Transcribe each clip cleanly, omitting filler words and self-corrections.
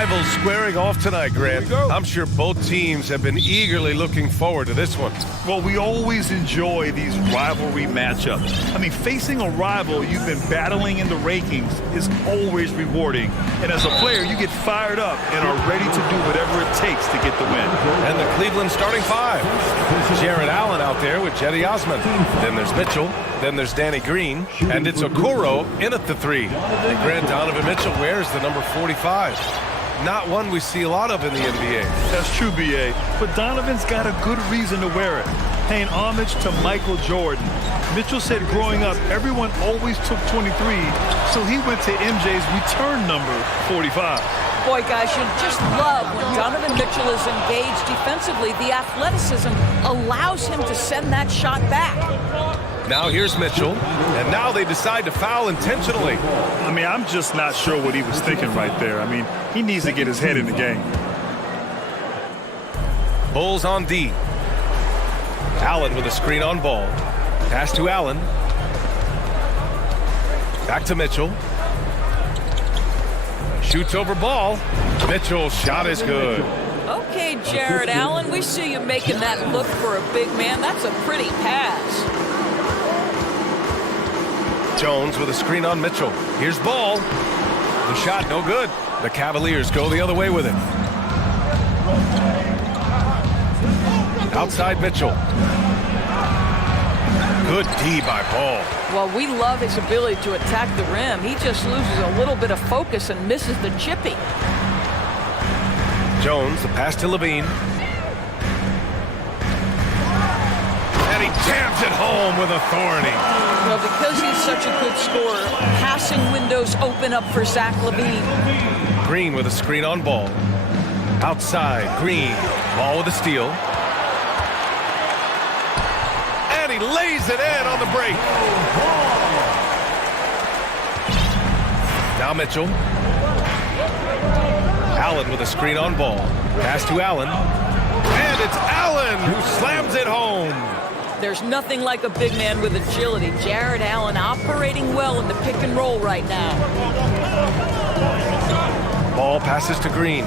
Rivals squaring off tonight, Grant. I'm sure both teams have been eagerly looking forward to this one. Well, we always enjoy these rivalry matchups. I mean, facing a rival you've been battling in the rankings is always rewarding. And as a player, you get fired up and are ready to do whatever it takes to get the win. And the Cleveland starting five. Jared Allen out there with Jetty Osman. Then there's Mitchell. Then there's Danny Green. And it's Okoro in at the three. And Grant Donovan Mitchell wears the number 45. Not one we see a lot of in the NBA. That's true, B.A. But Donovan's got a good reason to wear it, paying homage to Michael Jordan. Mitchell said growing up, everyone always took 23, so he went to MJ's return number, 45. Boy, guys, you just love when Donovan Mitchell is engaged defensively. The athleticism allows him to send that shot back. Now here's Mitchell, and now they decide to foul intentionally. I mean, I'm just not sure what he was thinking right there. I mean, he needs to get his head in the game. Bulls on D. Allen with a screen on ball. Pass to Allen. Back to Mitchell. Shoots over ball. Mitchell's shot is good. Okay, Jared Allen, we see you making that look for a big man. That's a pretty pass. Jones with a screen on Mitchell. Here's ball. The shot no good. The Cavaliers go the other way with it. Outside Mitchell. Good D by Ball. Well, we love his ability to attack the rim. He just loses a little bit of focus and misses the chippy. Jones, the pass to Levine. And he jams it home with authority. Well, because he's such a good scorer, passing windows open up for Zach Levine. Green with a screen on ball. Outside, Green. Ball with a steal. And he lays it in on the break. Now Mitchell. Allen with a screen on ball. Pass to Allen. And it's Allen who slams it home. There's nothing like a big man with agility. Jared Allen operating well in the pick and roll right now. Ball passes to Green.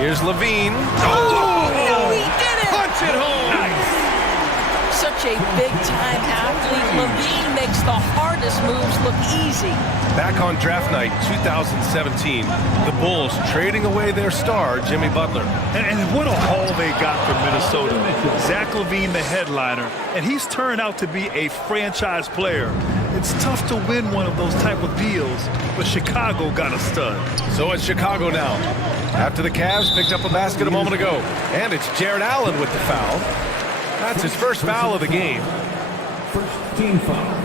Here's Levine. Oh, he did it! Punch it home! Nice. Such a big-time athlete. Levine makes the hardest moves look easy. Back on draft night 2017, the Bulls trading away their star, Jimmy Butler. And what a haul they got from Minnesota. Zach Levine, the headliner, and he's turned out to be a franchise player. It's tough to win one of those type of deals, but Chicago got a stud. So it's Chicago now. After the Cavs picked up a basket a moment ago. And it's Jared Allen with the foul. That's his first foul of the game. First team foul.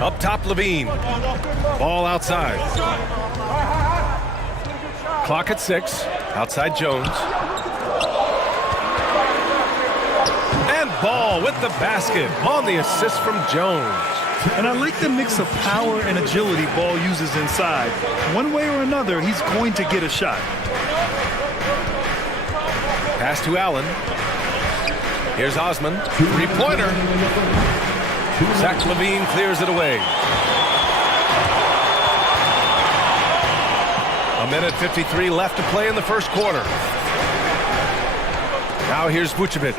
Up top, Levine. Ball outside. Clock at 6. Outside Jones. And Ball with the basket on the assist from Jones. And I like the mix of power and agility Ball uses inside. One way or another, he's going to get a shot. Pass to Allen. Here's Osman. Three-pointer. Zach Levine clears it away. A minute 53 left to play in the first quarter. Now here's Vucevic.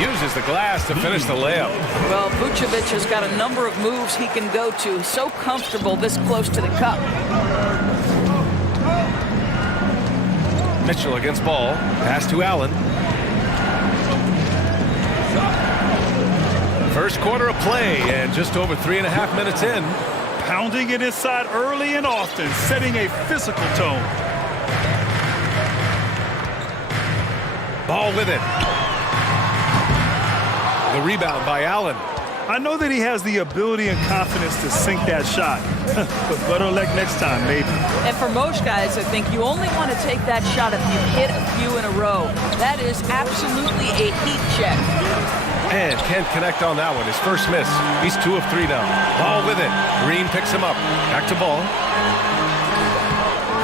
Uses the glass to finish the layup. Well, Vucevic has got a number of moves he can go to. So comfortable this close to the cup. Mitchell against Ball. Pass to Allen. First quarter of play and just over 3.5 minutes in. Pounding it inside early and often, setting a physical tone. Ball with it. The rebound by Allen. I know that he has the ability and confidence to sink that shot. But better luck next time, maybe. And for most guys, I think you only want to take that shot if you hit a few in a row. That is absolutely a heat check. And can't connect on that one. His first miss. He's 2 of 3 now. Ball with it. Green picks him up. Back to Ball.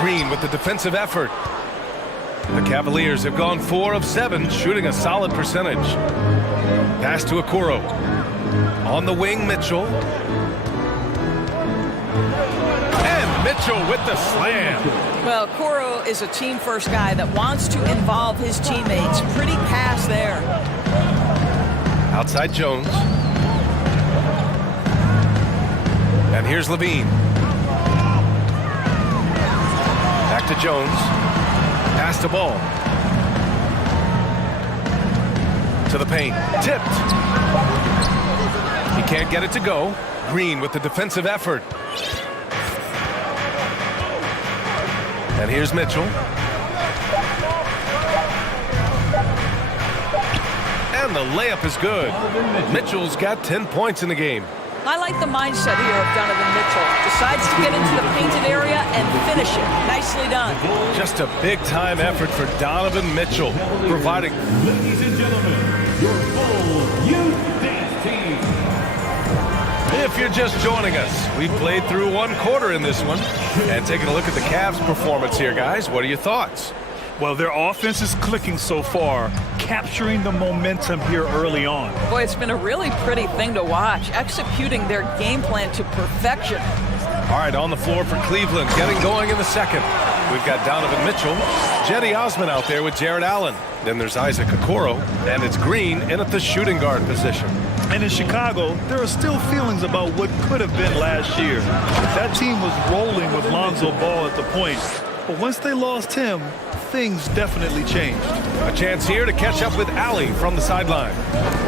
Green with the defensive effort. The Cavaliers have gone 4 of 7, shooting a solid percentage. Pass to Okoro. On the wing, Mitchell. And Mitchell with the slam. Well, Okoro is a team-first guy that wants to involve his teammates. Pretty pass there. Outside Jones. And here's Levine. Back to Jones. Pass the ball. To the paint. Tipped. He can't get it to go. Green with the defensive effort. And here's Mitchell. And the layup is good. Mitchell's got 10 points in the game. I like the mindset here of Donovan Mitchell. Decides to get into the painted area and finish it. Nicely done. Just a big-time effort for Donovan Mitchell, providing... Ladies and gentlemen, your full youth dance team. If you're just joining us, we've played through one quarter in this one. And taking a look at the Cavs' performance here, guys. What are your thoughts? Well, their offense is clicking so far, capturing the momentum here early on. Boy, it's been a really pretty thing to watch, executing their game plan to perfection. All right, on the floor for Cleveland, getting going in the second. We've got Donovan Mitchell, Jetty Osman out there with Jared Allen. Then there's Isaac Okoro, and it's Green in at the shooting guard position. And in Chicago, there are still feelings about what could have been last year. That team was rolling with Lonzo Ball at the point. But once they lost him, things definitely changed. A chance here to catch up with Allie from the sideline.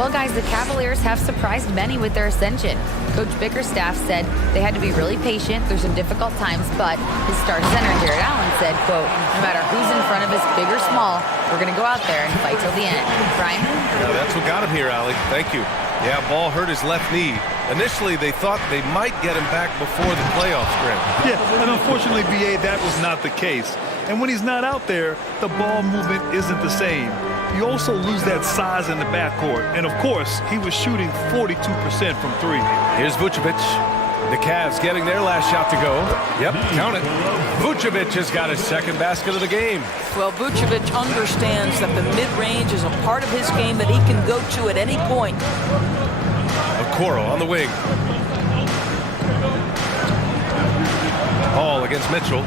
Well, guys, the Cavaliers have surprised many with their ascension. Coach Bickerstaff said they had to be really patient through some difficult times, but his star center, Jared Allen, said, quote, no matter who's in front of us, big or small, we're going to go out there and fight till the end. Brian? Yeah, that's what got him here, Allie. Thank you. Yeah, ball hurt his left knee. Initially, they thought they might get him back before the playoff sprint. Yeah, and unfortunately, BA, that was not the case. And when he's not out there, the ball movement isn't the same. You also lose that size in the backcourt. And of course, he was shooting 42% from three. Here's Vucevic. The Cavs getting their last shot to go. Yep, count it. Vucevic has got his second basket of the game. Well, Vucevic understands that the mid-range is a part of his game that he can go to at any point. Okoro on the wing. Ball against Mitchell.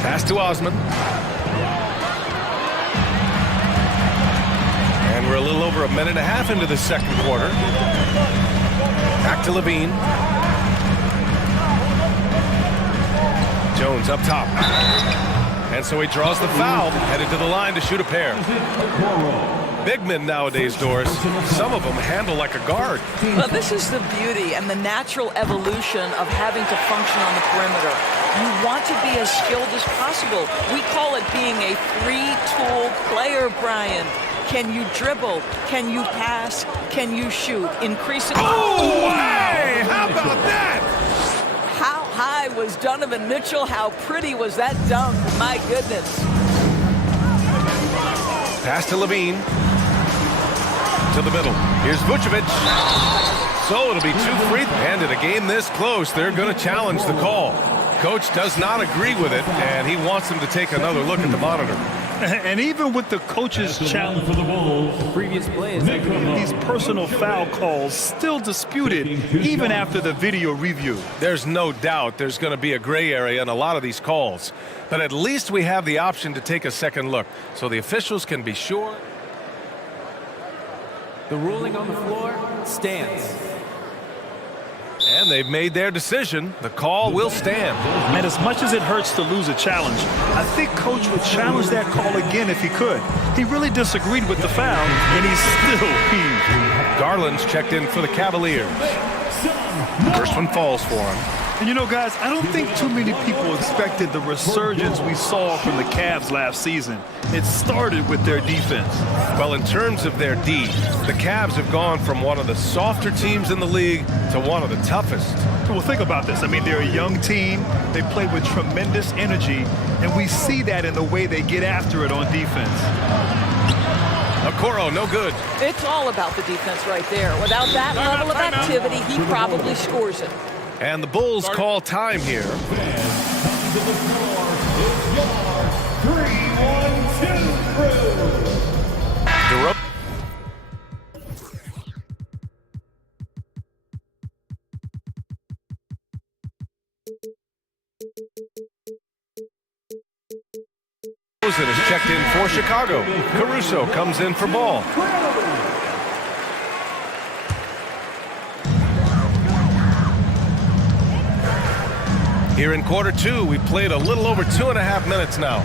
Pass to Osman. And we're a little over a minute and a half into the second quarter. Back to Levine. Jones up top. And so he draws the foul, headed to the line to shoot a pair. Big men nowadays, Doris, some of them handle like a guard. Well, this is the beauty and the natural evolution of having to function on the perimeter. You want to be as skilled as possible. We call it being a three-tool player, Brian. Can you dribble? Can you pass? Can you shoot? Increase it. Oh, hey! How about that? How high was Donovan Mitchell? How pretty was that dunk? My goodness. Pass to Levine. To the middle. Here's Vucevic. So it'll be 2 free. And in a game this close, they're going to challenge the call. Coach does not agree with it, and he wants them to take another look at the monitor. And even with the coach's challenge for the Bulls, Previous plays. these personal foul calls still disputed even after the video review. There's no doubt there's going to be a gray area in a lot of these calls. But at least we have the option to take a second look, so the officials can be sure. The ruling on the floor stands. And they've made their decision. The call will stand. And as much as it hurts to lose a challenge, I think Coach would challenge that call again if he could. He really disagreed with the foul, and he's still peeved. Garland's checked in for the Cavaliers. First one falls for him. And you know, guys, I don't think too many people expected the resurgence we saw from the Cavs last season. It started with their defense. Well, in terms of their D, the Cavs have gone from one of the softer teams in the league to one of the toughest. Well, think about this. I mean, they're a young team. They play with tremendous energy, and we see that in the way they get after it on defense. Okoro, no good. It's all about the defense right there. Without that level of activity, he probably scores it. And the Bulls call time here. to the floor, it's your 3 DeRozan is checked in for Chicago. Caruso comes in for ball. Here in quarter two, we played a little over 2.5 minutes now.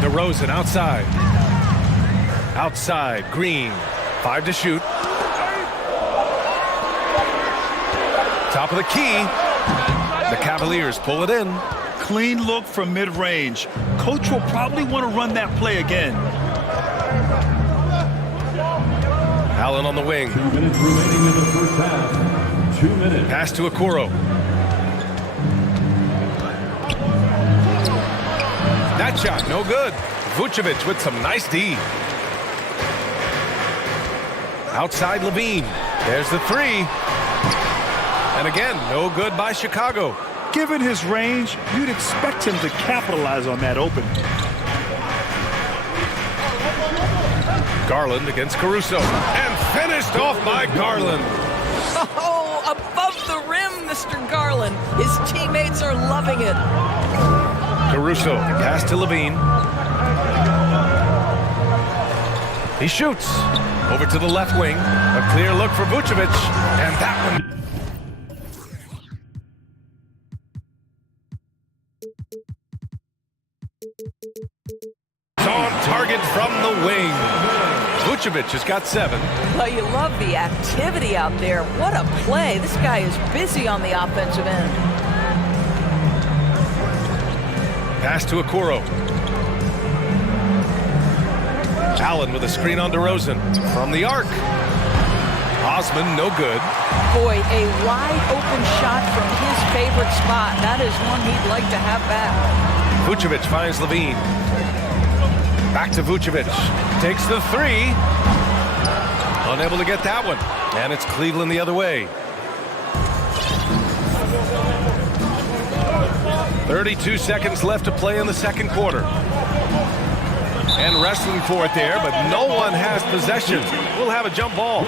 DeRozan outside. Outside, Green. 5 to shoot. Top of the key. The Cavaliers pull it in. Clean look from mid-range. Coach will probably want to run that play again. Allen on the wing. 2 minutes remaining in the first half. 2 minutes. Pass to Okoro. That shot, no good. Vucevic with some nice D. Outside Levine. There's the three. And again, no good by Chicago. Given his range, you'd expect him to capitalize on that opening. Garland against Caruso. And finished off by Garland. Oh, above the rim, Mr. Garland. His teammates are loving it. Caruso, pass to Levine. He shoots. Over to the left wing. A clear look for Vucevic. And that one. On target from the wing. Vucevic has got 7. Well, you love the activity out there. What a play. This guy is busy on the offensive end. Pass to Okoro. Allen with a screen on DeRozan. From the arc. Osman, no good. Boy, a wide open shot from his favorite spot. That is one he'd like to have back. Vucevic finds Levine. Back to Vucevic. Takes the 3. Unable to get that one. And it's Cleveland the other way. 32 seconds left to play in the second quarter. And wrestling for it there, but no one has possession. We'll have a jump ball.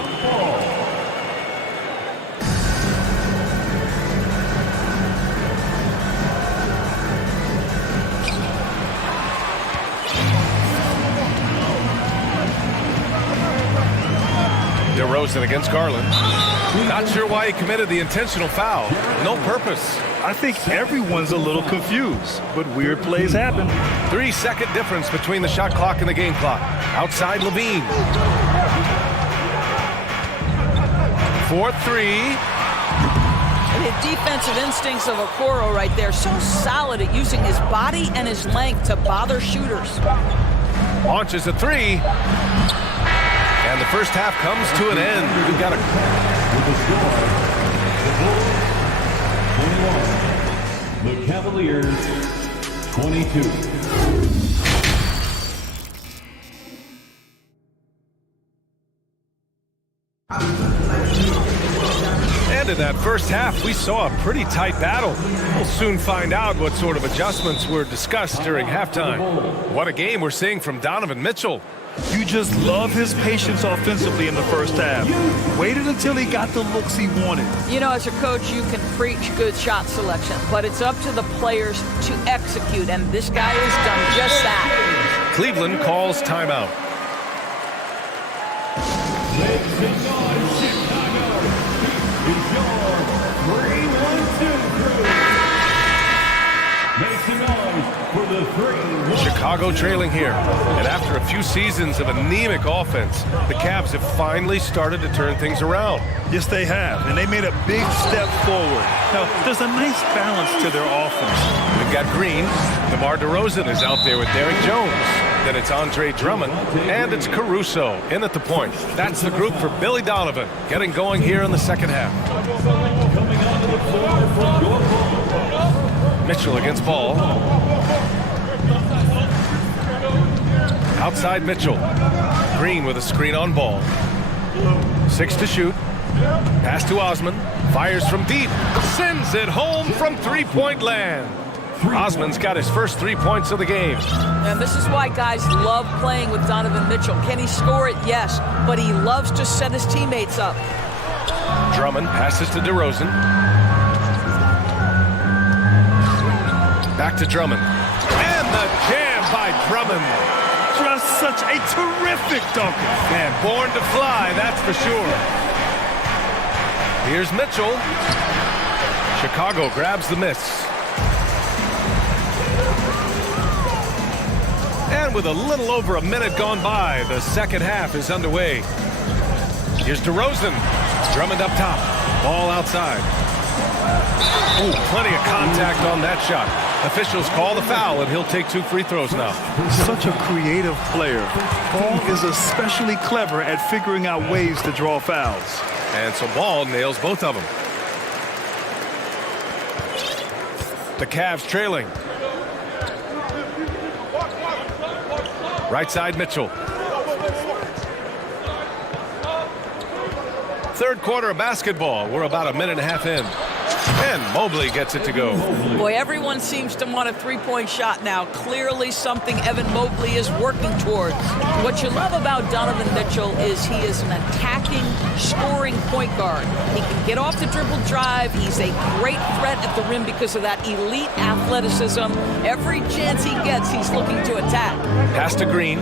DeRozan against Garland. Not sure why he committed the intentional foul. No purpose. I think everyone's a little confused, but weird plays happen. 3-second difference between the shot clock and the game clock. Outside Levine. 4-3. The defensive instincts of Okoro right there, so solid at using his body and his length to bother shooters. Launches a 3. And the first half comes to an end. We've got The Bulls 21. The Cavaliers 22. And in that first half, we saw a pretty tight battle. We'll soon find out what sort of adjustments were discussed during halftime. What a game we're seeing from Donovan Mitchell. You just love his patience offensively in the first half. Waited until he got the looks he wanted. You know, as a coach, you can preach good shot selection, but it's up to the players to execute, and this guy has done just that. Cleveland calls timeout. Make some noise, Chicago. It's your 3-1-2 crew. Make some noise for the 3-1. Chicago trailing here. And after a few seasons of anemic offense, the Cavs have finally started to turn things around. Yes, they have, and they made a big step forward. Now, there's a nice balance to their offense. We've got Green. DeMar DeRozan is out there with Derrick Jones. Then it's Andre Drummond, and it's Caruso in at the point. That's the group for Billy Donovan, getting going here in the second half. Coming onto the floor from your ball. Mitchell against Ball. Outside Mitchell. Green with a screen on Ball. 6 to shoot. Pass to Osman. Fires from deep. Sends it home from three-point land. Osman's got his first 3 points of the game. And this is why guys love playing with Donovan Mitchell. Can he score it? Yes, but he loves to set his teammates up. Drummond passes to DeRozan. Back to Drummond. And the jam by Drummond. Just such a terrific dunker. Man, born to fly, that's for sure. Here's Mitchell. Chicago grabs the miss. And with a little over a minute gone by, the second half is underway. Here's DeRozan. Drummond up top. Ball outside. Ooh, plenty of contact on that shot. Officials call the foul, and he'll take 2 free throws now. Such a creative player. Ball is especially clever at figuring out ways to draw fouls. And so Ball nails both of them. The Cavs trailing. Right side, Mitchell. Third quarter of basketball. We're about a minute and a half in. And Mobley gets it to go. Boy, everyone seems to want a three-point shot now. Clearly something Evan Mobley is working towards. What you love about Donovan Mitchell is he is an attacking, scoring point guard. He can get off the dribble drive. He's a great threat at the rim because of that elite athleticism. Every chance he gets, he's looking to attack. Pass to Green.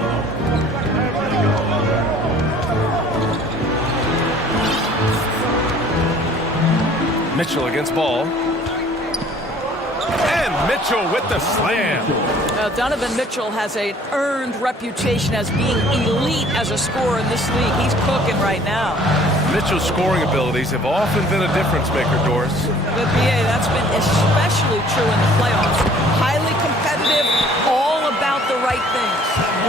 Mitchell against Ball. And Mitchell with the slam. Donovan Mitchell has an earned reputation as being elite as a scorer in this league. He's cooking right now. Mitchell's scoring abilities have often been a difference maker, Doris. But BA, that's been especially true in the playoffs. Highly competitive, all about the right things.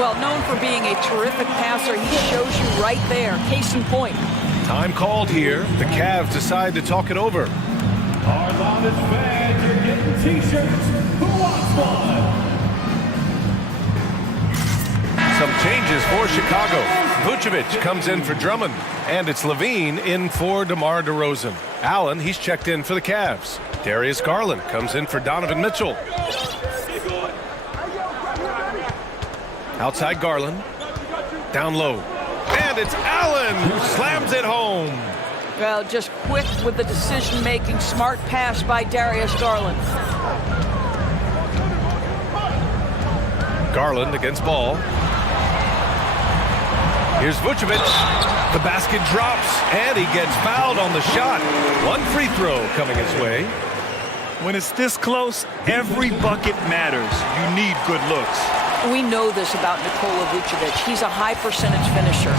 Well, known for being a terrific passer, he shows you right there. Case in point. Time called here. The Cavs decide to talk it over. Our loudest fans are getting t-shirts. Who wants one? Some changes for Chicago. Vucevic comes in for Drummond. And it's Levine in for DeMar DeRozan. Allen, he's checked in for the Cavs. Darius Garland comes in for Donovan Mitchell. Outside Garland. Down low. And it's Allen who slams it home. Well, just quick with the decision-making, smart pass by Darius Garland. Garland against Ball. Here's Vucevic. The basket drops, and he gets fouled on the shot. 1 free throw coming his way. When it's this close, every bucket matters. You need good looks. We know this about Nikola Vucevic. He's a high percentage finisher.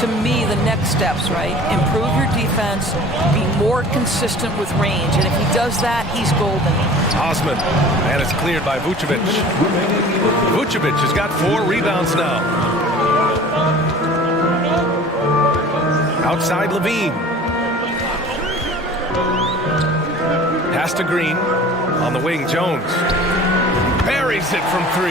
To me, the next steps, right? Improve your defense, be more consistent with range. And if he does that, he's golden. Osman, and it's cleared by Vucevic. Vucevic has got 4 rebounds now. Outside Levine. Pass to Green. On the wing, Jones. Buries it from 3.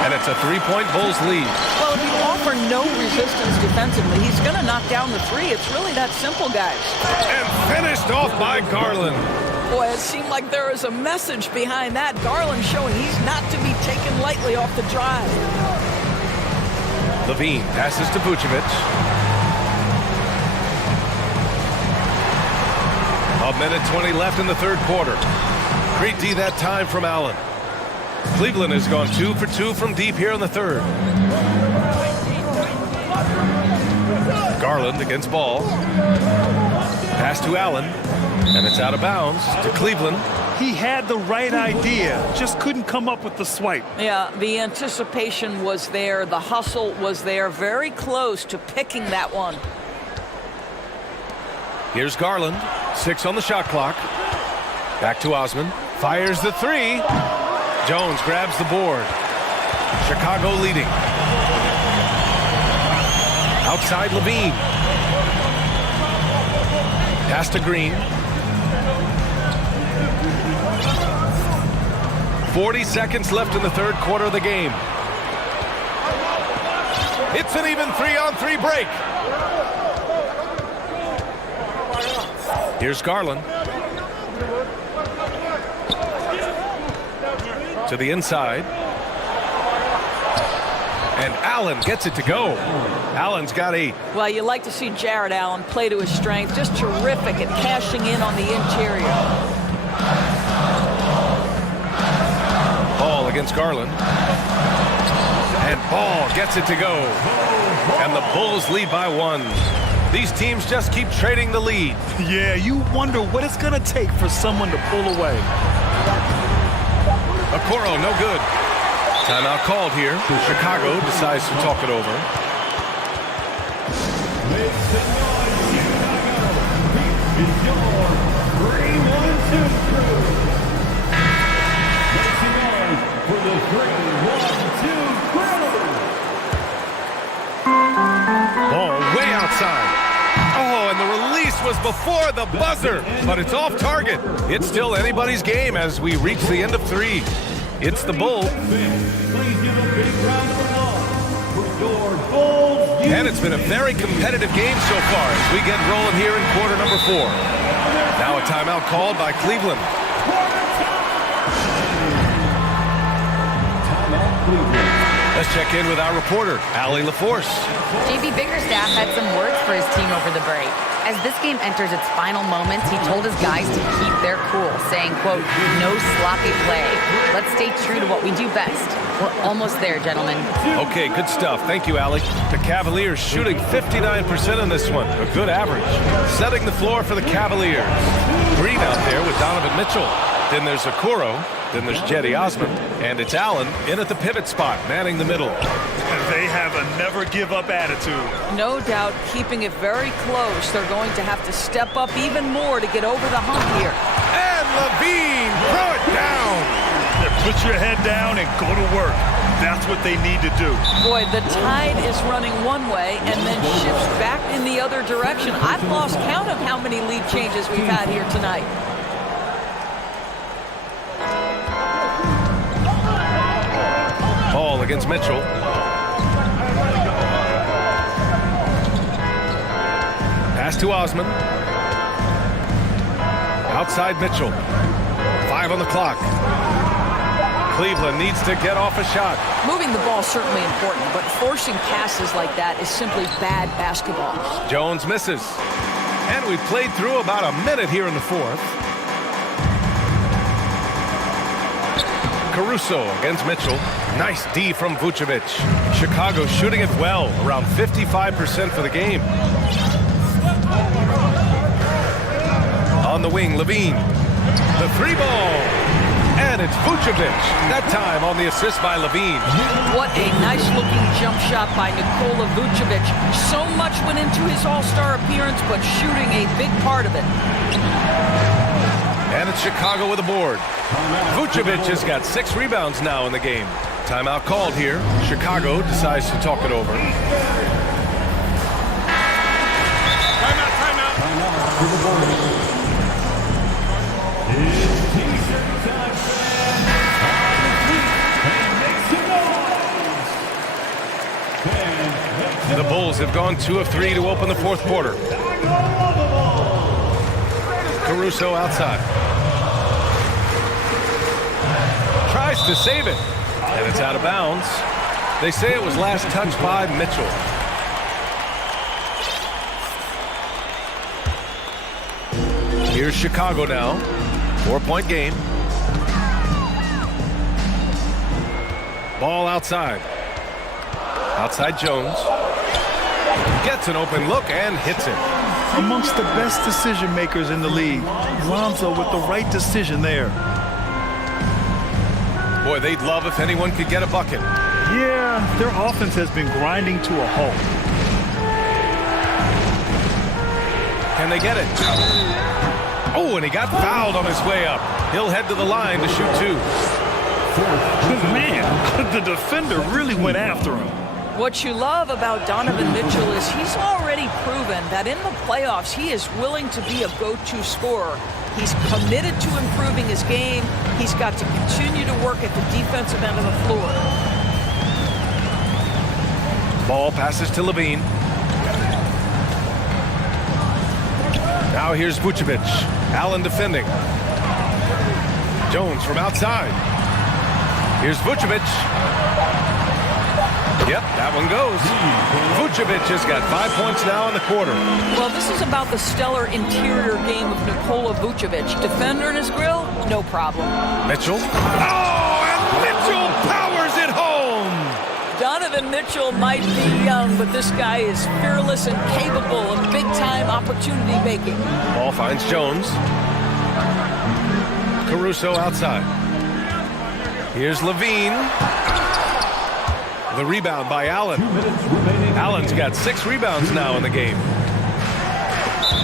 And it's a 3-point Bulls lead. Well, if you offer no resistance defensively, he's going to knock down the 3. It's really that simple, guys. And finished off by Garland. Boy, it seemed like there is a message behind that. Garland showing he's not to be taken lightly off the drive. Levine passes to Vucevic. A minute 20 left in the third quarter. Great D that time from Allen. Cleveland has gone 2 for 2 from deep here in the third. Garland against Ball. Pass to Allen, and it's out of bounds to Cleveland. He had the right idea, just couldn't come up with the swipe. Yeah, the anticipation was there. The hustle was there. Very close to picking that one. Here's Garland. 6 on the shot clock. Back to Osman. Fires the 3. Jones grabs the board. Chicago leading. Outside Levine. Pass to Green. 40 seconds left in the third quarter of the game. It's an even 3-on-3 break. Here's Garland. To the inside. And Allen gets it to go. Allen's got 8. Well, you like to see Jared Allen play to his strength. Just terrific at cashing in on the interior. against Garland. And Ball gets it to go. And the Bulls lead by 1. These teams just keep trading the lead. Yeah, you wonder what it's going to take for someone to pull away. Okoro, no good. Timeout called here. Chicago decides to talk it over. Make some noise, Chicago. This is your 3-1-2 crew. Make some noise for the 3-1-2 crew. Ball way outside. Oh, and the release was before the buzzer, but it's off target. It's still anybody's game as we reach the end of 3. It's the Bulls. Please give a big round of applause for your Bulls. And it's been a very competitive game so far as we get rolling here in quarter number 4. Now a timeout called by Cleveland. Let's check in with our reporter, Allie LaForce. JB Bickerstaff had some words for his team over the break. As this game enters its final moments, he told his guys to keep their cool, saying, quote, "No sloppy play. Let's stay true to what we do best. We're almost there, gentlemen." Okay, good stuff. Thank you, Allie. The Cavaliers shooting 59% on this one, a good average. Setting the floor for the Cavaliers. Green out there with Donovan Mitchell. Then there's Okoro. Then there's Jetty Osmond. And it's Allen in at the pivot spot, manning the middle. They have a never-give-up attitude. No doubt, keeping it very close. They're going to have to step up even more to get over the hump here. And Levine, throw it down. Put your head down and go to work. That's what they need to do. Boy, the tide is running one way and then shifts back in the other direction. I've lost count of how many lead changes we've had here tonight. Ball against Mitchell. Pass to Osman. Outside Mitchell. 5 on the clock. Cleveland needs to get off a shot. Moving the ball is certainly important, but forcing passes like that is simply bad basketball. Jones misses. And we've played through about a minute here in the 4th. Caruso against Mitchell. Nice D from Vucevic. Chicago shooting it well, around 55% for the game. On the wing, Levine. The 3 ball. And it's Vucevic. That time on the assist by Levine. What a nice-looking jump shot by Nikola Vucevic. So much went into his all-star appearance, but shooting a big part of it. And it's Chicago with a board. Vucevic has got 6 rebounds now in the game. Timeout called here. Chicago decides to talk it over. Timeout. The Bulls have gone 2 of 3 to open the 4th quarter. Caruso outside. Tries to save it. And it's out of bounds. They say it was last touched by Mitchell. Here's Chicago now. 4-point game. Ball outside. Outside Jones. Gets an open look and hits it. Amongst the best decision makers in the league. Lonzo with the right decision there. Boy, they'd love if anyone could get a bucket. Yeah, their offense has been grinding to a halt. Can they get it? Oh, and he got fouled on his way up. He'll head to the line to shoot 2. Man, the defender really went after him. What you love about Donovan Mitchell is he's already proven that in the playoffs he is willing to be a go-to scorer. He's committed to improving his game. He's got to continue to work at the defensive end of the floor. Ball passes to Levine. Now here's Vucevic. Allen defending. Jones from outside. Here's Vucevic. Yep, that one goes. Vucevic has got 5 points now in the quarter. Well, this is about the stellar interior game of Nikola Vucevic. Defender in his grill, no problem. Mitchell. Oh, and Mitchell Donovan Mitchell might be young, but this guy is fearless and capable of big-time opportunity making. Ball finds Jones. Caruso outside. Here's Levine. The rebound by Allen. Allen's got 6 rebounds now in the game.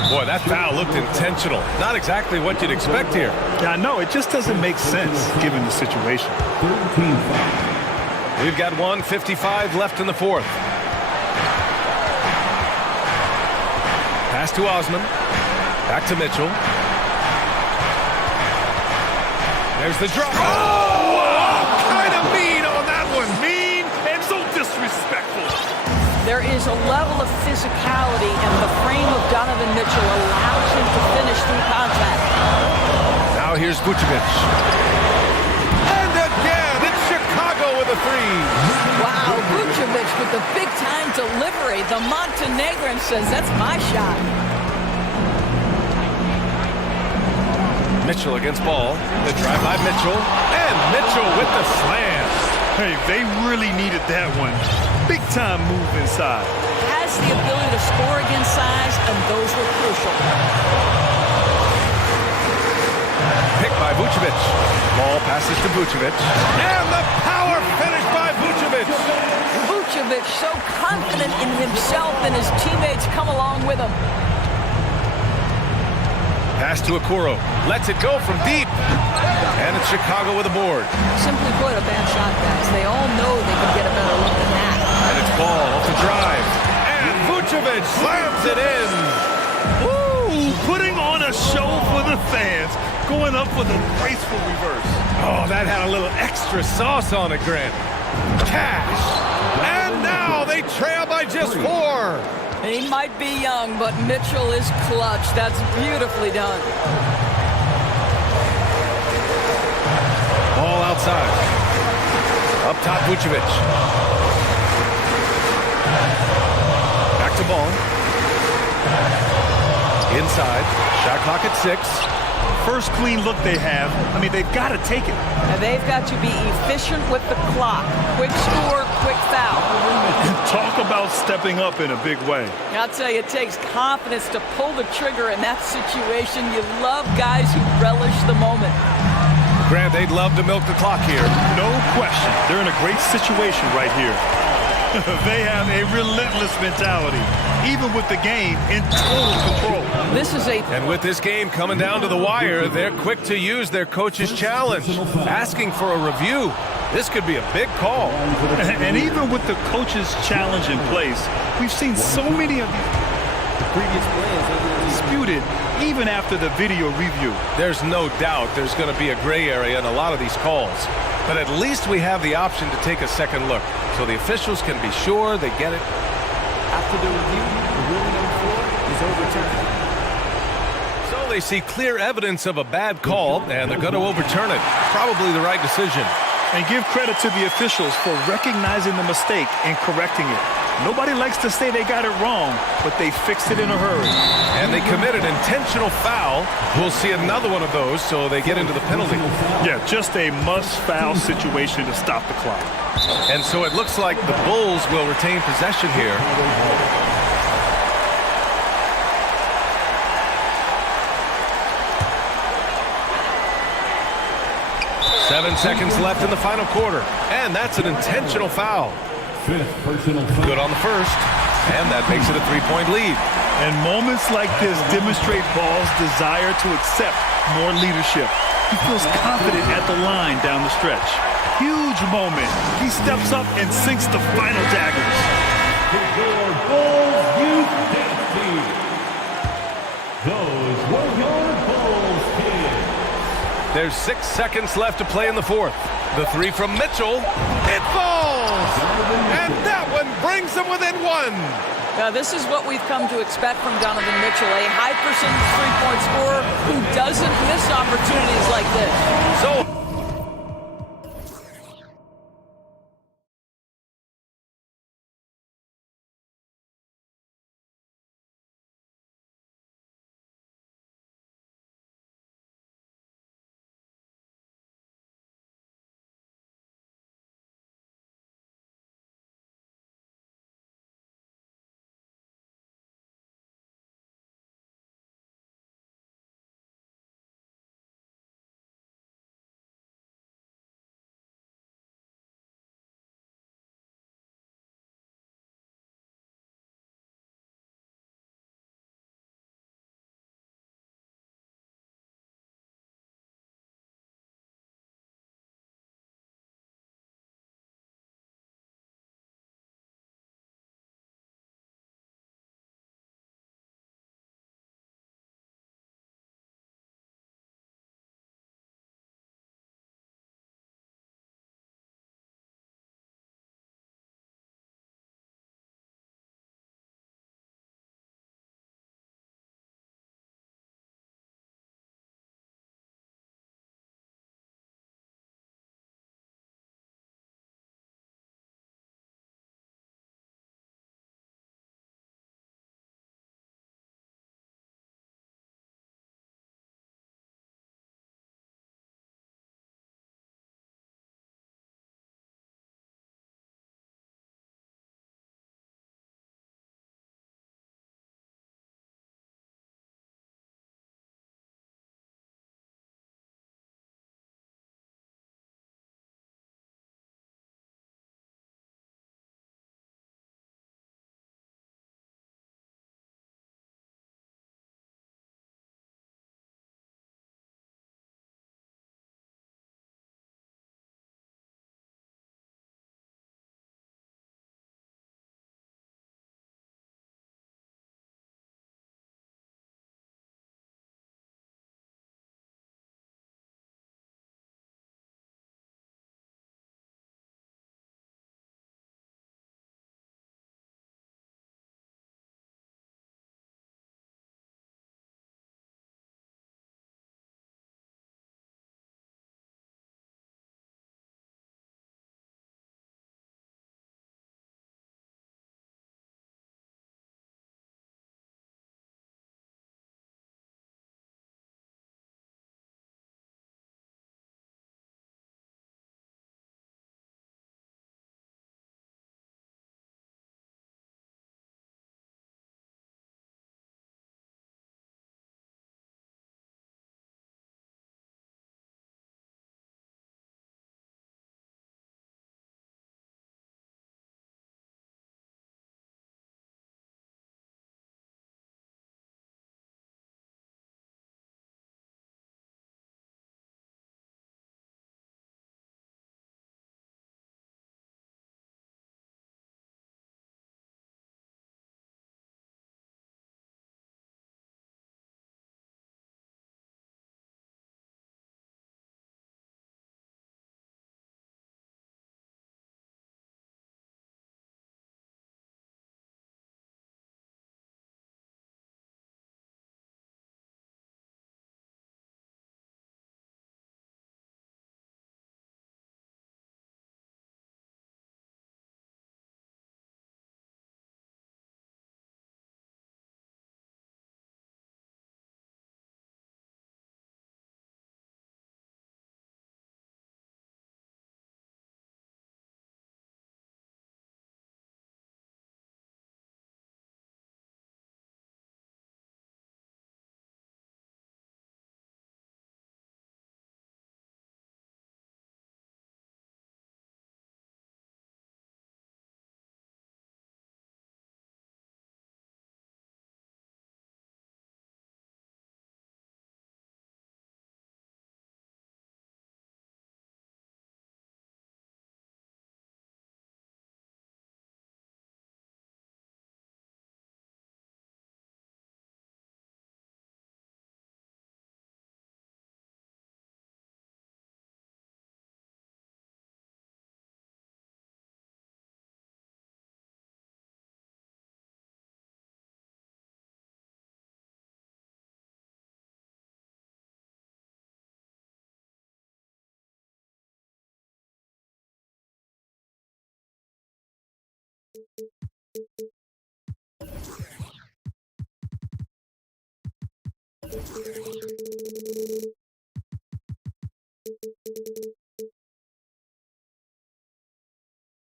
Boy, that foul looked intentional. Not exactly what you'd expect here. Yeah, I know. It just doesn't make sense given the situation. We've got 1:55 left in the fourth. Pass to Osman. Back to Mitchell. There's the drop. Oh, kind of mean on that one. Mean and so disrespectful. There is a level of physicality, and the frame of Donovan Mitchell allows him to finish through contact. Now here's Vucevic. And again, it's Chicago with a 3. Wow, Vucevic with the big-time delivery. The Montenegrin says, that's my shot. Mitchell against Ball. The drive by Mitchell. And Mitchell with the slam. Hey, they really needed that one. Big-time move inside. Has the ability to score against size, and those were crucial. Picked by Vucevic. Ball passes to Vucevic. And the power finish by Vucevic. Vucevic so confident in himself, and his teammates come along with him. Pass to Okoro. Lets it go from deep. And it's Chicago with a board. Simply put, a bad shot, guys. They all know they can get a better look than that. And it's Ball off the drive. And Vucevic slams it in. Woo! Putting on a show for the fans. Going up with a graceful reverse. Oh, that had a little extra sauce on it, Grant. Cash. And now they trail by just 4. He might be young, but Mitchell is clutch. That's beautifully done. Ball outside. Up top, Vucevic. Back to Ball. Inside. Shot clock at 6. First clean look they have. I mean, they've got to take it. And they've got to be efficient with the clock. Quick score, quick foul. Talk about stepping up in a big way. I'll tell you, it takes confidence to pull the trigger in that situation. You love guys who relish the moment. Grant, they'd love to milk the clock here. No question. They're in a great situation right here. They have a relentless mentality, even with the game in total control. This is a... And with this game coming down to the wire, they're quick to use their coach's challenge, asking for a review. This could be a big call. And even with the coach's challenge in place, we've seen so many of these Previous players disputed even after the video review. There's no doubt there's going to be a gray area in a lot of these calls. But at least we have the option to take a second look, so the officials can be sure they get it. After the review, the ruling on the floor is overturned. So they see clear evidence of a bad call, and they're going to overturn it. Probably the right decision. And give credit to the officials for recognizing the mistake and correcting it. Nobody likes to say they got it wrong, but they fixed it in a hurry. And they committed intentional foul. We'll see another one of those, so they get into the penalty. Yeah, just a must-foul situation to stop the clock. And so it looks like the Bulls will retain possession here. 7 seconds left in the final quarter. And that's an intentional foul. Good on the first. And that makes it a 3-point lead. And moments like this demonstrate Ball's desire to accept more leadership. He feels confident at the line down the stretch. Huge moment. He steps up and sinks the final daggers. Your Bulls Youth Dance Team. Those were your Bulls kids. There's 6 seconds left to play in the fourth. The 3 from Mitchell. It falls! And that one brings them within 1. Now, this is what we've come to expect from Donovan Mitchell, a high percentage three-point scorer who doesn't miss opportunities like this. So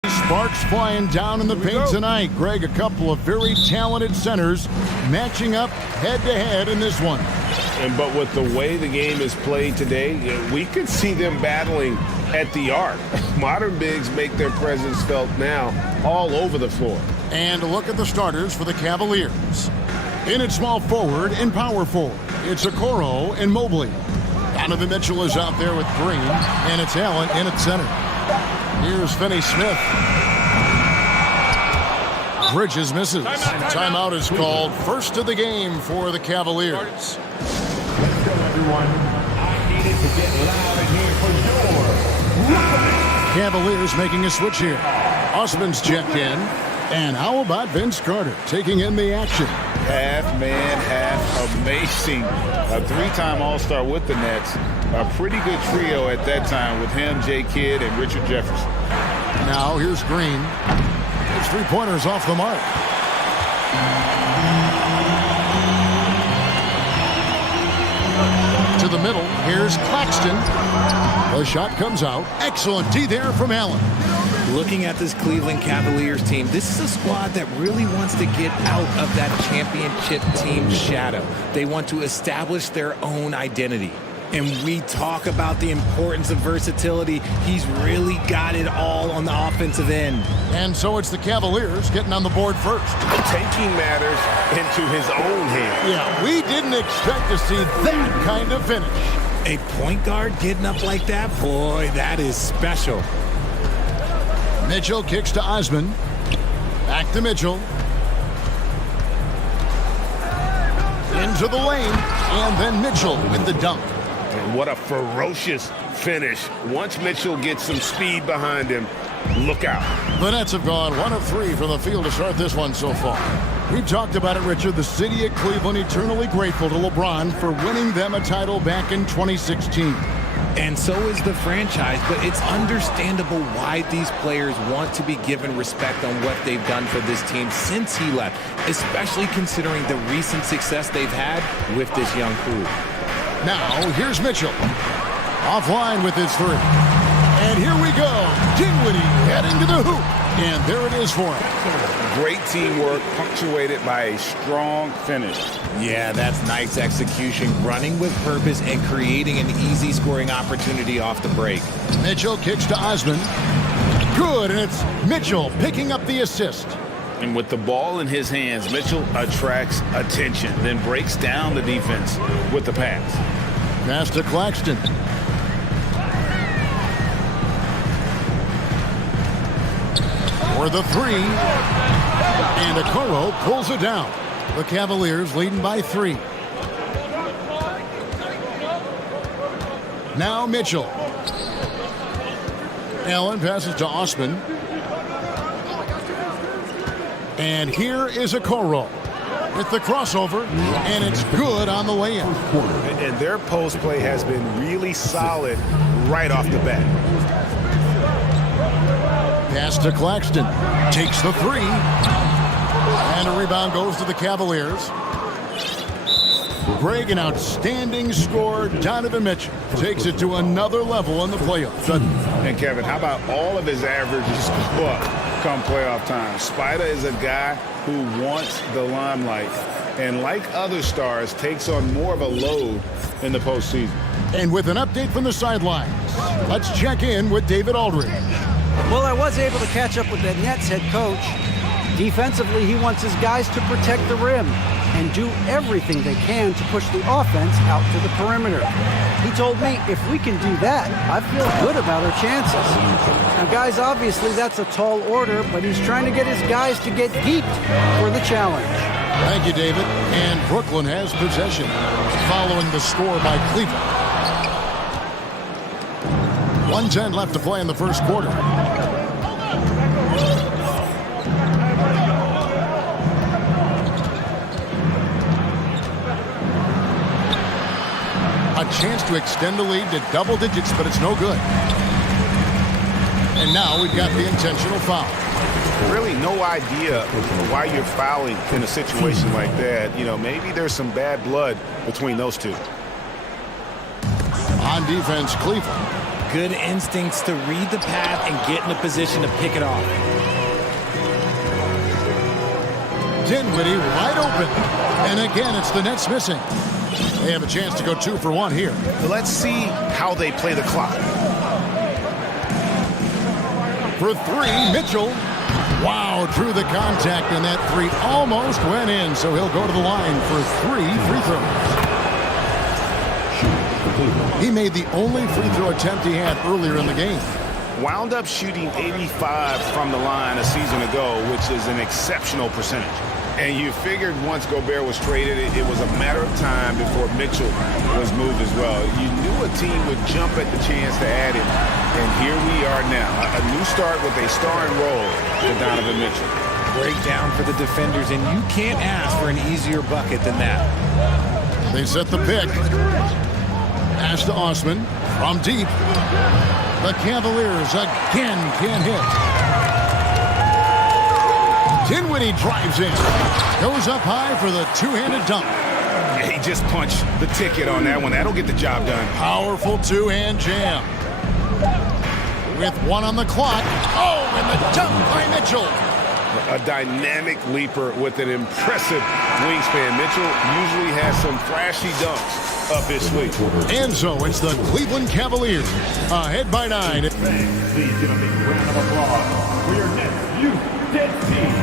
Sparks flying down in the paint tonight. Greg, a couple of very talented centers matching up head-to-head in this one. But with the way the game is played today, we could see them battling at the arc. Modern bigs make their presence felt now all over the floor. And a look at the starters for the Cavaliers. In at small forward and power forward, it's Okoro and Mobley. Donovan Mitchell is out there with Green, and it's Allen in at center. Here's Finney-Smith. Bridges misses. Timeout is called. First of the game for the Cavaliers. Let's go, everyone. I needed to get loud in here for your Cavaliers making a switch here. Osman's checked in. And how about Vince Carter taking in the action? Half man, half amazing. A three-time All-Star with the Nets. A pretty good trio at that time with him, Jay Kidd, and Richard Jefferson. Now here's Green. His three-pointers off the mark. To the middle, here's Claxton. The shot comes out. Excellent D there from Allen. Looking at this Cleveland Cavaliers team, this is a squad that really wants to get out of that championship team shadow. They want to establish their own identity. And we talk about the importance of versatility. He's really got it all on the offensive end. And so it's the Cavaliers getting on the board first. Taking matters into his own hands. Yeah, we didn't expect to see that kind of finish. A point guard getting up like that, boy, that is special. Mitchell kicks to Osman. Back to Mitchell. Into the lane. And then Mitchell with the dunk. And what a ferocious finish. Once Mitchell gets some speed behind him, look out. The Nets have gone 1 of 3 from the field to start this one so far. We talked about it, Richard. The city of Cleveland eternally grateful to LeBron for winning them a title back in 2016. And so is the franchise, but it's understandable why these players want to be given respect on what they've done for this team since he left, especially considering the recent success they've had with this young crew. Now, here's Mitchell. Offline with his three. And here we go. Dinwiddie heading to the hoop. And there it is for him. Great teamwork punctuated by a strong finish. Yeah, that's nice execution, running with purpose and creating an easy scoring opportunity off the break. Mitchell kicks to Osman. Good, and it's Mitchell picking up the assist. And with the ball in his hands, Mitchell attracts attention, then breaks down the defense with the pass. Pass to Claxton. For the three. And Okoro pulls it down. The Cavaliers leading by 3. Now Mitchell. Allen passes to Osman. And here is Okoro with the crossover, and it's good on the way in. And their post play has been really solid right off the bat. Pass to Claxton. Takes the 3. And a rebound goes to the Cavaliers. Greg, an outstanding scorer. Donovan Mitchell takes it to another level in the playoffs. And Kevin, how about all of his averages go up come playoff time? Spider is a guy who wants the limelight, and like other stars, takes on more of a load in the postseason. And with an update from the sidelines, let's check in with David Aldridge. Well, I was able to catch up with the Nets head coach. Defensively, he wants his guys to protect the rim and do everything they can to push the offense out to the perimeter. He told me if we can do that, I feel good about our chances. Now, guys, obviously that's a tall order, but he's trying to get his guys to get geeked for the challenge. Thank you, David. And Brooklyn has possession following the score by Cleveland. 1:10 left to play in the first quarter. A chance to extend the lead to double digits, but it's no good. And now we've got the intentional foul. Really no idea why you're fouling in a situation like that. You know, maybe there's some bad blood between those two. On defense, Cleveland. Good instincts to read the path and get in a position to pick it off. Dinwiddie wide open. And again, it's the Nets missing. They have a chance to go 2 for 1 here. Let's see how they play the clock. For 3, Mitchell. Wow, drew the contact, and that 3 almost went in, so he'll go to the line for 3 free throws. He made the only free throw attempt he had earlier in the game. Wound up shooting 85 from the line a season ago, which is an exceptional percentage. And you figured once Gobert was traded, it was a matter of time before Mitchell was moved as well. You knew a team would jump at the chance to add him. And here we are now. A new start with a starring role for Donovan Mitchell. Breakdown for the defenders, and you can't ask for an easier bucket than that. They set the pick. Pass to Osman from deep. The Cavaliers again can't hit. Dinwiddie drives in. Goes up high for the two-handed dunk. Yeah, he just punched the ticket on that one. That'll get the job done. Powerful two-hand jam. With 1 on the clock. Oh, and the dunk by Mitchell. A dynamic leaper with an impressive wingspan. Mitchell usually has some flashy dunks up his sleeve. And so it's the Cleveland Cavaliers ahead by 9. Please give a big round of applause for your Nets Youth Dead Team.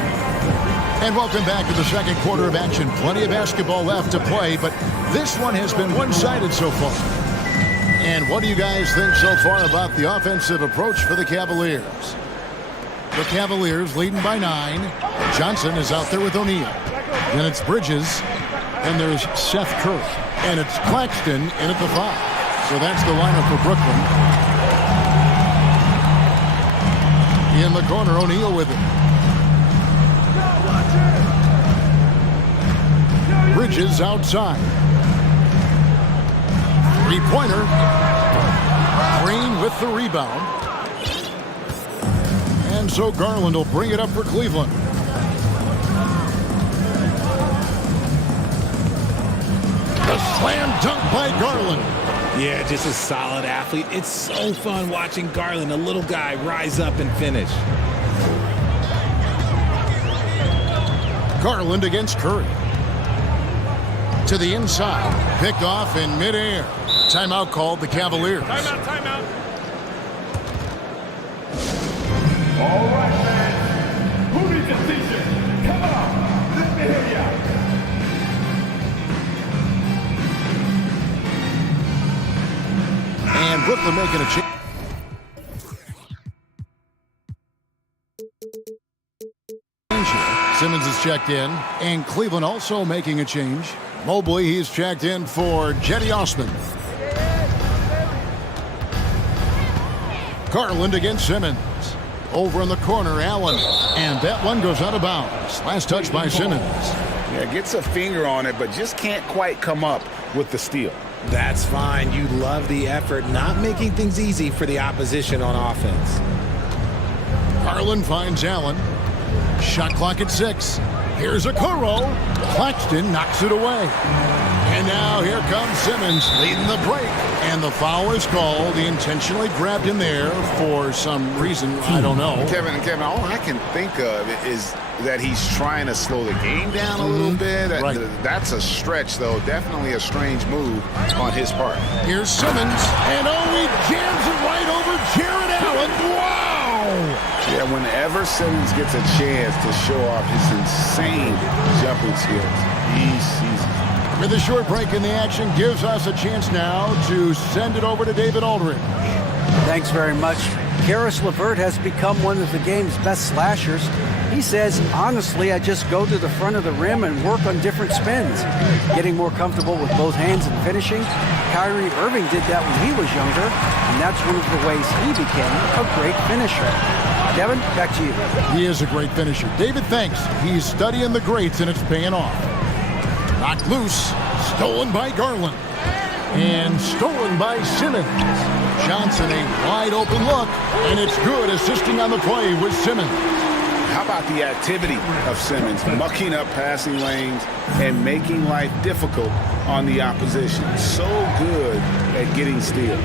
And welcome back to the second quarter of action. Plenty of basketball left to play, but this one has been one-sided so far. And what do you guys think so far about the offensive approach for the Cavaliers? The Cavaliers leading by 9. Johnson is out there with O'Neal. Then it's Bridges. And there's Seth Curry. And it's Claxton in at the 5. So that's the lineup for Brooklyn. In the corner, O'Neal with it. Bridges outside. Three-pointer. Green with the rebound. And so Garland will bring it up for Cleveland. The slam dunk by Garland. Yeah, just a solid athlete. It's so fun watching Garland, a little guy, rise up and finish. Garland against Curry. To the inside. Picked off in midair. Timeout called the Cavaliers. Timeout. All right, man. Who needs a t-shirt? Come on. Let me hear ya. And Brooklyn making a change. Simmons is checked in. And Cleveland also making a change. Mobley, he's checked in for Jetty Osman. Garland against Simmons. Over in the corner, Allen. And that one goes out of bounds. Last touch by Simmons. Yeah, gets a finger on it, but just can't quite come up with the steal. That's fine. You love the effort, not making things easy for the opposition on offense. Garland finds Allen. Shot clock at 6. Here's a Okoro. Claxton knocks it away. And now here comes Simmons leading the break. And the foul is called. He intentionally grabbed him there for some reason. I don't know. Kevin, all I can think of is that he's trying to slow the game down a little bit. Right. That's a stretch, though. Definitely a strange move on his part. Here's Simmons. And he jams it right over Jared Allen. Wow! Yeah, whenever Simmons gets a chance to show off his insane jumping skills, he sees it. With a short break in the action, gives us a chance now to send it over to David Aldridge. Thanks very much. Karis LeVert has become one of the game's best slashers. He says, honestly, I just go to the front of the rim and work on different spins, getting more comfortable with both hands and finishing. Kyrie Irving did that when he was younger, and that's one of the ways he became a great finisher. Kevin, back to you. He is a great finisher. David thinks he's studying the greats, and it's paying off. Knocked loose, stolen by Garland, and stolen by Simmons. Johnson, a wide open look, and it's good. Assisting on the play with Simmons. How about the activity of Simmons, mucking up passing lanes and making life difficult on the opposition. So good at getting steals.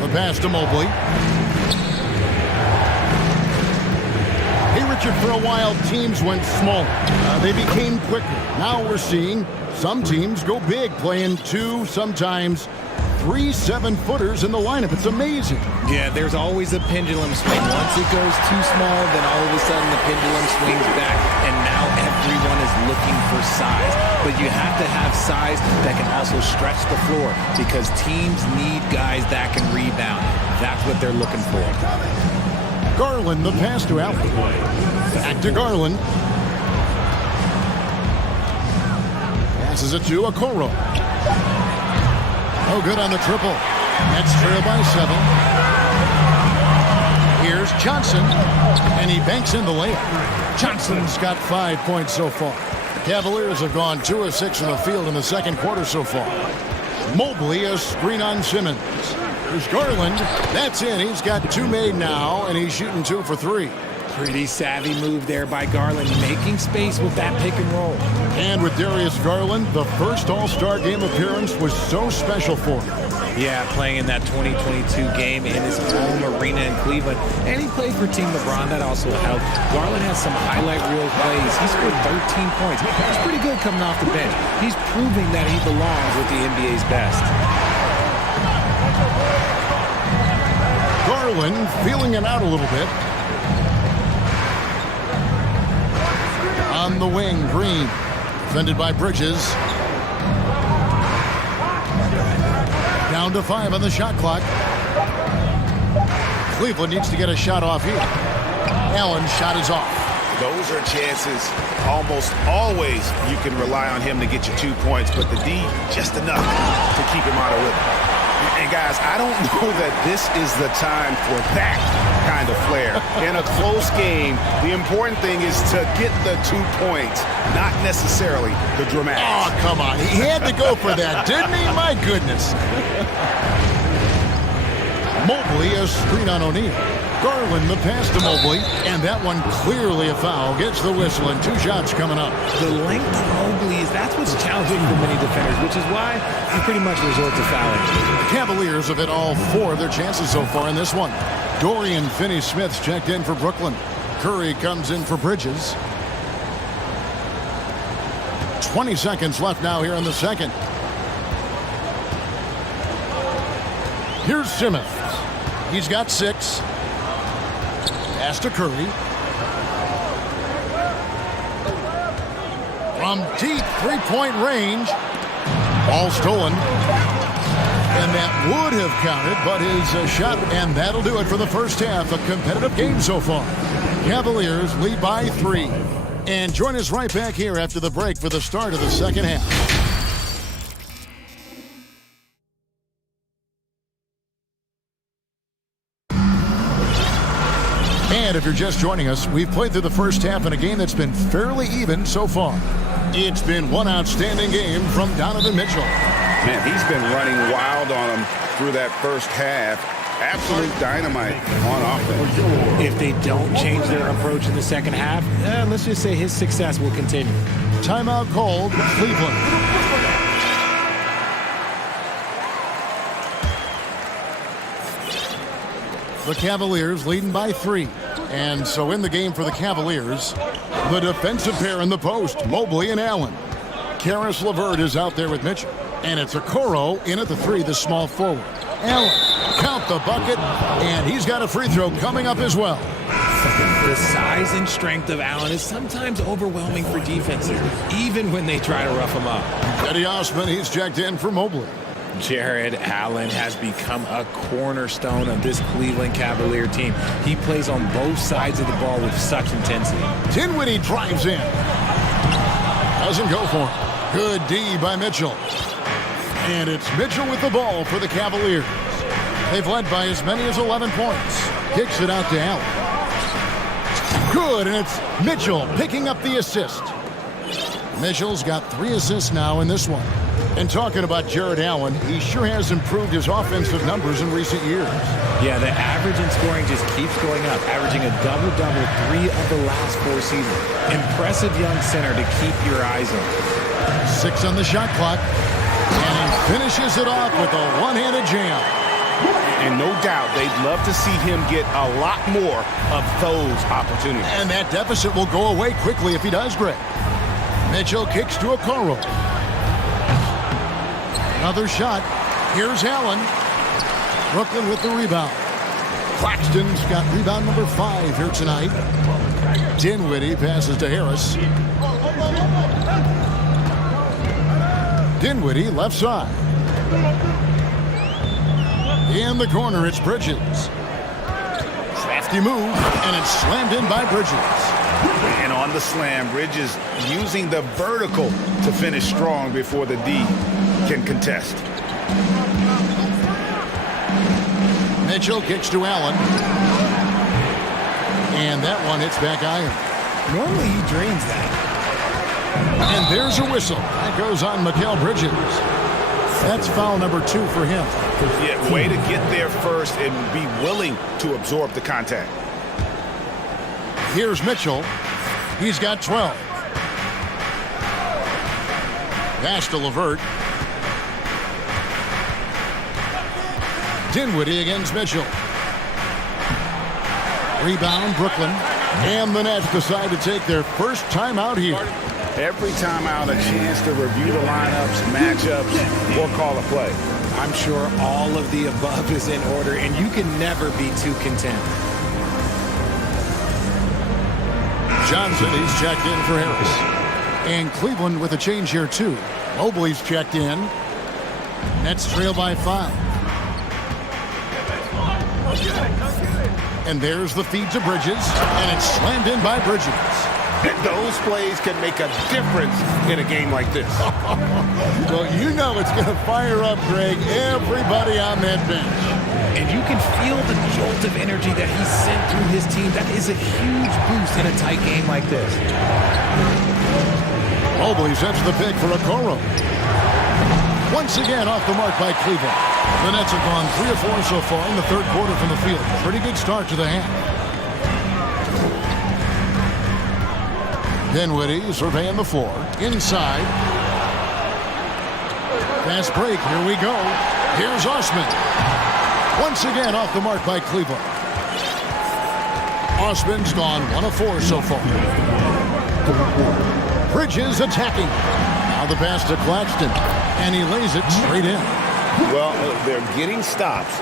The pass to Mobley. Hey, Richard, for a while, teams went small. They became quicker. Now we're seeing some teams go big, playing 2, sometimes 3 7-footers in the lineup. It's amazing. Yeah, there's always a pendulum swing. Once it goes too small, then all of a sudden the pendulum swings back, and now everyone is looking for size. But you have to have size that can also stretch the floor, because teams need guys that can rebound. That's what they're looking for. Garland, the pass to Allen. Back to Garland. Passes it to Okoro. No good on the triple. Nets trail by 7. Here's Johnson, and he banks in the layup. Johnson's got 5 points so far. The Cavaliers have gone 2 of 6 from the field in the second quarter so far. Mobley, a screen on Simmons. There's Garland. That's in. He's got 2 made now, and he's shooting 2 for 3. Pretty savvy move there by Garland, making space with that pick and roll. And with Darius Garland, the first All-Star game appearance was so special for him. Yeah, playing in that 2022 game in his home arena in Cleveland. And he played for Team LeBron. That also helped. Garland has some highlight reel plays. He scored 13 points. That's pretty good coming off the bench. He's proving that he belongs with the NBA's best. Garland feeling it out a little bit. On the wing, Green. Defended by Bridges. Down to 5 on the shot clock. Cleveland needs to get a shot off here. Allen's shot is off. Those are chances almost always you can rely on him to get you 2 points, but the D just enough to keep him out of rhythm. And guys, I don't know that this is the time for that kind of flair. In a close game, the important thing is to get the 2 points, not necessarily the dramatics. Oh, come on. He had to go for that, didn't he? My goodness. Mobley, a screen on O'Neal. Garland, the pass to Mobley, and that one clearly a foul. Gets the whistle, and 2 shots coming up. The length of Mobley that's what's challenging for many defenders, which is why he pretty much resort to fouling. The Cavaliers have hit all 4 of their chances so far in this one. Dorian Finney-Smith's checked in for Brooklyn. Curry comes in for Bridges. 20 seconds left now here in the second. Here's Simmons. He's got 6. Pass to Curry. From deep 3-point range. Ball stolen. And that would have counted, but his shot, and that'll do it for the first half. A competitive game so far. Cavaliers lead by 3. And join us right back here after the break for the start of the second half. And if you're just joining us, we've played through the first half in a game that's been fairly even so far. It's been one outstanding game from Donovan Mitchell. Man, he's been running wild on him through that first half. Absolute dynamite on offense. If they don't change their approach in the second half, let's just say his success will continue. Timeout called, Cleveland. The Cavaliers leading by 3. And so in the game for the Cavaliers, the defensive pair in the post, Mobley and Allen. Karis LeVert is out there with Mitchell. And it's Okoro in at the 3, the small forward. Allen, count the bucket, and he's got a free throw coming up as well. The size and strength of Allen is sometimes overwhelming for defenses, even when they try to rough him up. Eddie Osman, he's checked in for Mobley. Jared Allen has become a cornerstone of this Cleveland Cavalier team. He plays on both sides of the ball with such intensity. Dinwiddie drives in. Doesn't go for him. Good D by Mitchell. And it's Mitchell with the ball for the Cavaliers. They've led by as many as 11 points. Kicks it out to Allen. Good, and it's Mitchell picking up the assist. Mitchell's got 3 assists now in this one. And talking about Jared Allen, he sure has improved his offensive numbers in recent years. Yeah, the average in scoring just keeps going up, averaging a double-double 3 of the last 4 seasons. Impressive young center to keep your eyes on. 6 on the shot clock. And he finishes it off with a one-handed jam. And no doubt, they'd love to see him get a lot more of those opportunities. And that deficit will go away quickly if he does, Greg. Mitchell kicks to Okoro. Another shot. Here's Allen. Brooklyn with the rebound. Claxton's got rebound number 5 here tonight. Dinwiddie passes to Harris. Dinwiddie left side. In the corner, it's Bridges. Crafty move, and it's slammed in by Bridges. And on the slam, Bridges using the vertical to finish strong before the D can contest. Mitchell kicks to Allen. And that one hits back iron. Normally he drains that. And there's a whistle. That goes on Mikal Bridges. That's foul number 2 for him. Yeah, way to get there first and be willing to absorb the contact. Here's Mitchell. He's got 12. Pass to LeVert. Dinwiddie against Mitchell. Rebound, Brooklyn. And the Nets decide to take their first timeout here. Every timeout, a chance to review the lineups, matchups, or call a play. I'm sure all of the above is in order, and you can never be too content. Johnson, he's checked in for Harris. And Cleveland with a change here, too. Mobley's checked in. Nets trail by 5. And there's the feed to Bridges, and it's slammed in by Bridges. And those plays can make a difference in a game like this. Well, you know it's going to fire up, Greg, everybody on that bench. And you can feel the jolt of energy that he sent through his team. That is a huge boost in a tight game like this. Mobley sets the pick for Okoro. Once again off the mark by Cleveland. The Nets have gone 3 of 4 so far in the third quarter from the field. Pretty good start to the half. Dinwiddie surveying the floor. Inside. Fast break. Here we go. Here's Osman. Once again off the mark by Cleveland. Osman's gone 1 of 4 so far. Bridges attacking. Now the pass to Claxton. And he lays it straight in. Well, they're getting stops,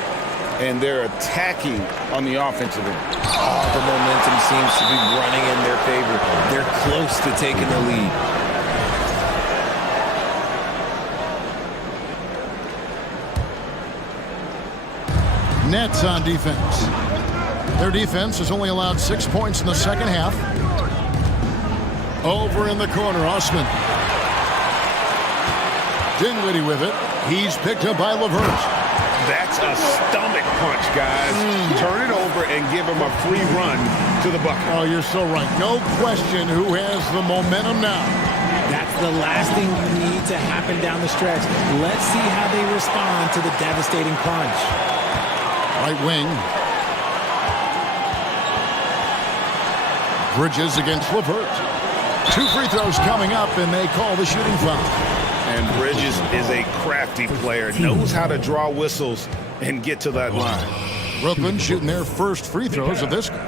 and they're attacking on the offensive end. All the momentum seems to be running in their favor. They're close to taking the lead. Nets on defense. Their defense has only allowed 6 points in the second half. Over in the corner, Osman. Dinwiddie with it. He's picked up by LeVert. That's a stomach punch, guys. Turn it over and give him a free run to the bucket. Oh, you're so right. No question who has the momentum now. That's the last thing you need to happen down the stretch. Let's see how they respond to the devastating punch. Right wing. Bridges against LeVert. 2 free throws coming up, and they call the shooting foul. And Bridges is a crafty player, knows how to draw whistles and get to that line. Brooklyn shooting their first free throws of this game.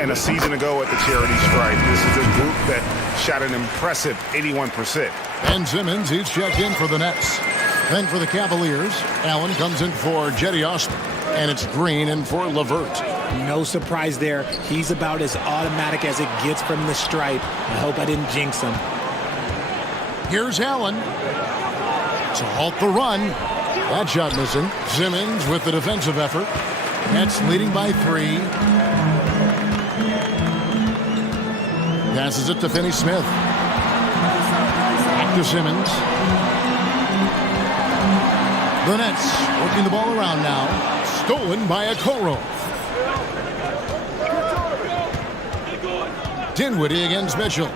And a season ago at the charity stripe, this is a group that shot an impressive 81%. Ben Simmons, he's checked in for the Nets. Then for the Cavaliers, Allen comes in for Jetty Osman. And it's Green in for LeVert. No surprise there. He's about as automatic as it gets from the stripe. I hope I didn't jinx him. Here's Allen to halt the run. That shot missing. Simmons with the defensive effort. Nets leading by 3. Passes it to Finney-Smith. Back to Simmons. The Nets working the ball around now. Stolen by Okoro. Dinwiddie against Mitchell.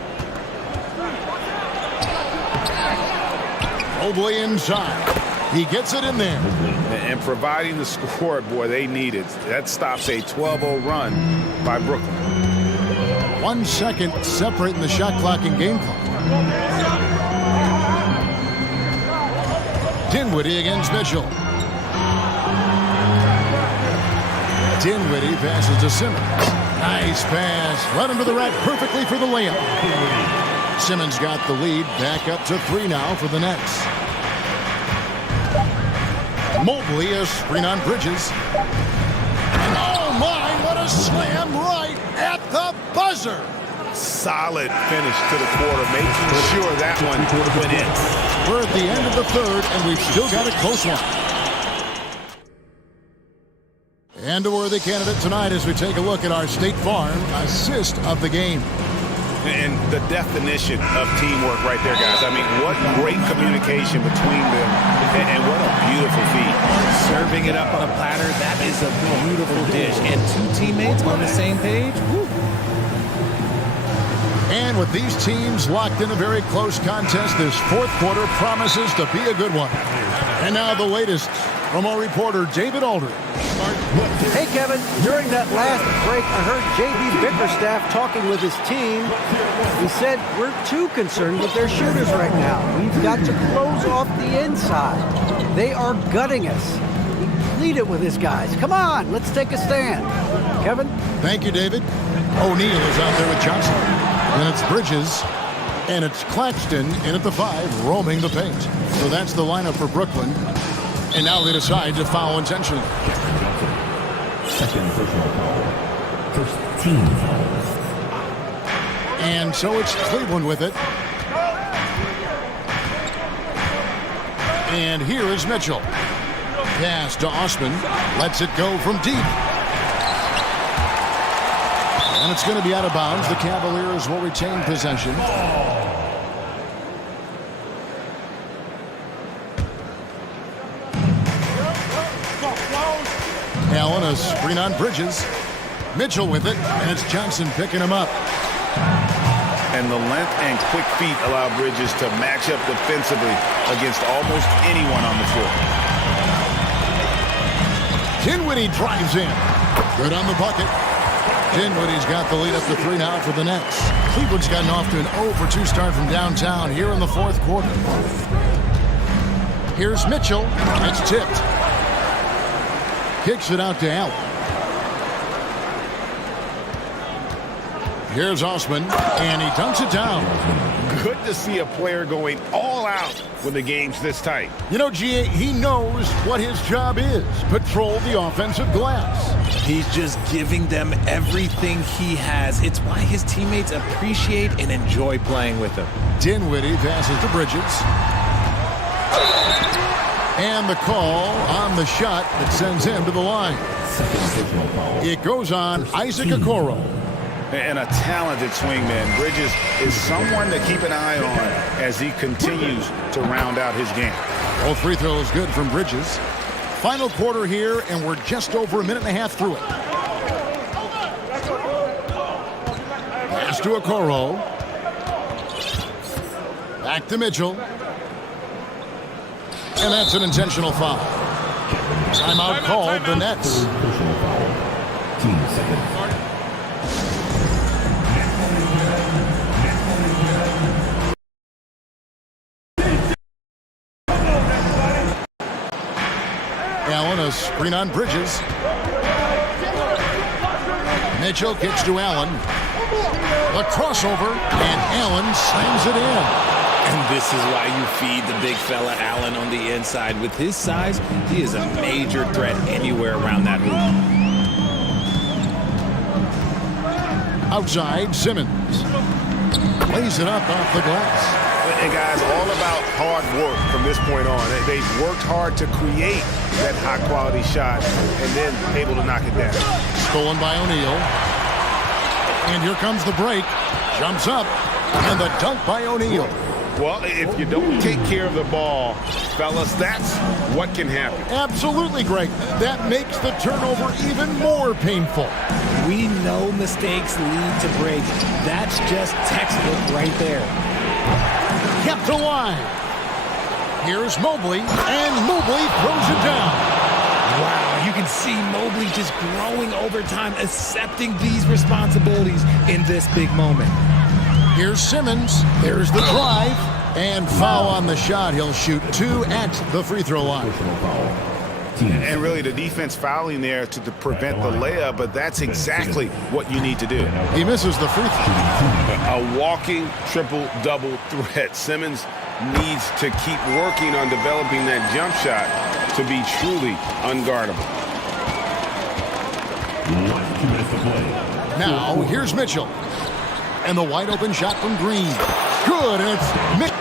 Mobley inside. He gets it in there. And providing the score, boy, they need it. That stops a 12-0 run by Brooklyn. 1 second separating the shot clock and game clock. Dinwiddie against Mitchell. Dinwiddie passes to Simmons. Nice pass. Right under the rack perfectly for the layup. Simmons got the lead. Back up to 3 now for the Nets. Mobley a screen on Bridges. And oh my, what a slam right at the buzzer. Solid finish to the quarter, making sure that one went in. We're at the end of the third, and we've still got a close one. And a worthy candidate tonight as we take a look at our State Farm assist of the game. And the definition of teamwork right there, guys. I mean, what great communication between them, and what a beautiful feat. Serving it up on a platter, that is a beautiful dish. And 2 teammates on the same page. Woo. And with these teams locked in a very close contest, this fourth quarter promises to be a good one. And now the latest from our reporter, David Aldridge. Hey, Kevin, during that last break, I heard J.B. Bickerstaff talking with his team. He said, we're too concerned with their shooters right now. We've got to close off the inside. They are gutting us. He pleaded with his guys. Come on, let's take a stand. Kevin? Thank you, David. O'Neal is out there with Johnson. Then it's Bridges. And it's Claxton in at the 5, roaming the paint. So that's the lineup for Brooklyn. And now they decide to foul intentionally. Second personal foul. First team foul. And so it's Cleveland with it. And here is Mitchell. Pass to Osman. Lets it go from deep. And it's going to be out of bounds. The Cavaliers will retain possession. Allen a screen on Bridges. Mitchell with it, and it's Johnson picking him up. And the length and quick feet allow Bridges to match up defensively against almost anyone on the floor. Dinwiddie drives in. Good on the bucket. Dinwiddie's got the lead up to 3 now for the Nets. Cleveland's gotten off to an 0-for-2 start from downtown here in the fourth quarter. Here's Mitchell. It's tipped. Kicks it out to Allen. Here's Osman, and he dunks it down. Good to see a player going all out when the game's this tight. You know, G.A., he knows what his job is. Patrol the offensive glass. He's just giving them everything he has. It's why his teammates appreciate and enjoy playing with him. Dinwiddie passes to Bridges. And the call on the shot that sends him to the line. It goes on Isaac Okoro. And a talented swingman. Bridges is someone to keep an eye on as he continues to round out his game. Both free throws good from Bridges. Final quarter here, and we're just over a minute and a half through it. Pass to Okoro. Back to Mitchell. And that's an intentional foul. Timeout called the Nets. Team second. Allen a screen on Bridges. Mitchell kicks to Allen. The crossover, and Allen slams it in. And this is why you feed the big fella Allen on the inside. With his size, he is a major threat anywhere around that hoop. Outside, Simmons. Lays it up off the glass. And guys, all about hard work from this point on. They've worked hard to create that high-quality shot and then able to knock it down. Stolen by O'Neal. And here comes the break. Jumps up. And the dunk by O'Neal. Well, if you don't take care of the ball, fellas, that's what can happen. Absolutely, Greg. That makes the turnover even more painful. We know mistakes lead to breaks. That's just textbook right there. Kept alive. Here's Mobley, and Mobley throws it down. Wow, you can see Mobley just growing over time, accepting these responsibilities in this big moment. Here's Simmons. There's the drive. And foul on the shot. He'll shoot 2 at the free throw line. And really the defense fouling there to prevent the layup, but that's exactly what you need to do. He misses the free throw. A walking triple-double threat. Simmons needs to keep working on developing that jump shot to be truly unguardable. Now, here's Mitchell. And the wide open shot from Green. Good, and it's Mick.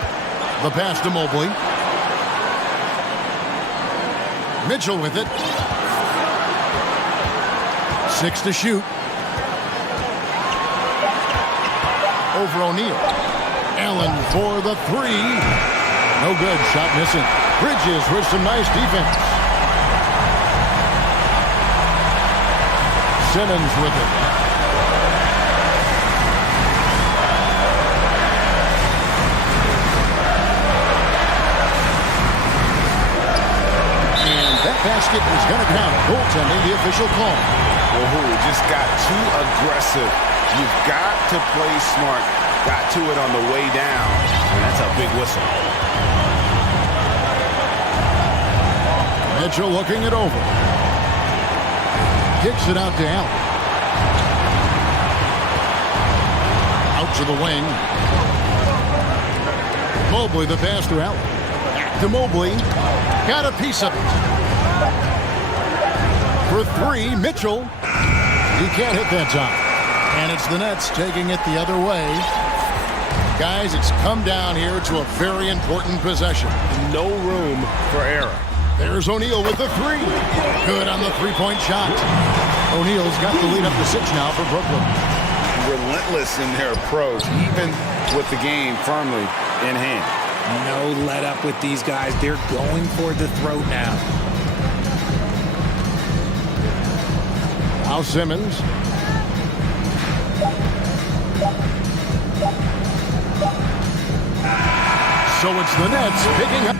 The pass to Mobley. Mitchell with it. 6 to shoot. Over O'Neal. Allen for the 3. No good. Shot missing. Bridges with some nice defense. Simmons with it. Basket is going to count. Goaltending, the official call. Whoa, just got too aggressive. You've got to play smart. Got to it on the way down, and that's a big whistle. Mitchell looking it over. Kicks it out to Allen. Out to the wing. Mobley, the pass to Allen. Back to Mobley. Got a piece of it. For 3, Mitchell. He can't hit that time. And it's the Nets taking it the other way. Guys, it's come down here to a very important possession. No room for error. There's O'Neal with the 3. Good on the three-point shot. O'Neal's got the lead up to 6 now for Brooklyn. Relentless in their approach, even with the game firmly in hand. No let up with these guys. They're going for the throat now. Now Simmons. So it's the Nets picking up.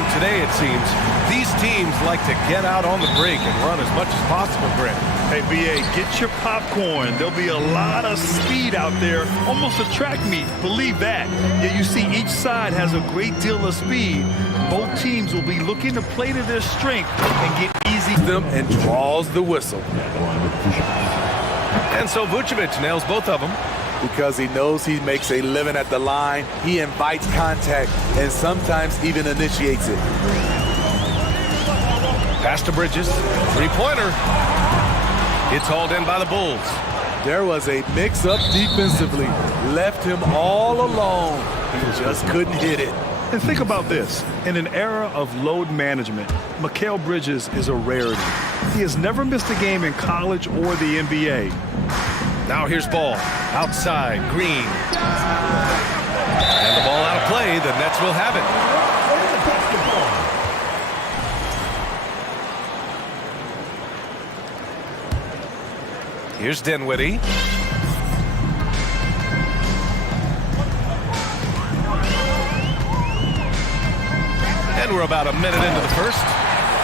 game today, it seems. These teams like to get out on the break and run as much as possible, Grant. Hey, BA, get your popcorn. There'll be a lot of speed out there, almost a track meet. Believe that. Yeah, you see each side has a great deal of speed. Both teams will be looking to play to their strength and get easy. Them and draws the whistle. And so Vucevic nails both of them. Because he knows he makes a living at the line, he invites contact and sometimes even initiates it. Pass to Bridges. Three-pointer. It's hauled in by the Bulls. There was a mix-up defensively. Left him all alone. He just couldn't hit it. And think about this. In an era of load management, Mikal Bridges is a rarity. He has never missed a game in college or the NBA. Now here's Ball. Outside, Green. And the ball out of play. The Nets will have it. Here's Dinwiddie. And we're about a minute into the first.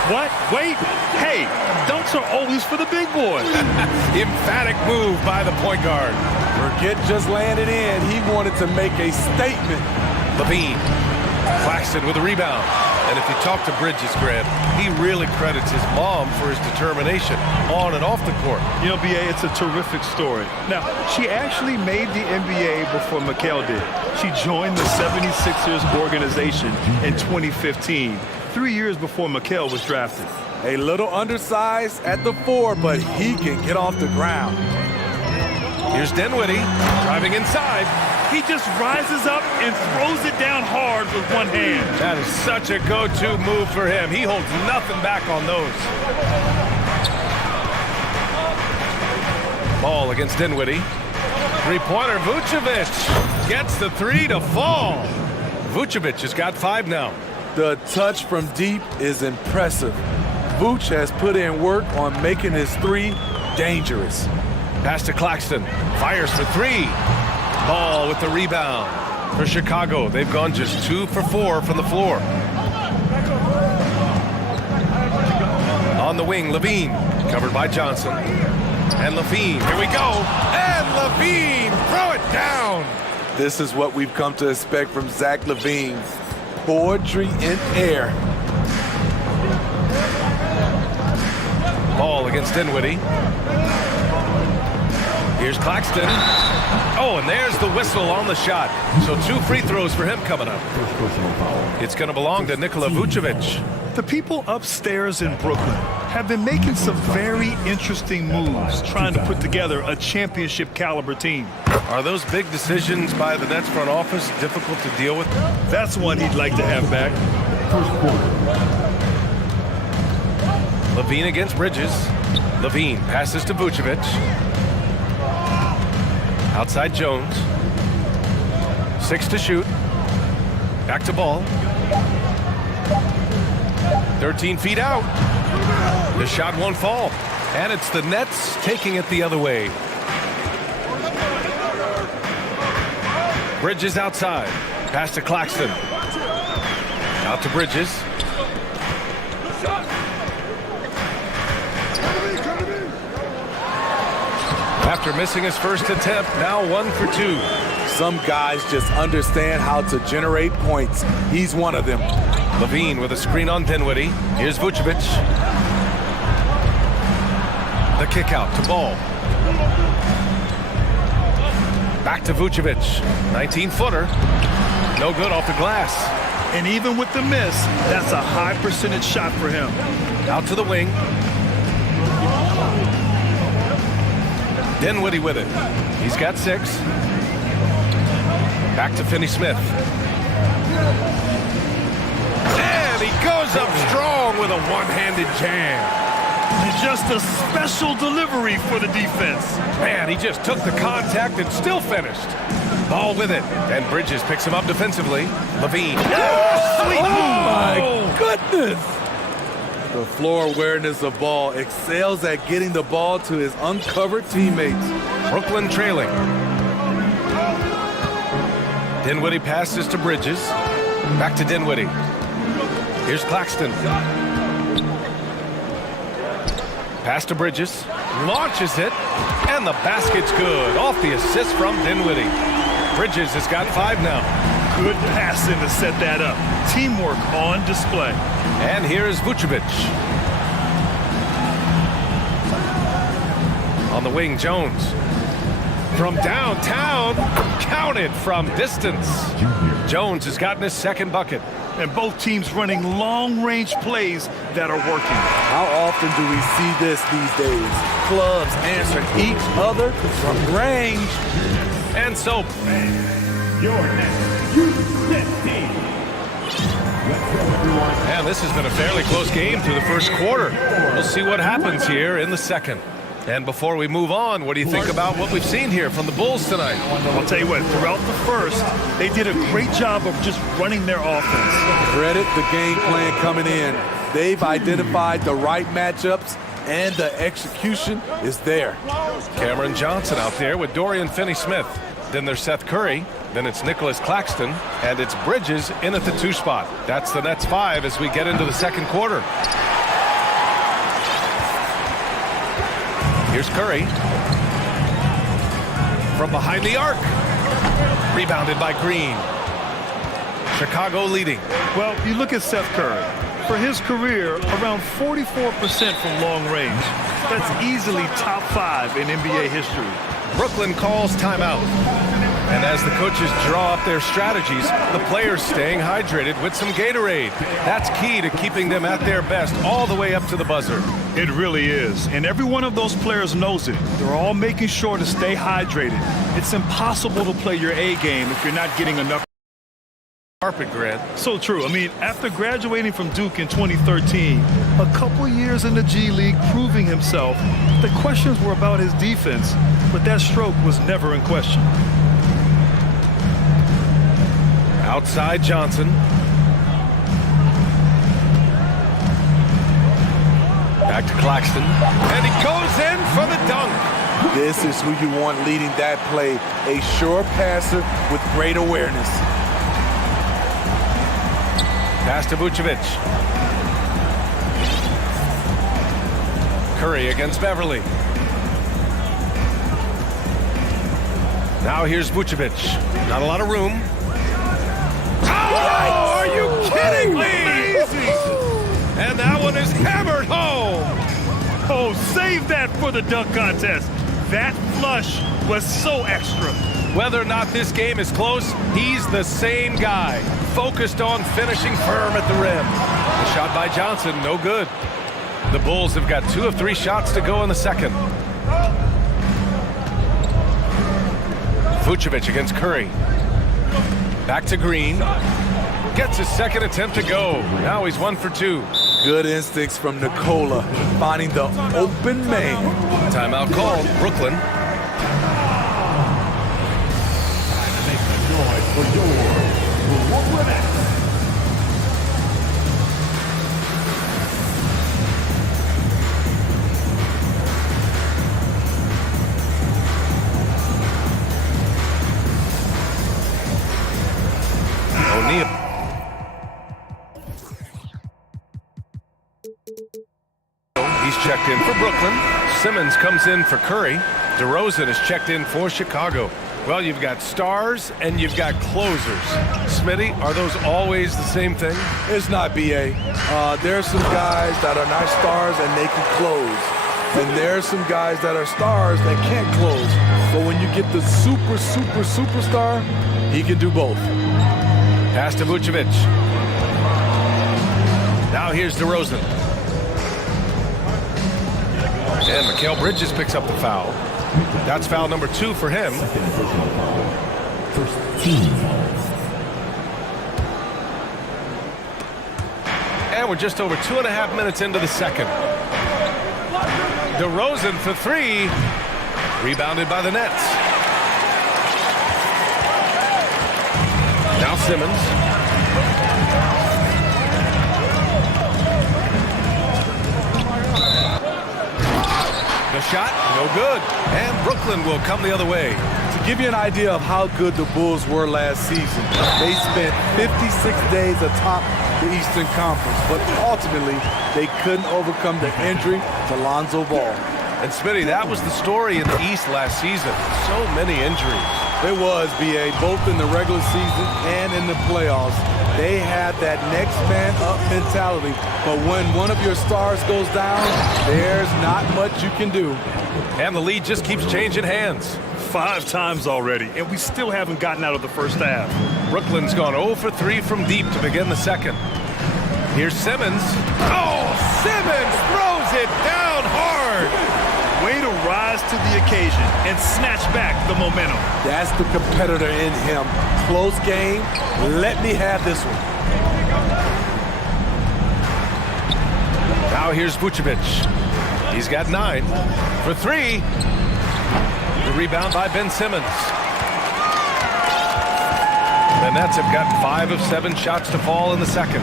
What? Wait. Hey, dunks are always for the big boy. Emphatic move by the point guard. Burkett just landed in. He wanted to make a statement. Levine. Claxton with a rebound. And if you talk to Bridges, Grant, he really credits his mom for his determination on and off the court. You know, BA, it's a terrific story. Now, she actually made the NBA before Mikal did. She joined the 76ers organization in 2015, 3 years before Mikal was drafted. A little undersized at the 4, but he can get off the ground. Here's Dinwiddie driving inside. He just rises up and throws it down hard with one hand. That is such a go-to move for him. He holds nothing back on those. Ball against Dinwiddie. Three-pointer, Vucevic gets the three to fall. Vucevic has got 5 now. The touch from deep is impressive. Vooch has put in work on making his 3 dangerous. Pass to Claxton. Fires for 3. Ball with the rebound for Chicago. They've gone just 2 for 4 from the floor. On the wing, Levine. Covered by Johnson. And Levine. Here we go. And Levine. Throw it down. This is what we've come to expect from Zach LaVine. Poetry in air. Ball against Dinwiddie. Here's Claxton. Oh, and there's the whistle on the shot. So 2 free throws for him coming up. It's going to belong to Nikola Vucevic. The people upstairs in Brooklyn have been making some very interesting moves, trying to put together a championship caliber team. Are those big decisions by the Nets front office difficult to deal with? That's one he'd like to have back. Levine against Bridges. Levine passes to Vucevic. Outside Jones. 6 to shoot. Back to Ball. 13 feet out. The shot won't fall. And it's the Nets taking it the other way. Bridges outside. Pass to Claxton. Out to Bridges. After missing his first attempt, now 1 for 2. Some guys just understand how to generate points. He's one of them. Levine with a screen on Dinwiddie. Here's Vucevic. The kick out to Ball. Back to Vucevic. 19-footer. No good off the glass. And even with the miss, that's a high percentage shot for him. Out to the wing. Dinwiddie with it. He's got 6. Back to Finney-Smith. And he goes up strong with a one-handed jam. And just a special delivery for the defense. Man, he just took the contact and still finished. Ball with it. And Bridges picks him up defensively. Levine. Oh, sweet move. My goodness. The floor awareness of Ball excels at getting the ball to his uncovered teammates. Brooklyn trailing. Dinwiddie passes to Bridges. Back to Dinwiddie. Here's Claxton. Pass to Bridges. Launches it. And the basket's good. Off the assist from Dinwiddie. Bridges has got 5 now. Good passing to set that up. Teamwork on display. And here's Vucevic. On the wing, Jones. From downtown, counted from distance. Jones has gotten his second bucket. And both teams running long-range plays that are working. How often do we see this these days? Clubs answering each other from range. And so, Your next U.S. team. Let's go, everyone. and this has been a fairly close game through the first quarter. We'll see what happens here in the second. And before we move on, what do you think about what we've seen here from the Bulls tonight? I'll tell you what, throughout the first, they did a great job of just running their offense. Credit the game plan coming in. They've identified the right matchups, and the execution is there. Cameron Johnson out there with Dorian Finney-Smith. Then there's Seth Curry. Then it's Nicholas Claxton. And it's Bridges in at the 2 spot. That's the Nets 5 as we get into the second quarter. Here's Curry. From behind the arc. Rebounded by Green. Chicago leading. Well, you look at Seth Curry. For his career, around 44% from long range. That's easily top 5 in NBA history. Brooklyn calls timeout. And as the coaches draw up their strategies, the players staying hydrated with some Gatorade. That's key to keeping them at their best all the way up to the buzzer. It really is. And every one of those players knows it. They're all making sure to stay hydrated. It's impossible to play your A game if you're not getting enough. Carpet, Grant. So true. I mean, after graduating from Duke in 2013, a couple years in the G League proving himself, the questions were about his defense, but that stroke was never in question. Outside Johnson. Back to Claxton. And he goes in for the dunk. This is who you want leading that play. A sure passer with great awareness. Pass to Vucevic. Curry against Beverly. Now here's Vucevic. Not a lot of room. Oh, are you kidding me? Amazing! And that one is hammered home. Oh, save that for the dunk contest. That flush was so extra. Whether or not this game is close, he's the same guy. Focused on finishing firm at the rim. The shot by Johnson, no good. The Bulls have got 2 of 3 shots to go in the second. Vucevic against Curry. Back to Green. Gets his second attempt to go. Now he's 1 for 2. Good instincts from Nikola, finding the open man. Timeout called, Brooklyn. Make some noise for your Brooklyn. O'Neal. He's checked in for Brooklyn. Simmons comes in for Curry. DeRozan is checked in for Chicago. Well, you've got stars and you've got closers. Smitty, are those always the same thing? It's not BA. There are some guys that are not stars and they can close. And there are some guys that are stars that can't close. But when you get the superstar, he can do both. Pass to Vucevic. Now here's DeRozan. And Mikal Bridges picks up the foul. That's foul number 2 for him. First team. And we're just over 2.5 minutes into the second. DeRozan for 3. Rebounded by the Nets. Now Simmons. The shot, no good. And Brooklyn will come the other way to give you an idea of how good the Bulls were last season, they spent 56 days atop the Eastern Conference, but ultimately they couldn't overcome the injury to Lonzo Ball. And Smitty, that was the story in the East last season. So many injuries. It was, B.A., both in the regular season and in the playoffs. They had that next man up mentality, but when one of your stars goes down, there's not much you can do. And the lead just keeps changing hands. 5 times already, and we still haven't gotten out of the first half. Brooklyn's gone 0 for 3 from deep to begin the second. Here's Simmons. Oh, Simmons throws it down hard. Way to rise to the occasion and snatch back the momentum. That's the competitor in him. Close game. Let me have this one. Now here's Vucevic. He's got 9 for 3. The rebound by Ben Simmons. The Nets have gotten 5 of 7 shots to fall in the second.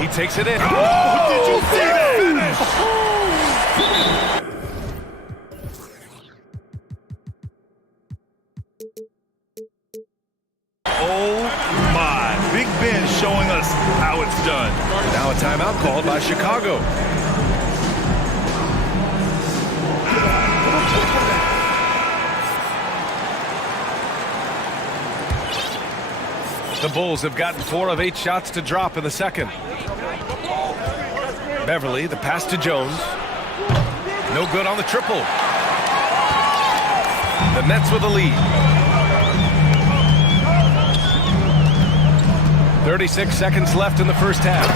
He takes it in. Oh, did you see that finish? Oh my, Big Ben showing us how it's done. Now a timeout called by Chicago. The Bulls have gotten 4 of 8 shots to drop in the second. Beverly, the pass to Jones. No good on the triple. The Nets with a lead. 36 seconds left in the first half.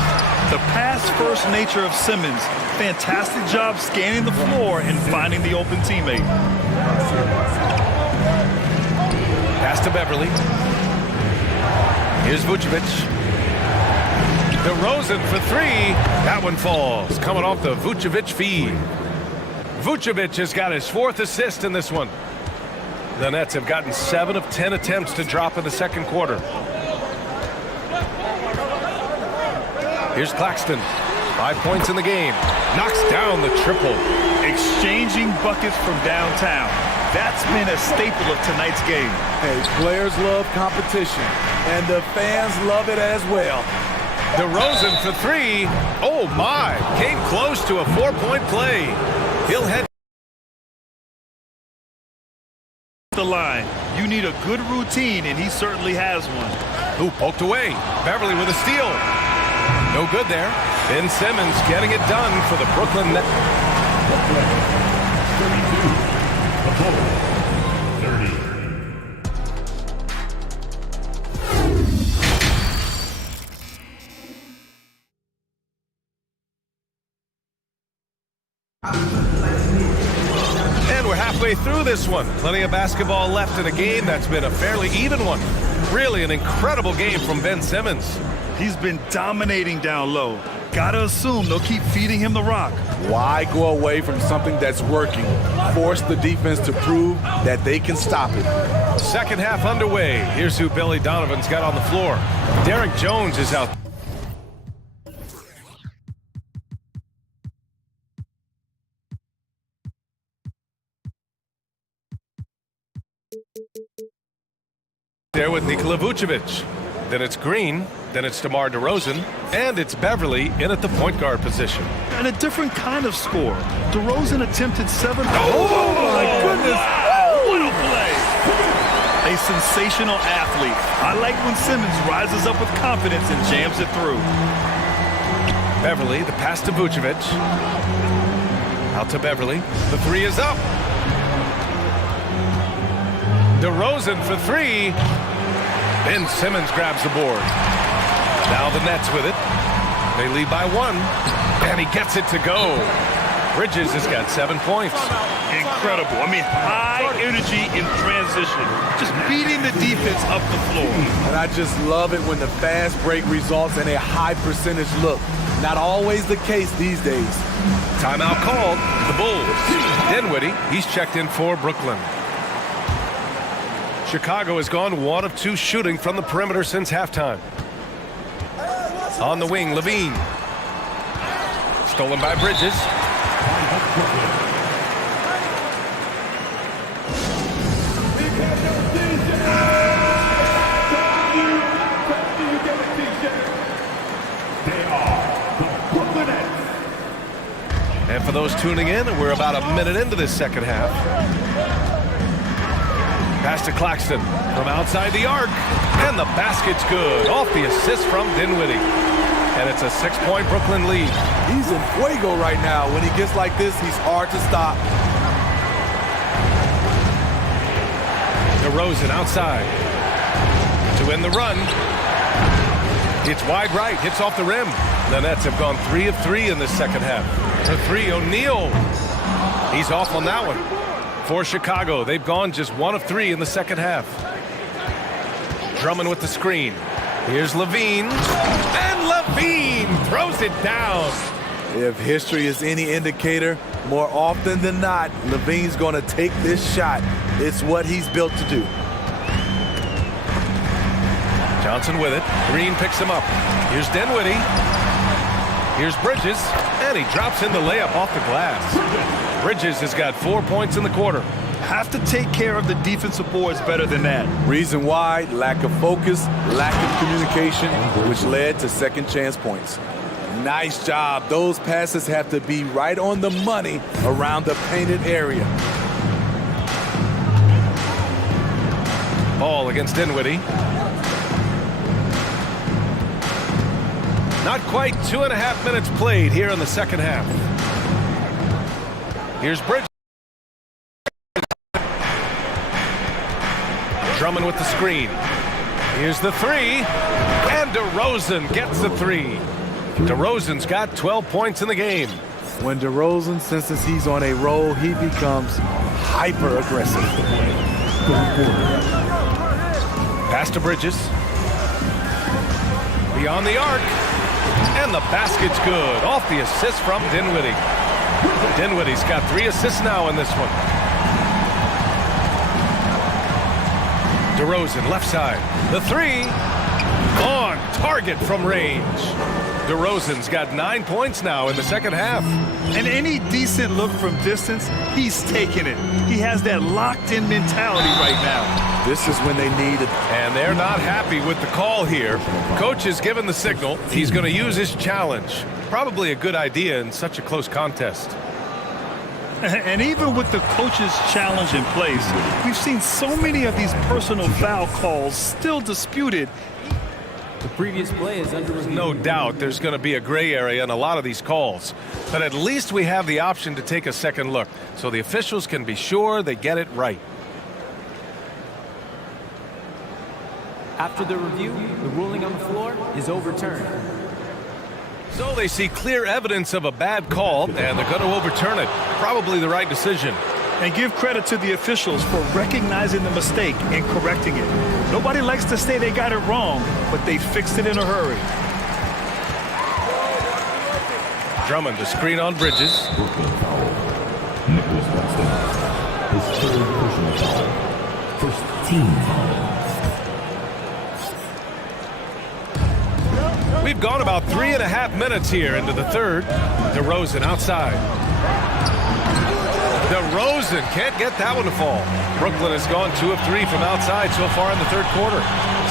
The pass-first nature of Simmons. Fantastic job scanning the floor and finding the open teammate. Pass to Beverly. Here's Vucevic. DeRozan for 3. That one falls. Coming off the Vucevic feed. Vucevic has got his 4th assist in this one. The Nets have gotten 7 of 10 attempts to drop in the second quarter. Here's Claxton. 5 points in the game. Knocks down the triple. Exchanging buckets from downtown. That's been a staple of tonight's game. Hey, players love competition, and the fans love it as well. DeRozan for 3. Oh my, came close to a 4-point play. He'll head The line. You need a good routine, and he certainly has one. Who poked away. Beverly with a steal. No good there. Ben Simmons getting it done for the Brooklyn Nets. 30. And we're halfway through this one. Plenty of basketball left in a game that's been a fairly even one. Really an incredible game from Ben Simmons. He's been dominating down low. Gotta assume they'll keep feeding him the rock. Why go away from something that's working? Force the defense to prove that they can stop it. Second half underway. Here's who Billy Donovan's got on the floor. Derek Jones is out. There with Nikola Vucevic. Then it's Green. Then it's DeMar DeRozan. And it's Beverly in at the point guard position. And a different kind of score. DeRozan attempted 7. Oh my goodness! Wow, what a play! A sensational athlete. I like when Simmons rises up with confidence and jams it through. Beverly, the pass to Vucevic. Out to Beverly. The 3 is up. DeRozan for 3. Ben Simmons grabs the board. Now the Nets with it. They lead by 1. And he gets it to go. Bridges has got 7 points. Incredible. I mean, high energy in transition. Just beating the defense up the floor. And I just love it when the fast break results in a high percentage look. Not always the case these days. Timeout called. The Bulls. Dinwiddie, he's checked in for Brooklyn. Chicago has gone 1 of 2 shooting from the perimeter since halftime. On the wing, Levine. Stolen by Bridges. And for those tuning in, we're about a minute into this second half. Pass to Claxton from outside the arc. And the basket's good. Off the assist from Dinwiddie. And it's a 6-point Brooklyn lead. He's in fuego right now. When he gets like this, he's hard to stop. DeRozan outside to win the run. It's wide right, hits off the rim. The Nets have gone 3 of 3 in this second half. To 3, O'Neal. He's off on that one. For Chicago, they've gone just 1 of 3 in the second half. Drummond with the screen. Here's Levine. And Levine throws it down. If history is any indicator, more often than not, Levine's going to take this shot. It's what he's built to do. Johnson with it. Green picks him up. Here's Dinwiddie. Here's Bridges. And he drops in the layup off the glass. Bridges has got 4 points in the quarter. Have to take care of the defensive boards better than that. Reason why? Lack of focus, lack of communication, which led to second chance points. Nice job. Those passes have to be right on the money around the painted area. Ball against Dinwiddie. Not quite 2.5 minutes played here in the second half. Here's Bridges. Drummond with the screen. Here's the 3. And DeRozan gets the 3. DeRozan's got 12 points in the game. When DeRozan senses he's on a roll, he becomes hyper-aggressive. Pass to Bridges. Beyond the arc. And the basket's good. Off the assist from Dinwiddie. Dinwiddie's got 3 assists now in this one. DeRozan left side. The 3. On target from range. DeRozan's got 9 points now in the second half. And any decent look from distance, he's taking it. He has that locked-in mentality right now. This is when they need it. And they're not happy with the call here. Coach has given the signal. He's going to use his challenge. Probably a good idea in such a close contest. And even with the coach's challenge in place, we've seen so many of these personal foul calls still disputed. The previous play is under review. No doubt there's going to be a gray area in a lot of these calls. But at least we have the option to take a second look, so the officials can be sure they get it right. After the review, the ruling on the floor is overturned. So they see clear evidence of a bad call, and they're going to overturn it. Probably the right decision. And give credit to the officials for recognizing the mistake and correcting it. Nobody likes to say they got it wrong, but they fixed it in a hurry. Drummond to screen on Bridges. Brooklyn foul. Nicholas Claxton. His third personal foul. First team foul. We've gone about 3.5 minutes here into the third. DeRozan outside. DeRozan can't get that one to fall. Brooklyn has gone 2 of 3 from outside so far in the third quarter.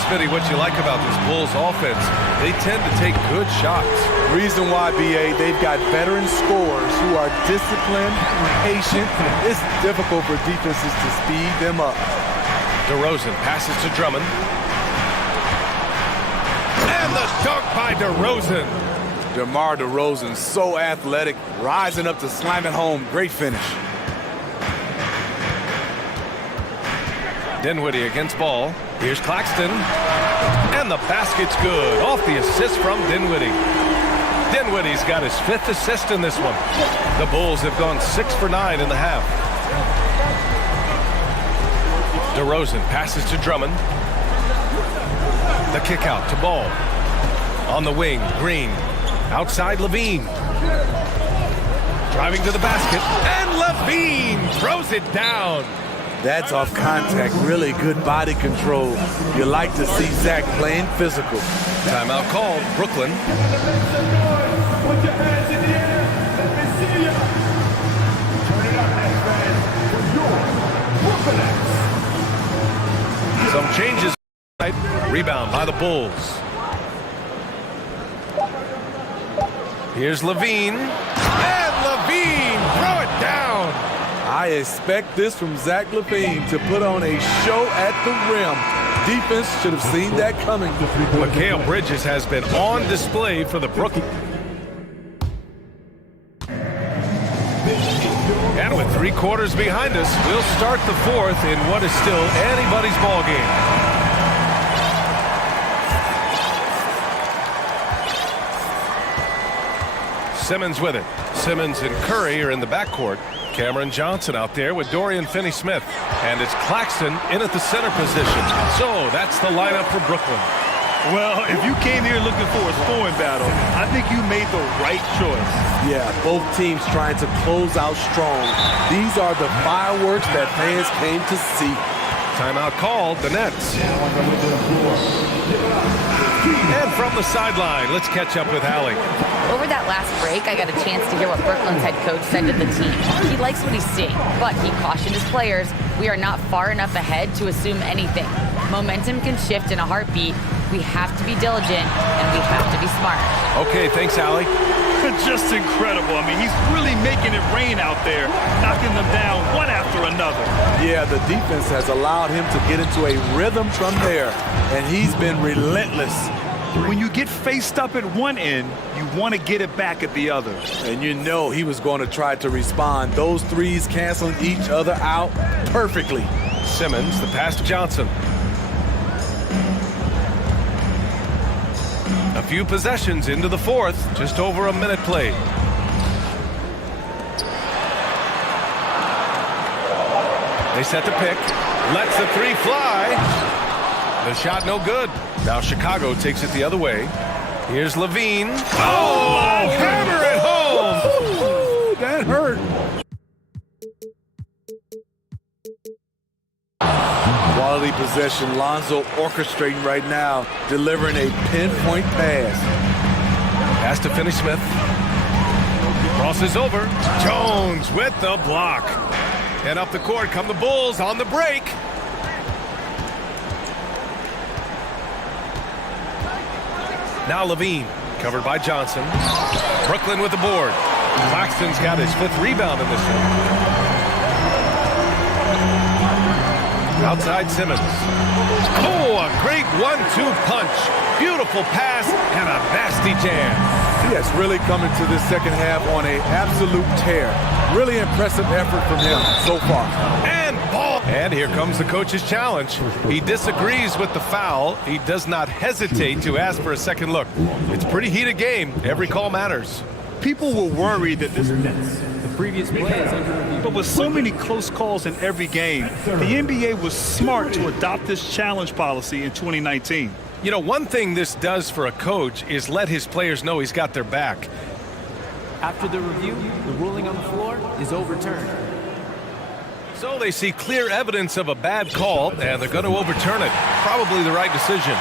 Smitty, what you like about this Bulls offense, they tend to take good shots. Reason why, BA, they've got veteran scorers who are disciplined, patient. It's difficult for defenses to speed them up. DeRozan passes to Drummond. And the dunk by DeRozan. DeMar DeRozan, so athletic, rising up to slam it home. Great finish. Dinwiddie against ball. Here's Claxton. And the basket's good. Off the assist from Dinwiddie. Dinwiddie's got his 5th assist in this one. The Bulls have gone 6 for 9 in the half. DeRozan passes to Drummond. The kick out to Ball. On the wing, Green. Outside Levine. Driving to the basket. And Levine throws it down. That's off contact. Really good body control. You like to see Zach playing physical. Timeout called. Brooklyn. Put your hands in the air. Let me see ya. Turn it up, Nets fans, for your Brooklyn Nets. Some changes. Rebound by the Bulls. Here's Levine. And LaVine, throw it down. I expect this from Zach LaVine to put on a show at the rim. Defense should have seen that coming. Mikal Bridges has been on display for the Brooklyn. And with 3 quarters behind us, we'll start the fourth in what is still anybody's ball game. Simmons with it. Simmons and Curry are in the backcourt. Cameron Johnson out there with Dorian Finney-Smith. And it's Claxton in at the center position. So that's the lineup for Brooklyn. Well, if you came here looking for a scoring battle, I think you made the right choice. Yeah, both teams trying to close out strong. These are the fireworks that fans came to see. Timeout called, the Nets. And from the sideline, let's catch up with Allie. Over that last break, I got a chance to hear what Brooklyn's head coach said to the team. He likes what he's seeing, but he cautioned his players, we are not far enough ahead to assume anything. Momentum can shift in a heartbeat. We have to be diligent, and we have to be smart. Okay, thanks, Allie. Just incredible. I mean, he's really making it rain out there, knocking them down one after another. Yeah, the defense has allowed him to get into a rhythm from there, and he's been relentless. When you get faced up at one end, you want to get it back at the other. And you know he was going to try to respond. Those threes canceling each other out perfectly. Simmons, the pass to Johnson. A few possessions into the fourth, just over a minute played. They set the pick, lets the 3 fly. The shot no good. Now Chicago takes it the other way. Here's LaVine. Oh, hammer it home! Ooh, that hurt. Quality possession. Lonzo orchestrating right now, delivering a pinpoint pass. Pass to Finney-Smith. Crosses over. Jones with the block. And up the court come the Bulls on the break. Now LaVine, covered by Johnson. Brooklyn with the board. Claxton's got his 5th rebound in this one. Outside Simmons. Oh, a great 1-2 punch. Beautiful pass and a nasty jam. He has really come into this second half on an absolute tear. Really impressive effort from him so far. And ball. And here comes the coach's challenge. He disagrees with the foul. He does not hesitate to ask for a second look. It's a pretty heated game. Every call matters. People were worried that this The previous play is under review. But with so many close calls in every game, the NBA was smart to adopt this challenge policy in 2019. You know, one thing this does for a coach is let his players know he's got their back. After the review, the ruling on the floor is overturned. So they see clear evidence of a bad call, and they're going to overturn it. Probably the right decision.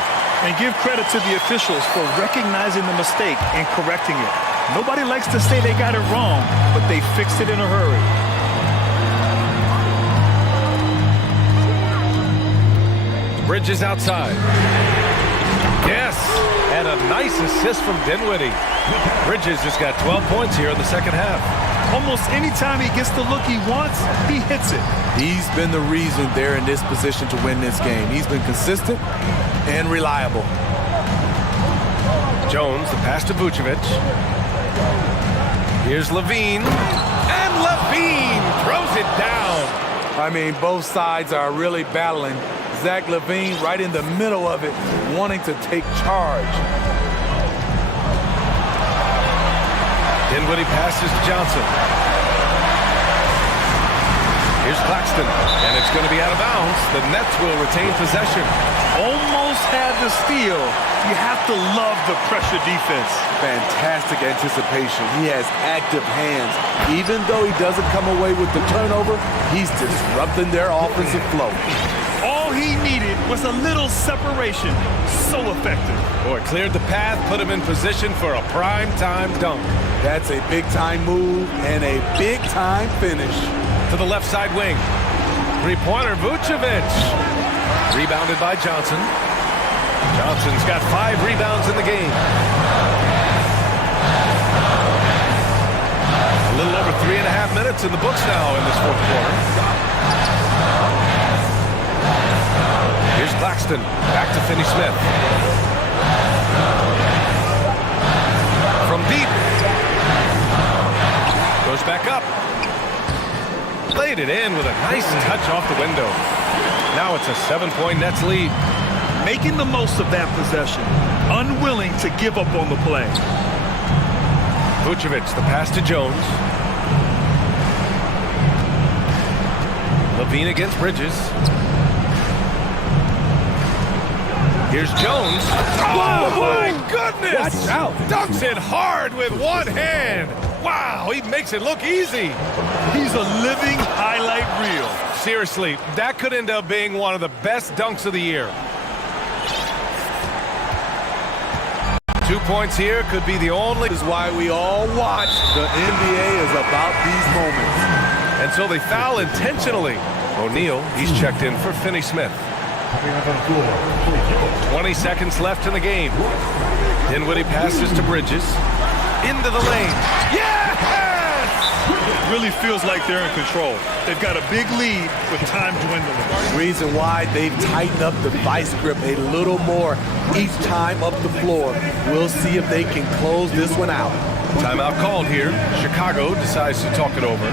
And give credit to the officials for recognizing the mistake and correcting it. Nobody likes to say they got it wrong, but they fixed it in a hurry. Bridges outside. Yes, and a nice assist from Dinwiddie. Bridges just got 12 points here in the second half. Almost any time he gets the look he wants, he hits it. He's been the reason they're in this position to win this game. He's been consistent and reliable. Jones, the pass to Vucevic. Here's LaVine. And LaVine throws it down. I mean, both sides are really battling. Zach LaVine right in the middle of it, wanting to take charge. Dinwiddie passes to Johnson. Here's Claxton, and it's going to be out of bounds. The Nets will retain possession. Almost had the steal. You have to love the pressure defense. Fantastic anticipation. He has active hands. Even though he doesn't come away with the turnover, he's disrupting their offensive flow. All he needed was a little separation. So effective. Boy, cleared the path, put him in position for a prime-time dunk. That's a big-time move and a big-time finish. To the left side wing. Three-pointer, Vucevic. Rebounded by Johnson. Johnson's got 5 rebounds in the game. A little over 3.5 minutes in the books now in this fourth quarter. Here's Claxton, back to Finney-Smith. From deep. Goes back up. Played it in with a nice touch off the window. Now it's a 7-point Nets lead. Making the most of that possession. Unwilling to give up on the play. Vucevic, the pass to Jones. Levine against Bridges. Here's Jones. Oh, my goodness! Watch out. Dunks it hard with one hand. Wow, he makes it look easy. He's a living highlight reel. Seriously, that could end up being one of the best dunks of the year. 2 points here could be the only. This is why we all watch. The NBA is about these moments. And so they foul intentionally. O'Neal, he's checked in for Finney-Smith. 20 seconds left in the game. Dinwiddie passes to Bridges. Into the lane. Yes! It really feels like they're in control. They've got a big lead with time dwindling. Reason why they've tightened up the vice grip a little more each time up the floor. We'll see if they can close this one out. Timeout called here. Chicago decides to talk it over.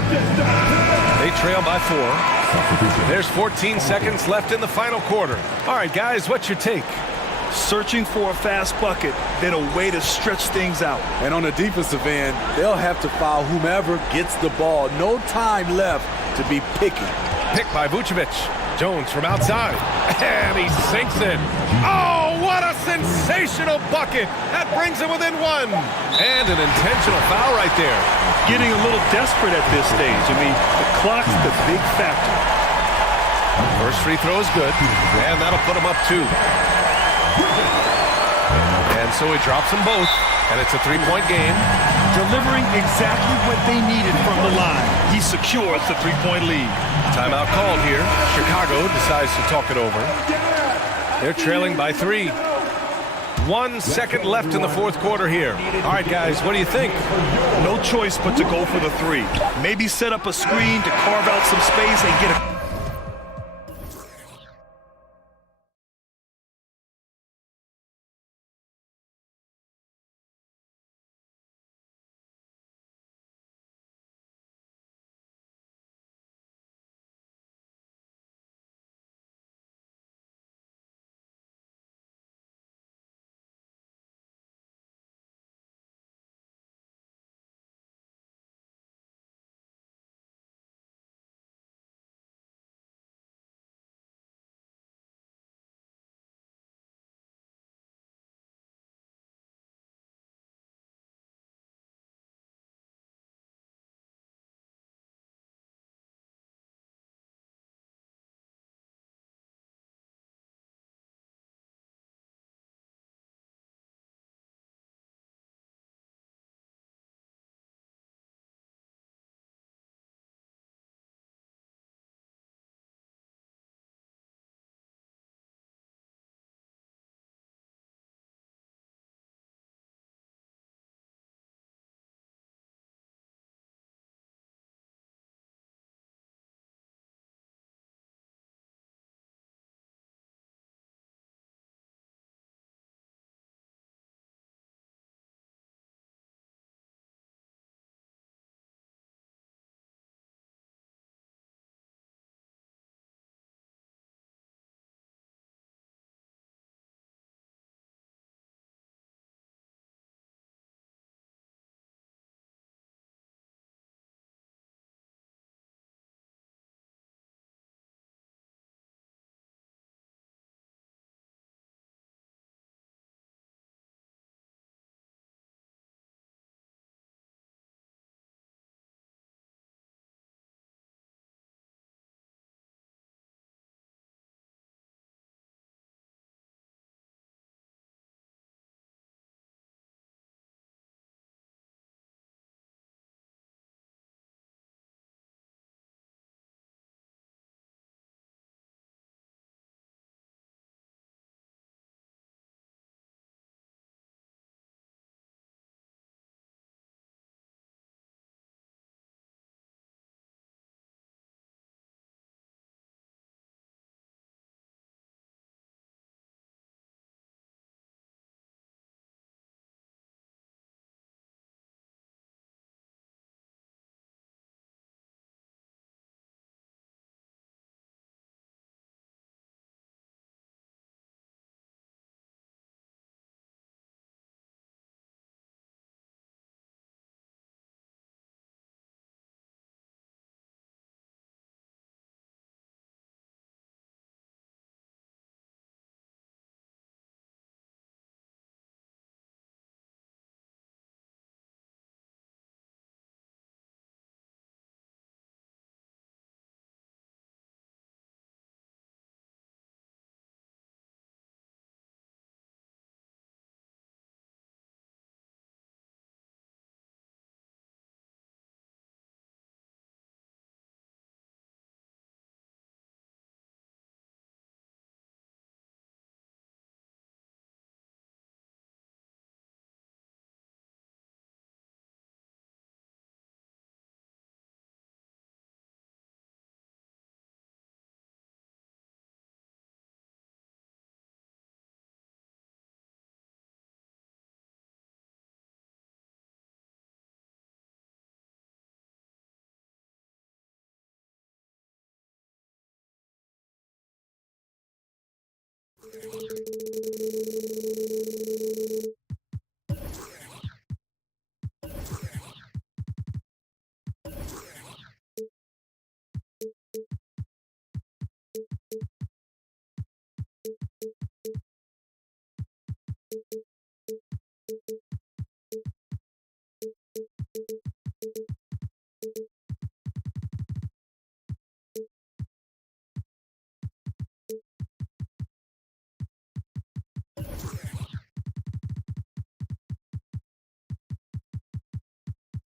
They trail by 4. There's 14 seconds left in the final quarter. All right, guys, what's your take? Searching for a fast bucket, then a way to stretch things out. And on the defensive end, they'll have to foul whomever gets the ball. No time left to be picky. Picked by Vucevic. Jones from outside. And he sinks it. Oh, what a sensational bucket. That brings him within 1. And an intentional foul right there. Getting a little desperate at this stage. I mean, the clock's the big factor. First free throw is good. And that'll put him up 2. And so he drops them both, and it's a 3-point game. Delivering exactly what they needed from the line. He secures the 3-point lead. Timeout called here. Chicago decides to talk it over. They're trailing by 3. 1 second left in the fourth quarter here. All right, guys, what do you think? No choice but to go for the 3. Maybe set up a screen to carve out some space and get a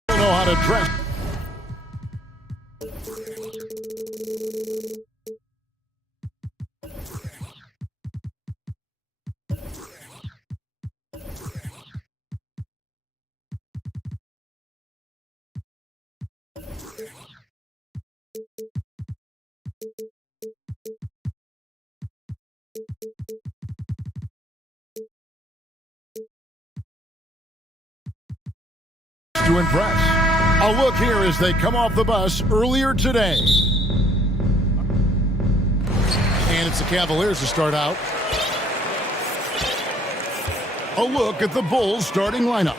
Know how to dress. To impress. A look here as they come off the bus earlier today. And it's the Cavaliers to start out. A look at the Bulls starting lineup.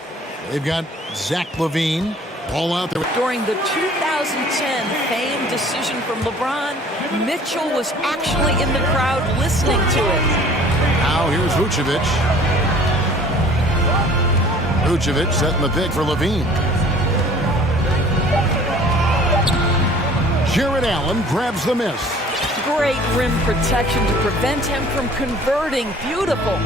They've got Zach LaVine all out there. During the 2010 famed decision from LeBron, Mitchell was actually in the crowd listening to it. Now here's Vucevic. Vucevic setting the pick for LaVine. Jared Allen grabs the miss. Great rim protection to prevent him from converting. Beautiful.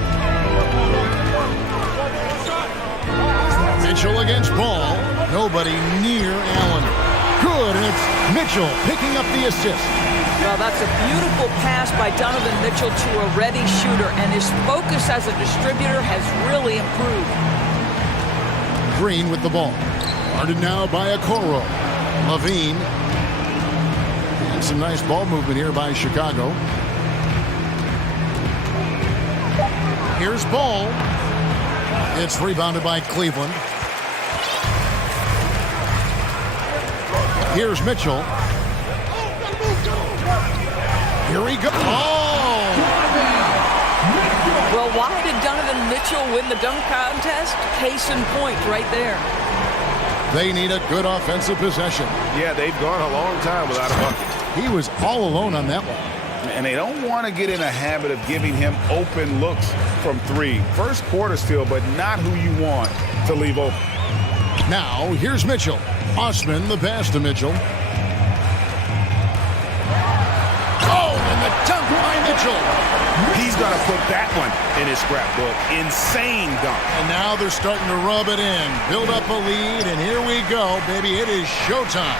Mitchell against Ball. Nobody near Allen. Good, and it's Mitchell picking up the assist. Well, that's a beautiful pass by Donovan Mitchell to a ready shooter, and his focus as a distributor has really improved. Green with the ball. Guarded now by Okoro. LaVine. And some nice ball movement here by Chicago. Here's Ball. It's rebounded by Cleveland. Here's Mitchell. Here he goes. Oh! Well, why did Donovan Mitchell win the dunk contest? Case in point right there. They need a good offensive possession. Yeah, they've gone a long time without a bucket. He was all alone on that one. And they don't want to get in a habit of giving him open looks from three. First quarter still, but not who you want to leave open. Now, here's Mitchell. Osman, the pass to Mitchell. Oh, and the dunk by Mitchell. He's going to put that one in his scrapbook. Insane dunk. And now they're starting to rub it in. Build up a lead, and here we go, baby. It is showtime.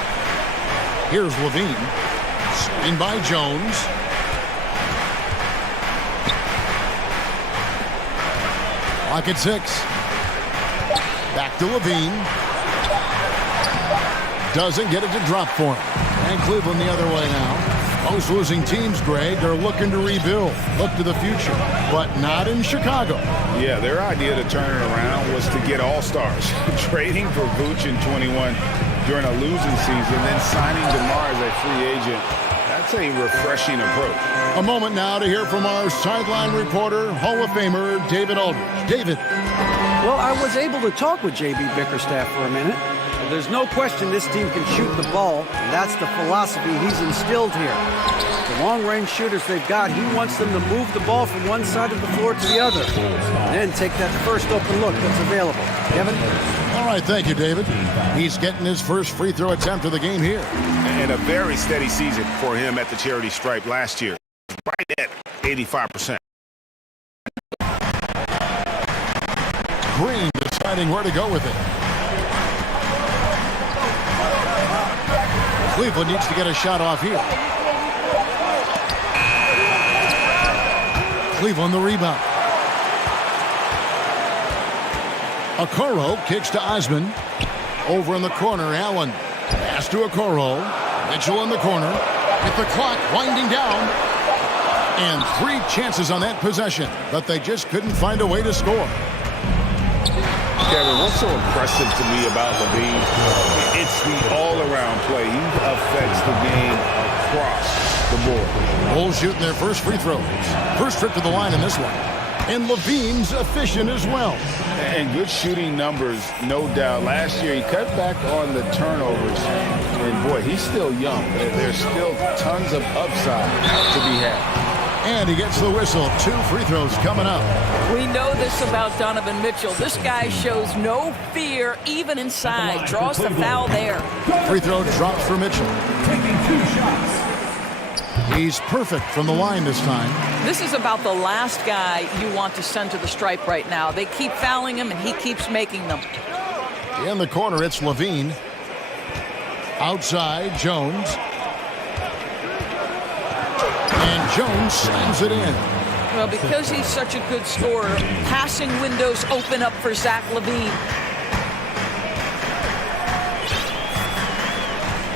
Here's LaVine. Screen by Jones. Clock at 6. Back to LaVine. Doesn't get it to drop for him. And Cleveland the other way now. Most losing teams, Greg, are looking to rebuild. Look to the future. But not in Chicago. Yeah, their idea to turn it around was to get all-stars. Trading for Vooch in 21 during a losing season, then signing DeMar as a free agent. That's a refreshing approach. A moment now to hear from our sideline reporter, Hall of Famer David Aldridge. David. Well, I was able to talk with J.B. Bickerstaff for a minute. There's no question this team can shoot the ball, and that's the philosophy he's instilled here. The long-range shooters they've got, he wants them to move the ball from one side of the floor to the other, and then take that first open look that's available. Kevin? All right, thank you, David. He's getting his first free throw attempt of the game here. And a very steady season for him at the charity stripe last year. Right at 85%. Green deciding where to go with it. Cleveland needs to get a shot off here. Cleveland the rebound. Okoro kicks to Osman. Over in the corner, Allen. Pass to Okoro. Mitchell in the corner. With the clock winding down. And 3 chances on that possession, but they just couldn't find a way to score. Kevin, what's so impressive to me about Levine, it's the all-around play. He affects the game across the board. Bulls shooting their first free throws. First trip to the line in this one. And Levine's efficient as well. And good shooting numbers, no doubt. Last year, he cut back on the turnovers. And, boy, he's still young. There's still tons of upside to be had. And he gets the whistle. 2 free throws coming up. We know this about Donovan Mitchell. This guy shows no fear, even inside. Draws the foul there. Free throw drops for Mitchell. Taking 2 shots. He's perfect from the line this time. This is about the last guy you want to send to the stripe right now. They keep fouling him, and he keeps making them. In the corner, it's Levine. Outside, Jones. And Jones slams it in. Well, because he's such a good scorer, passing windows open up for Zach LaVine.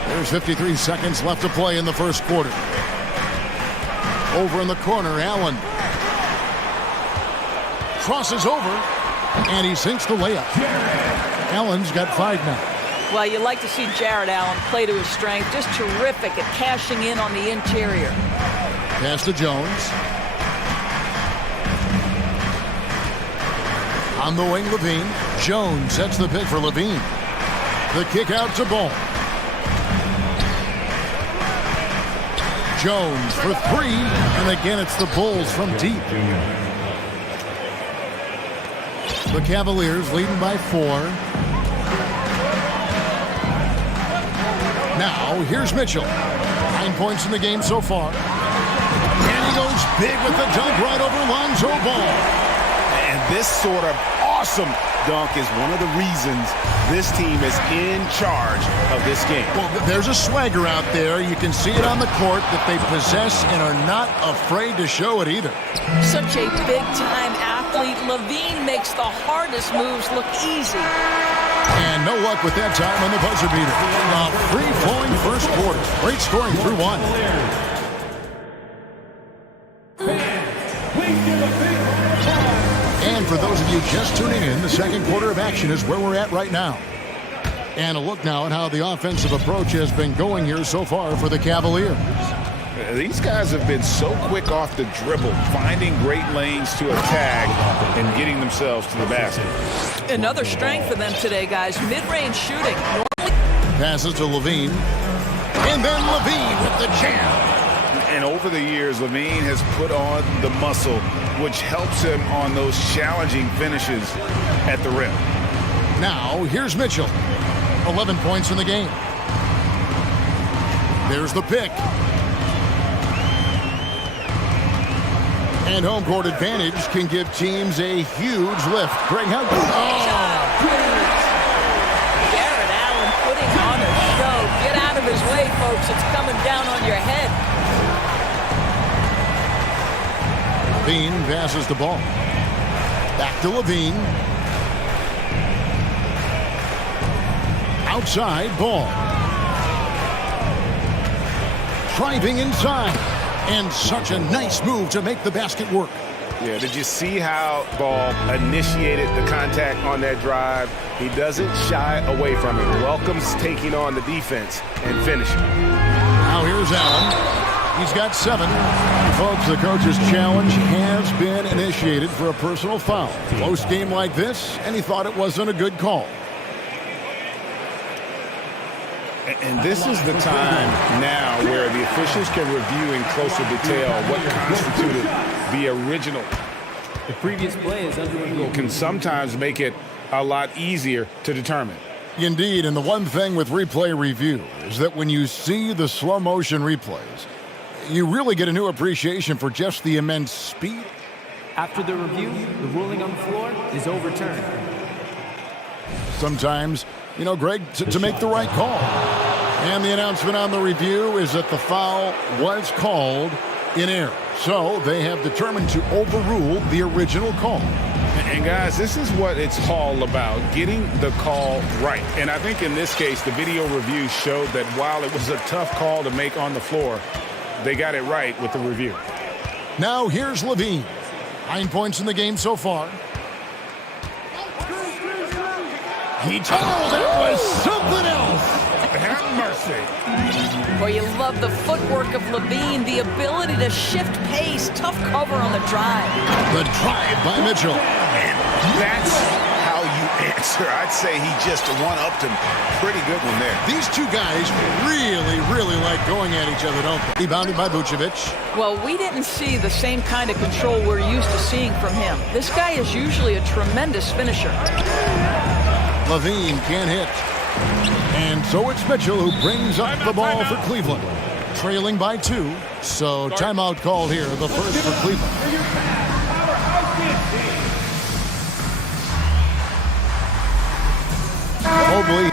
There's 53 seconds left to play in the first quarter. Over in the corner, Allen. Crosses over, and he sinks the layup. Allen's got 5 now. Well, you like to see Jared Allen play to his strength. Just terrific at cashing in on the interior. Pass to Jones. On the wing, Levine. Jones sets the pick for Levine. The kick out to Ball. Jones for 3, and again it's the Bulls from deep. The Cavaliers leading by 4. Now, here's Mitchell. 9 points in the game so far. And he goes big with the dunk right over Lonzo Ball. And this sort of awesome dunk is one of the reasons this team is in charge of this game. Well, there's a swagger out there. You can see it on the court that they possess and are not afraid to show it either. Such a big-time athlete. LaVine makes the hardest moves look easy. And no luck with that time on the buzzer beater. A free-flowing first quarter. Great scoring through 1. And for those of you just tuning in, the second quarter of action is where we're at right now. And a look now at how the offensive approach has been going here so far for the Cavaliers. These guys have been so quick off the dribble, finding great lanes to attack and getting themselves to the basket. Another strength for them today, guys. Mid-range shooting. Passes to Levine. And then Levine with the jam. And over the years, Levine has put on the muscle, which helps him on those challenging finishes at the rim. Now, here's Mitchell. 11 points in the game. There's the pick. And home court advantage can give teams a huge lift. Greg, how good? Jared Allen putting on a show. Get out of his way, folks. It's coming down on your head. Levine passes the ball. Back to Levine. Outside Ball. Driving inside. And such a nice move to make the basket work. Yeah, did you see how Ball initiated the contact on that drive? He doesn't shy away from it. Welcomes taking on the defense and finishing. Now here's Allen. He's got 7. Folks, the coach's challenge has been initiated for a personal foul. Close game like this, and he thought it wasn't a good call. And this is the time now where the officials can review in closer detail what constituted the original. The previous play is under review. Can sometimes make it a lot easier to determine. Indeed, and the one thing with replay review is that when you see the slow motion replays, you really get a new appreciation for just the immense speed. After the review, the ruling on the floor is overturned. Sometimes, you know, Greg, to make the right call. And the announcement on the review is that the foul was called in error. So they have determined to overrule the original call. And guys, this is what it's all about, getting the call right. And I think in this case, the video review showed that while it was a tough call to make on the floor, they got it right with the review. Now here's Levine. 9 points in the game so far. that was something else. Have mercy. Boy, you love the footwork of Levine, the ability to shift pace, tough cover on the drive. The drive by Mitchell. And that's how you answer. I'd say he just one-upped him. Pretty good one there. These two guys really like going at each other, don't they? Rebounded by Vucevic. Well, we didn't see the same kind of control we're used to seeing from him. This guy is usually a tremendous finisher. Levine can't hit. And so it's Mitchell who brings up the ball for Cleveland. Trailing by 2, so timeout called here, the first for Cleveland. Mobley.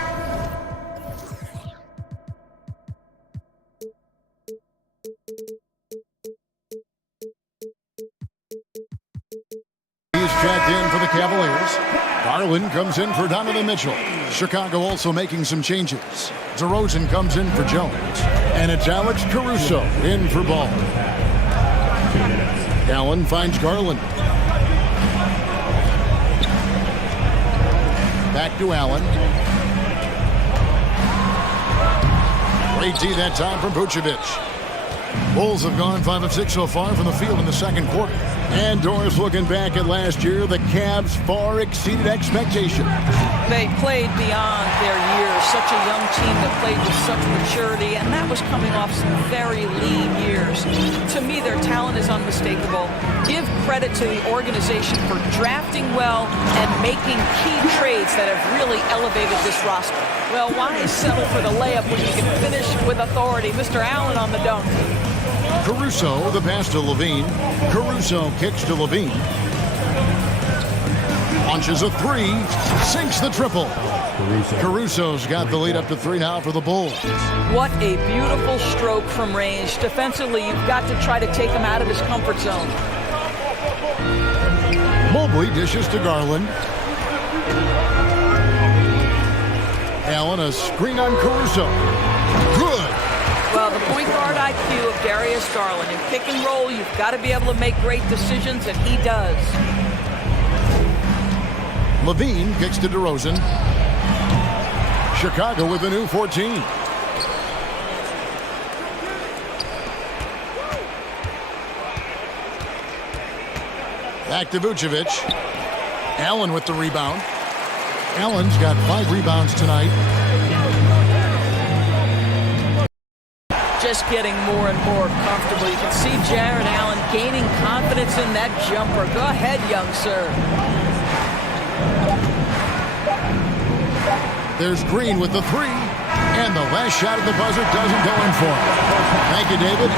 He's checked in for the Cavaliers. Garland comes in for Donovan Mitchell. Chicago also making some changes. DeRozan comes in for Jones. And it's Alex Caruso in for Ball. Allen finds Garland. Back to Allen. Great D that time from Vucevic. Bulls have gone 5 of 6 so far from the field in the second quarter. And Doris looking back at last year, the Cavs far exceeded expectations. They played beyond their years. Such a young team that played with such maturity, and that was coming off some very lean years. To me, their talent is unmistakable. Give credit to the organization for drafting well and making key trades that have really elevated this roster. Well, why settle for the layup when you can finish with authority? Mr. Allen on the dunk. Caruso, the pass to Levine. Caruso kicks to Levine. Launches a 3, sinks the triple. Caruso's got the lead up to 3 now for the Bulls. What a beautiful stroke from range. Defensively, you've got to try to take him out of his comfort zone. Mobley dishes to Garland. Allen, a screen on Caruso. Good. Well, the point guard IQ of Darius Garland. In pick and roll, you've got to be able to make great decisions, and he does. Levine kicks to DeRozan. Chicago with a new 14. Back to Vucevic. Allen with the rebound. Allen's got 5 rebounds tonight. Just getting more and more comfortable. You can see Jared Allen gaining confidence in that jumper. Go ahead, young sir. There's Green with the 3. And the last shot at the buzzer doesn't go in for him. Thank you, David.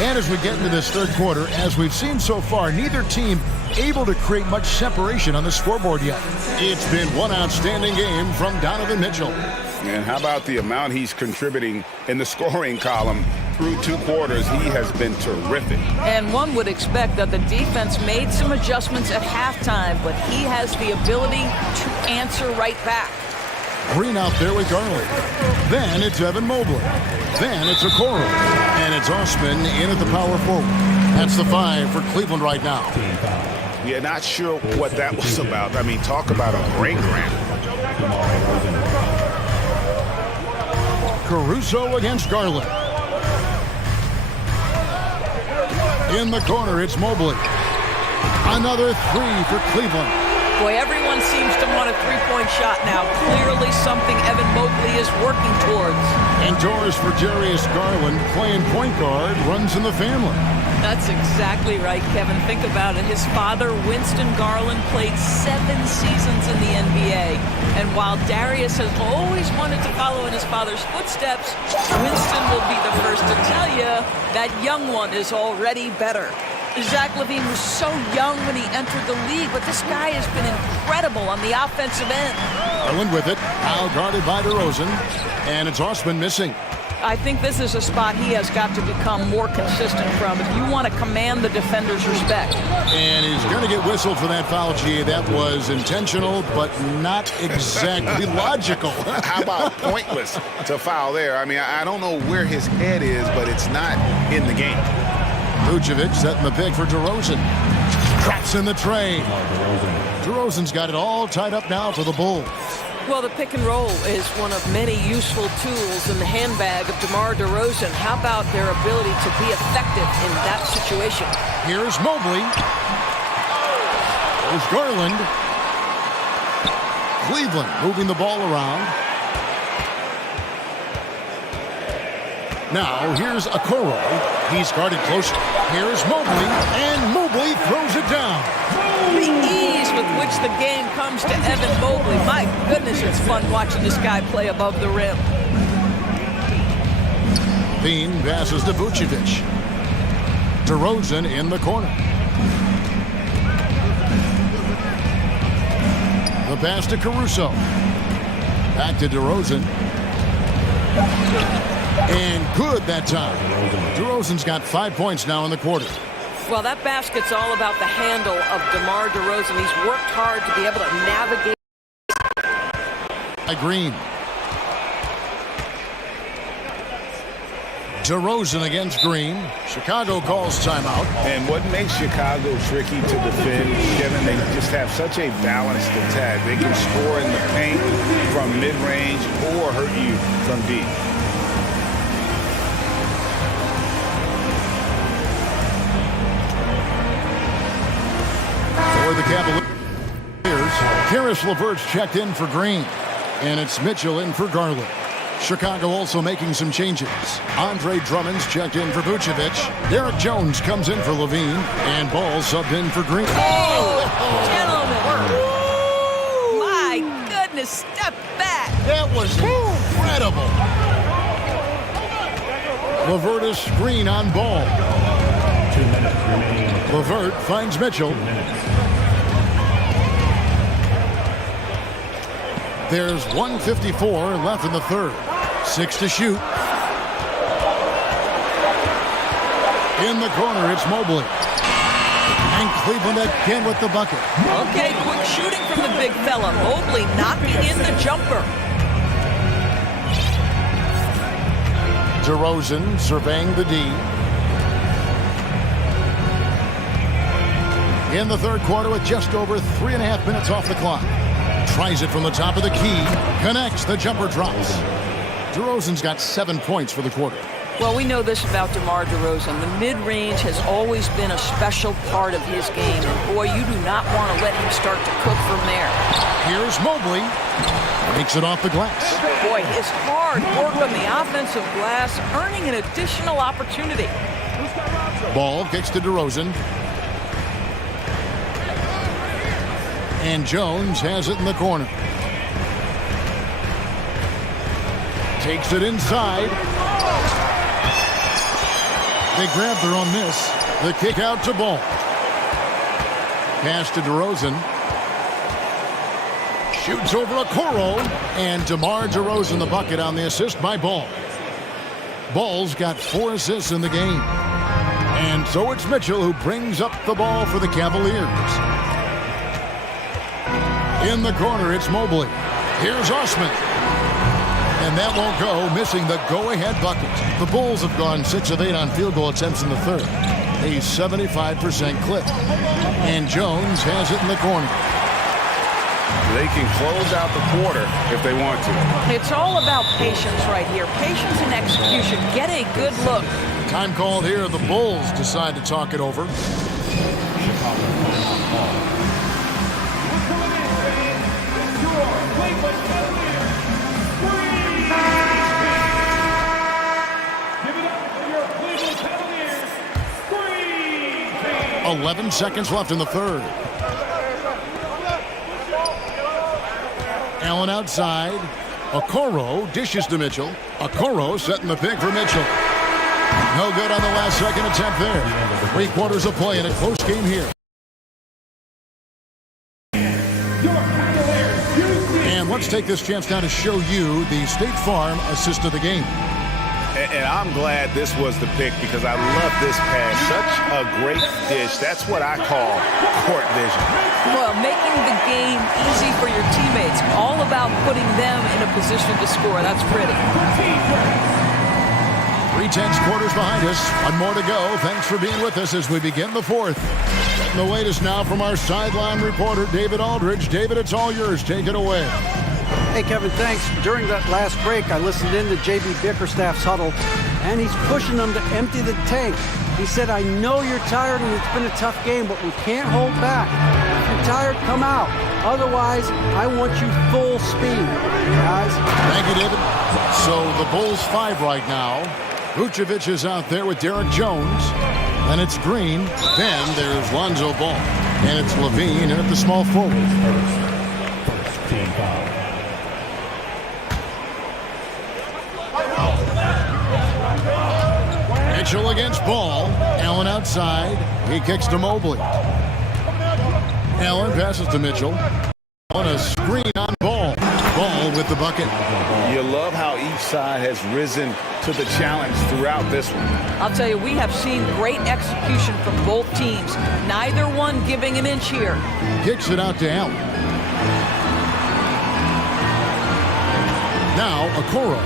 And as we get into this third quarter, as we've seen so far, neither team able to create much separation on the scoreboard yet. It's been one outstanding game from Donovan Mitchell. And how about the amount he's contributing in the scoring column through 2 quarters? He has been terrific. And one would expect that the defense made some adjustments at halftime, but he has the ability to answer right back. Green out there with Garland. Then it's Evan Mobley. Then it's Okoro. And it's Osman in at the power forward. That's the 5 for Cleveland right now. Yeah, not sure what that was about. I mean, talk about a brain cramp. Caruso against Garland. In the corner, it's Mobley. Another 3 for Cleveland. Boy, everyone seems to want a three-point shot now. Clearly something Evan Mobley is working towards. And Doris for Darius Garland, playing point guard, runs in the family. That's exactly right, Kevin. Think about it. His father, Winston Garland, played 7 seasons in the NBA. And while Darius has always wanted to follow in his father's footsteps, Winston will be the first to tell you that young one is already better. Zach LaVine was so young when he entered the league, but this guy has been incredible on the offensive end. Garland with it, now guarded by DeRozan, and it's Osman missing. I think this is a spot he has got to become more consistent from if you want to command the defender's respect. And he's going to get whistled for that foul, G. That was intentional, but not exactly logical. How about pointless to foul there? I mean, I don't know where his head is, but it's not in the game. Vucevic setting the pick for DeRozan. Drops in the tray. DeRozan's got it all tied up now for the Bulls. Well, the pick and roll is one of many useful tools in the handbag of DeMar DeRozan. How about their ability to be effective in that situation? Here's Mobley. There's Garland. Cleveland moving the ball around. Now, here's Okoro. He's guarded close. Here's Mobley, and Mobley throws it down. The ease with which the game comes to Evan Mobley. My goodness, it's fun watching this guy play above the rim. Bean passes to Vucevic. DeRozan in the corner. The pass to Caruso. Back to DeRozan. And good that time. DeRozan's got 5 points now in the quarter. Well, that basket's all about the handle of DeMar DeRozan. He's worked hard to be able to navigate. Green. DeRozan against Green. Chicago calls timeout. And what makes Chicago tricky to defend, Kevin, they just have such a balanced attack. They can score in the paint from mid-range or hurt you from deep. For the Cavaliers, Karis LeVert's checked in for Green. And it's Mitchell in for Garland. Chicago also making some changes. Andre Drummond's checked in for Vucevic. Derek Jones comes in for Levine. And Ball subbed in for Green. Oh, gentlemen. Woo! My goodness, step back. That was incredible. LeVert is screen on Ball. 2 minutes remaining. LeVert finds Mitchell. There's 1:54 left in the third. 6 to shoot. In the corner, it's Mobley. And Cleveland again with the bucket. Okay, quick shooting from the big fella. Mobley knocking in the jumper. DeRozan surveying the D. In the third quarter with just over 3.5 minutes off the clock. Tries it from the top of the key. Connects. The jumper drops. DeRozan's got 7 points for the quarter. Well, we know this about DeMar DeRozan. The mid-range has always been a special part of his game. And boy, you do not want to let him start to cook from there. Here's Mobley. Makes it off the glass. Boy, his hard work on the offensive glass, earning an additional opportunity. Ball kicks to DeRozan. And Jones has it in the corner. Takes it inside. They grab their own miss. The kick out to Ball. Pass to DeRozan. Shoots over Okoro. And DeMar DeRozan the bucket on the assist by Ball. Ball's got 4 assists in the game. And so it's Mitchell who brings up the ball for the Cavaliers. In the corner, it's Mobley. Here's Osman. And that won't go, missing the go-ahead bucket. The Bulls have gone 6 of 8 on field goal attempts in the third. A 75% clip. And Jones has it in the corner. They can close out the quarter if they want to. It's all about patience right here. Patience and execution. Get a good look. Time called here. The Bulls decide to talk it over. 11 seconds left in the third. Allen outside. Okoro dishes to Mitchell. Okoro setting the pick for Mitchell. No good on the last second attempt there. 3 quarters of play in a close game here. And let's take this chance now to show you the State Farm assist of the game. And I'm glad this was the pick because I love this pass. Such a great dish. That's what I call court vision. Well, making the game easy for your teammates. All about putting them in a position to score. That's pretty. 3/10 quarters behind us. One more to go. Thanks for being with us as we begin the fourth. The latest now from our sideline reporter, David Aldridge. David, it's all yours. Take it away. Hey, Kevin, thanks. During that last break, I listened in to J.B. Bickerstaff's huddle, and he's pushing them to empty the tank. He said, I know you're tired and it's been a tough game, but we can't hold back. If you're tired, come out. Otherwise, I want you full speed, guys. Thank you, David. So the Bulls 5 right now. Vucevic is out there with Derek Jones. Then it's Green. Then there's Lonzo Ball. And it's Levine in at the small forward. Mitchell against Ball. Allen outside. He kicks to Mobley. Allen passes to Mitchell. On a screen on Ball. Ball with the bucket. You love how each side has risen to the challenge throughout this one. I'll tell you, we have seen great execution from both teams. Neither one giving an inch here. Kicks it out to Allen. Now Okoro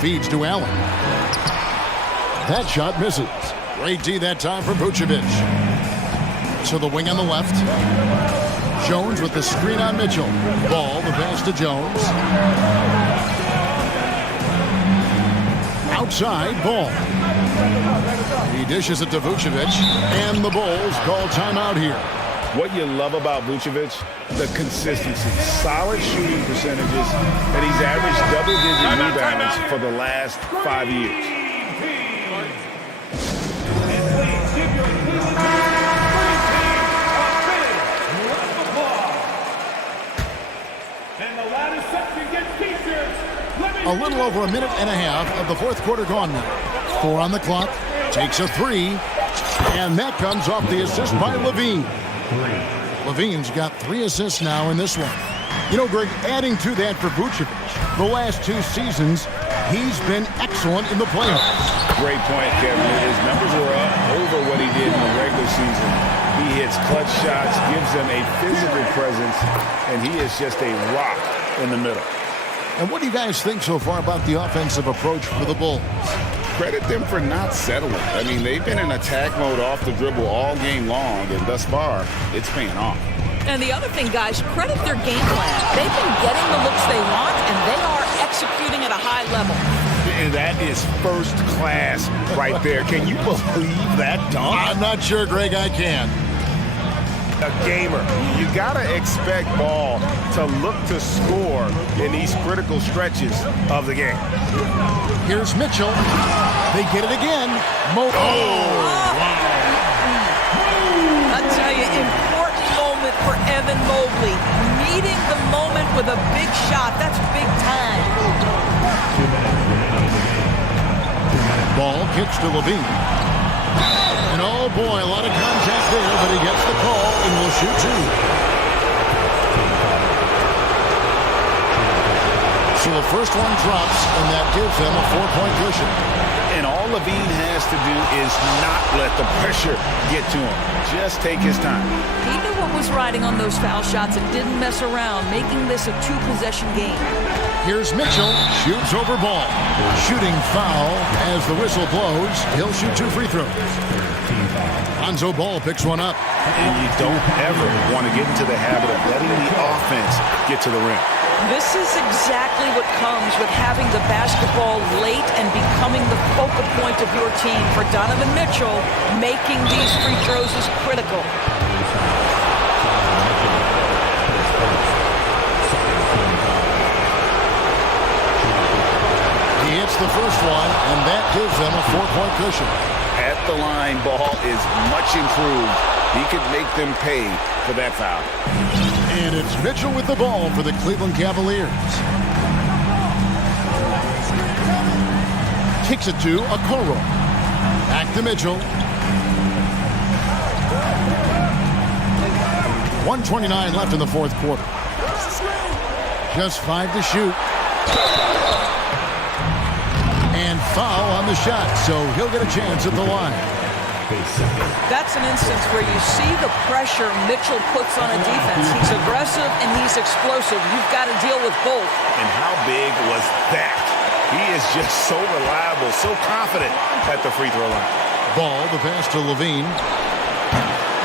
feeds to Allen. That shot misses. Great D that time for Vucevic. So the wing on the left. Jones with the screen on Mitchell. Ball, the pass to Jones. Outside, Ball. He dishes it to Vucevic. And the Bulls call timeout here. What you love about Vucevic, the consistency, solid shooting percentages, and he's averaged double-digit rebounds for the last 5 years. A little over a minute and a half of the fourth quarter gone now. 4 on the clock. Takes a 3. And that comes off the assist by Levine. Levine's got 3 assists now in this one. You know, Greg, adding to that for Vucevic, the last 2 seasons, he's been excellent in the playoffs. Great point, Kevin. His numbers were up over what he did in the regular season. He hits clutch shots, gives them a physical presence, and he is just a rock in the middle. And what do you guys think so far about the offensive approach for the Bulls? Credit them for not settling. I mean, they've been in attack mode off the dribble all game long, and thus far, it's paying off. And the other thing, guys, credit their game plan. They've been getting the looks they want, and they are executing at a high level. And that is first class right there. Can you believe that dunk? I'm not sure, Greg, I can. A gamer. You gotta expect Ball to look to score in these critical stretches of the game. Here's Mitchell. They get it again. Wow. I tell you, important moment for Evan Mobley. Meeting the moment with a big shot. That's big time. Ball kicks to Levine. And oh boy, a lot of contact there, but he gets the call and will shoot 2. So the first one drops, and that gives him a 4-point cushion. And all Levine has to do is not let the pressure get to him. Just take his time. He knew what was riding on those foul shots and didn't mess around, making this a 2-possession game. Here's Mitchell, shoots over Ball. Shooting foul as the whistle blows. He'll shoot 2 free throws. Lonzo Ball picks one up. And you don't ever want to get into the habit of letting the offense get to the rim. This is exactly what comes with having the basketball late and becoming the focal point of your team. For Donovan Mitchell, making these free throws is critical. He hits the first one, and that gives them a 4-point cushion. At the line, Ball is much improved. He could make them pay for that foul. And it's Mitchell with the ball for the Cleveland Cavaliers. Kicks it to Okoro. Back to Mitchell. 1:29 left in the fourth quarter. Just 5 to shoot. And foul on the shot, so he'll get a chance at the line. That's an instance where you see the pressure Mitchell puts on a defense. He's aggressive and he's explosive. You've got to deal with both. And how big was that? He is just so reliable, so confident at the free throw line. Ball, the pass to Levine.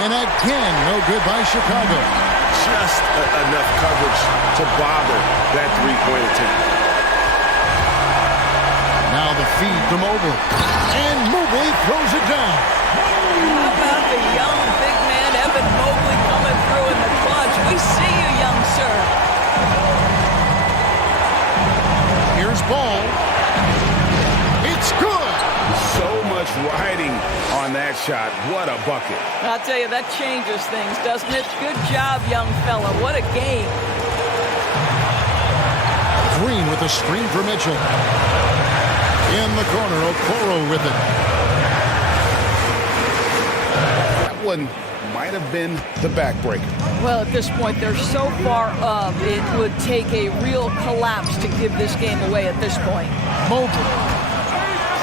And again, no good by Chicago. Just enough coverage to bother that three-point attempt. Now the feed to Mobley. And Mobley throws it down. How about the young big man, Evan Mobley, coming through in the clutch? We see you, young sir. Here's Ball. It's good. So much riding on that shot. What a bucket. I'll tell you, that changes things, doesn't it? Good job, young fella. What a game. Green with a screen for Mitchell. In the corner, Okoro with it. That one might have been the backbreaker. Well, at this point, they're so far up, it would take a real collapse to give this game away at this point. Mobley.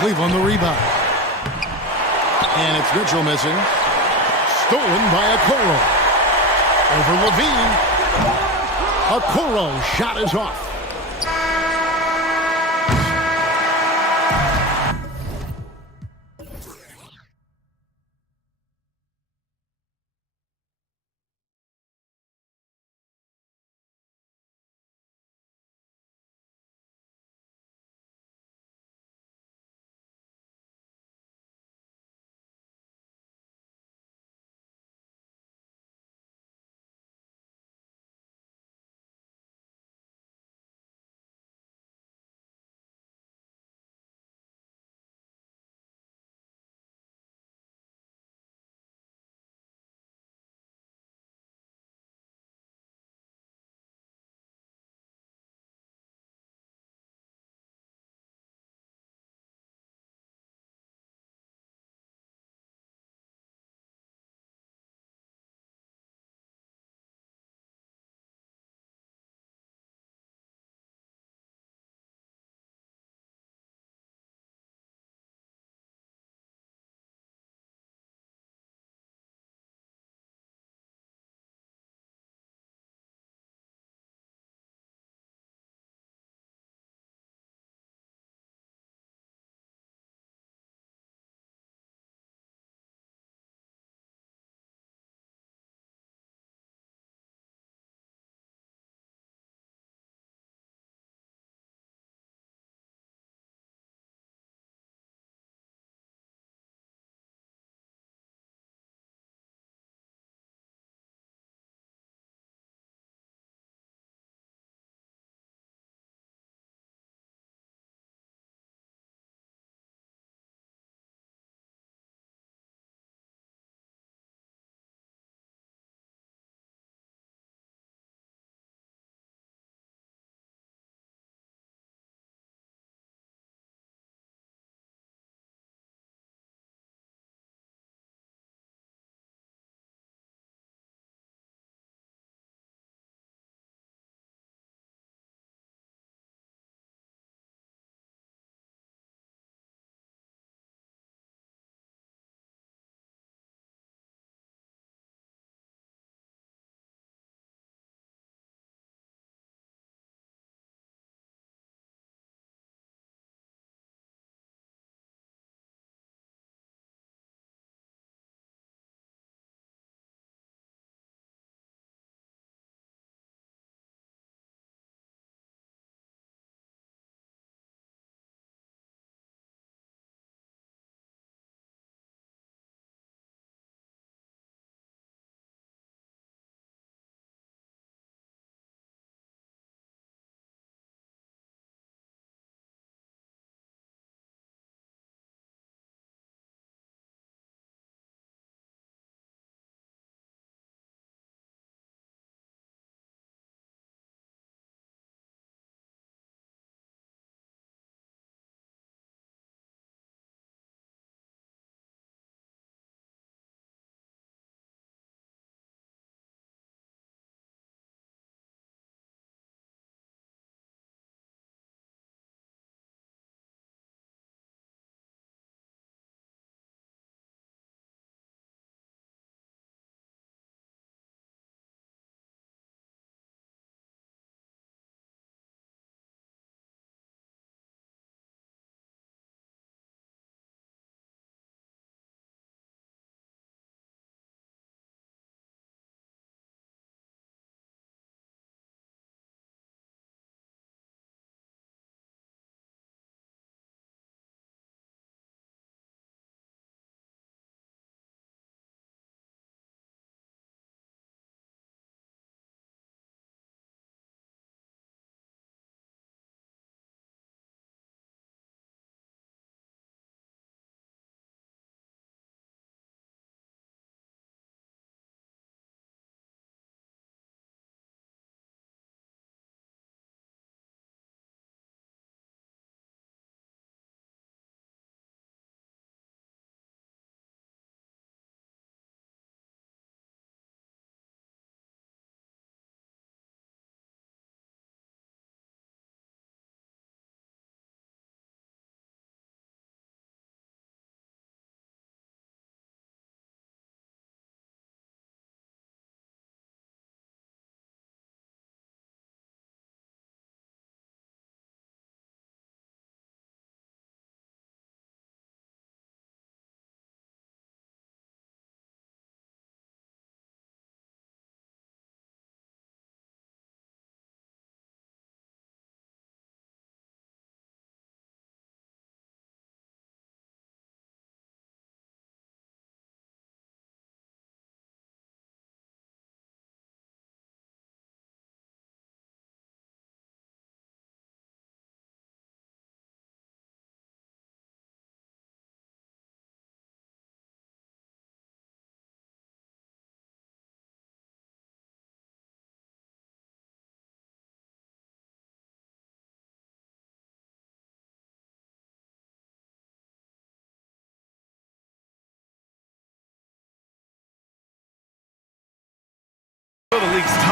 Cleveland the rebound. And it's Mitchell missing. Stolen by Okoro. Over Levine. Okoro shot is off.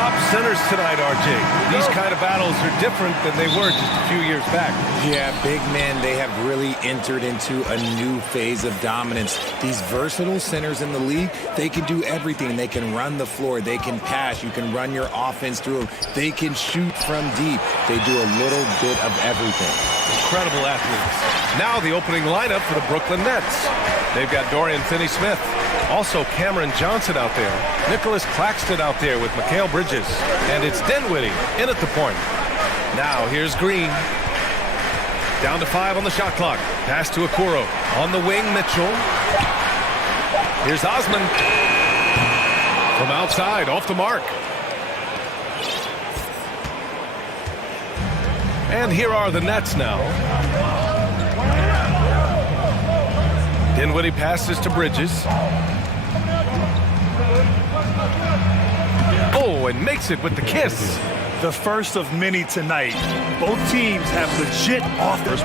top centers tonight, RJ. These kind of battles are different than they were just a few years back. Yeah, big men, they have really entered into a new phase of dominance. These versatile centers in the league, they can do everything. They can run the floor. They can pass. You can run your offense through them. They can shoot from deep. They do a little bit of everything. Incredible athletes. Now the opening lineup for the Brooklyn Nets. They've got Dorian Finney-Smith. Also Cameron Johnson out there. Nicholas Claxton out there with Mikal Bridges. And it's Dinwiddie in at the point. Now here's Green. Down to 5 on the shot clock. Pass to Okoro. On the wing, Mitchell. Here's Osman. From outside, off the mark. And here are the Nets now. Dinwiddie passes to Bridges. Oh, and makes it with the kiss. The first of many tonight. Both teams have legit offers.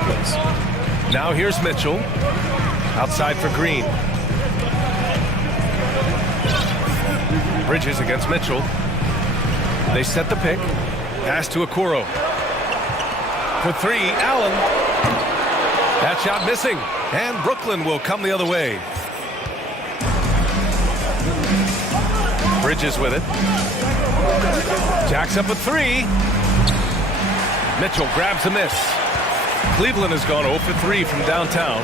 Now here's Mitchell. Outside for Green. Bridges against Mitchell. They set the pick. Pass to Okoro. For 3, Allen. That shot missing. And Brooklyn will come the other way. Bridges with it. Jacks up a 3. Mitchell grabs a miss. Cleveland has gone 0 for 3 from downtown.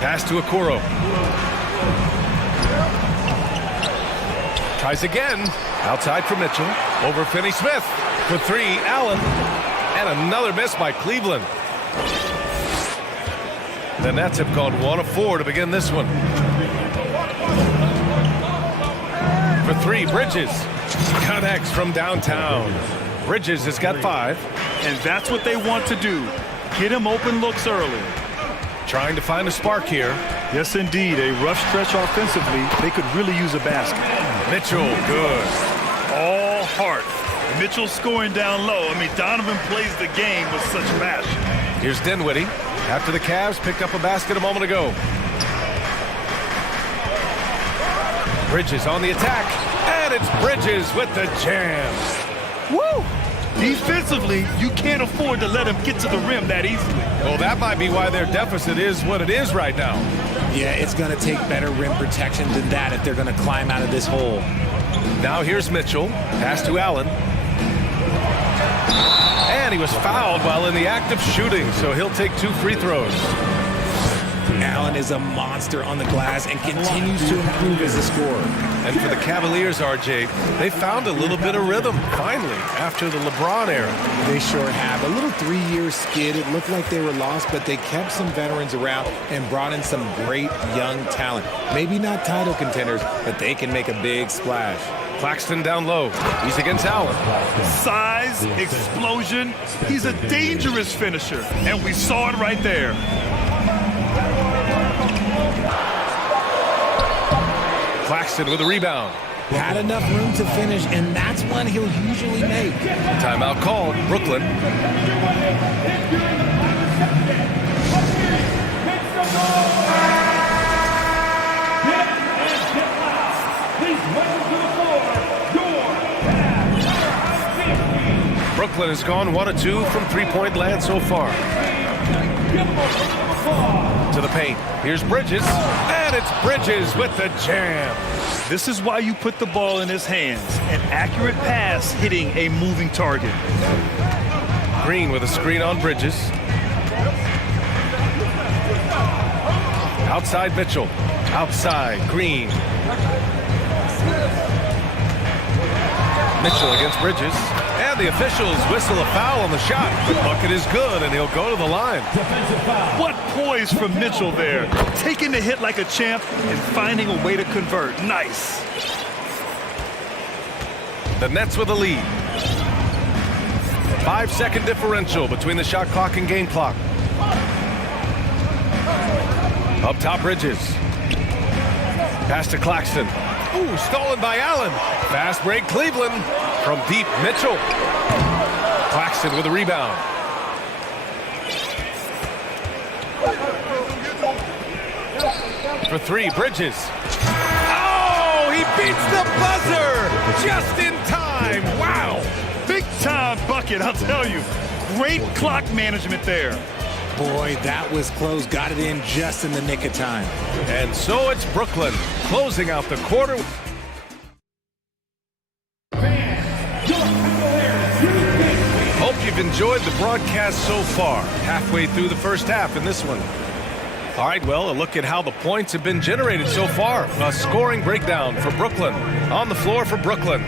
Pass to Okoro. Tries again. Outside for Mitchell. Over Finney-Smith. For 3, Allen. And another miss by Cleveland. The Nets have gone 1 of 4 to begin this one. For 3, Bridges. Connects from downtown. Bridges has got 5. And that's what they want to do. Get him open looks early. Trying to find a spark here. Yes, indeed. A rough stretch offensively. They could really use a basket. Mitchell, good. All heart. Mitchell scoring down low. I mean, Donovan plays the game with such passion. Here's Dinwiddie. After the Cavs picked up a basket a moment ago. Bridges on the attack. And it's Bridges with the jam. Woo! Defensively, you can't afford to let him get to the rim that easily. Well, that might be why their deficit is what it is right now. Yeah, it's going to take better rim protection than that if they're going to climb out of this hole. Now here's Mitchell. Pass to Allen. And he was fouled while in the act of shooting, so he'll take 2 free throws. Allen is a monster on the glass and continues to improve as a scorer. And for the Cavaliers, RJ, they found a little bit of rhythm, finally, after the LeBron era. They sure have. A little 3-year skid. It looked like they were lost, but they kept some veterans around and brought in some great young talent. Maybe not title contenders, but they can make a big splash. Claxton down low. He's against Allen. Size, explosion. He's a dangerous finisher, and we saw it right there. Claxton with a rebound. Had enough room to finish, and that's one he'll usually make. Timeout called. Brooklyn. Brooklyn has gone 1 of 2 from three-point land so far. To the paint. Here's Bridges. And it's Bridges with the jam. This is why you put the ball in his hands. An accurate pass hitting a moving target. Green with a screen on Bridges. Outside Mitchell. Outside Green. Mitchell against Bridges. And the officials whistle a foul on the shot. The bucket is good, and he'll go to the line. What poise from Mitchell there. Taking the hit like a champ and finding a way to convert. Nice. The Nets with a lead. 5-second differential between the shot clock and game clock. Up top, Bridges. Pass to Claxton. Ooh, stolen by Allen. Fast break, Cleveland. From deep, Mitchell. Claxton with a rebound. for three, Bridges. Oh, he beats the buzzer just in time. Wow. Big time bucket, I'll tell you. Great clock management there. Boy, that was close. Got it in just in the nick of time. And so it's Brooklyn closing out the quarter. Hope you've enjoyed the broadcast so far. Halfway through the first half in this one. All right, well, a look at how the points have been generated so far. A scoring breakdown for Brooklyn. On the floor for Brooklyn,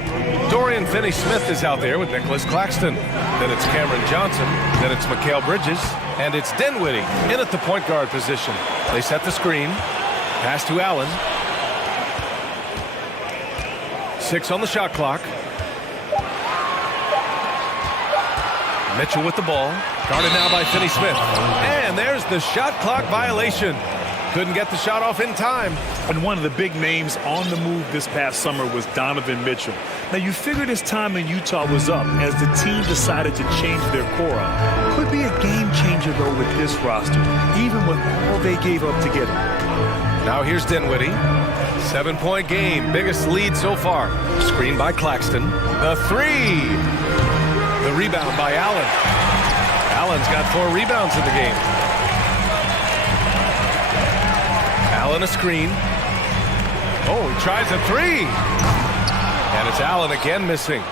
Dorian Finney-Smith is out there with Nicholas Claxton. Then it's Cameron Johnson. Then it's Mikal Bridges. And it's Dinwiddie in at the point guard position. They set the screen. Pass to Allen. 6 on the shot clock. Mitchell with the ball. Guarded now by Finney-Smith. And there's the shot clock violation. Couldn't get the shot off in time. And one of the big names on the move this past summer was Donovan Mitchell. Now, you figured his time in Utah was up as the team decided to change their core up. Could be a game changer, though, with this roster, even with all they gave up to get him. Now here's Dinwiddie. 7-point game. Biggest lead so far. Screen by Claxton. The three. The rebound by Allen. Allen's got 4 rebounds in the game. Allen a screen. Oh, he tries a three. And it's Allen again missing.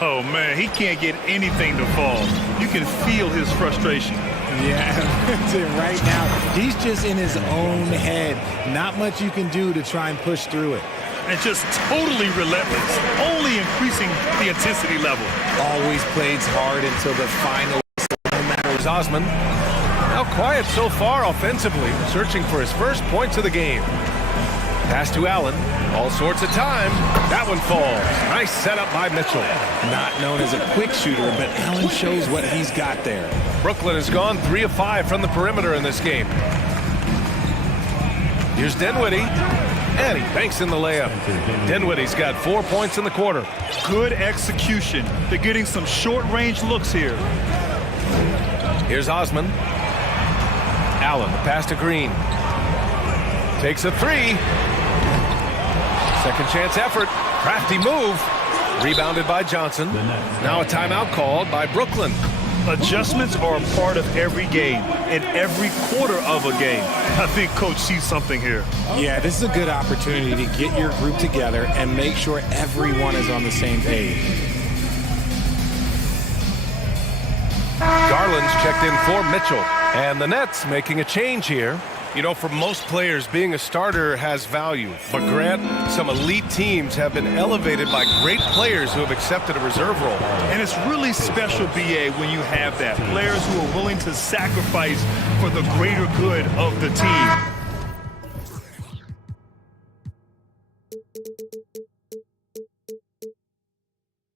Oh, man, he can't get anything to fall. You can feel his frustration. Yeah, right now, he's just in his own head. Not much you can do to try and push through it. And just totally relentless, only increasing the intensity level. Always plays hard until the final. No matter. Osman. Now quiet so far offensively, searching for his first points of the game. Pass to Allen. All sorts of time. That one falls. Nice setup by Mitchell. Not known as a quick shooter, but Allen shows what he's got there. Brooklyn has gone 3 of 5 from the perimeter in this game. Here's Dinwiddie. And he banks in the layup. Dinwiddie's got 4 points in the quarter. Good execution. They're getting some short-range looks here. Here's Osman. Allen, the pass to Green. Takes a three. Second chance effort. Crafty move. Rebounded by Johnson. Now a timeout called by Brooklyn. Adjustments are a part of every game, and every quarter of a game. I think Coach sees something here. Yeah, this is a good opportunity to get your group together and make sure everyone is on the same page. Garland's checked in for Mitchell. And the Nets making a change here. You know, for most players, being a starter has value. But Grant, some elite teams have been elevated by great players who have accepted a reserve role. And it's really special, BA, when you have that. Players who are willing to sacrifice for the greater good of the team.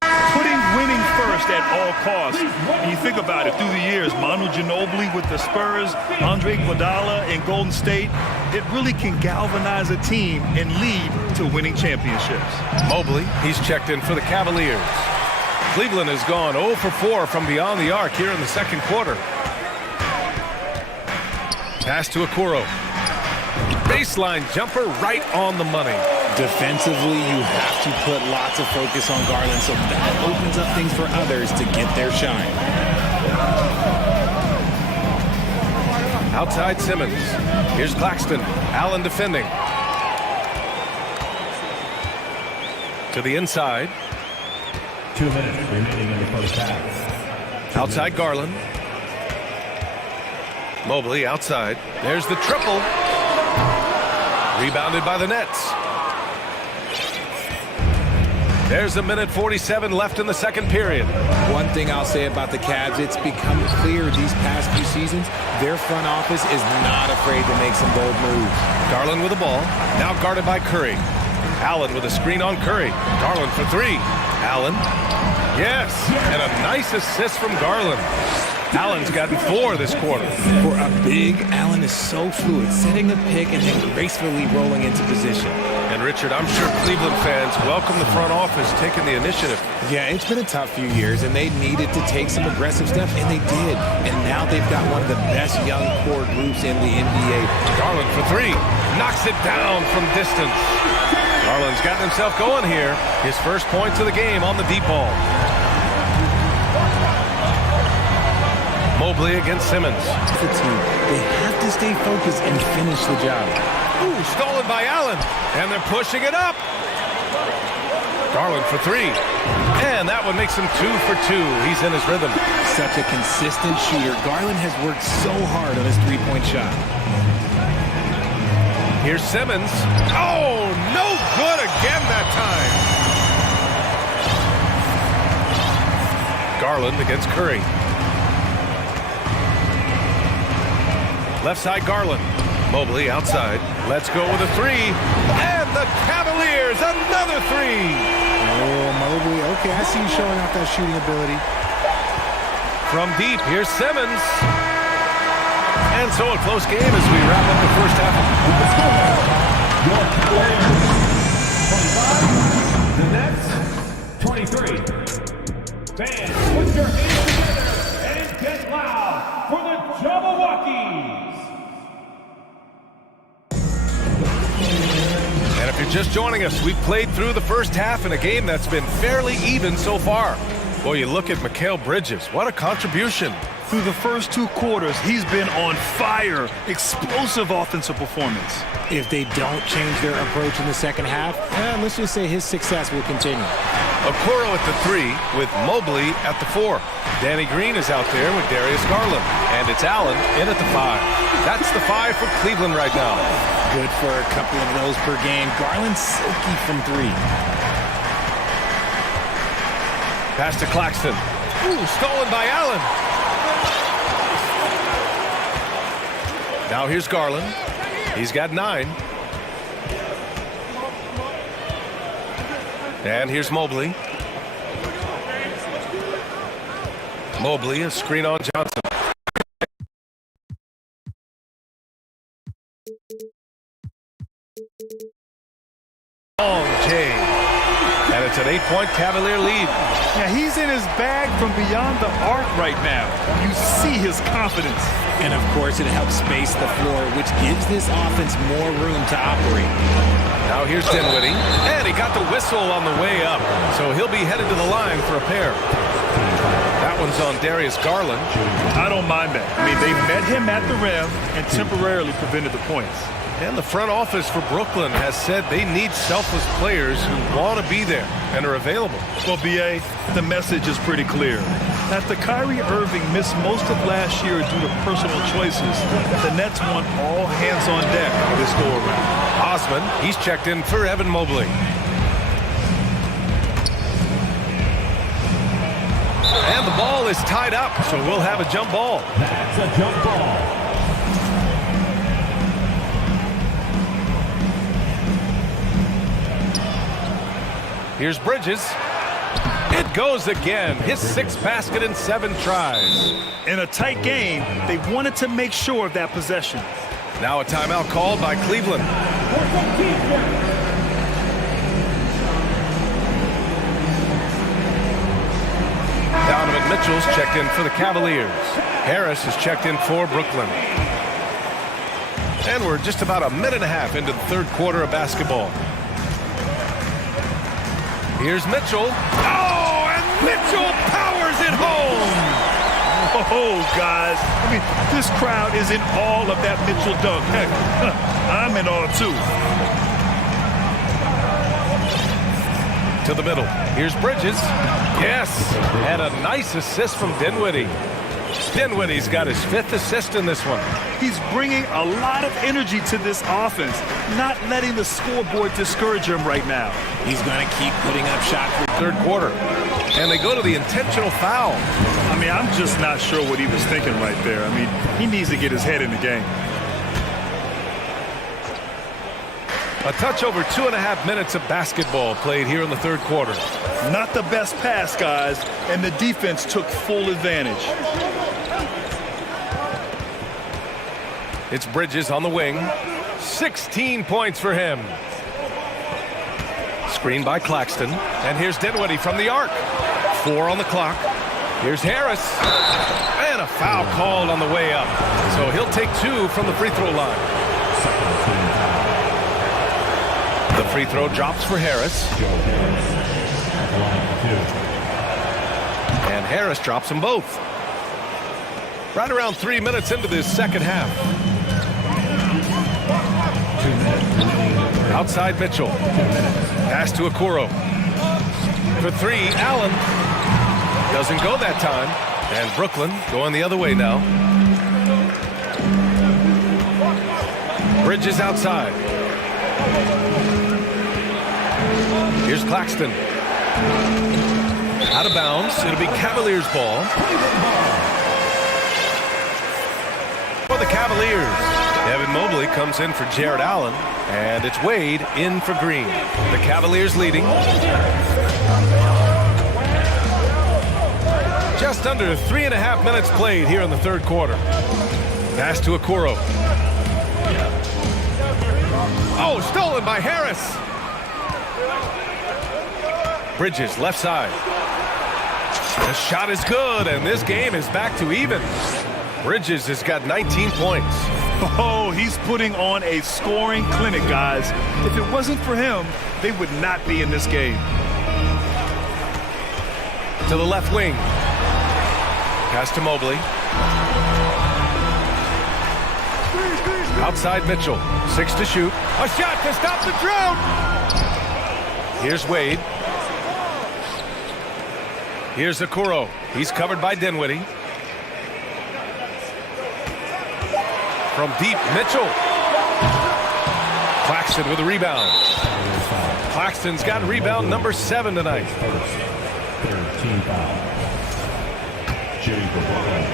Putting winning first at all costs. And you think about it, through the years, Manu Ginobili with the Spurs, Andre Iguodala in Golden State, it really can galvanize a team and lead to winning championships. Mobley, he's checked in for the Cavaliers. Cleveland has gone 0 for 4 from beyond the arc here in the second quarter. Pass to Okoro. Baseline jumper right on the money. Defensively, you have to put lots of focus on Garland, so that opens up things for others to get their shine. Outside Simmons. Here's Claxton. Allen defending. To the inside. 2 minutes remaining in the first half. Outside Garland. Mobley outside. There's the triple. Rebounded by the Nets. There's a minute 47 left in the second period. One thing I'll say about the Cavs, it's become clear these past few seasons, their front office is not afraid to make some bold moves. Garland with the ball. Now guarded by Curry. Allen with a screen on Curry. Garland for three. Allen. Yes. And a nice assist from Garland. Allen's gotten 4 this quarter. For a big, Allen is so fluid, setting the pick and then gracefully rolling into position. And Richard, I'm sure Cleveland fans welcome the front office taking the initiative. Yeah, it's been a tough few years, and they needed to take some aggressive steps, and they did. And now they've got one of the best young core groups in the NBA. Garland for three. Knocks it down from distance. Garland's gotten himself going here. His first points of the game on the deep ball. Mobley against Simmons. The team, they have to stay focused and finish the job. Ooh, stolen by Allen. And they're pushing it up. Garland for three. And that one makes him 2 for 2. He's in his rhythm. Such a consistent shooter. Garland has worked so hard on his three-point shot. Here's Simmons. Oh, no good again that time. Garland against Curry. Left side Garland. Mobley outside. Let's go with a three. And the Cavaliers, another three. Oh, Mobley. Okay, I see you showing off that shooting ability. From deep, here's Simmons. And so a close game as we wrap up the first half. The Nets, 23. Fans, put your hands together and get loud for the Jabberwockies. And if you're just joining us, we've played through the first half in a game that's been fairly even so far. Boy, you look at Mikal Bridges. What a contribution. Through the first 2 quarters, he's been on fire. Explosive offensive performance. If they don't change their approach in the second half, let's just say his success will continue. Okoro at the 3 with Mobley at the 4. Danny Green is out there with Darius Garland. And it's Allen in at the 5. That's the 5 for Cleveland right now. Good for a couple of those per game. Garland silky from 3. Pass to Claxton. Ooh, stolen by Allen. Now here's Garland. He's got 9. And here's Mobley. Mobley, a screen on Johnson. Long J. And it's an 8-point Cavalier lead. Yeah, he's in his bag from beyond the arc right now. You see his confidence. And of course, it helps space the floor, which gives this offense more room to operate. Now here's Dinwiddie. And he got the whistle on the way up. So he'll be headed to the line for a pair. That one's on Darius Garland. I don't mind that. I mean, they met him at the rim and temporarily prevented the points. And the front office for Brooklyn has said they need selfless players who want to be there and are available. Well, B.A., the message is pretty clear. After Kyrie Irving missed most of last year due to personal choices, the Nets want all hands on deck this go-around. Osman, he's checked in for Evan Mobley. And the ball is tied up, so we'll have a jump ball. That's a jump ball. Here's Bridges. It goes again. His 6th basket in 7 tries. In a tight game, they wanted to make sure of that possession. Now a timeout called by Cleveland. Donovan Mitchell's checked in for the Cavaliers. Harris has checked in for Brooklyn. And we're just about a minute and a half into the 3rd quarter of basketball. Here's Mitchell. Oh, and Mitchell powers it home. Oh, guys. I mean, this crowd is in awe of that Mitchell dunk. Heck, I'm in awe, too. To the middle. Here's Bridges. Yes. And a nice assist from Dinwiddie. Dinwiddie's got his 5th assist in this one. He's bringing a lot of energy to this offense, not letting the scoreboard discourage him right now. He's going to keep putting up shots for 3rd quarter. And they go to the intentional foul. I mean, I'm just not sure what he was thinking right there. I mean, he needs to get his head in the game. A touch over 2.5 minutes of basketball played here in the 3rd quarter. Not the best pass, guys, and the defense took full advantage. It's Bridges on the wing. 16 points for him. Screen by Claxton. And here's Dinwiddie from the arc. 4 on the clock. Here's Harris. And a foul called on the way up. So he'll take 2 from the free throw line. The free throw drops for Harris. And Harris drops them both. Right around 3 minutes into this second half. Outside Mitchell. Pass to Okoro. For 3, Allen. Doesn't go that time. And Brooklyn going the other way now. Bridges outside. Here's Claxton. Out of bounds. It'll be Cavaliers ball. For the Cavaliers. Evan Mobley comes in for Jared Allen. And it's Wade in for Green. The Cavaliers leading. Just under 3.5 minutes played here in the third quarter. Pass to Okoro. Oh, stolen by Harris. Bridges, left side. The shot is good, and this game is back to even. Bridges has got 19 points. Oh, he's putting on a scoring clinic, guys. If it wasn't for him, they would not be in this game. To the left wing. Pass to Mobley. Outside Mitchell. 6 to shoot. A shot to stop the drought. Here's Wade. Here's Okoro. He's covered by Dinwiddie. From deep, Mitchell. Claxton with a rebound. Claxton's got rebound number 7 tonight. Team foul. Shooting for Brooklyn.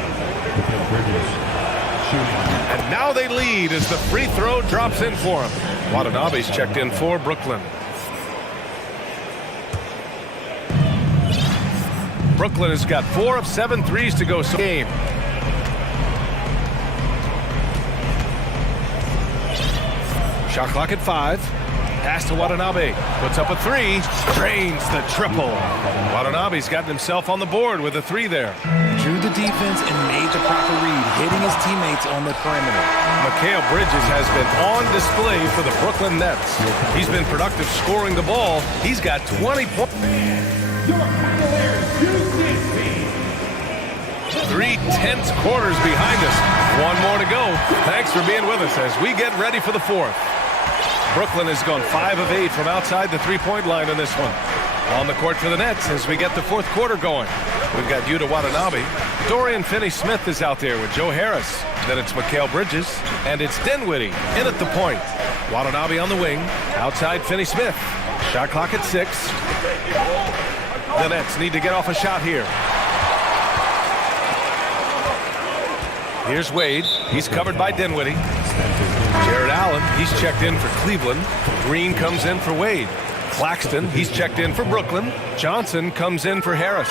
Bridges. And now they lead as the free throw drops in for him. Watanabe's checked in for Brooklyn. Brooklyn has got 4 of 7 threes to go. So game. Shot clock at 5. Pass to Watanabe. Puts up a 3. Drains the triple. Watanabe's gotten himself on the board with a 3 there. Drew the defense and made the proper read, hitting his teammates on the perimeter. Mikal Bridges has been on display for the Brooklyn Nets. He's been productive scoring the ball. He's got 20 points. 3 tense quarters behind us. 1 more to go. Thanks for being with us as we get ready for the 4th. Brooklyn has gone 5 of 8 from outside the three-point line in this one. On the court for the Nets as we get the 4th quarter going. We've got Yuta Watanabe. Dorian Finney-Smith is out there with Joe Harris. Then it's Mikal Bridges. And it's Dinwiddie in at the point. Watanabe on the wing. Outside Finney-Smith. Shot clock at 6. The Nets need to get off a shot here. Here's Wade. He's covered by Dinwiddie. Jared Allen, he's checked in for Cleveland. Green comes in for Wade. Claxton, he's checked in for Brooklyn. Johnson comes in for Harris.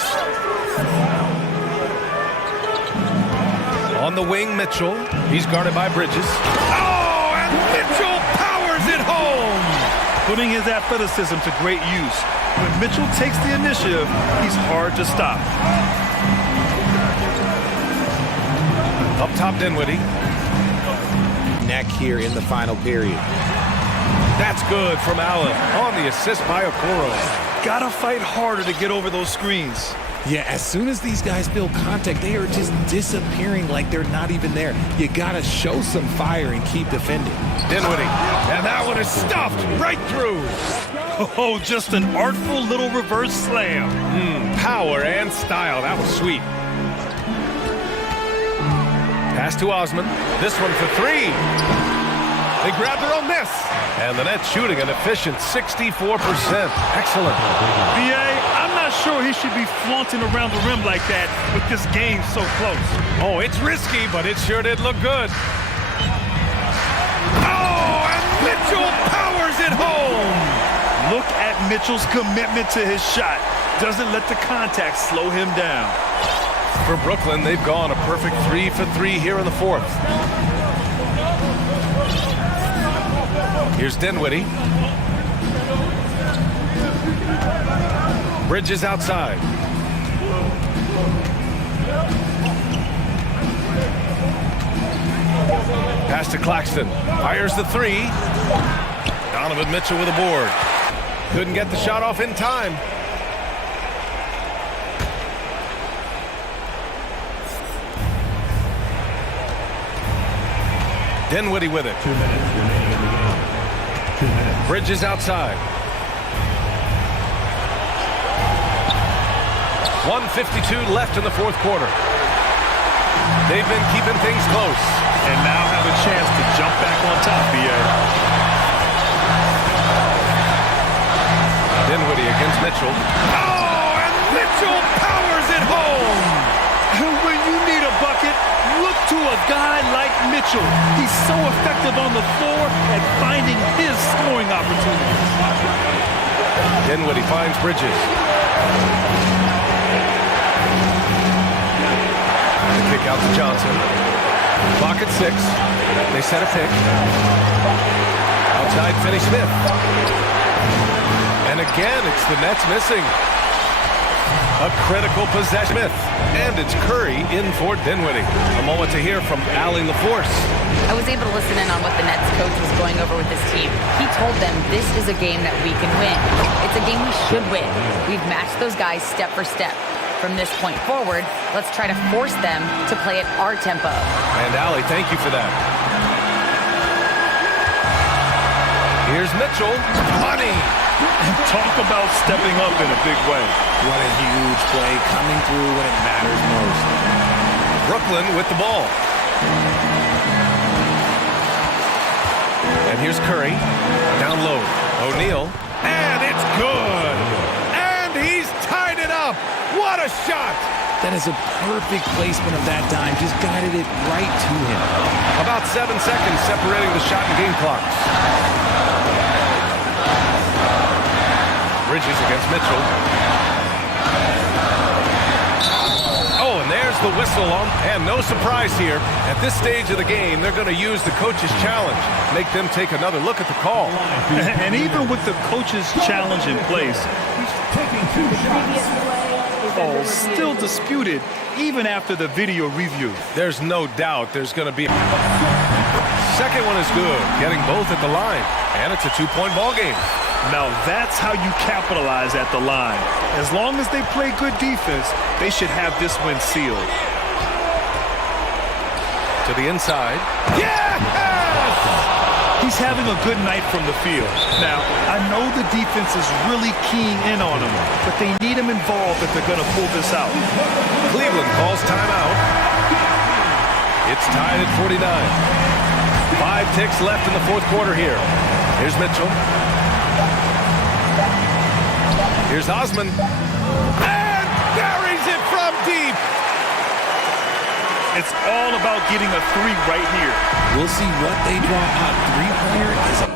On the wing, Mitchell. He's guarded by Bridges. Oh, and Mitchell powers it home! Putting his athleticism to great use. When Mitchell takes the initiative, he's hard to stop. Up top, Dinwiddie. Neck here in the final period. That's good from Allen on the assist by Okoro. Gotta fight harder to get over those screens. Yeah, as soon as these guys feel contact, they are just disappearing like they're not even there. You gotta show some fire and keep defending. Dinwiddie, and that one is stuffed right through. Oh, just an artful little reverse slam. Power and style, that was sweet. Pass to Osman. This one for 3. They grab their own miss. And the Nets shooting an efficient 64%. Excellent. BA, I'm not sure he should be flaunting around the rim like that with this game so close. Oh, it's risky, but it sure did look good. Oh, and Mitchell powers it home. Look at Mitchell's commitment to his shot. Doesn't let the contact slow him down. For Brooklyn, they've gone a perfect 3 for 3 here in the 4th. Here's Dinwiddie. Bridges outside. Pass to Claxton. Fires the three. Donovan Mitchell with a board. Couldn't get the shot off in time. Dinwiddie with it. 2 minutes remaining in the game. 2 minutes. Bridges outside. 1:52 left in the fourth quarter. They've been keeping things close. And now have a chance to jump back on top, B.A. Dinwiddie against Mitchell. Oh, and Mitchell powers it home! And when you need a bucket, look to a guy like Mitchell. He's so effective on the floor at finding his scoring opportunities. Dinwiddie finds Bridges. The kick out to Johnson. Clock at 6. They set a pick. Outside Finney-Smith. And again, it's the Nets missing. A critical possession. And it's Curry in for Dinwiddie. A moment to hear from Allie LaForce. I was able to listen in on what the Nets coach was going over with his team. He told them this is a game that we can win. It's a game we should win. We've matched those guys step for step. From this point forward, let's try to force them to play at our tempo. And Allie, thank you for that. Here's Mitchell. Money! Talk about stepping up in a big way. What a huge play, coming through when it matters most. Brooklyn with the ball. And here's Curry. Down low. O'Neal. And it's good! And he's tied it up! What a shot! That is a perfect placement of that dime. Just guided it right to him. About 7 seconds separating the shot and game clocks. Bridges against Mitchell. Oh, and there's the whistle on. And no surprise here. At this stage of the game, they're going to use the coach's challenge. Make them take another look at the call. And even with the coach's challenge in place, Taking 2 shots. calls still disputed even after the video review. There's no doubt there's going to be. Second one is good, getting both at the line, and it's a 2-point ball game. Now that's how you capitalize at the line. As long as they play good defense, they should have this win sealed. To the inside. Yes! He's having a good night from the field. Now, I know the defense is really keying in on him, but they need him involved if they're going to pull this out. Cleveland calls timeout. It's tied at 49. 5 ticks left in the fourth quarter here. Here's Mitchell. Here's Osman. And buries it from deep. It's all about getting a 3 right here. We'll see what they draw up. Three-pointer is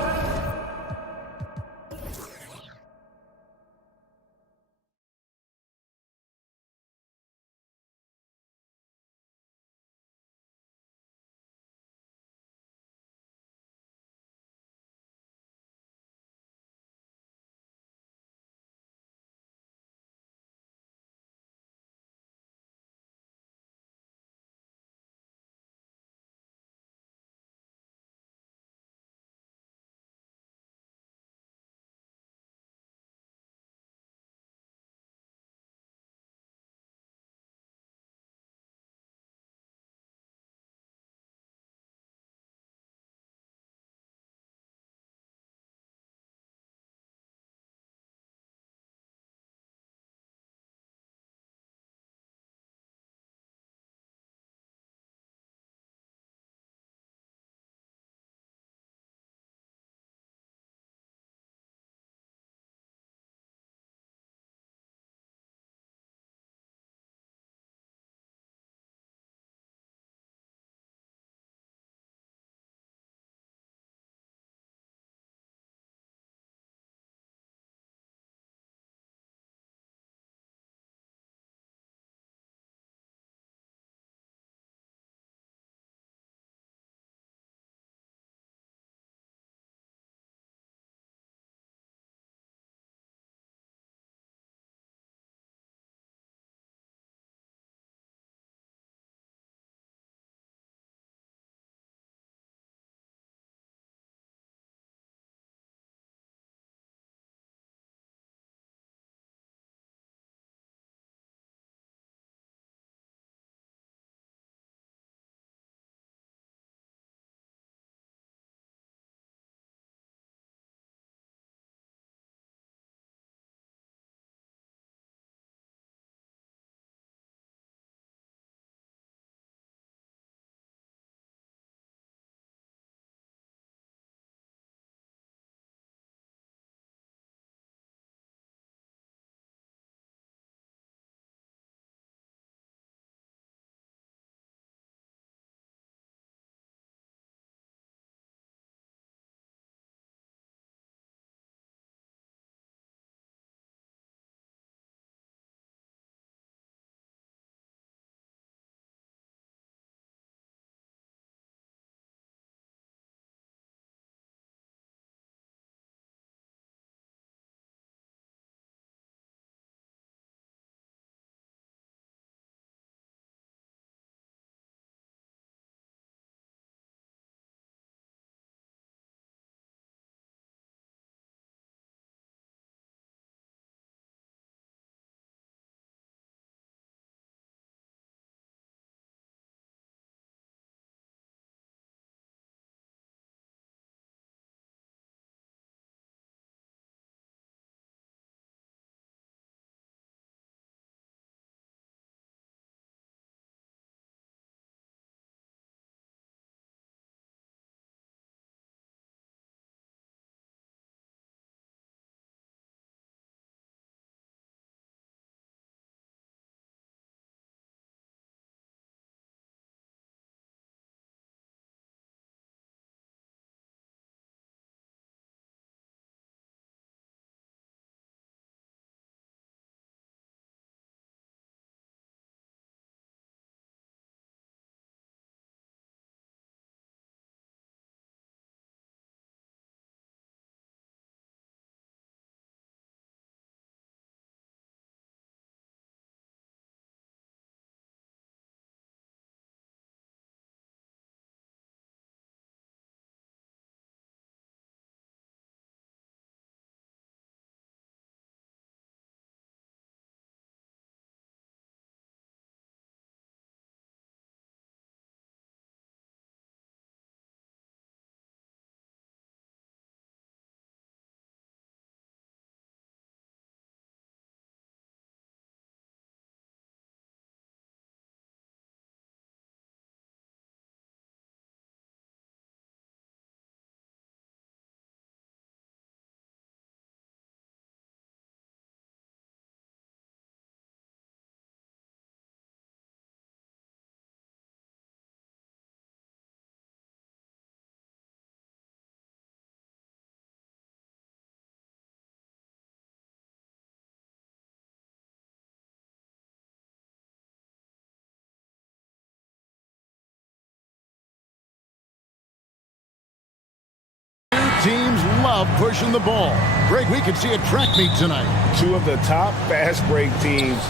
love pushing the ball. Greg, we could see a track meet tonight. Two of the top fast break teams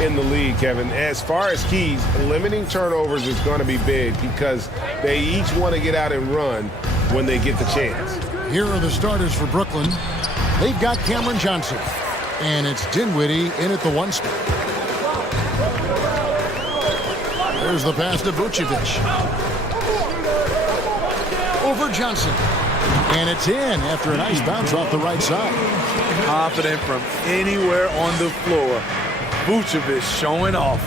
in the league, Kevin. As far as keys, limiting turnovers is going to be big because they each want to get out and run when they get the chance. Here are the starters for Brooklyn. They've got Cameron Johnson, and it's Dinwiddie in at the 1 spot. There's the pass to Vucevic. Over Johnson. And it's in after a nice bounce off the right side. Confident from anywhere on the floor. Vucevic showing off.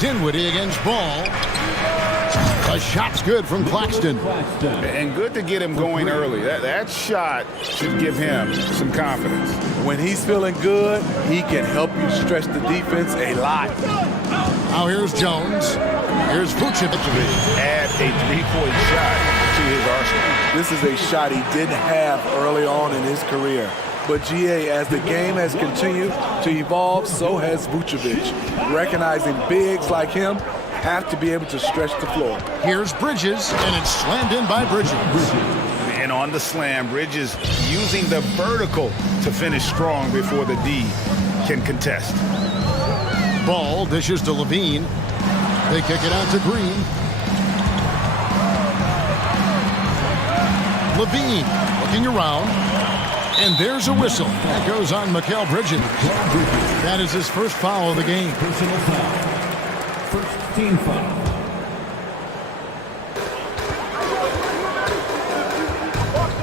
Dinwiddie against Ball. A shot's good from Claxton. And good to get him going early. That shot should give him some confidence. When he's feeling good, he can help you stretch the defense a lot. Now here's Jones. Here's Vucevic. Add a three-point shot to his arsenal. This is a shot he didn't have early on in his career. But GA, as the game has continued to evolve, so has Vucevic. Recognizing bigs like him have to be able to stretch the floor. Here's Bridges, and it's slammed in by Bridges. And on the slam, Bridges using the vertical to finish strong before the D can contest. Ball dishes to Levine. They kick it out to Green. Levine looking around. And there's a whistle. That goes on Mikal Bridges. That is his first foul of the game. Personal foul. First team foul.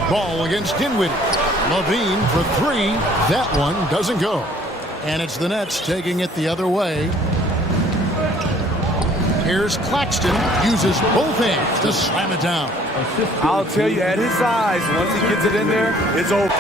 Ball against Dinwiddie. Levine for 3. That one doesn't go. And it's the Nets taking it the other way. Here's Claxton. Uses both hands to slam it down. I'll tell you, at his size, once he gets it in there, it's over.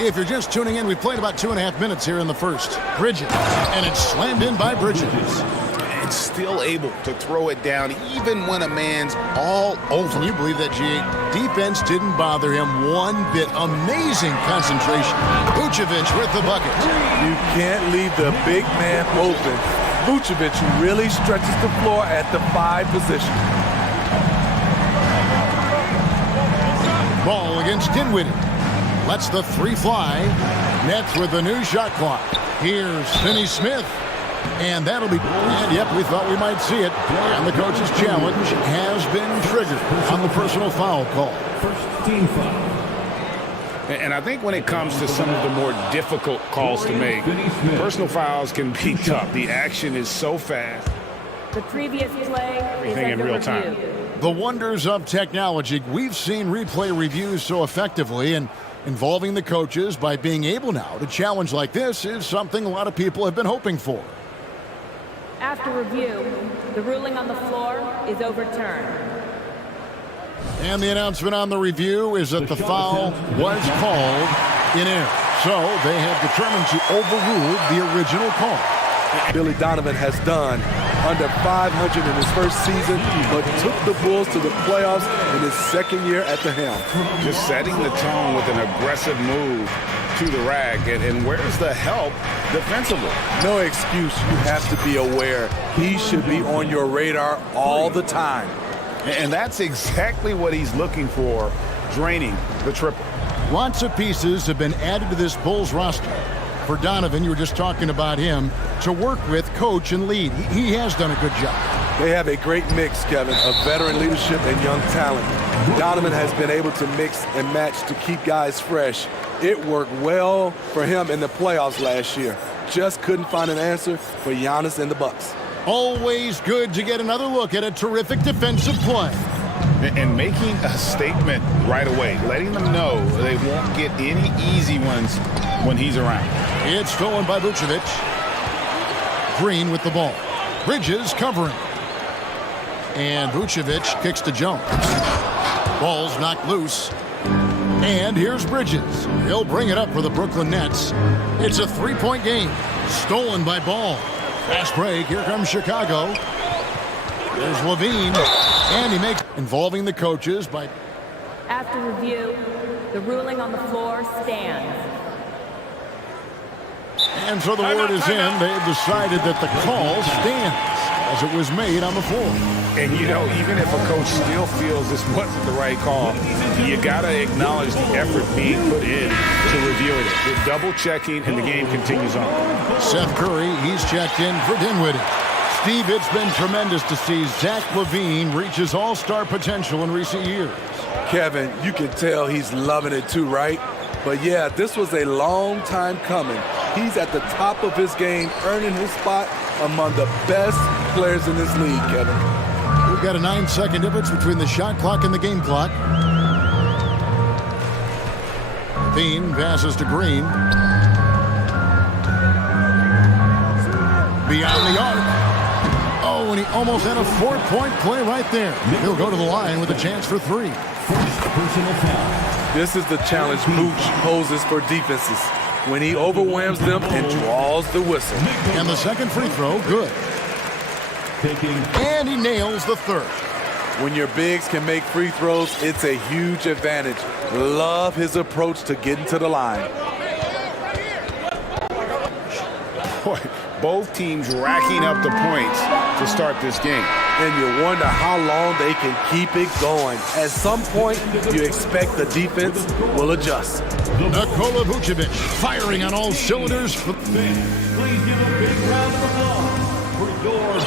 If you're just tuning in, we played about 2.5 minutes here in the first. Bridges. And it's slammed in by Bridges. And still able to throw it down even when a man's all over. Can you believe that, G8? Defense didn't bother him one bit. Amazing concentration. Vucevic with the bucket. You can't leave the big man open. Vucevic really stretches the floor at the 5 position. Ball against Dinwiddie. Lets the 3 fly. Nets with the new shot clock. Here's Finney Smith. And that'll be... And yep, we thought we might see it. And the coach's challenge has been triggered on the personal foul call. First team foul. And I think when it comes to some of the more difficult calls to make, personal fouls can be tough. The action is so fast. The previous play Everything is in under real review. time. The wonders of technology. We've seen replay reviews so effectively, and involving the coaches by being able now to challenge like this is something a lot of people have been hoping for. After review, the ruling on the floor is overturned. And the announcement on the review is that the foul was called in error. So they have determined to overrule the original call. Billy Donovan has done under 500 in his first season, but took the Bulls to the playoffs in his second year at the helm. Just setting the tone with an aggressive move to the rack. And where's the help defensively? No excuse. You have to be aware. He should be on your radar all the time. And that's exactly what he's looking for, draining the triple. Lots of pieces have been added to this Bulls roster. For Donovan, you were just talking about him, to work with, coach, and lead. He has done a good job. They have a great mix, Kevin, of veteran leadership and young talent. Donovan has been able to mix and match to keep guys fresh. It worked well for him in the playoffs last year. Just couldn't find an answer for Giannis and the Bucks. Always good to get another look at a terrific defensive play. And making a statement right away, letting them know they won't get any easy ones when he's around. It's stolen by Vucevic. Green with the ball. Bridges covering. And Vucevic kicks to Jones. Ball's knocked loose. And here's Bridges. He'll bring it up for the Brooklyn Nets. It's a 3-point game. Stolen by Ball. Fast break. Here comes Chicago. There's Levine. And he makes involving the coaches by... After review, the ruling on the floor stands. And so the word is in. They've decided that the call stands. as it was made on the floor. And, you know, even if a coach still feels this wasn't the right call, you got to acknowledge the effort being put in to reviewing it. They're double-checking, and the game continues on. Seth Curry, he's checked in for Dinwiddie. Steve, it's been tremendous to see Zach LaVine reach his all-star potential in recent years. Kevin, you can tell he's loving it too, right? But yeah, this was a long time coming. He's at the top of his game, earning his spot among the best players in this league, Kevin. We've got a 9-second difference between the shot clock and the game clock. Bean passes to Green. Beyond the arc. Oh, and he almost had a 4-point play right there. He'll go to the line with a chance for 3. This is the challenge Mooch poses for defenses when he overwhelms them and draws the whistle. And the second free throw, good. And he nails the third. When your bigs can make free throws, it's a huge advantage. Love his approach to getting to the line. Boy, both teams racking up the points to start this game. And you wonder how long they can keep it going. At some point, you expect the defense will adjust. Nikola Vucevic firing on all cylinders. Please give a big round of applause for your Bulls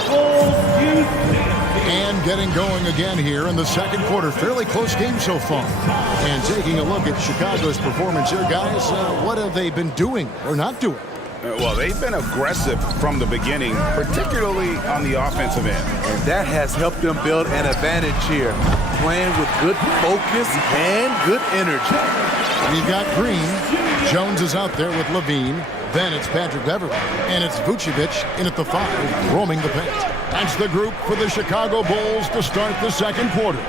Youth Champion. And getting going again here in the second quarter. Fairly close game so far. And taking a look at Chicago's performance here, guys, what have they been doing or not doing? Well, they've been aggressive from the beginning, particularly on the offensive end. And that has helped them build an advantage here, playing with good focus and good energy. You've got Green. Jones is out there with LaVine. Then it's Patrick Beverley. And it's Vucevic in at the 5, roaming the paint. That's the group for the Chicago Bulls to start the second quarter.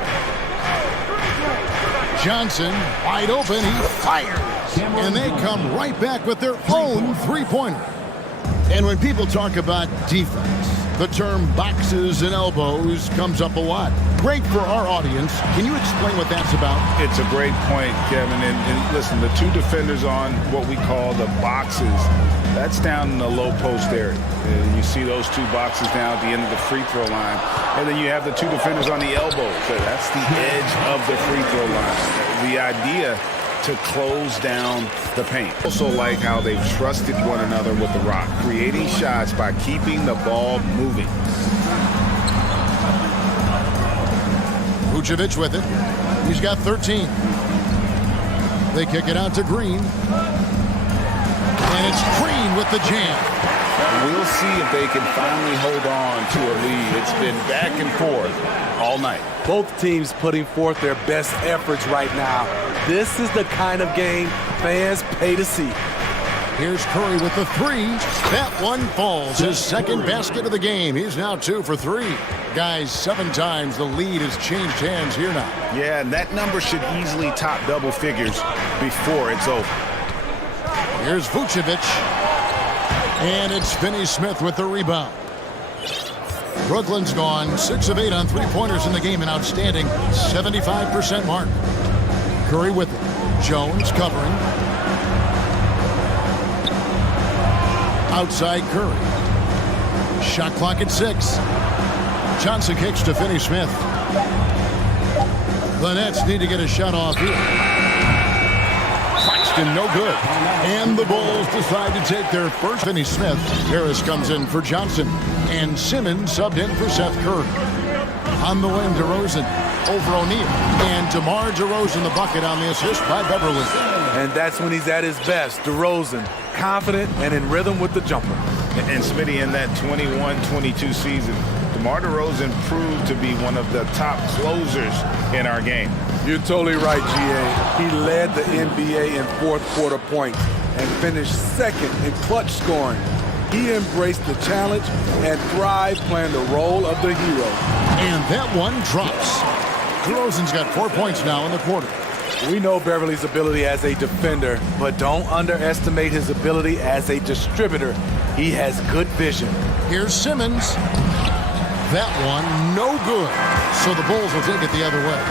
Johnson, wide open, he fires. And they come right back with their own three-pointer. And when people talk about defense, the term boxes and elbows comes up a lot. Great for our audience. Can you explain what that's about? It's a great point, Kevin. And listen, the two defenders on what we call the boxes, that's down in the low post area. And you see those two boxes down at the end of the free throw line. And then you have the two defenders on the elbows. So that's the edge of the free throw line. The idea to close down the paint. Also like how they've trusted one another with the rock, creating shots by keeping the ball moving. Vucevic with it. He's got 13. They kick it out to Green. And it's Green with the jam. We'll see if they can finally hold on to a lead. It's been back and forth all night. Both teams putting forth their best efforts right now. This is the kind of game fans pay to see. Here's Curry with the 3. That one falls. His second basket of the game. He's now 2 for 3. Guys, 7 times the lead has changed hands here now. Yeah, and that number should easily top double figures before it's over. Here's Vucevic. And it's Finney Smith with the rebound. Brooklyn's gone 6 of 8 on three-pointers in the game, an outstanding 75% mark. Curry with it. Jones covering. Outside Curry. Shot clock at 6. Johnson kicks to Finney Smith. The Nets need to get a shot off here. Claxton, no good. And the Bulls decide to take their first. Finney Smith. Harris comes in for Johnson. And Simmons subbed in for Seth Curry. On the wing, DeRozan over O'Neal. And DeMar DeRozan the bucket on the assist by Beverly. And that's when he's at his best. DeRozan, confident and in rhythm with the jumper. And Smitty, in that 21-22 season, DeMar DeRozan proved to be one of the top closers in our game. You're totally right, G.A. He led the NBA in fourth quarter points and finished second in clutch scoring. He embraced the challenge and thrived playing the role of the hero. And that one drops. DeRozan's got 4 points now in the quarter. We know Beverly's ability as a defender, but don't underestimate his ability as a distributor. He has good vision. Here's Simmons. That one, no good. So the Bulls will take it the other way.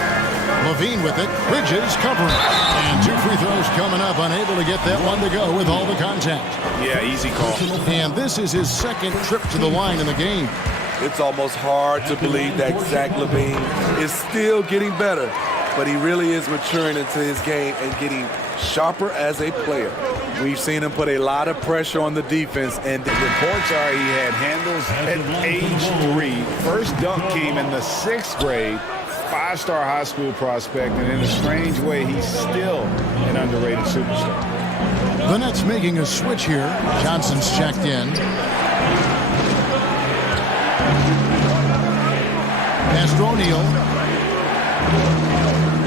LaVine with it. Bridges covering. And 2 free throws coming up. Unable to get that one to go with all the contact. Yeah, easy call. And this is his second trip to the line in the game. It's almost hard to believe that Zach LaVine is still getting better, but he really is maturing into his game and getting sharper as a player. We've seen him put a lot of pressure on the defense, and the reports are he had handles at age 3. First dunk came in the 6th grade. 5-star high school prospect, and in a strange way, he's still an underrated superstar. The Nets making a switch here. Johnson's checked in. Pass to O'Neal.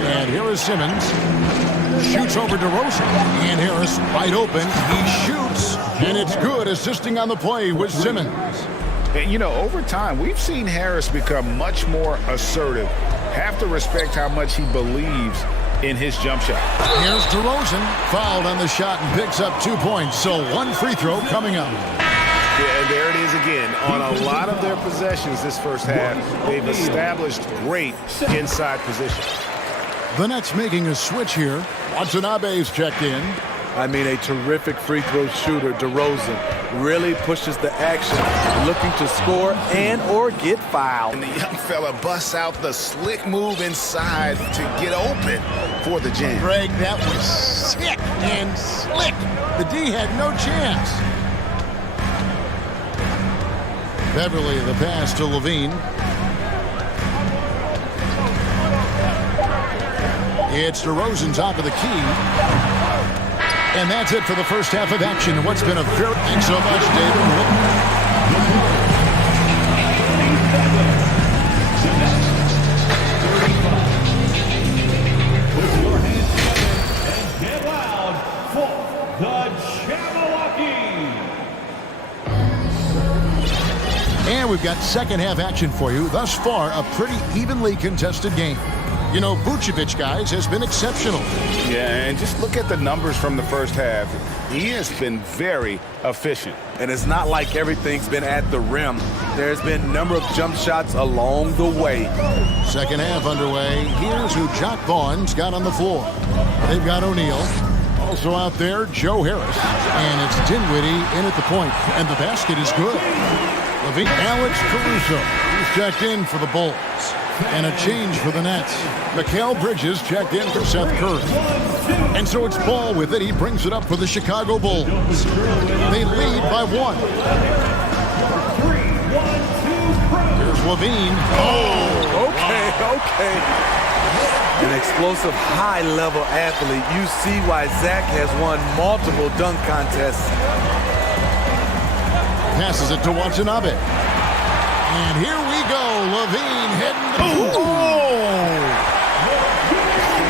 And here is Simmons. Shoots over DeRozan. And Harris wide open. He shoots. And it's good, assisting on the play with Simmons. And, you know, over time, we've seen Harris become much more assertive. Have to respect how much he believes in his jump shot. Here's DeRozan. Fouled on the shot and picks up 2 points. So 1 free throw coming up. Yeah, and there it is again. On a lot of their possessions this first half, they've established great inside position. The Nets making a switch here. Watanabe's checked in. I mean, a terrific free throw shooter, DeRozan, really pushes the action, looking to score and or get fouled. And the young fella busts out the slick move inside to get open for the jam. Greg, that was sick and slick. The D had no chance. Beverly, the pass to Levine. It's DeRozan top of the key. And that's it for the first half of action. What's been a very... Thanks so much, David. Put your hands together and get loud for the Jabberwocky. And we've got second half action for you. Thus far, a pretty evenly contested game. You know, Vucevic, guys, has been exceptional. Yeah, and just look at the numbers from the first half. He has been very efficient. And it's not like everything's been at the rim. There's been a number of jump shots along the way. Second half underway. Here's who Jock Vaughn's got on the floor. They've got O'Neal. Also out there, Joe Harris. And it's Dinwiddie in at the point. And the basket is good. Levine, Alex Caruso. He's checked in for the Bulls. And a change for the Nets. Mikal Bridges checked in for Seth Curry. And so it's Ball with it. He brings it up for the Chicago Bulls. They lead by 1. Here's Levine. Oh, okay. An explosive, high-level athlete. You see why Zach has won multiple dunk contests. Passes it to Watanabe. And here we go. Levine heading to...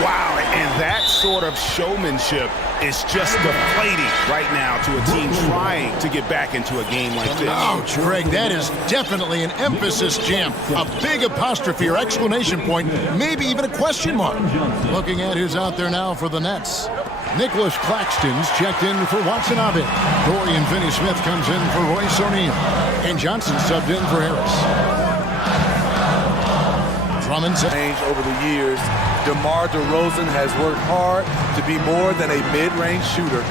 Wow, and that sort of showmanship is just deflating right now to a team trying to get back into a game like this. Ouch, Greg, that is definitely an emphasis jam. A big apostrophe or exclamation point, maybe even a question mark. Looking at who's out there now for the Nets. Nicholas Claxton's checked in for Watanabe. Dorian Finney-Smith comes in for Royce O'Neal. And Johnson subbed in for Harris. Drummond's change over the years. DeMar DeRozan has worked hard to be more than a mid-range shooter.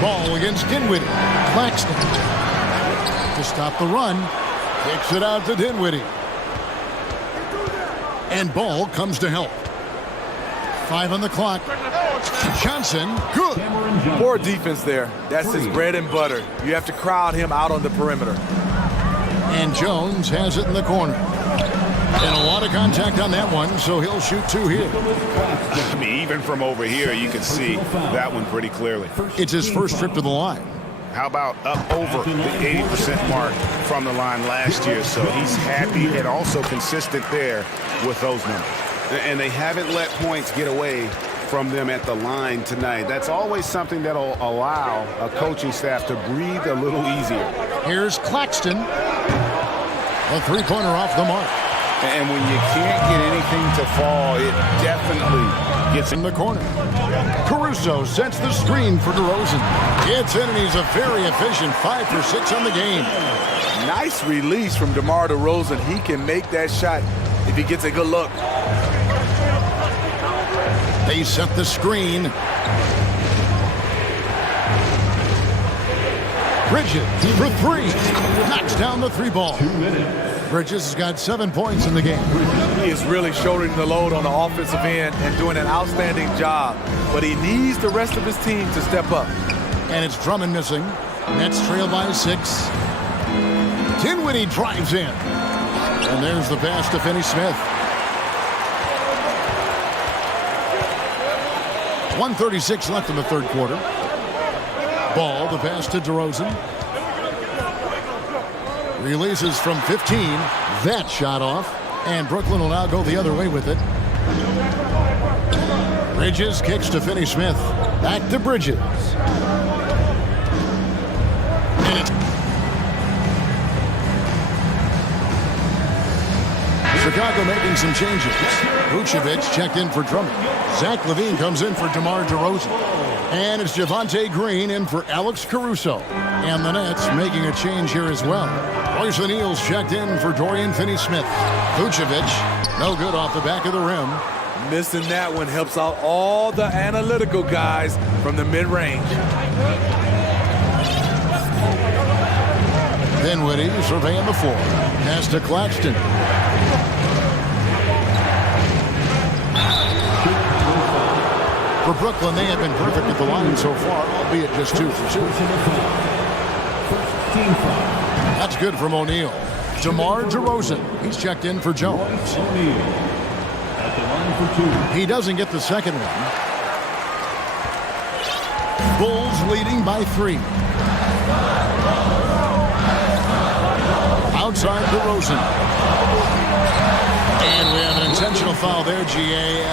Ball against Dinwiddie. Claxton to stop the run. Kicks it out to Dinwiddie. And Ball comes to help. 5 on the clock. Johnson, good. Poor defense there. That's his bread and butter. You have to crowd him out on the perimeter. And Jones has it in the corner. And a lot of contact on that one, so he'll shoot 2 here. I mean, even from over here, you can see that one pretty clearly. It's his first trip to the line. How about up over the 80% mark from the line last year? So he's happy and also consistent there with those numbers. And they haven't let points get away from them at the line tonight. That's always something that'll allow a coaching staff to breathe a little easier. Here's Claxton. A 3-pointer off the mark. And when you can't get anything to fall, it definitely gets in the corner. Caruso sets the screen for DeRozan. Gets in, and he's a very efficient 5 for 6 on the game. Nice release from DeMar DeRozan. He can make that shot if he gets a good look. They set the screen. Bridges for three. Knocks down the three ball. Bridges has got 7 points in the game. He is really shouldering the load on the offensive end and doing an outstanding job. But he needs the rest of his team to step up. And it's Drummond missing. Nets trail by 6. Dinwiddie drives in. And there's the pass to Finney-Smith. 1:36 left in the third quarter. Ball, the pass to DeRozan. Releases from 15. That shot off. And Brooklyn will now go the other way with it. Bridges kicks to Finney-Smith. Back to Bridges. Chicago making some changes. Vucevic checked in for Drummond. Zach LaVine comes in for DeMar DeRozan. And it's Javonte Green in for Alex Caruso. And the Nets making a change here as well. Royce O'Neal's checked in for Dorian Finney-Smith. Vucevic, no good off the back of the rim. Missing that one helps out all the analytical guys from the mid-range. Dinwiddie surveying the floor. Pass to Claxton. For Brooklyn, they have been perfect at the line so far, albeit just 2 for 2. That's good from O'Neal. DeMar DeRozan, he's checked in for Jones. He doesn't get the second one. Bulls leading by 3. Outside DeRozan. And we have an intentional foul there, GA.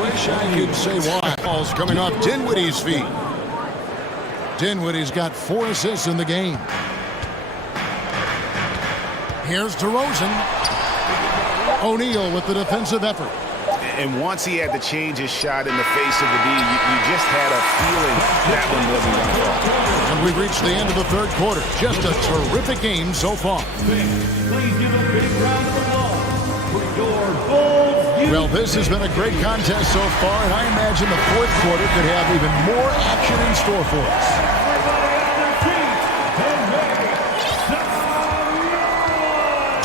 Wish I could say why. Ball's coming off Dinwiddie's feet. Dinwiddie's got 4 assists in the game. Here's DeRozan. O'Neal with the defensive effort. And once he had to change his shot in the face of the D, you just had a feeling that one wasn't going to fall. And we've reached the end of the third quarter. Just a terrific game so far. Please give a big round of applause for your Bulls. Well, this has been a great contest so far, and I imagine the fourth quarter could have even more action in store for us.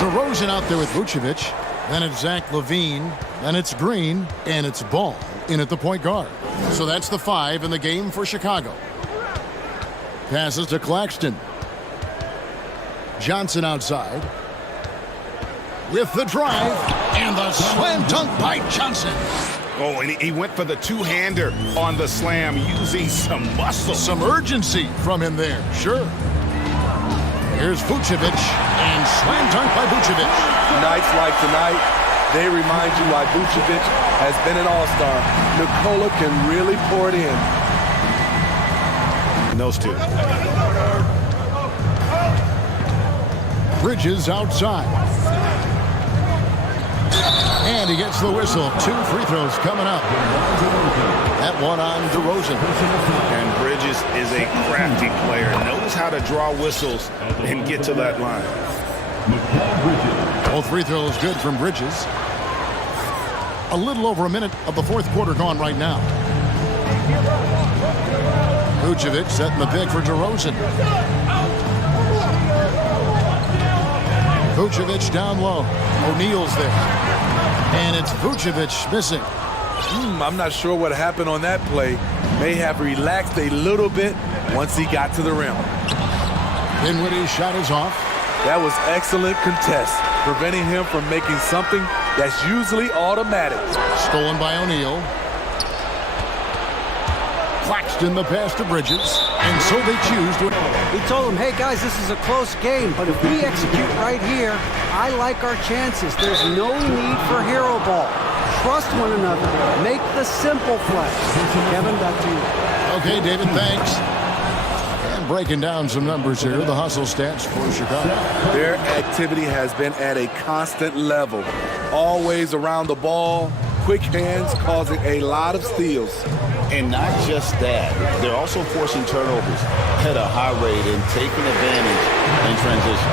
DeRozan out there with Vucevic. Then it's Zach LaVine. Then it's Green. And it's Ball in at the point guard. So that's the 5 in the game for Chicago. Passes to Claxton. Johnson outside. With the drive. And the slam dunk by Johnson. Oh, and he went for the two-hander on the slam using some muscle. Some urgency from him there. Sure. Here's Vucevic, and slam dunk by Vucevic. Nights like tonight, they remind you why Vucevic has been an all-star. Nikola can really pour it in. And those two. Bridges outside. And he gets the whistle. 2 free throws coming up. That one on DeRozan. And Bridges is a crafty player. Knows how to draw whistles and get to that line. Both free throws good from Bridges. A little over a minute of the fourth quarter gone right now. Vucevic setting the pick for DeRozan. Vucevic down low. O'Neal's there. And it's Vucevic missing. I'm not sure what happened on that play. May have relaxed a little bit once he got to the rim. Dinwiddie's shot is off. That was excellent contest, preventing him from making something that's usually automatic. Stolen by O'Neal. Claxton the pass to Bridges. And so they choose to... He told them, hey guys, this is a close game, but if we execute right here, I like our chances. There's no need for hero ball. Trust one another. Make the simple play. Kevin, back to you. Okay, David, thanks. And breaking down some numbers here, the hustle stats for Chicago. Their activity has been at a constant level. Always around the ball, quick hands causing a lot of steals. And not just that, they're also forcing turnovers at a high rate and taking advantage in transition.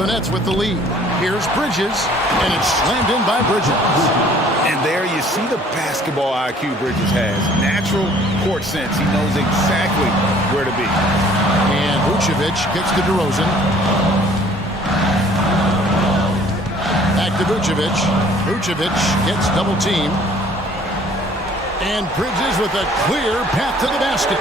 The Nets with the lead. Here's Bridges, and it's slammed in by Bridges. And there you see the basketball IQ Bridges has. Natural court sense. He knows exactly where to be. And Vucevic kicks to DeRozan. Back to Vucevic. Vucevic gets double teamed. And Bridges with a clear path to the basket.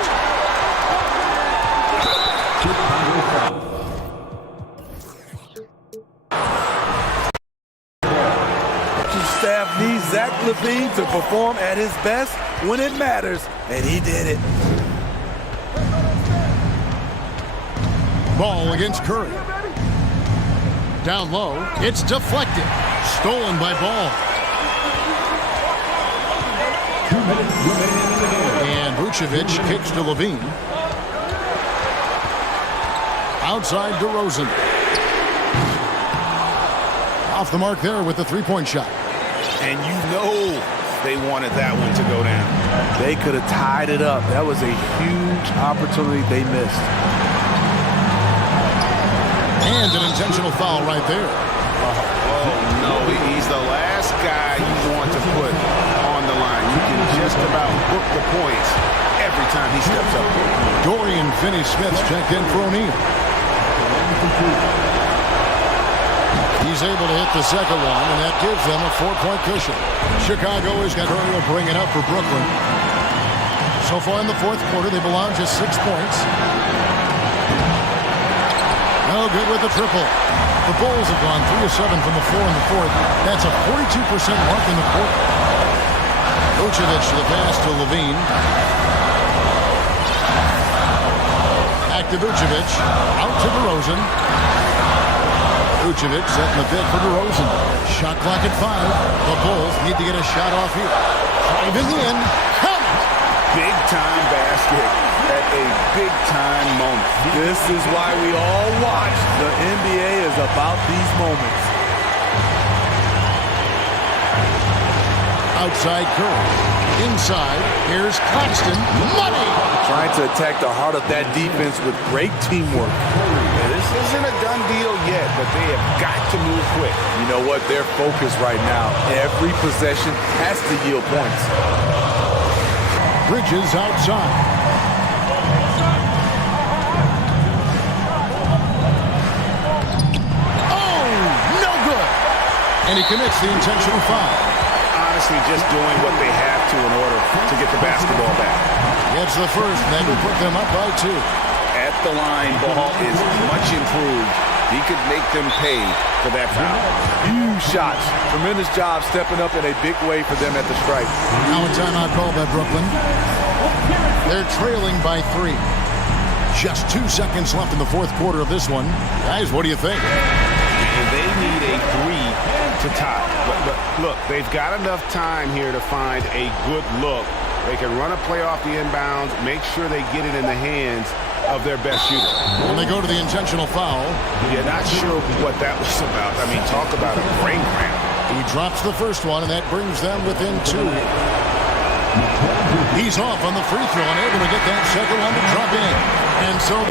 Staff needs Zach LaVine to perform at his best when it matters, and he did it. Ball against Curry. Down low, it's deflected. Stolen by Ball. And Vucevic kicks to LaVine. Outside DeRozan. Off the mark there with the three-point shot. And you know they wanted that one to go down. They could have tied it up. That was a huge opportunity they missed. And an intentional foul right there. Oh, no, he's the last guy you want to put on the line. You can just about book the points every time he steps up. Dorian Finney-Smith's checked in for O'Neal. He's able to hit the second one, and that gives them a 4-point cushion. Chicago has got Curry will bring it up for Brooklyn. So far in the fourth quarter, they belong just 6 points. No good with the triple. The Bulls have gone 3 of 7 from the floor in the fourth. That's a 42% mark in the quarter. Vucevic to the pass to LaVine. Back to Vucevic. Out to DeRozan. Vucevic setting the bid for DeRozan. Shot clock at 5. The Bulls need to get a shot off here. 5 in the end. Count! Big time basket at a big time moment. This is why we all watch. The NBA is about these moments. Outside Curry. Inside, here's Claxton. Money! Trying to attack the heart of that defense with great teamwork. This isn't a done deal yet, but they have got to move quick. You know what? Their focus right now, every possession has to yield points. Bridges outside. Oh, no good! And he commits the intentional foul. Honestly, just doing what they have to in order to get the basketball back. Gets the first, and that will put them up by 2. At the line, ball is much improved. He could make them pay for that foul. Huge shots. Tremendous job stepping up in a big way for them at the stripe. Now a timeout call by Brooklyn. They're trailing by 3. Just 2 seconds left in the fourth quarter of this one. Guys, what do you think? They need a 3 to tie. But look, they've got enough time here to find a good look. They can run a play off the inbounds, make sure they get it in the hands of their best shooter. And they go to the intentional foul. Yeah, not sure what that was about. I mean, talk about a brain cramp. He drops the first one, and that brings them within 2. He's off on the free throw and able to get that second one to drop in. And so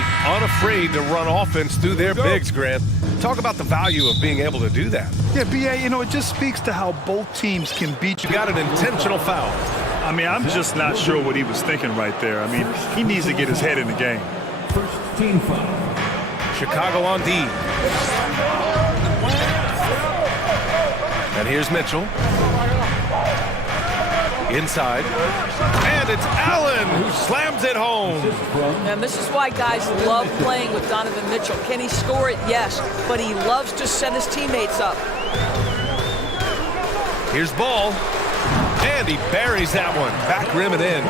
tight, unafraid to run offense through their bigs, Grant. Talk about the value of being able to do that. Yeah, B.A., you know, it just speaks to how both teams can beat you. Got an intentional foul. I mean, I'm just not sure what he was thinking right there. I mean, he needs to get his head in the game. First team foul. Chicago on D. And here's Mitchell. Inside. And it's Allen who slams it home. And this is why guys love playing with Donovan Mitchell. Can he score it? Yes. But he loves to set his teammates up. Here's Ball. And he buries that one. Back rim and in.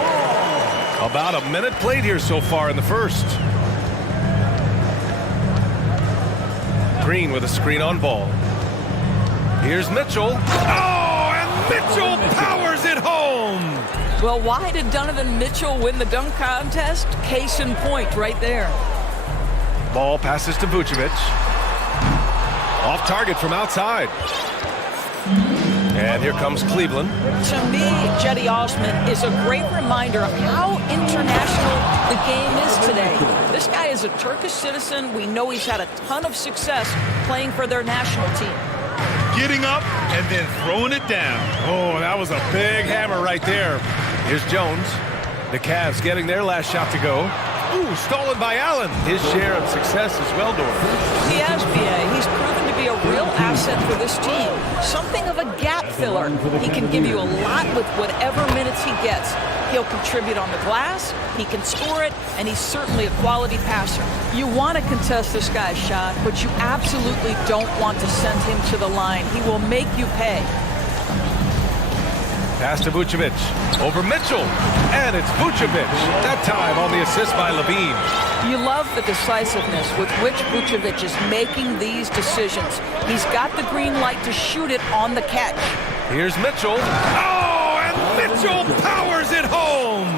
About a minute played here so far in the first. Green with a screen on Ball. Here's Mitchell. Oh, and Mitchell powers it home. Well, why did Donovan Mitchell win the dunk contest? Case in point right there. Ball passes to Vucevic. Off target from outside. And here comes Cleveland. To me, Jetty Osman is a great reminder of how international the game is today. This guy is a Turkish citizen. We know he's had a ton of success playing for their national team. Getting up and then throwing it down. Oh, that was a big hammer right there. Here's Jones. The Cavs getting their last shot to go. Ooh, stolen by Allen. His share of success is well done. He has, B.A. He's proven to be a real asset for this team. Something of a gap filler. He can give you a lot with whatever minutes he gets. He'll contribute on the glass, he can score it, and he's certainly a quality passer. You want to contest this guy's shot, but you absolutely don't want to send him to the line. He will make you pay. Pass to Vucevic. Over Mitchell. And it's Vucevic. That time on the assist by Levine. You love the decisiveness with which Vucevic is making these decisions. He's got the green light to shoot it on the catch. Here's Mitchell. Oh, and Mitchell powers it home.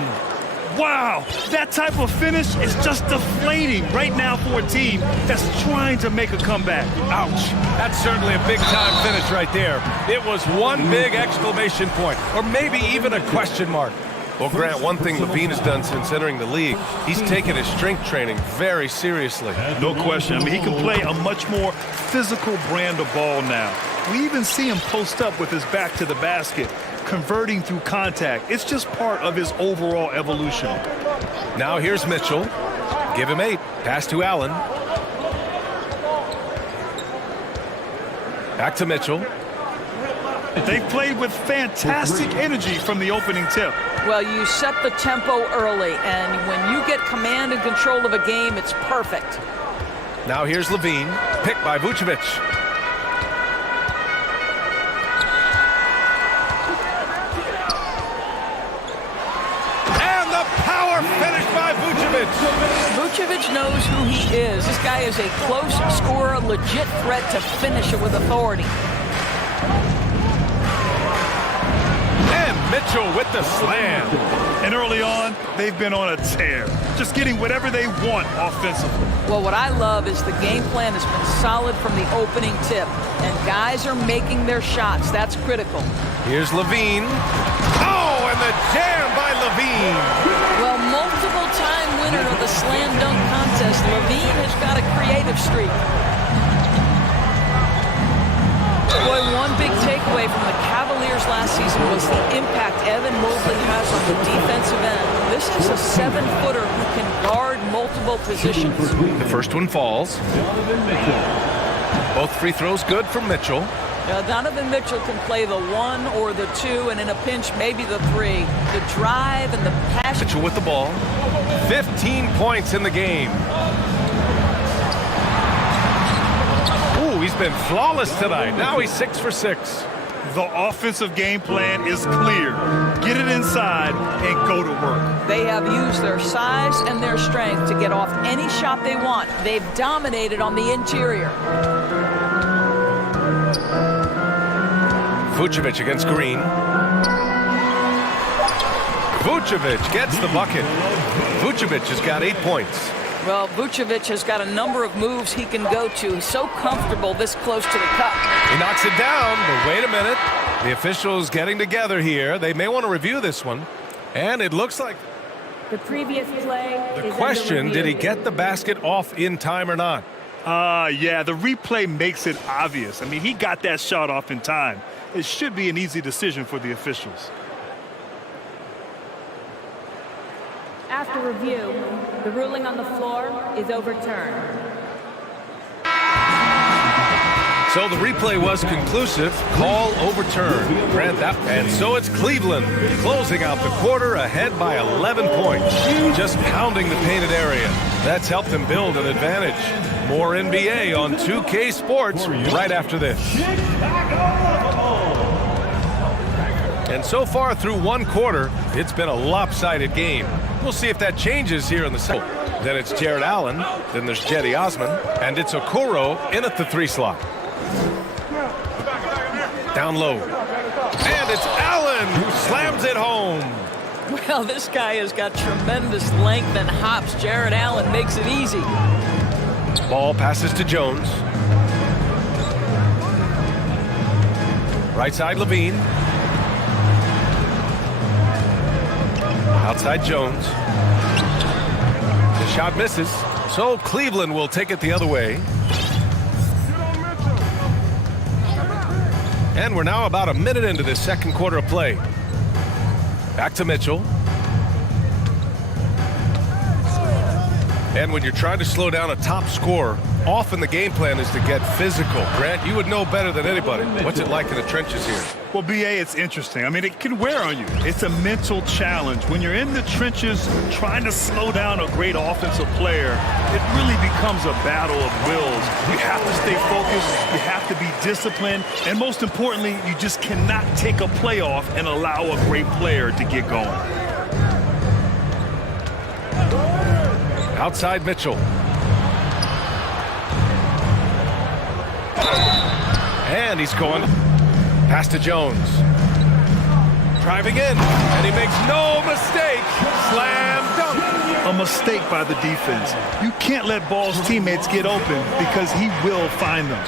Wow, that type of finish is just deflating right now for a team that's trying to make a comeback. Ouch. That's certainly a big-time finish right there. It was one big exclamation point, or maybe even a question mark. Well, Grant, one thing Levine has done since entering the league, he's taken his strength training very seriously. No question. I mean, he can play a much more physical brand of ball now. We even see him post up with his back to the basket, converting through contact. It's just part of his overall evolution. Now here's Mitchell. Give him 8. Pass to Allen. Back to Mitchell. They played with fantastic energy from the opening tip. Well, you set the tempo early, and when you get command and control of a game, it's perfect. Now here's Levine, picked by Vucevic. And the power finish by Vucevic. Vucevic knows who he is. This guy is a close scorer, legit threat to finish it with authority. Mitchell with the slam. And early on, they've been on a tear, just getting whatever they want offensively. Well, what I love is the game plan has been solid from the opening tip, and guys are making their shots. That's critical. Here's Levine. Oh, and the jam by Levine. Well, multiple-time winner of the slam dunk contest, Levine has got a creative streak. Boy, one big takeaway from the Cavaliers last season was the impact Evan Mobley has on the defensive end. This is a 7-footer who can guard multiple positions. The first one falls. Both free throws good from Mitchell. Donovan Mitchell can play the 1 or the 2, and in a pinch, maybe the 3. The drive and the passion. Mitchell with the ball. 15 points in the game. He's been flawless tonight. Now he's 6 for 6. The offensive game plan is clear. Get it inside and go to work. They have used their size and their strength to get off any shot they want. They've dominated on the interior. Vucevic against Green. Vucevic gets the bucket. Vucevic has got 8 points. Well, Vucevic has got a number of moves he can go to. He's so comfortable this close to the cup. He knocks it down, but wait a minute. The officials getting together here. They may want to review this one. And it looks like The previous play The is question, under did he review. get the basket off in time or not? Yeah, the replay makes it obvious. I mean, he got that shot off in time. It should be an easy decision for the officials. After review, the ruling on the floor is overturned. So the replay was conclusive. Call overturned. Grant that. And so it's Cleveland closing out the quarter ahead by 11 points. Just pounding the painted area. That's helped them build an advantage. More NBA on 2K Sports right after this. And so far through one quarter, it's been a lopsided game. We'll see if that changes here in the second. Then it's Jared Allen. Then there's Cedi Osman. And it's Okoro in at the 3 slot. Down low. And it's Allen who slams it home. Well, this guy has got tremendous length and hops. Jared Allen makes it easy. Ball passes to Jones. Right side, Levine. Outside Jones. The shot misses. So Cleveland will take it the other way. And we're now about a minute into this second quarter of play. Back to Mitchell. And when you're trying to slow down a top scorer, often the game plan is to get physical. Grant, you would know better than anybody. What's it like in the trenches here? Well, BA, it's interesting. I mean, it can wear on you. It's a mental challenge. When you're in the trenches trying to slow down a great offensive player, it really becomes a battle of wills. You have to stay focused. You have to be disciplined. And most importantly, you just cannot take a play off and allow a great player to get going. Outside Mitchell. And he's going. Pass to Jones. Driving in. And he makes no mistake. Slam dunk. A mistake by the defense. You can't let Ball's teammates get open because he will find them.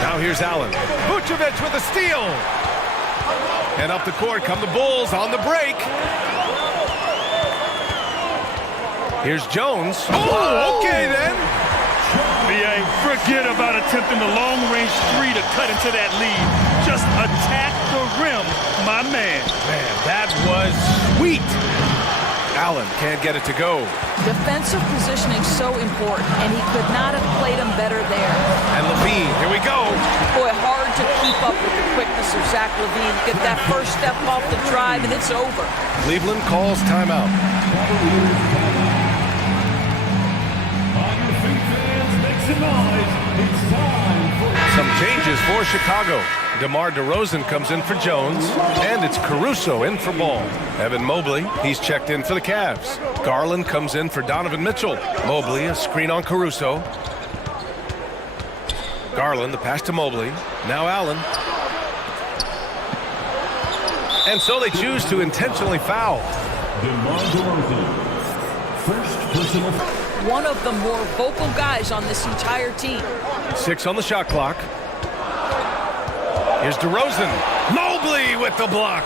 Now here's Allen. Vucevic with a steal. And up the court come the Bulls on the break. Here's Jones. Oh, okay then. BA, forget about attempting the long-range 3 to cut into that lead. Just attack the rim, my man. Man, that was sweet. Allen can't get it to go. Defensive positioning so important, and he could not have played him better there. And Levine, here we go. Boy, hard to keep up with the quickness of Zach Levine. Get that first step off the drive, and it's over. Cleveland calls timeout. Some changes for Chicago. DeMar DeRozan comes in for Jones, and it's Caruso in for Ball. Evan Mobley, he's checked in for the Cavs. Garland comes in for Donovan Mitchell. Mobley, a screen on Caruso. Garland, the pass to Mobley. Now Allen. And so they choose to intentionally foul. DeMar DeRozan, first personal. One of the more vocal guys on this entire team. 6 on the shot clock. Here's DeRozan. Mobley with the block.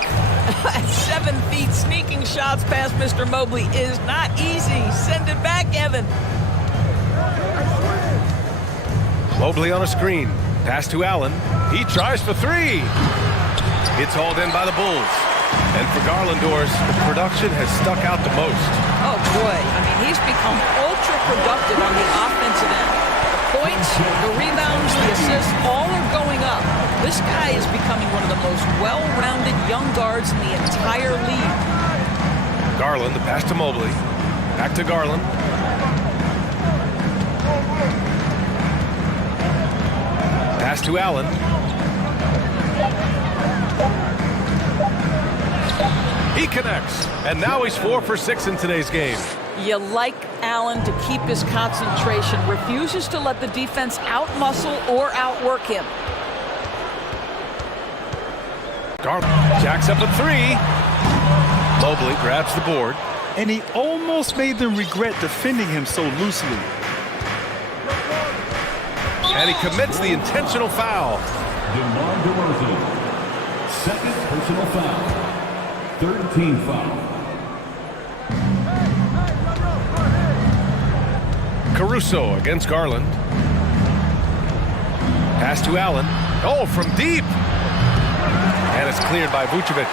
At 7 feet, sneaking shots past Mr. Mobley is not easy. Send it back, Evan. Mobley on a screen. Pass to Allen. He tries for 3. It's hauled in by the Bulls. And for Garlandors, the production has stuck out the most. Oh, boy. I mean, he's become ultra-productive on the offensive end. The points, the rebounds, the assists, all are going up. This guy is becoming one of the most well-rounded young guards in the entire league. Garland, the pass to Mobley. Back to Garland. Pass to Allen. He connects, and now he's 4 for 6 in today's game. You like Allen to keep his concentration, refuses to let the defense out-muscle or outwork him. Garland jacks up a 3. Mobley grabs the board. And he almost made them regret defending him so loosely. And he commits the intentional foul. DeMar DeRozan, second personal foul. Third team foul. Caruso against Garland. Pass to Allen. Oh, from deep. And it's cleared by Vucevic.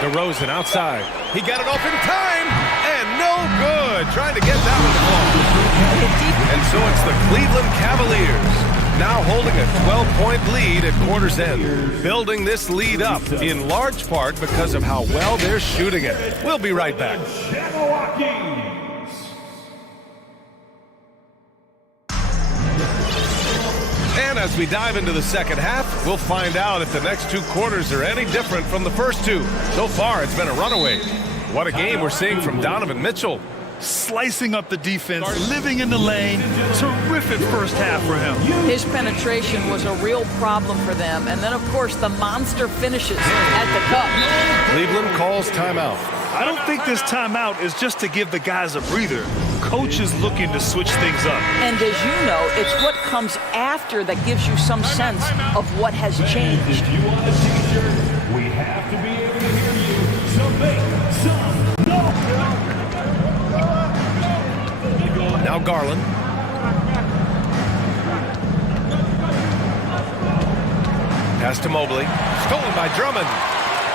DeRozan outside. He got it off in time. And no good. Trying to get that one to fall. And so it's the Cleveland Cavaliers now holding a 12-point lead at quarter's end. Building this lead up in large part because of how well they're shooting it. We'll be right back. And as we dive into the second half, we'll find out if the next two quarters are any different from the first two. So far, it's been a runaway. What a game we're seeing from Donovan Mitchell. Slicing up the defense, living in the lane. Terrific first half for him. His penetration was a real problem for them. And then, of course, the monster finishes at the cup. Cleveland calls timeout. I don't think this timeout is just to give the guys a breather. Coach is looking to switch things up. And as you know, it's what comes after that gives you some sense of what has changed. If you want a t-shirt, we have to be able to hear you. So make some noise. Now Garland. Pass to Mobley. Stolen by Drummond.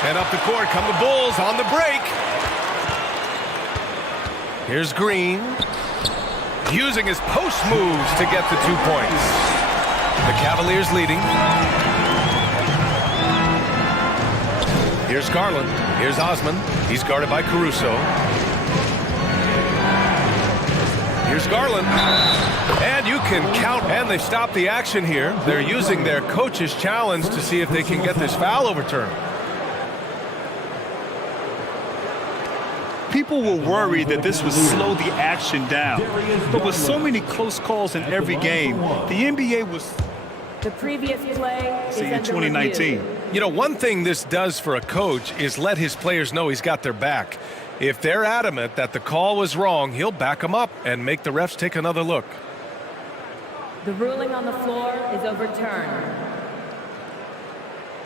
And up the court come the Bulls on the break. Here's Green. Using his post moves to get the 2 points. The Cavaliers leading. Here's Garland. Here's Osman. He's guarded by Caruso. Here's Garland. And you can count. And they've stopped the action here. They're using their coach's challenge to see if they can get this foul overturned. People were worried that this would slow the action down. But with so many close calls in every game, the NBA was... The previous play is See you in under 2019. review. You know, one thing this does for a coach is let his players know he's got their back. If they're adamant that the call was wrong, he'll back them up and make the refs take another look. The ruling on the floor is overturned.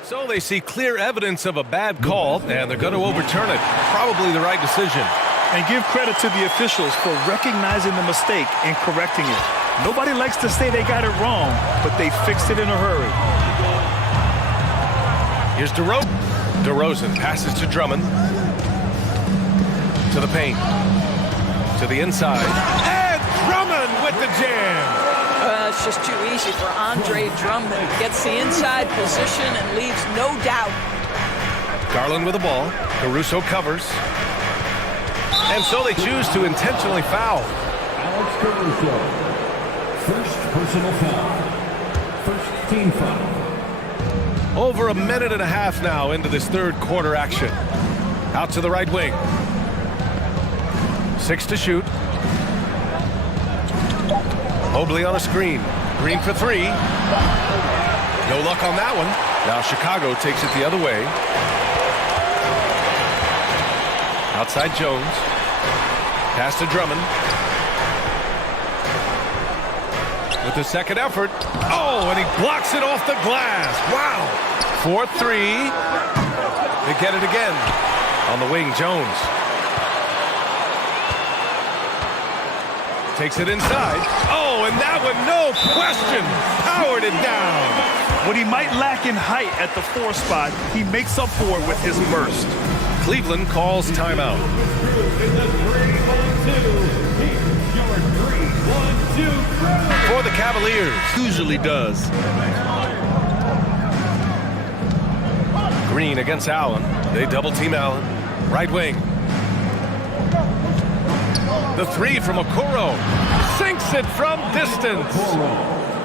So they see clear evidence of a bad call, and they're going to overturn it. Probably the right decision. And give credit to the officials for recognizing the mistake and correcting it. Nobody likes to say they got it wrong, but they fixed it in a hurry. Here's DeRozan passes to Drummond. To the paint. To the inside. And Drummond with the jam! It's just too easy for Andre Drummond. Gets the inside position and leaves no doubt. Garland with the ball. Caruso covers. And so they choose to intentionally foul. Alex Caruso. First personal foul. First team foul. Over a minute and a half now into this third quarter action. Out to the right wing. 6 to shoot. Mobley on a screen. Green for 3. No luck on that one. Now Chicago takes it the other way. Outside Jones. Pass to Drummond. With the second effort. Oh, and he blocks it off the glass. Wow. 4-3. They get it again. On the wing, Jones. Takes it inside. Oh, and that one, no question, powered it down. What he might lack in height at the 4 spot, he makes up for it with his burst. Cleveland calls timeout. For the Cavaliers. Usually does. Green against Allen. They double team Allen. Right wing. The 3 from Okoro. Sinks it from distance.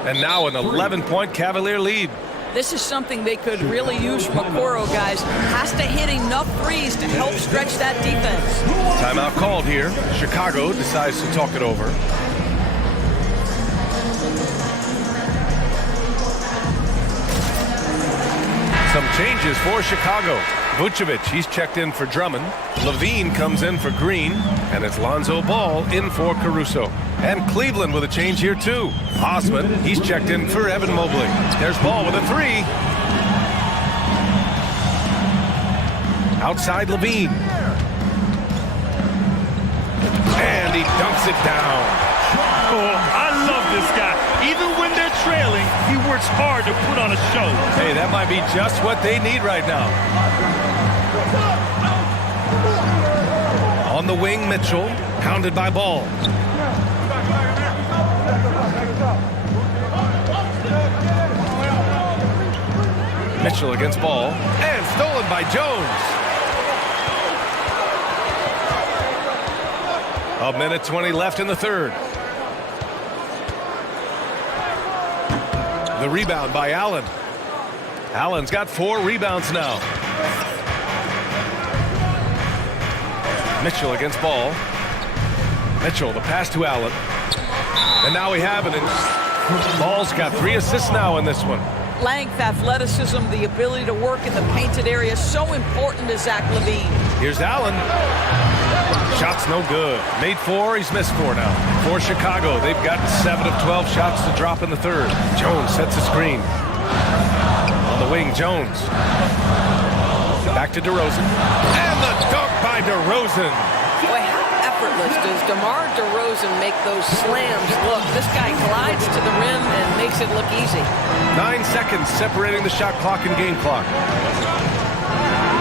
And now an 11-point Cavalier lead. This is something they could really use from Okoro, guys. Has to hit enough threes to help stretch that defense. Timeout called here. Chicago decides to talk it over. Some changes for Chicago. Vucevic, he's checked in for Drummond. Levine comes in for Green. And it's Lonzo Ball in for Caruso. And Cleveland with a change here too. Osman, he's checked in for Evan Mobley. There's Ball with a 3. Outside Levine. And he dunks it down. Oh, I love this guy. Even when they're trailing, he works hard to put on a show. Hey, that might be just what they need right now. On the wing, Mitchell, pounded by Ball. Mitchell against Ball, and stolen by Jones. A minute 20 left in the third. The rebound by Allen. Allen's got 4 rebounds now. Mitchell against Ball. Mitchell, the pass to Allen. And now we have it. And Ball's got 3 assists now in this one. Length, athleticism, the ability to work in the painted area, so important to Zach LaVine. Here's Allen. Shot's no good. Made 4, he's missed 4 now. For Chicago, they've gotten 7 of 12 shots to drop in the third. Jones sets a screen. On the wing, Jones. Back to DeRozan. And the dunk by DeRozan. Boy, how effortless does DeMar DeRozan make those slams look? This guy glides to the rim and makes it look easy. 9 seconds separating the shot clock and game clock.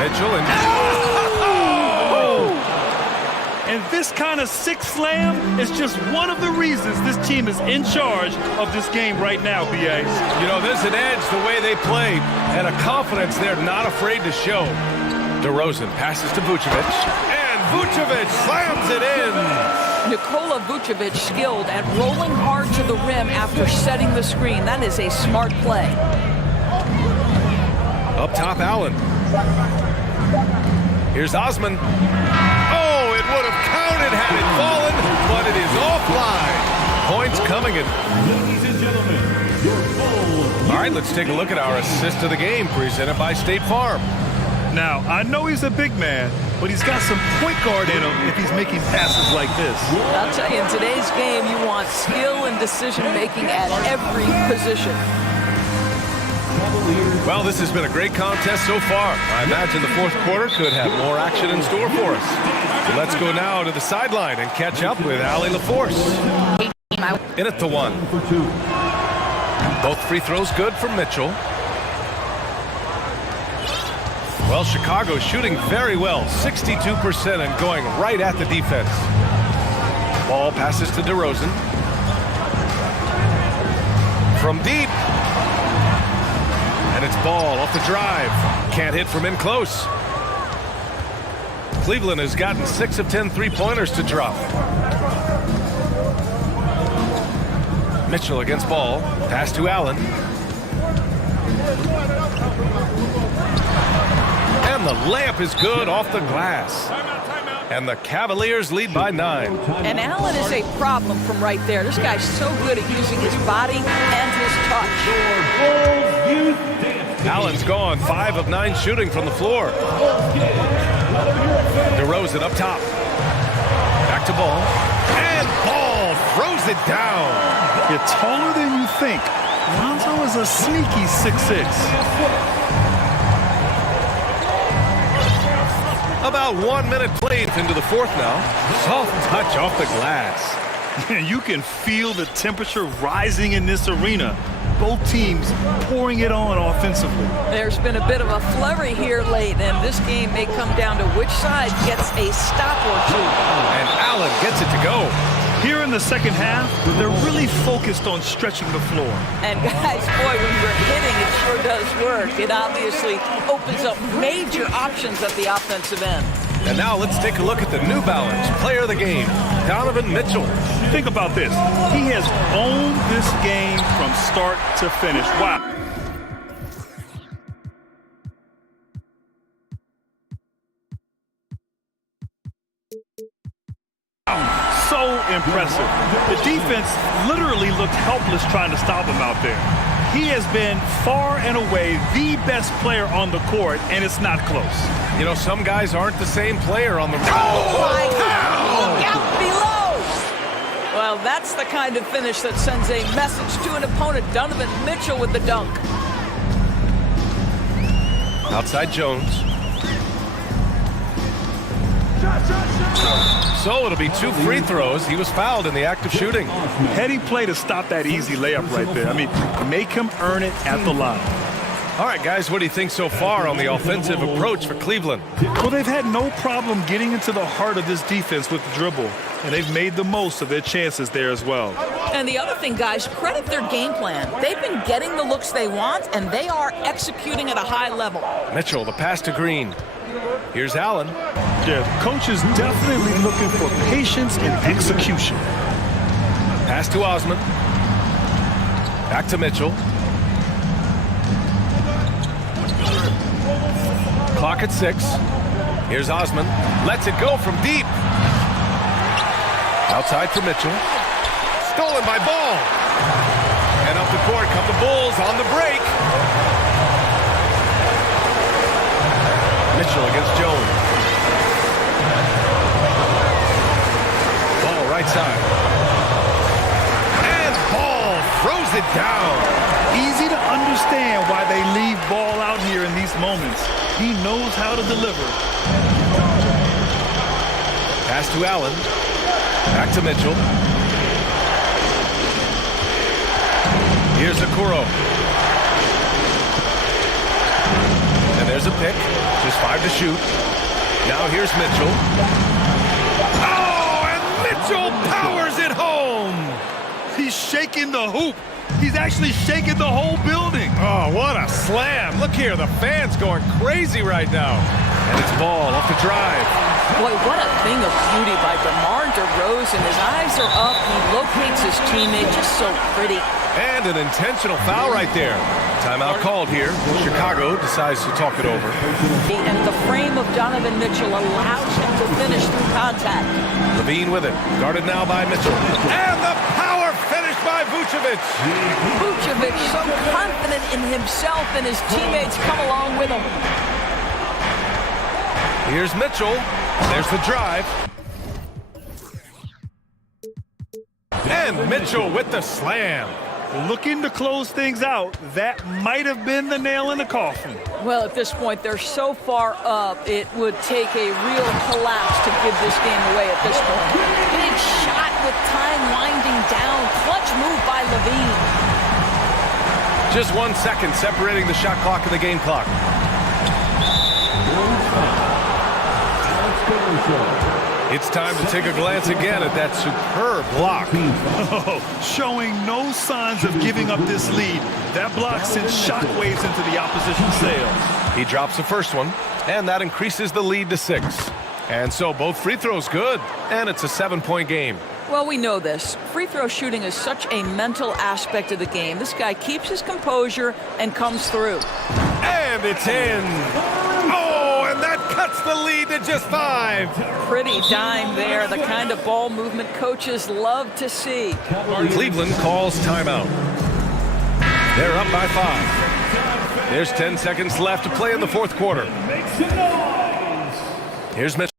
Mitchell and... And this kind of sick slam is just one of the reasons this team is in charge of this game right now, B.A. You know, there's an edge the way they play and a confidence they're not afraid to show. DeRozan passes to Vucevic, and Vucevic slams it in. Nikola Vucevic skilled at rolling hard to the rim after setting the screen. That is a smart play. Up top, Allen. Here's Osman. Oh, it would have counted had it fallen, but it is offline. Points coming in. Ladies and gentlemen, your full... All right, let's take a look at our assist of the game presented by State Farm. Now, I know he's a big man, but he's got some point guard in him if he's making passes like this. I'll tell you, in today's game, you want skill and decision-making at every position. Well, this has been a great contest so far. I imagine the fourth quarter could have more action in store for us. So let's go now to the sideline and catch up with Allie LaForce. In at the 1. Both free throws good from Mitchell. Well, Chicago shooting very well, 62% and going right at the defense. Ball passes to DeRozan. From deep. And it's Ball off the drive. Can't hit from in close. Cleveland has gotten 6 of 10 three-pointers to drop. Mitchell against Ball. Pass to Allen. And the layup is good off the glass. And the Cavaliers lead by 9. And Allen is a problem from right there. This guy's so good at using his body and his touch. Allen's gone 5 of 9 shooting from the floor. DeRozan up top. Back to Ball. And Ball throws it down. You're taller than you think. Lonzo is a sneaky 6'6". About 1 minute played into the fourth now. Soft touch off the glass. You can feel the temperature rising in this arena. Both teams pouring it on offensively. There's been a bit of a flurry here late, and this game may come down to which side gets a stop or 2. And Allen gets it to go. Here in the second half, they're really focused on stretching the floor. And guys, boy, when you're hitting, it sure does work. It obviously opens up major options at the offensive end. And now let's take a look at the New Balance player of the game, Donovan Mitchell. Think about this. He has owned this game from start to finish. Wow. So impressive. The defense literally looked helpless trying to stop him out there. He has been far and away the best player on the court, and it's not close. You know, some guys aren't the same player on the road. Oh, my God! Look out below! Well, that's the kind of finish that sends a message to an opponent. Donovan Mitchell with the dunk. Outside Jones. So it'll be 2 free throws. He was fouled in the act of shooting. Heady play to stop that easy layup right there. I mean, make him earn it at the line. All right, guys, what do you think so far on the offensive approach for Cleveland? Well, they've had no problem getting into the heart of this defense with the dribble, and they've made the most of their chances there as well. And the other thing, guys, credit their game plan. They've been getting the looks they want, and they are executing at a high level. Mitchell, the pass to Green. Here's Allen. Yeah, coach is definitely looking for patience and execution. Pass to Osman. Back to Mitchell. Clock at 6. Here's Osman. Lets it go from deep. Outside for Mitchell. Stolen by Ball. And up the court come the Bulls on the break. Mitchell against Jones. Ball right side. And Ball throws it down. Easy to understand why they leave Ball out here in these moments. He knows how to deliver. Pass to Allen. Back to Mitchell. Here's Okoro. And there's a pick. Just 5 to shoot. Now here's Mitchell. Oh, and Mitchell powers it home. He's shaking the hoop. He's actually shaking the whole building. Oh, what a slam. Look here, the fans going crazy right now. And it's Ball off the drive. Boy, what a thing of beauty by DeMar DeRozan. His eyes are up. He locates his teammate. Just so pretty. And an intentional foul right there. Timeout called here. Chicago decides to talk it over. And the frame of Donovan Mitchell allows him to finish through contact. Levine with it. Guarded now by Mitchell. And the power finish by Vucevic. Vucevic so confident in himself, and his teammates come along with him. Here's Mitchell. There's the drive. And Mitchell with the slam. Looking to close things out, that might have been the nail in the coffin. Well, at this point, they're so far up, it would take a real collapse to give this game away at this point. Big shot with time winding down. Clutch move by Levine. Just 1 second separating the shot clock and the game clock. It's time to take a glance again at that superb block. Showing no signs of giving up this lead. That block sends shockwaves into the opposition's sails. He drops the first one, and that increases the lead to 6. And so both free throws good, and it's a 7-point game. Well, we know this. Free throw shooting is such a mental aspect of the game. This guy keeps his composure and comes through. And it's in. Oh, and that cuts the lead to just 5. Pretty dime there, the kind of ball movement coaches love to see. Cleveland calls timeout. They're up by 5. There's 10 seconds left to play in the fourth quarter. Here's Mitchell.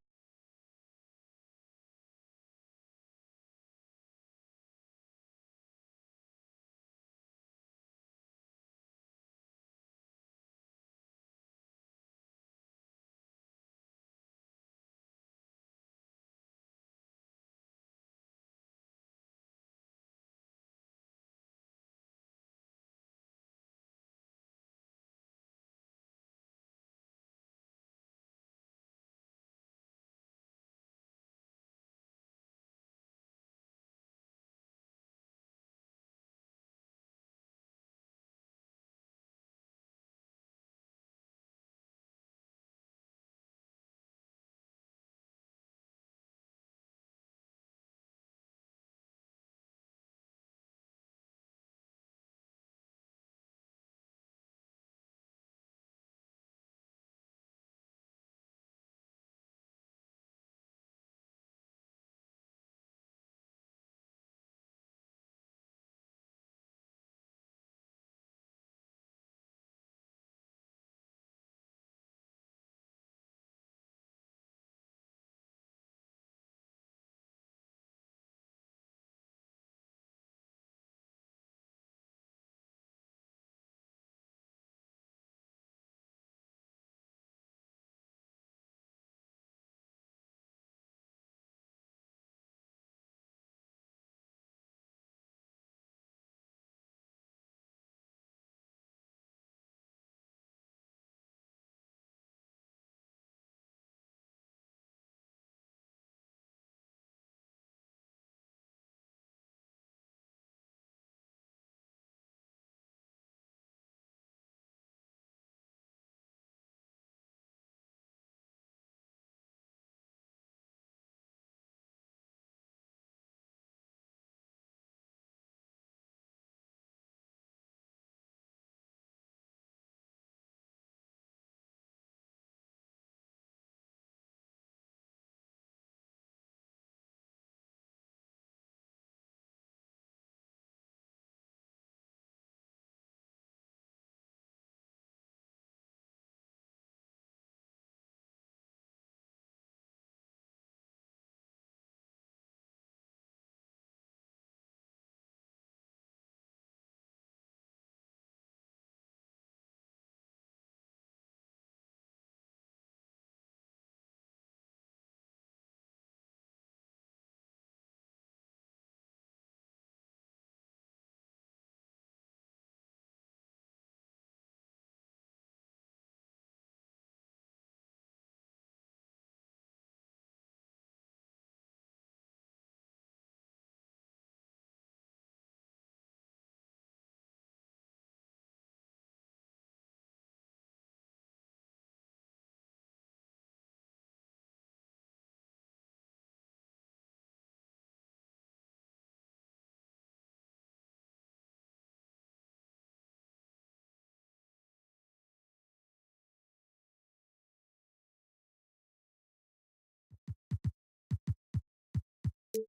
We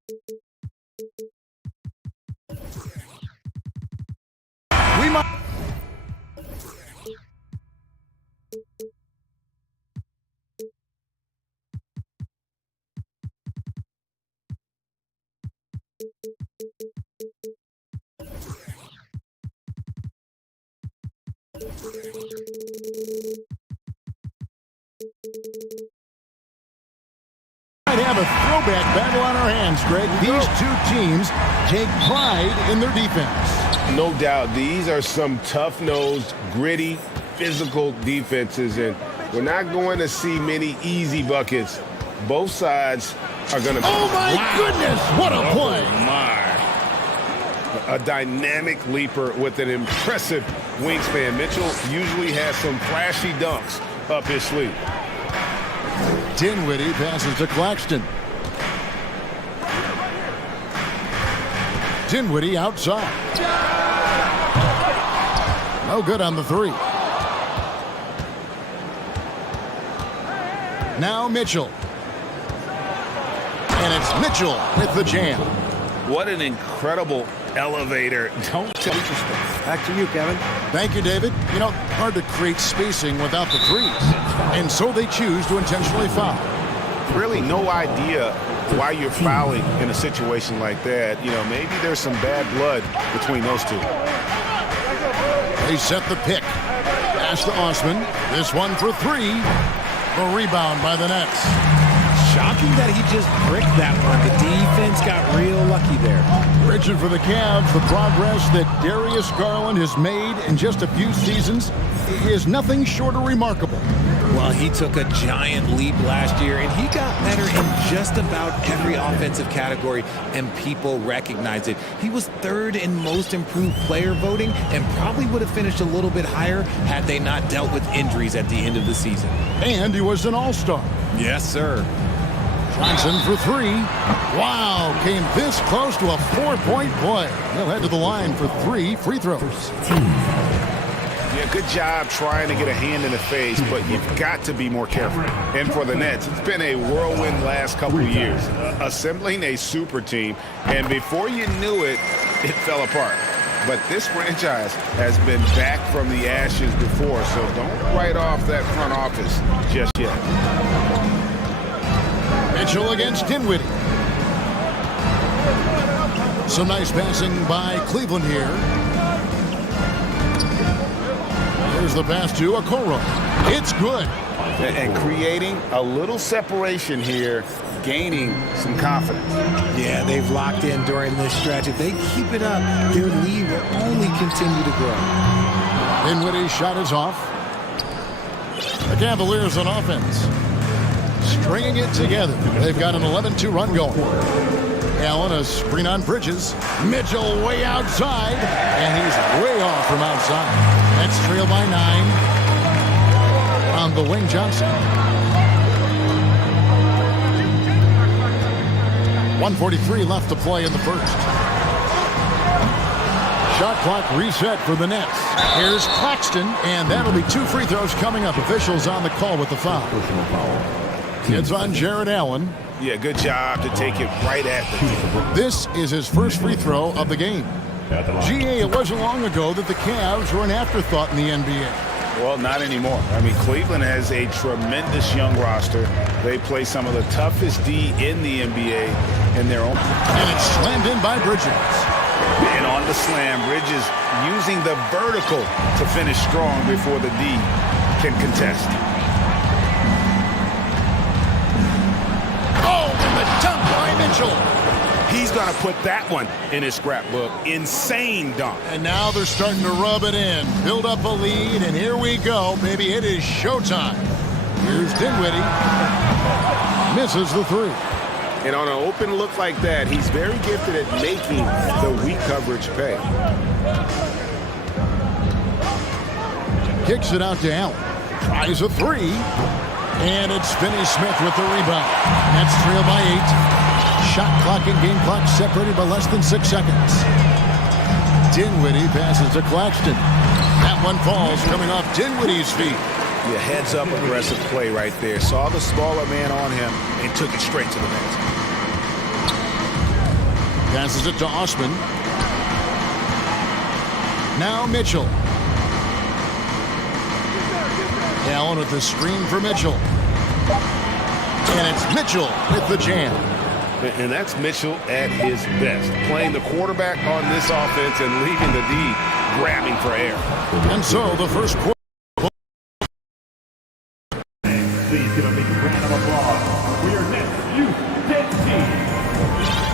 might. Might have a throwback battle on our hands, Greg. These two teams take pride in their defense. No doubt, these are some tough-nosed, gritty, physical defenses, and we're not going to see many easy buckets. Both sides are going to... Oh, my goodness! What a play! Oh, my. A dynamic leaper with an impressive wingspan. Mitchell usually has some flashy dunks up his sleeve. Dinwiddie passes to Claxton. Dinwiddie outside. No good on the three. Now Mitchell. And it's Mitchell with the jam. What an incredible elevator. Don't tell me. Back to you, Kevin. Thank you, David. You know, hard to create spacing without the threes. And so they choose to intentionally foul. Really no idea why you're fouling in a situation like that. You know, maybe there's some bad blood between those two. They set the pick. Pass to Osman. This one for three. The rebound by the Nets. Shocking that he just bricked that one. The defense got real lucky there. Richard for the Cavs, the progress that Darius Garland has made in just a few seasons is nothing short of remarkable. Well, he took a giant leap last year, and he got better in just about every offensive category, and people recognize it. He was third in most improved player voting and probably would have finished a little bit higher had they not dealt with injuries at the end of the season. And he was an all-star. Yes, sir. Johnson for three. Wow, came this close to a four-point play. He'll head to the line for 3 free throws. Yeah, good job trying to get a hand in the face, but you've got to be more careful. And for the Nets, it's been a whirlwind last couple of years, assembling a super team, and before you knew it, it fell apart. But this franchise has been back from the ashes before, so don't write off that front office just yet. Mitchell against Dinwiddie. Some nice passing by Cleveland here. Here's the pass to Okoro. It's good. And creating a little separation here, gaining some confidence. Yeah, they've locked in during this stretch. If they keep it up, their lead will only continue to grow. Dinwiddie's shot is off. The Cavaliers on offense. Stringing it together. They've got an 11-2 run going. Allen, a screen on Bridges. Mitchell way outside, and he's way off from outside. That's trailed by 9 on the wing. Johnson. 1:43 left to play in the first. Shot clock reset for the Nets. Here's Claxton, and that'll be 2 free throws coming up. Officials on the call with the foul. It's on Jared Allen. Yeah, good job to take it right at the tip. This is his first free throw of the game. GA, it wasn't long ago that the Cavs were an afterthought in the NBA. Well, not anymore. I mean, Cleveland has a tremendous young roster. They play some of the toughest D in the NBA in their own. And it's slammed in by Bridges. And on the slam, Bridges using the vertical to finish strong before the D can contest. Oh, and the dunk by Mitchell. He's going to put that one in his scrapbook. Insane dunk. And now they're starting to rub it in. Build up a lead, and here we go, baby. It is showtime. Here's Dinwiddie. Misses the three. And on an open look like that, he's very gifted at making the weak coverage pay. Kicks it out to Allen. Tries a three. And it's Finney-Smith with the rebound. That's trailed by 8. Shot clock and game clock separated by less than 6 seconds. Dinwiddie passes to Claxton. That one falls coming off Dinwiddie's feet. Yeah, heads-up aggressive play right there. Saw the smaller man on him and took it straight to the basket. Passes it to Osman. Now Mitchell. Allen with the screen for Mitchell. And it's Mitchell with the jam. And that's Mitchell at his best, playing the quarterback on this offense and leaving the D grabbing for air. And so the first quarter. Please give a big round of applause for your next youth dead team.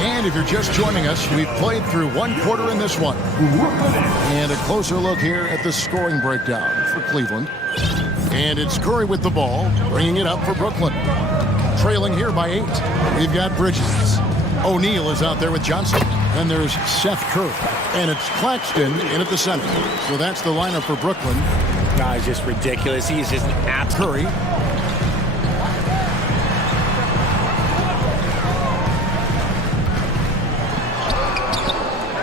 And if you're just joining us, we've played through one quarter in this one. And a closer look here at the scoring breakdown for Cleveland. And it's Curry with the ball, bringing it up for Brooklyn. Trailing here by 8. We've got Bridges. O'Neal is out there with Johnson. And there's Seth Curry. And it's Claxton in at the center. So that's the lineup for Brooklyn. Guy's just ridiculous. He's just an absolute. Curry.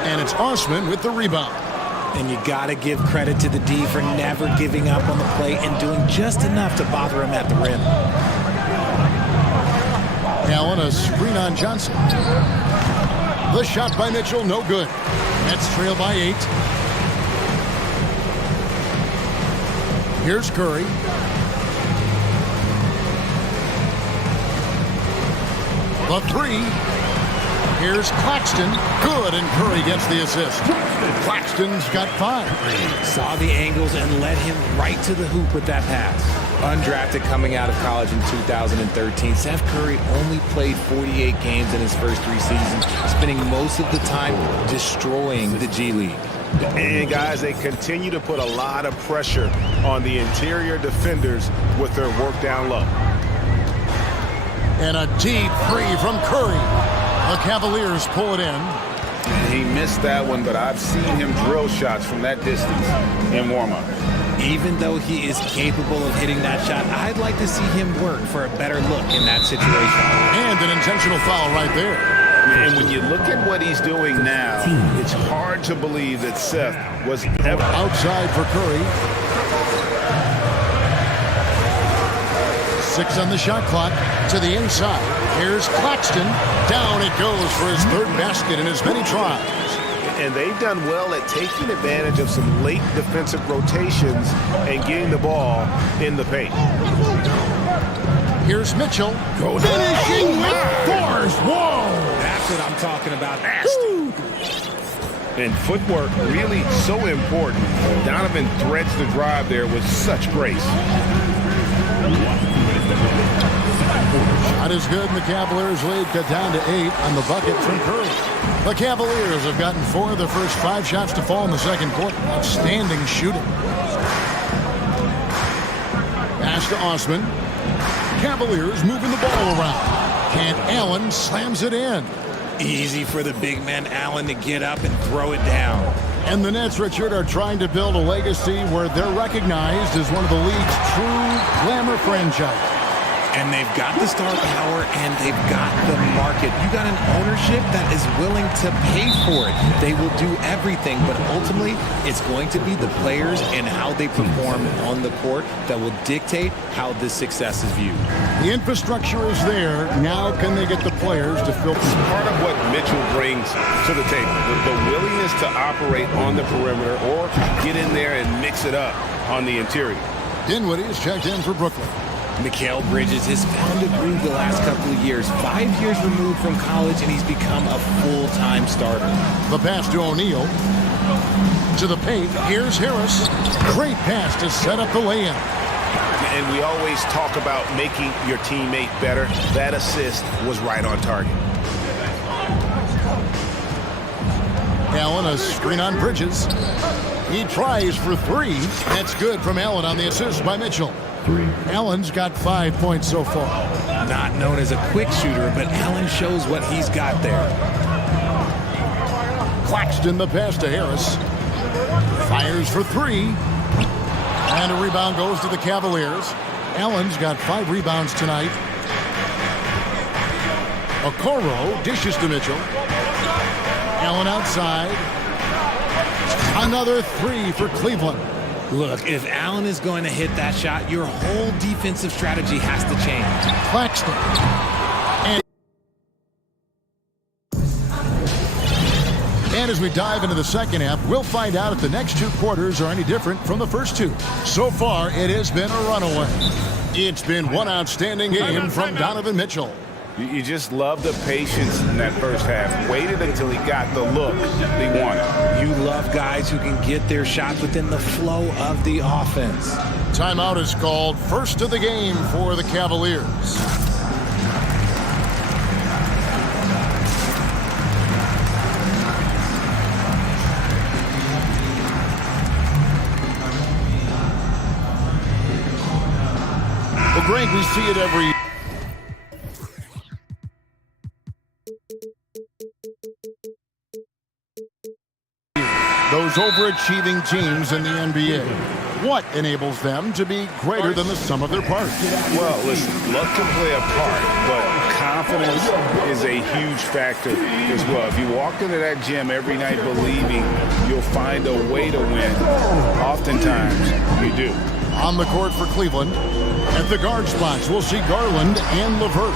And it's Osman with the rebound. And you got to give credit to the D for never giving up on the play and doing just enough to bother him at the rim. Allen, a screen on Johnson. The shot by Mitchell, no good. Nets trail by 8. Here's Curry. The 3. Here's Claxton. Good, and Curry gets the assist. Claxton's got 5. Saw the angles and led him right to the hoop with that pass. Undrafted coming out of college in 2013, Seth Curry only played 48 games in his first 3 seasons, spending most of the time destroying the G League. And guys, they continue to put a lot of pressure on the interior defenders with their work down low. And a deep 3 from Curry. The Cavaliers pull it in. He missed that one, but I've seen him drill shots from that distance in warm-up. Even though he is capable of hitting that shot, I'd like to see him work for a better look in that situation. And an intentional foul right there. And when you look at what he's doing now, it's hard to believe that Seth was ever outside for Curry. 6 on the shot clock to the inside. Here's Claxton. Down it goes for his 3rd basket in as many tries. And they've done well at taking advantage of some late defensive rotations and getting the ball in the paint. Here's Mitchell. Finishing with force. Whoa! That's what I'm talking about. Nasty. And footwork really so important. Donovan threads the drive there with such grace. Shot is good, and the Cavaliers lead cut down to 8 on the bucket from Curry. The Cavaliers have gotten 4 of their first 5 shots to fall in the second quarter. Outstanding shooting. Pass to Osman. Cavaliers moving the ball around. And Allen slams it in. Easy for the big man Allen to get up and throw it down. And the Nets, Richard, are trying to build a legacy where they're recognized as one of the league's true glamour franchises. And they've got the star power and they've got the market. You got an ownership that is willing to pay for it. They will do everything, but ultimately it's going to be the players and how they perform on the court that will dictate how this success is viewed. The infrastructure is there. Now can they get the players to fill? It's part of what Mitchell brings to the table. The willingness to operate on the perimeter or get in there and mix it up on the interior. Dinwiddie is checked in for Brooklyn. Mikal Bridges has found a groove the last couple of years. 5 years removed from college, and he's become a full-time starter. The pass to O'Neal. To the paint. Here's Harris. Great pass to set up the lay-in. And we always talk about making your teammate better. That assist was right on target. Allen, a screen on Bridges. He tries for 3. That's good from Allen on the assist by Mitchell. Allen's got 5 points so far. Not known as a quick shooter, but Allen shows what he's got there. Claxton the pass to Harris. Fires for 3. And a rebound goes to the Cavaliers. Allen's got 5 rebounds tonight. Okoro dishes to Mitchell. Allen outside. Another 3 for Cleveland. Look, if Allen is going to hit that shot, your whole defensive strategy has to change. Claxton. And And as we dive into the second half, we'll find out if the next two quarters are any different from the first two. So far, it has been a runaway. It's been one outstanding game from Donovan Mitchell. You just love the patience in that first half. Waited until he got the look he wanted. You love guys who can get their shots within the flow of the offense. Timeout is called. First of the game for the Cavaliers. Well, Greg, we see it every... Those overachieving teams in the NBA. What enables them to be greater than the sum of their parts? Well, listen, luck can play a part, but confidence is a huge factor as well. If you walk into that gym every night believing you'll find a way to win, oftentimes you do. On the court for Cleveland, at the guard spots, we'll see Garland and LeVert.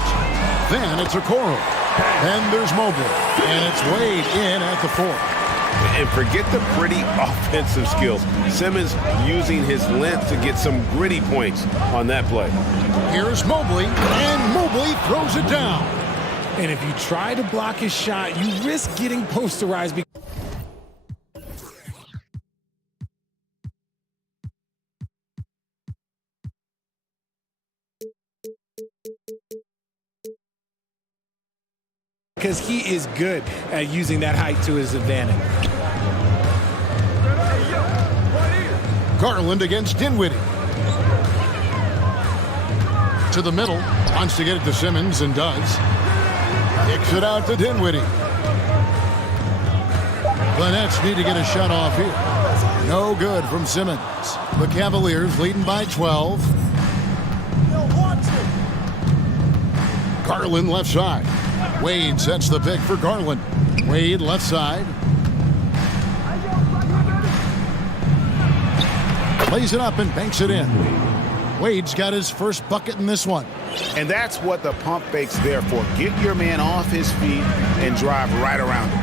Then it's Okoro. Then there's Mobley. And it's Wade in at the 4. And forget the pretty offensive skills. Simmons using his length to get some gritty points on that play. Here's Mobley, and Mobley throws it down. And if you try to block his shot, you risk getting posterized. Because he is good at using that height to his advantage. Garland against Dinwiddie. To the middle, wants to get it to Simmons and does. Kicks it out to Dinwiddie. The Nets need to get a shot off here. No good from Simmons. The Cavaliers leading by 12. Garland left side. Wade sets the pick for Garland. Wade left side. Plays it up and banks it in. Wade's got his first bucket in this one. And that's what the pump fake's there for. Get your man off his feet and drive right around him.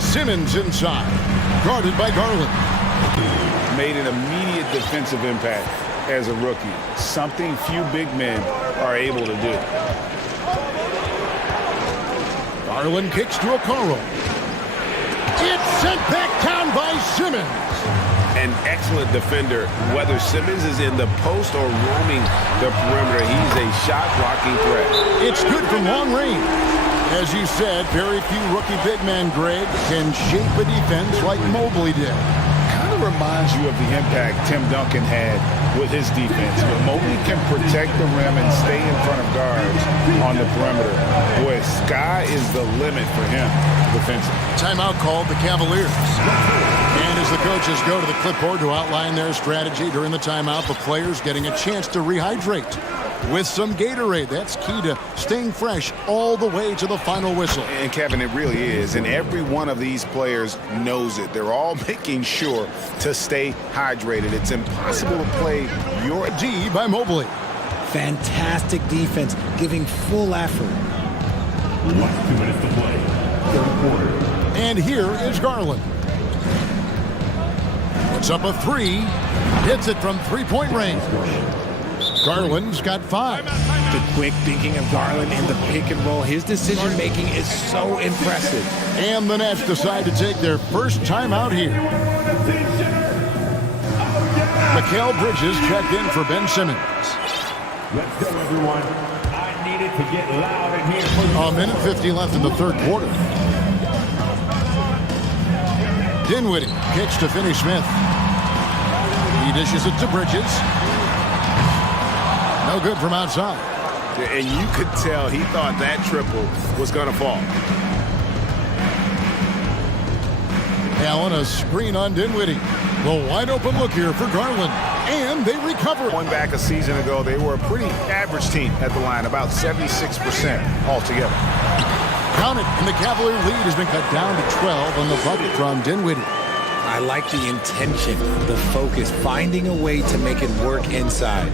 Simmons inside. Guarded by Garland. Made an immediate defensive impact as a rookie. Something few big men are able to do. Garland kicks to Okoro. It's sent back down by Simmons. An excellent defender, whether Simmons is in the post or roaming the perimeter. He's a shot-blocking threat. It's good from long range. As you said, very few rookie big men, Greg, can shape a defense like Mobley did. Kind of reminds you of the impact Tim Duncan had with his defense. But Mobley can protect the rim and stay in front of guards on the perimeter. Boy, sky is the limit for him defensively. Timeout called the Cavaliers. And as the coaches go to the clipboard to outline their strategy during the timeout, the players getting a chance to rehydrate with some Gatorade. That's key to staying fresh all the way to the final whistle. And Kevin, it really is. And every one of these players knows it. They're all making sure to stay hydrated. It's impossible to play your D by Mobley. Fantastic defense, giving full effort. 2 minutes to play. Third quarter. And here is Garland. Puts up a 3. Hits it from three-point range. Garland's got 5. The quick thinking of Garland in the pick and roll. His decision-making is so impressive. And the Nets decide to take their first timeout here. Mikal Bridges checked in for Ben Simmons. Let's go, everyone. I needed to get loud in here. A minute 50 left in the third quarter. Dinwiddie kicks to Finney-Smith. He dishes it to Bridges. No good from outside. And you could tell he thought that triple was going to fall. Allen, a screen on Dinwiddie. The wide open look here for Garland. And they recover. Going back a season ago, they were a pretty average team at the line, about 76% altogether. Count it, and the Cavalier lead has been cut down to 12 on the bucket from Dinwiddie. I like the intention, the focus, finding a way to make it work inside.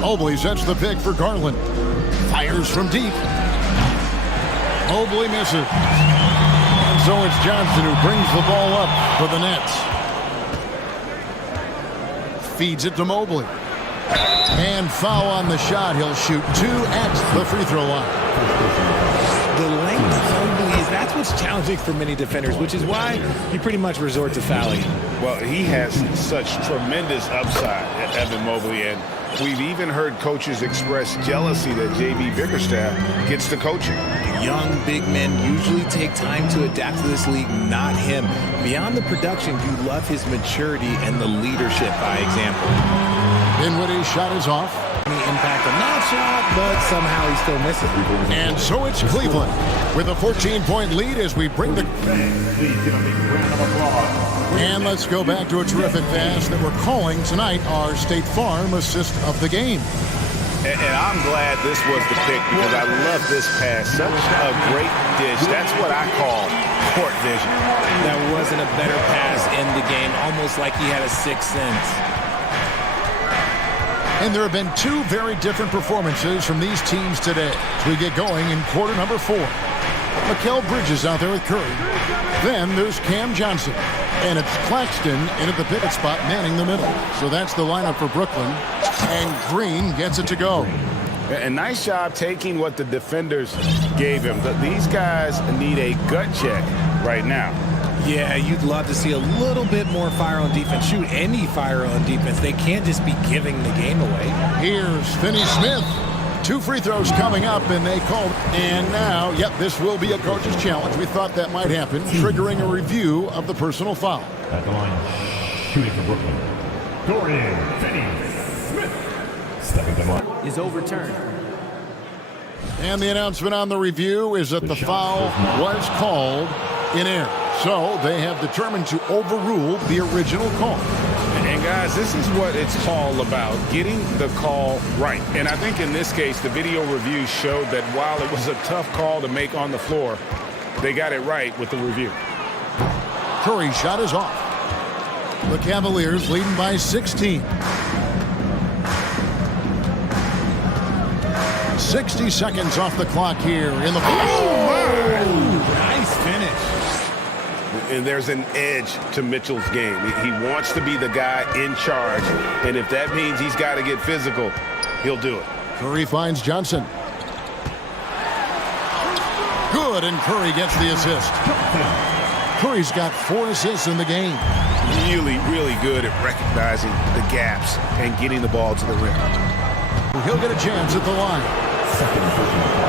Mobley sets the pick for Garland. Fires from deep. Mobley misses. And so it's Johnson who brings the ball up for the Nets. Feeds it to Mobley. And foul on the shot. He'll shoot 2 at the free throw line. The length of Mobley, that's what's challenging for many defenders, which is why you pretty much resort to fouling. Well, he has such tremendous upside, Evan Mobley, and we've even heard coaches express jealousy that J.B. Bickerstaff gets the coaching. Young big men usually take time to adapt to this league, not him. Beyond the production, you love his maturity and the leadership by example. Dinwiddie's shot is off. Impact of that shot, but somehow he still misses. And so it's Cleveland with a 14-point lead as we bring the... And let's go back to a terrific pass that we're calling tonight our State Farm assist of the game. And I'm glad this was the pick because I love this pass. Such a great dish. That's what I call court vision. There wasn't a better pass in the game, almost like he had a sixth sense. And there have been 2 very different performances from these teams today as we get going in quarter number 4. Mikal Bridges out there with Curry. Then there's Cam Johnson. And it's Claxton in at the pivot spot manning the middle. So that's the lineup for Brooklyn. And Green gets it to go. A nice job taking what the defenders gave him. These guys need a gut check right now. Yeah, you'd love to see a little bit more fire on defense. Shoot any fire on defense. They can't just be giving the game away. Here's Finney-Smith. 2 free throws coming up, and they called. And now, yep, this will be a coach's challenge. We thought that might happen, triggering a review of the personal foul. At the line, shooting for Brooklyn, Dorian Finney-Smith. Stepping to the line. Is overturned. And the announcement on the review is that the foul was called in error. So they have determined to overrule the original call. And guys, this is what it's all about, getting the call right. And I think in this case, the video review showed that while it was a tough call to make on the floor, they got it right with the review. Curry's shot is off. The Cavaliers leading by 16. 60 seconds off the clock here in the... Oh, nice finish. And there's an edge to Mitchell's game. He wants to be the guy in charge. And if that means he's got to get physical, he'll do it. Curry finds Johnson. Good, and Curry gets the assist. Curry's got 4 assists in the game. Really, really good at recognizing the gaps and getting the ball to the rim. He'll get a chance at the line.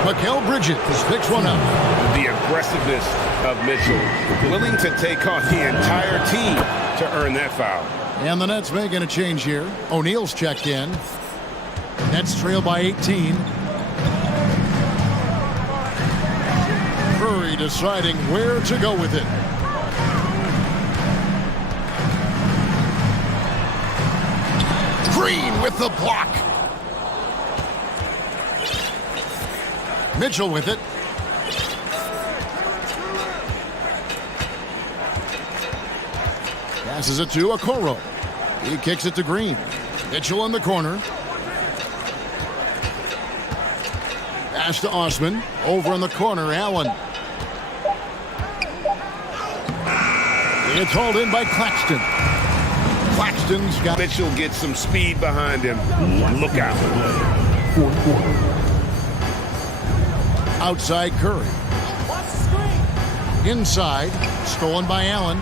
Mikal Bridges picks one up. The aggressiveness of Mitchell, willing to take on the entire team to earn that foul. And the Nets making a change here. O'Neal's checked in. Nets trail by 18. Curry deciding where to go with it. Green with the block. Mitchell with it. Passes it to Okoro. He kicks it to Green. Mitchell in the corner. Pass to Osman. Over in the corner, Allen. It's hauled in by Claxton. Claxton's got... Mitchell gets some speed behind him. Look out. Fourth quarter. Outside Curry. Inside. Stolen by Allen.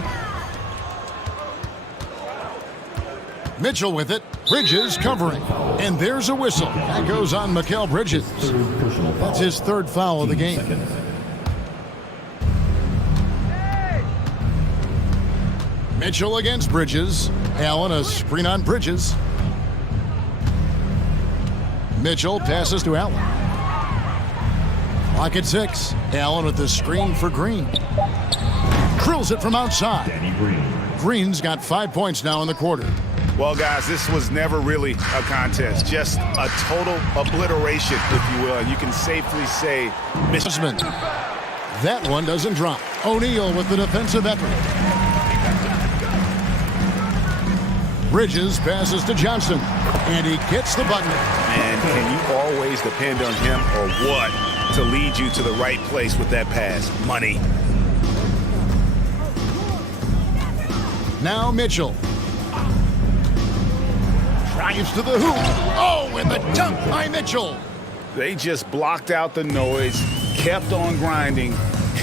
Mitchell with it. Bridges covering. And there's a whistle. That goes on Mikal Bridges. That's his 3rd foul of the game. Mitchell against Bridges. Allen a screen on Bridges. Mitchell passes to Allen. Clock at 6. Allen with the screen for Green. Drills it from outside. Green's got 5 points now in the quarter. Well, guys, this was never really a contest. Just a total obliteration, if you will. And you can safely say... Osman. That one doesn't drop. O'Neal with the defensive effort. Bridges passes to Johnson, and he gets the button. And can you always depend on him or what to lead you to the right place with that pass? Money. Now Mitchell. Drives to the hoop. Oh, and the dunk by Mitchell. They just blocked out the noise, kept on grinding,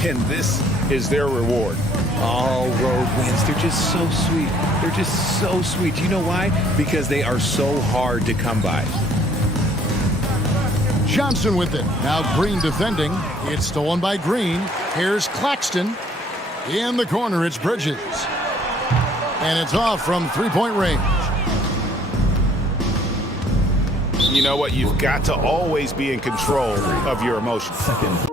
and this is their reward. All road wins. They're just so sweet. They're just so sweet. Do you know why? Because they are so hard to come by. Johnson with it. Now Green defending. It's stolen by Green. Here's Claxton. In the corner, it's Bridges. And it's off from three-point range. You know what? You've got to always be in control of your emotions.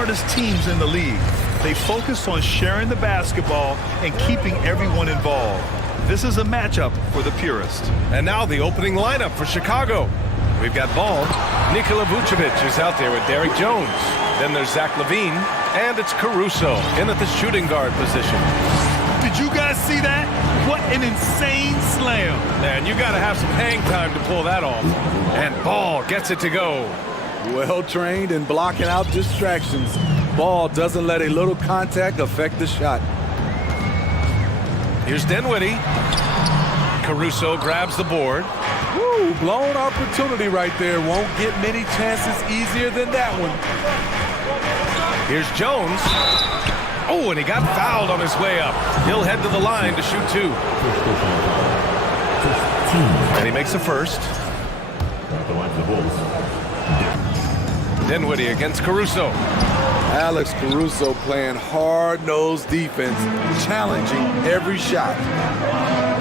smartest teams in the league. They focus on sharing the basketball and keeping everyone involved. This is a matchup for the purist. And now the opening lineup for Chicago. We've got ball. Nikola Vucevic is out there with Derrick Jones. Then there's Zach LaVine, and it's Caruso in at the shooting guard position. Did you guys see that? What an insane slam. Man, you got to have some hang time to pull that off. And Ball gets it to go. Well trained in blocking out distractions. Ball doesn't let a little contact affect the shot. Here's Dinwiddie. Caruso grabs the board. Woo, blown opportunity right there. Won't get many chances easier than that one. Here's Jones. Oh, and he got fouled on his way up. He'll head to the line to shoot two. And he makes the first. Dinwiddie against Caruso. Alex Caruso playing hard-nosed defense, challenging every shot.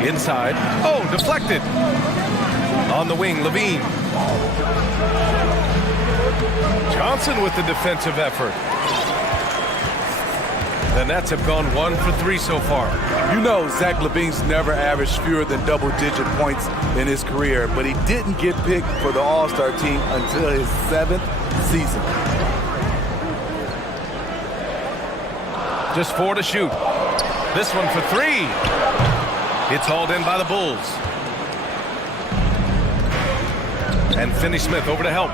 Inside. Oh, deflected. On the wing, LaVine. Johnson with the defensive effort. The Nets have gone 1 for 3 so far. You know Zach LaVine's never averaged fewer than double-digit points in his career, but he didn't get picked for the All-Star team until his 7th season. Just 4 to shoot. This one for 3. It's hauled in by the Bulls. And Finney-Smith over to help.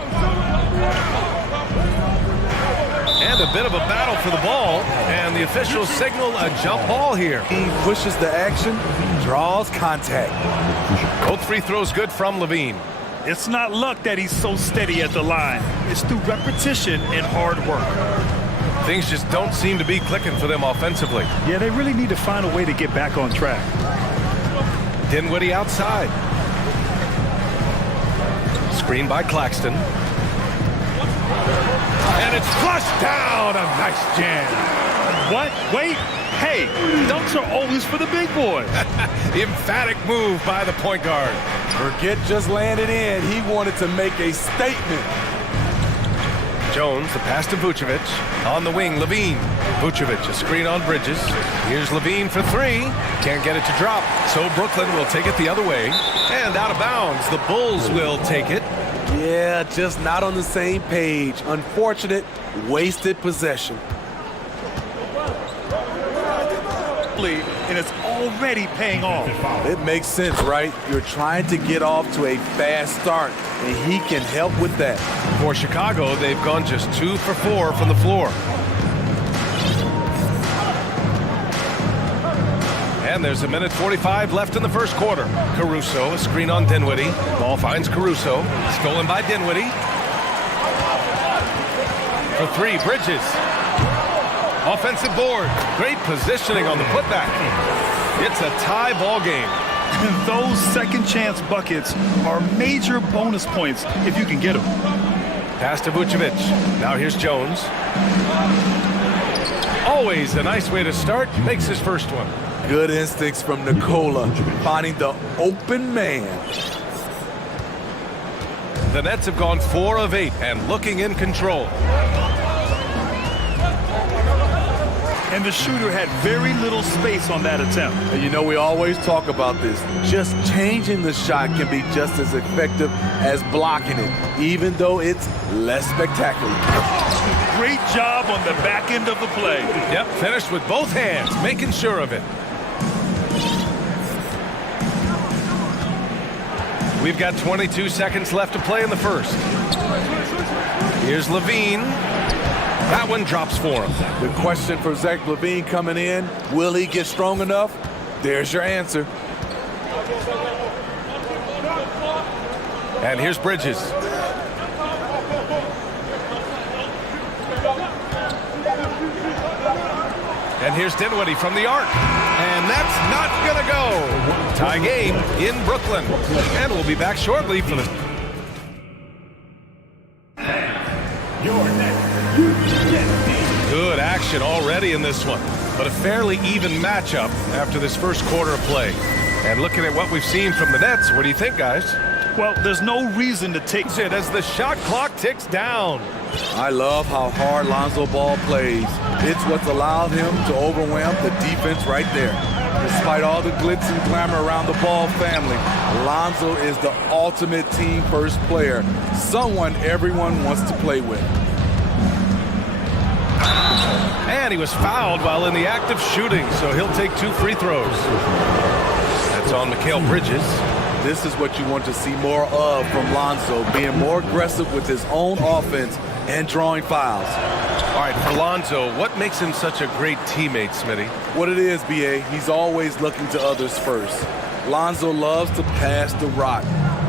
And a bit of a battle for the ball. And the officials signal a jump ball here. He pushes the action, draws contact. Both free throws good from LaVine. It's not luck that he's so steady at the line. It's through repetition and hard work. Things just don't seem to be clicking for them offensively. Yeah, they really need to find a way to get back on track. Dinwiddie outside. Screen by Claxton. And it's flushed down. A nice jam. What? Wait. Hey, dunks are always for the big boys. Emphatic move by the point guard. Forget just landed in. He wanted to make a statement. Jones, the pass to Vucevic. On the wing, LaVine. Vucevic, a screen on Bridges. Here's LaVine for 3. Can't get it to drop. So Brooklyn will take it the other way. And out of bounds, the Bulls will take it. Yeah, just not on the same page. Unfortunate, wasted possession. And it's already paying off. It makes sense, right? You're trying to get off to a fast start, and he can help with that. For Chicago, they've gone just 2 for 4 from the floor. And there's a minute 45 left in the first quarter. Caruso, a screen on Dinwiddie. Ball finds Caruso. Stolen by Dinwiddie. For 3, Bridges. Offensive board. Great positioning on the putback. It's a tie ball game. Those second chance buckets are major bonus points if you can get them. Pass to Vucevic. Now here's Jones. Always a nice way to start. Makes his first one. Good instincts from Nikola, finding the open man. The Nets have gone 4 of 8 and looking in control. And the shooter had very little space on that attempt. And you know, we always talk about this. Just changing the shot can be just as effective as blocking it, even though it's less spectacular. Great job on the back end of the play. Yep, finished with both hands, making sure of it. We've got 22 seconds left to play in the first. Here's LaVine. That one drops for him. The question for Zach LaVine coming in, will he get strong enough? There's your answer. And here's Bridges. And here's Dinwiddie from the arc. And that's not going to go. Tie game in Brooklyn. And we'll be back shortly for the... Good action already in this one. But a fairly even matchup after this first quarter of play. And looking at what we've seen from the Nets, what do you think, guys? Well, there's no reason to take it as the shot clock ticks down. I love how hard Lonzo Ball plays. It's what's allowed him to overwhelm the defense right there. Despite all the glitz and glamour around the Ball family, Lonzo is the ultimate team-first player, someone everyone wants to play with. And he was fouled while in the act of shooting, so he'll take 2 free throws. That's on Mikal Bridges. This is what you want to see more of from Lonzo, being more aggressive with his own offense and drawing fouls. All right, for Lonzo, what makes him such a great teammate, Smitty? What it is, B.A., he's always looking to others first. Lonzo loves to pass the rock.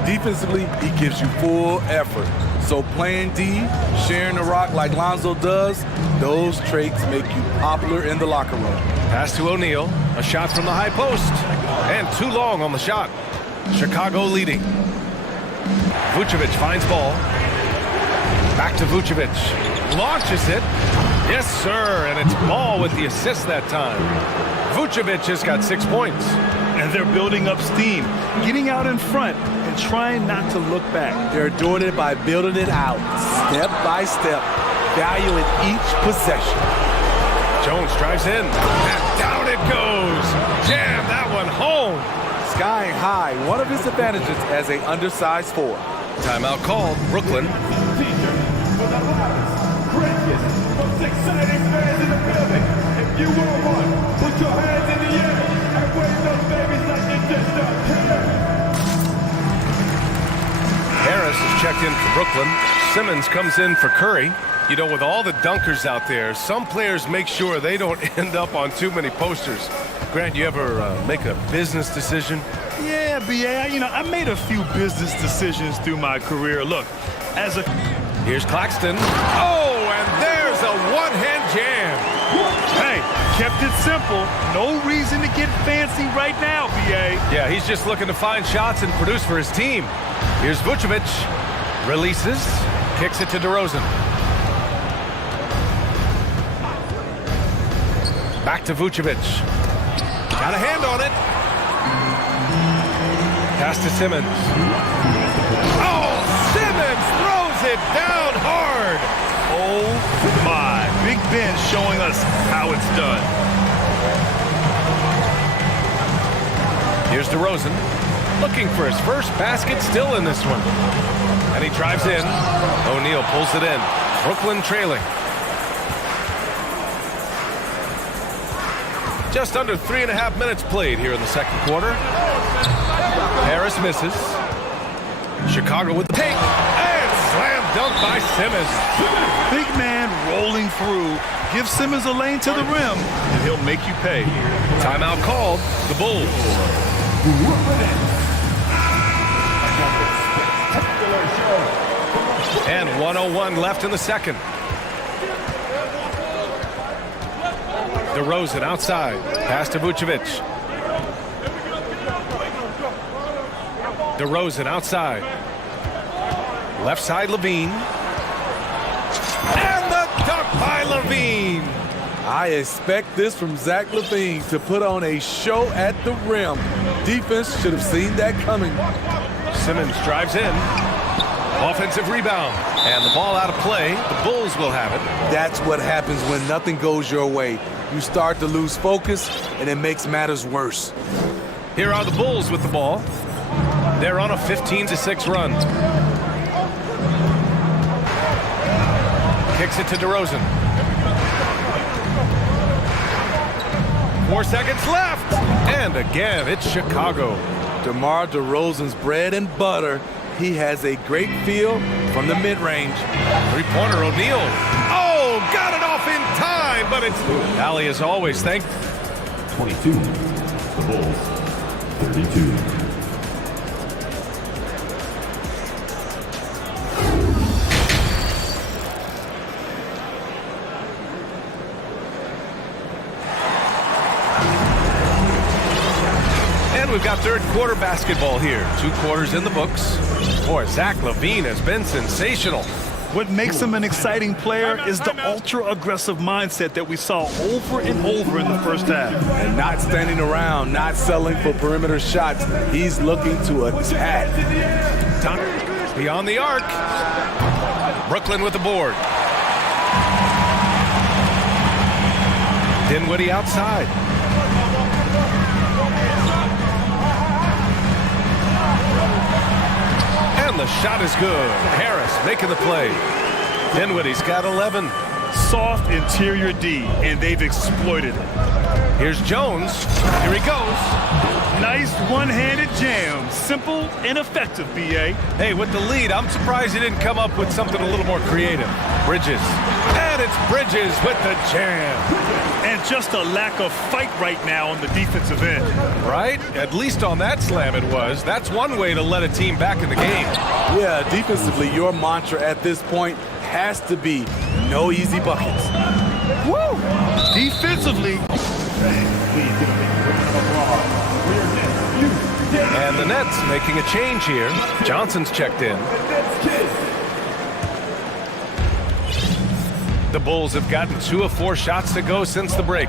Defensively, he gives you full effort. So playing D, sharing the rock like Lonzo does, those traits make you popular in the locker room. Pass to O'Neal, a shot from the high post, and too long on the shot. Chicago leading. Vucevic finds ball. Back to Vucevic. Launches it. Yes, sir, and it's Ball with the assist that time. Vucevic has got 6 points. And they're building up steam, getting out in front and trying not to look back. They're doing it by building it out, step by step, valuing each possession. Jones drives in, and down it goes. Jam that one home. Skying high, one of his advantages as an undersized forward. Timeout called, Brooklyn. Most exciting fans in the building. If you were one, put your hands in the air and wave those babies like you just done. Harris is checked in for Brooklyn. Simmons comes in for Curry. You know, with all the dunkers out there, some players make sure they don't end up on too many posters. Grant, you ever make a business decision? Yeah, B.A., I made a few business decisions through my career. Look, as a... Here's Claxton. Oh, and there's a one-hand jam. Hey, kept it simple. No reason to get fancy right now, B.A. Yeah, he's just looking to find shots and produce for his team. Here's Vucevic. Releases. Kicks it to DeRozan. Back to Vucevic. Got a hand on it. Pass to Simmons. Oh, Simmons throws it down hard. Oh, my. Big Ben showing us how it's done. Here's DeRozan. Looking for his first basket still in this one. And he drives in. O'Neal pulls it in. Brooklyn trailing. Just under 3.5 minutes played here in the second quarter. Harris misses. Chicago with the take. And slam dunk by Simmons. Big man rolling through. Give Simmons a lane to the rim, and he'll make you pay. Timeout called. The Bulls. And 1:01 left in the second. DeRozan outside. Pass to Vucevic. DeRozan outside. Left side, Levine. And the dunk by Levine. I expect this from Zach LaVine to put on a show at the rim. Defense should have seen that coming. Simmons drives in. Offensive rebound. And the ball out of play. The Bulls will have it. That's what happens when nothing goes your way. You start to lose focus, and it makes matters worse. Here are the Bulls with the ball. They're on a 15-6 run. Kicks it to DeRozan. 4 seconds left. And again, it's Chicago. DeMar DeRozan's bread and butter. He has a great feel from the mid-range. Three-pointer, O'Neal. Oh, got it off in time, but it's... Alley as always, 22. The Bulls, 32. And we've got third quarter basketball here. 2 quarters in the books. Boy, Zach LaVine has been sensational. What makes him an exciting player is the ultra-aggressive mindset that we saw over and over in the first half. And not standing around, not settling for perimeter shots. He's looking to attack. Top, beyond the arc. Brooklyn with the board. Dinwiddie outside. And the shot is good. Harris making the play. Dinwiddie's got 11. Soft interior D, and they've exploited it. Here's Jones. Here he goes. Nice one-handed jam. Simple and effective, B.A. Hey, with the lead, I'm surprised he didn't come up with something a little more creative. Bridges. And it's Bridges with the jam. And just a lack of fight right now on the defensive end. Right? At least on that slam it was. That's one way to let a team back in the game. Yeah, defensively, your mantra at this point has to be no easy buckets. Woo! Defensively. And the Nets making a change here. Johnson's checked in. The Bulls have gotten 2 of 4 shots to go since the break.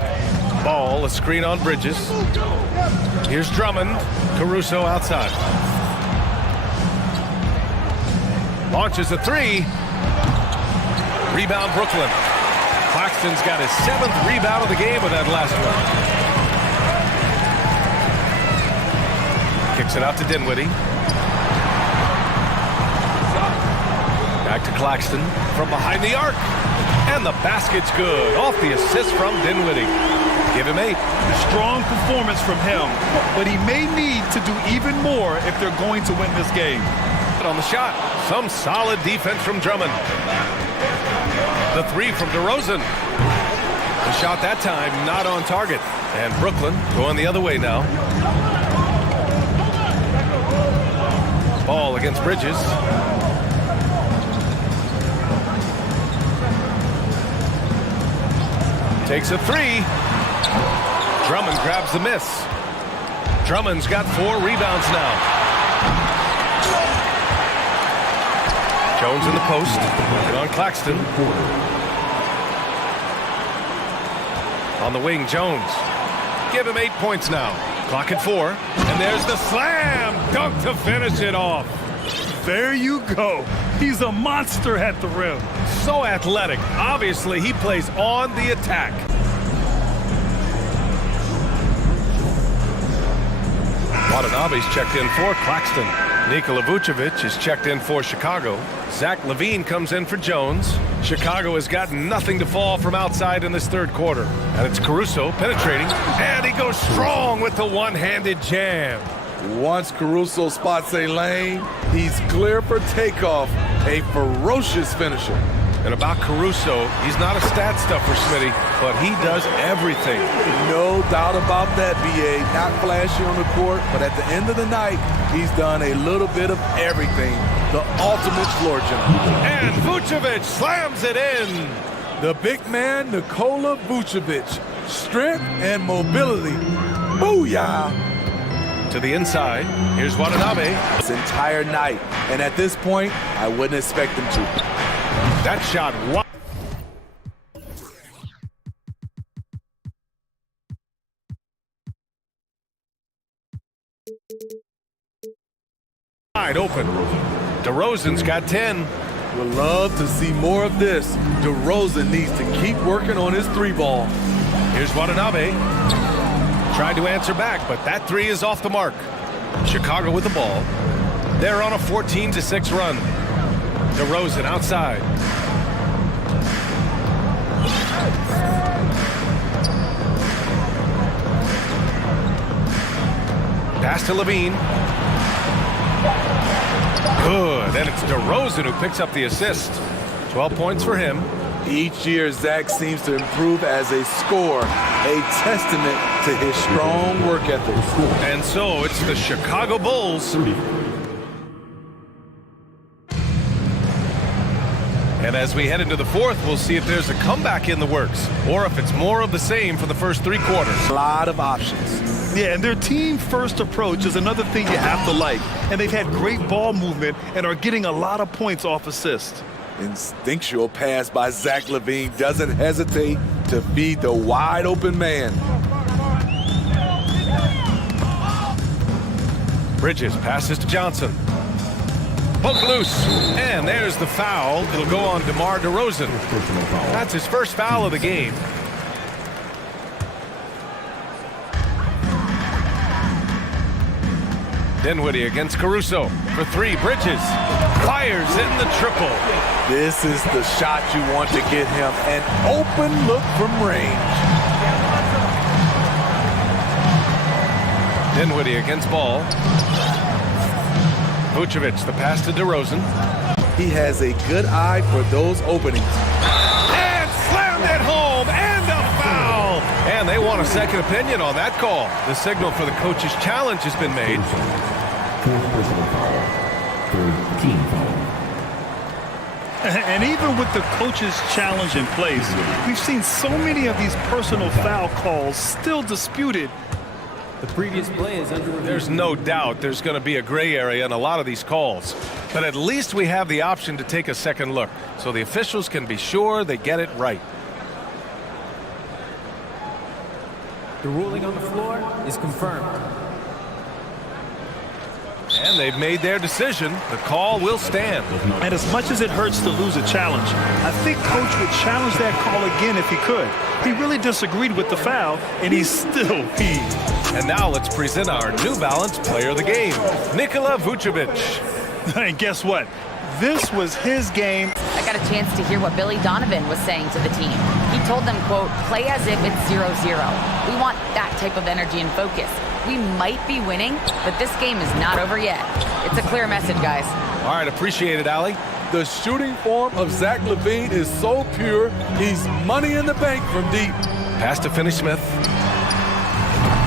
Ball, a screen on Bridges. Here's Drummond. Caruso outside. Launches a 3. Rebound Brooklyn. Claxton's got his 7th rebound of the game with that last one. Kicks it out to Dinwiddie. Back to Claxton from behind the arc. And the basket's good. Off the assist from Dinwiddie. Give him 8. Strong performance from him, but he may need to do even more if they're going to win this game. On the shot, some solid defense from Drummond. The 3 from DeRozan. The shot that time not on target. And Brooklyn going the other way now. Ball against Bridges. Takes a 3. Drummond grabs the miss. Drummond's got 4 rebounds now. Jones in the post. Working on Claxton. On the wing, Jones. Give him 8 points now. Clock at 4. And there's the slam dunk to finish it off. There you go. He's a monster at the rim. So athletic. Obviously, he plays on the attack. Watanabe's checked in for Claxton. Nikola Vucevic is checked in for Chicago. Zach LaVine comes in for Jones. Chicago has gotten nothing to fall from outside in this third quarter. And it's Caruso penetrating. And he goes strong with the one-handed jam. Once Caruso spots a lane, he's clear for takeoff. A ferocious finisher. And about Caruso, he's not a stat stuffer, Smitty, but he does everything. No doubt about that, B.A. Not flashy on the court, but at the end of the night, he's done a little bit of everything. The ultimate floor general. And Vucevic slams it in. The big man, Nikola Vucevic. Strength and mobility. Booyah! To the inside, here's Watanabe. This entire night, and at this point, I wouldn't expect him to. That shot wide open. DeRozan's got 10. Would love to see more of this. DeRozan needs to keep working on his 3-ball. Here's Watanabe. Tried to answer back, but that 3 is off the mark. Chicago with the ball. They're on a 14-6 run. DeRozan outside. Pass to LaVine. Good. And it's DeRozan who picks up the assist. 12 points for him. Each year, Zach seems to improve as a scorer, a testament to his strong work ethic. And so it's the Chicago Bulls. And as we head into the fourth, we'll see if there's a comeback in the works or if it's more of the same for the first 3 quarters. A lot of options. Yeah, and their team-first approach is another thing you have to like. And they've had great ball movement and are getting a lot of points off assist. Instinctual pass by Zach LaVine doesn't hesitate to feed the wide-open man. Bridges passes to Johnson. Poked loose. And there's the foul. It'll go on DeMar DeRozan. That's his first foul of the game. Dinwiddie against Caruso for three. Bridges fires in the triple. This is the shot you want to get him. An open look from range. Dinwiddie against Ball. Vucevic, the pass to DeRozan. He has a good eye for those openings. And slammed it home, and a foul! And they want a second opinion on that call. The signal for the coach's challenge has been made. Fourth personal foul. Third team foul. And even with the coach's challenge in place, we've seen so many of these personal foul calls still disputed. The previous play is under review. There's no doubt there's going to be a gray area in a lot of these calls. But at least we have the option to take a second look, so the officials can be sure they get it right. The ruling on the floor is confirmed. And they've made their decision. The call will stand. And as much as it hurts to lose a challenge, I think Coach would challenge that call again if he could. He really disagreed with the foul, and he's still peeved. And now let's present our New Balance player of the game, Nikola Vucevic. And guess what? This was his game. I got a chance to hear what Billy Donovan was saying to the team. He told them, quote, play as if it's 0-0. We want that type of energy and focus. We might be winning, but this game is not over yet. It's a clear message, guys. All right, appreciate it, Allie. The shooting form of Zach LaVine is so pure, he's money in the bank from deep. Pass to Finney-Smith.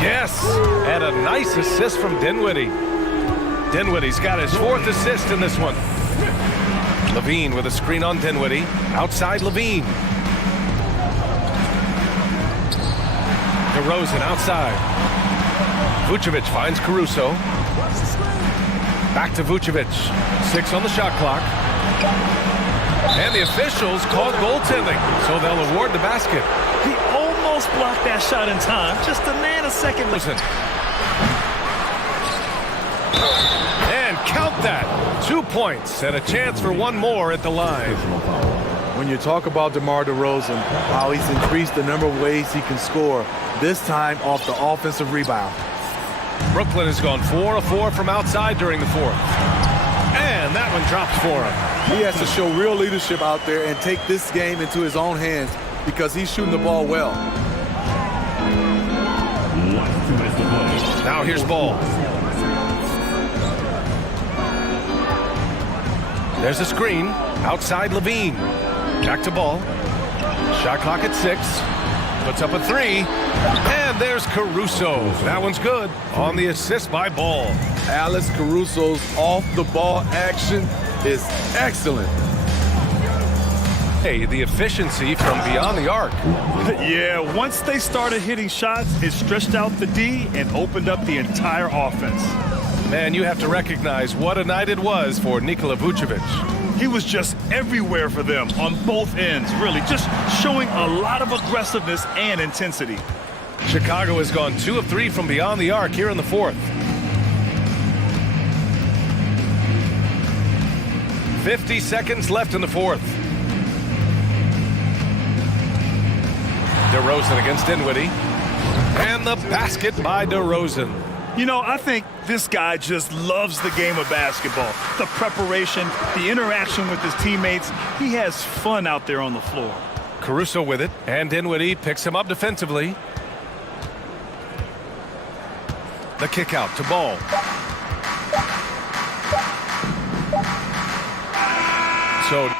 Yes, and a nice assist from Dinwiddie. Dinwiddie's got his fourth assist in this one. LaVine with a screen on Dinwiddie. Outside LaVine. DeRozan outside. Vucevic finds Caruso. Back to Vucevic. 6 on the shot clock. And the officials called goaltending, so they'll award the basket. He almost blocked that shot in time. Just a nanosecond. Listen. And count that. 2 points and a chance for one more at the line. When you talk about DeMar DeRozan, how he's increased the number of ways he can score, this time off the offensive rebound. Brooklyn has gone 4 of 4 from outside during the fourth. And that one drops for him. He has to show real leadership out there and take this game into his own hands because he's shooting the ball well. Now here's Ball. There's a screen. Outside LaVine. Back to Ball. Shot clock at 6. Puts up a 3. And there's Caruso. That one's good. On the assist by Ball. Alex Caruso's off-the-ball action is excellent. Hey, the efficiency from beyond the arc. Yeah, once they started hitting shots, it stretched out the D and opened up the entire offense. Man, you have to recognize what a night it was for Nikola Vucevic. He was just everywhere for them on both ends, really, just showing a lot of aggressiveness and intensity. Chicago has gone 2 of 3 from beyond the arc here in the fourth. 50 seconds left in the fourth. DeRozan against Dinwiddie. And the basket by DeRozan. You know, I think this guy just loves the game of basketball. The preparation, the interaction with his teammates. He has fun out there on the floor. Caruso with it, and Dinwiddie picks him up defensively. The kick out to Ball. So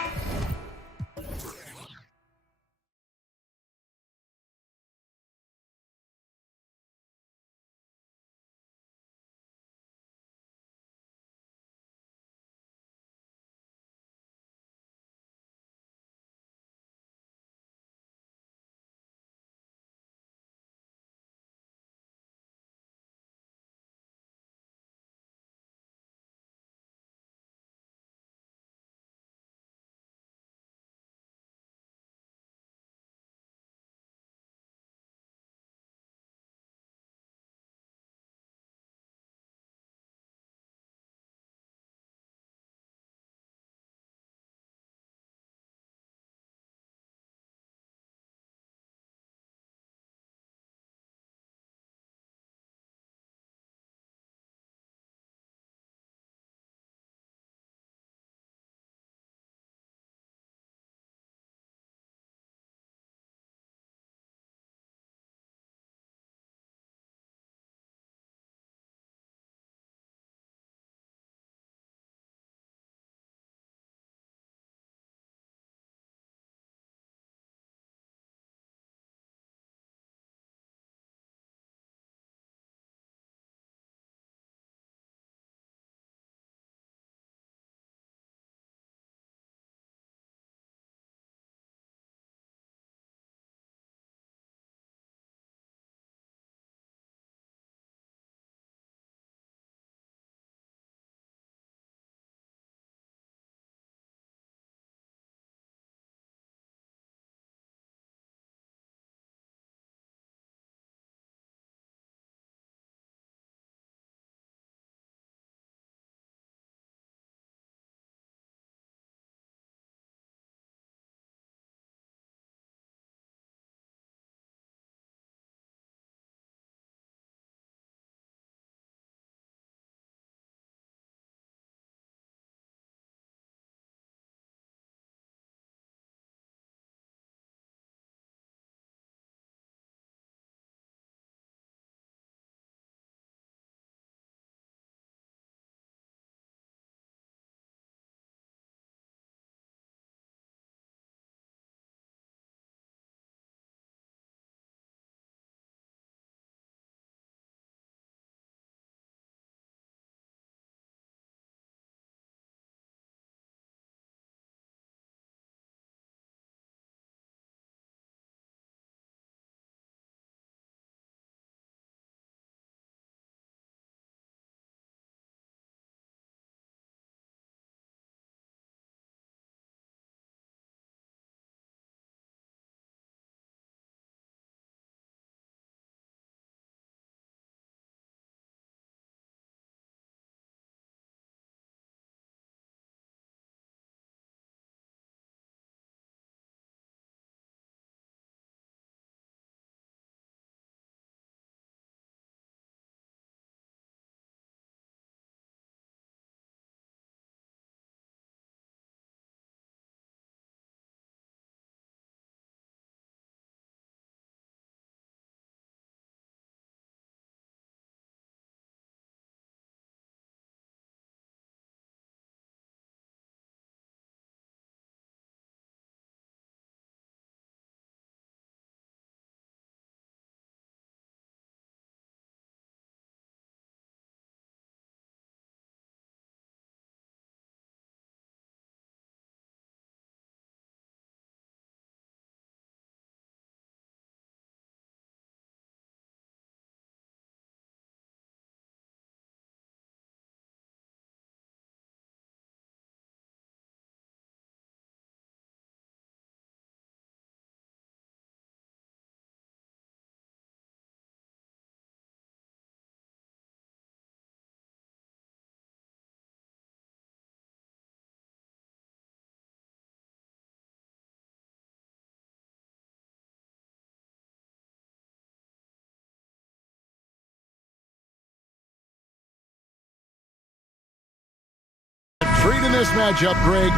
late in this matchup, Greg,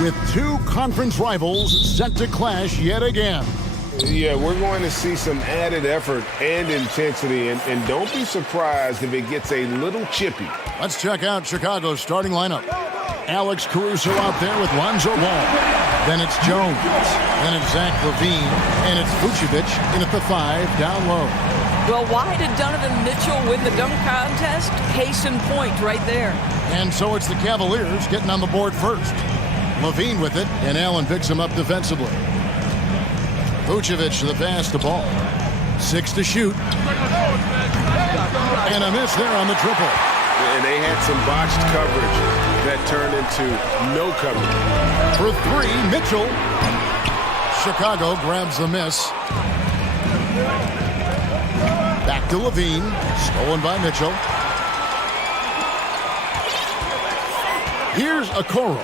with two conference rivals set to clash yet again. Yeah, we're going to see some added effort and intensity, and don't be surprised if it gets a little chippy. Let's check out Chicago's starting lineup. Alex Caruso out there with Lonzo Ball. Then it's Jones. Then it's Zach LaVine. And it's Vucevic in at the 5 down low. Well, why did Donovan Mitchell win the dunk contest? Case in point right there. And so it's the Cavaliers getting on the board first. LaVine with it, and Allen picks him up defensively. Vucevic to the pass to Ball. 6 to shoot. And a miss there on the triple. And they had some botched coverage that turned into no coverage. For 3, Mitchell. Chicago grabs the miss. Back to LaVine. Stolen by Mitchell. Here's Okoro.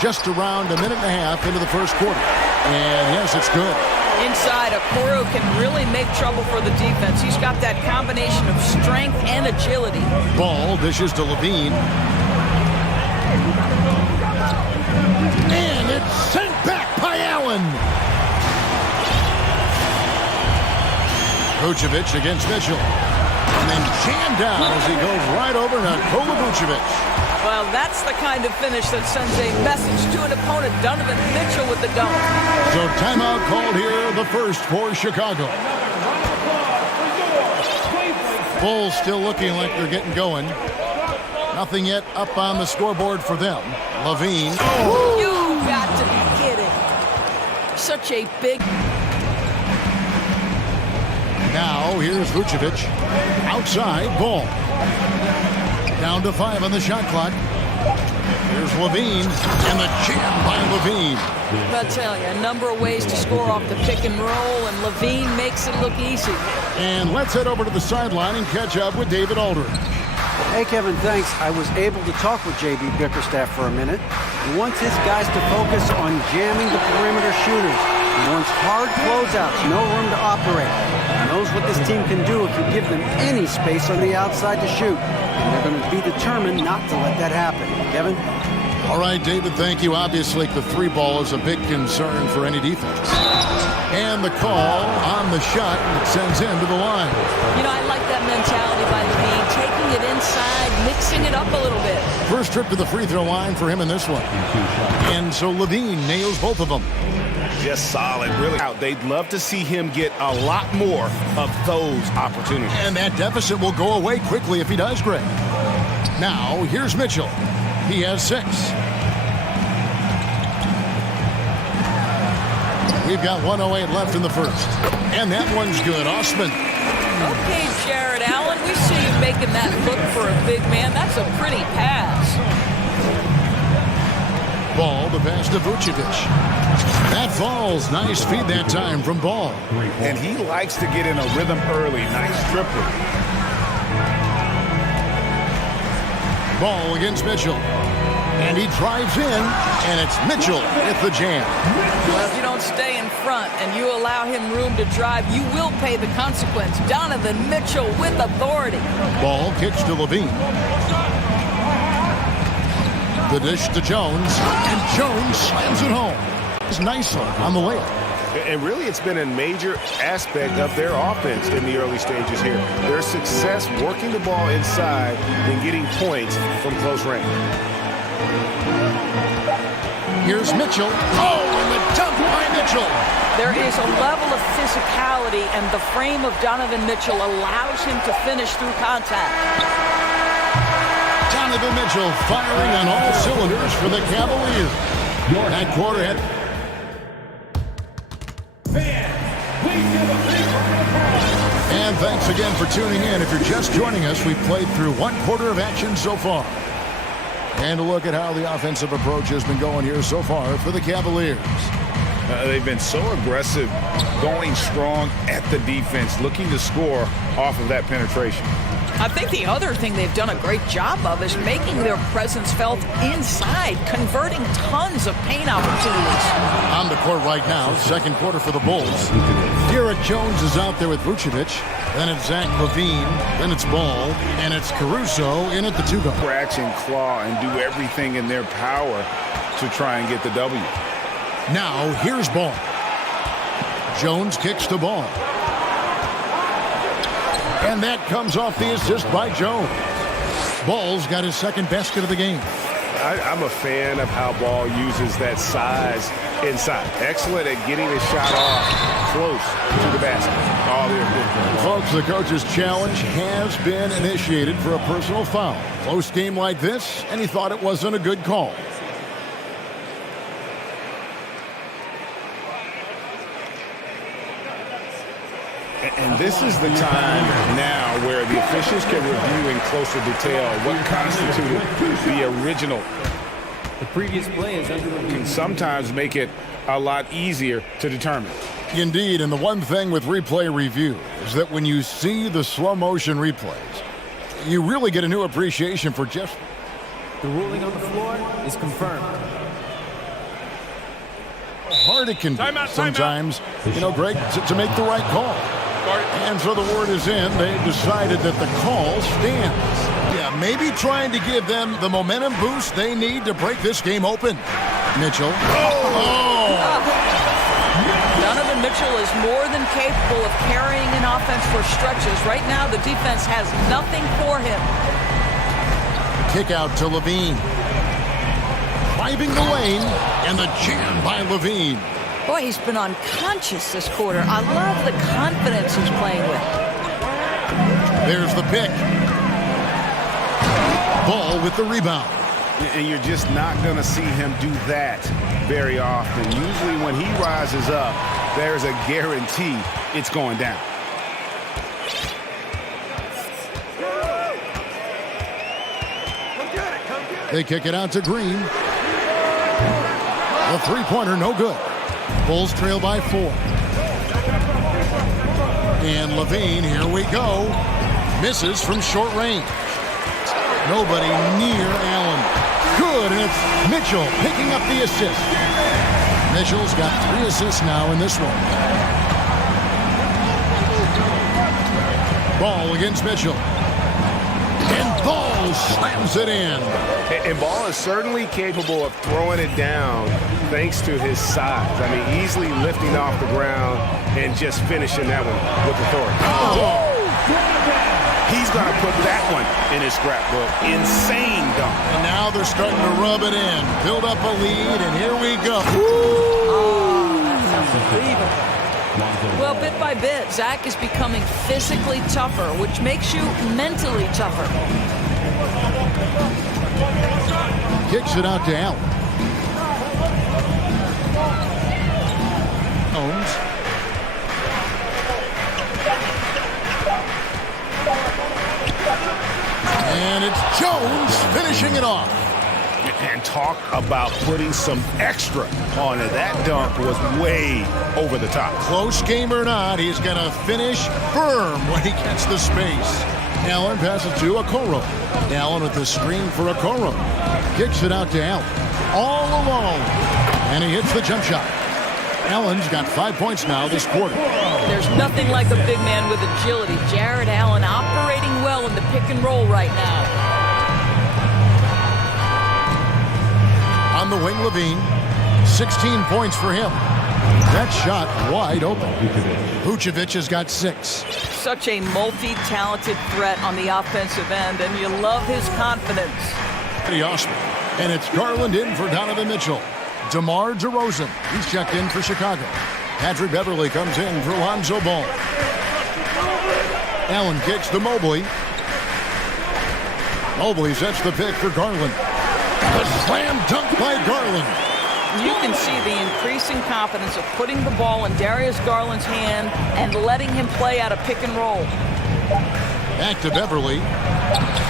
Just around a minute and a half into the first quarter. And yes, it's good. Inside, Okoro can really make trouble for the defense. He's got that combination of strength and agility. Ball dishes to LaVine. And it's sent back by Allen. Vucevic against Mitchell. And then jammed down as he goes right over Nikola Vucevic. Well, that's the kind of finish that sends a message to an opponent. Donovan Mitchell with the dunk. So timeout called here, the first for Chicago. Bulls still looking like they're getting going. Nothing yet up on the scoreboard for them. LaVine. Oh. You got to be kidding. Such a big... Now, here's Vucevic. Outside, Ball. Down to 5 on the shot clock. Here's LaVine, and the jam by LaVine. I'll tell you, a number of ways to score off the pick and roll, and LaVine makes it look easy. And let's head over to the sideline and catch up with David Aldridge. Hey, Kevin, thanks. I was able to talk with J.B. Bickerstaff for a minute. He wants his guys to focus on jamming the perimeter shooters. He wants hard closeouts, no room to operate. He knows what this team can do if you give them any space on the outside to shoot. And they're going to be determined not to let that happen. Kevin? All right, David, thank you. Obviously, the 3 ball is a big concern for any defense. And the call on the shot that sends him to the line. You know, I like that mentality by LaVine, taking it inside, mixing it up a little bit. First trip to the free throw line for him in this one. And so LaVine nails both of them. Just solid, really. They'd love to see him get a lot more of those opportunities. And that deficit will go away quickly if he does, Greg. Now, here's Mitchell. He has 6. We've got 1:08 left in the first. And that one's good. Osman. Okay, Jared Allen, we see you making that look for a big man. That's a pretty pass. Ball, the pass to Vucevic. That falls. Nice feed that time from Ball. And he likes to get in a rhythm early. Nice triplet. Ball against Mitchell. And he drives in, and it's Mitchell with the jam. Well, if you don't stay in front and you allow him room to drive, you will pay the consequence. Donovan Mitchell with authority. Ball kicks to LaVine. The dish to Jones, and Jones slams it home. It's nice on the layup. And really, it's been a major aspect of their offense in the early stages here. Their success working the ball inside and getting points from close range. Here's Mitchell. Oh, and the dunk by Mitchell. There is a level of physicality, and the frame of Donovan Mitchell allows him to finish through contact. Donovan Mitchell firing on all cylinders for the Cavaliers. That quarter had... And thanks again for tuning in. If you're just joining us, we've played through 1 quarter of action so far. And a look at how the offensive approach has been going here so far for the Cavaliers. They've been so aggressive, going strong at the defense, looking to score off of that penetration. I think the other thing they've done a great job of is making their presence felt inside, converting tons of paint opportunities. On the court right now, second quarter for the Bulls. Derek Jones is out there with Vucevic. Then it's Zach LaVine. Then it's Ball. And it's Caruso in at the two-guard. Scratch and claw and do everything in their power to try and get the W. Now, here's Ball. Jones kicks the ball. And that comes off the assist by Jones. Ball's got his second basket of the game. I'm a fan of how Ball uses that size inside. Excellent at getting the shot off close to the basket. Oh, they're good. Folks, the coach's challenge has been initiated for a personal foul. Close game like this, and he thought it wasn't a good call. And this is the time now where the officials can review in closer detail what constituted the original. The previous play is under review. Can sometimes make it a lot easier to determine. Indeed, and the one thing with replay review is that when you see the slow motion replays, you really get a new appreciation for just... The ruling on the floor is confirmed. Hard it can be sometimes, you know, Greg, to make the right call. And so the word is in. They've decided that the call stands. Yeah, maybe trying to give them the momentum boost they need to break this game open. Mitchell. Donovan Mitchell is more than capable of carrying an offense for stretches. Right now, the defense has nothing for him. Kick out to LaVine. Driving the lane, and the jam by LaVine. Boy, he's been unconscious this quarter. I love the confidence he's playing with. There's the pick. Ball with the rebound. And you're just not going to see him do that very often. Usually when he rises up, there's a guarantee it's going down. They kick it out to Green. The three-pointer, no good. Bulls trail by 4. And LaVine, here we go. Misses from short range. Nobody near Allen. Good, and it's Mitchell picking up the assist. Mitchell's got 3 assists now in this one. Ball against Mitchell. And Ball slams it in. And Ball is certainly capable of throwing it down thanks to his size. I mean, easily lifting off the ground and just finishing that one with authority. He's going to put that one in his scrapbook. Insane dunk. And now they're starting to rub it in. Build up a lead, and here we go. That's unbelievable. Well, bit by bit, Zach is becoming physically tougher, which makes you mentally tougher. Kicks it out to Allen. Jones. And it's Jones finishing it off. And talk about putting some extra on it. That dunk was way over the top. Close game or not, he's going to finish firm when he gets the space. Allen passes to Okoro. Allen with the screen for Okoro. Kicks it out to Allen. All alone. And he hits the jump shot. Allen's got 5 points now this quarter. There's nothing like a big man with agility. Jared Allen operating well in the pick and roll right now. On the wing, LaVine. 16 points for him. That shot wide open. Vucevic has got 6. Such a multi-talented threat on the offensive end, and you love his confidence. And it's Garland in for Donovan Mitchell. DeMar DeRozan, he's checked in for Chicago. Patrick Beverly comes in for Lonzo Ball. Allen kicks to Mobley. Mobley sets the pick for Garland. A slam dunk by Garland. You can see the increasing confidence of putting the ball in Darius Garland's hand and letting him play out a pick and roll. Back to Beverly.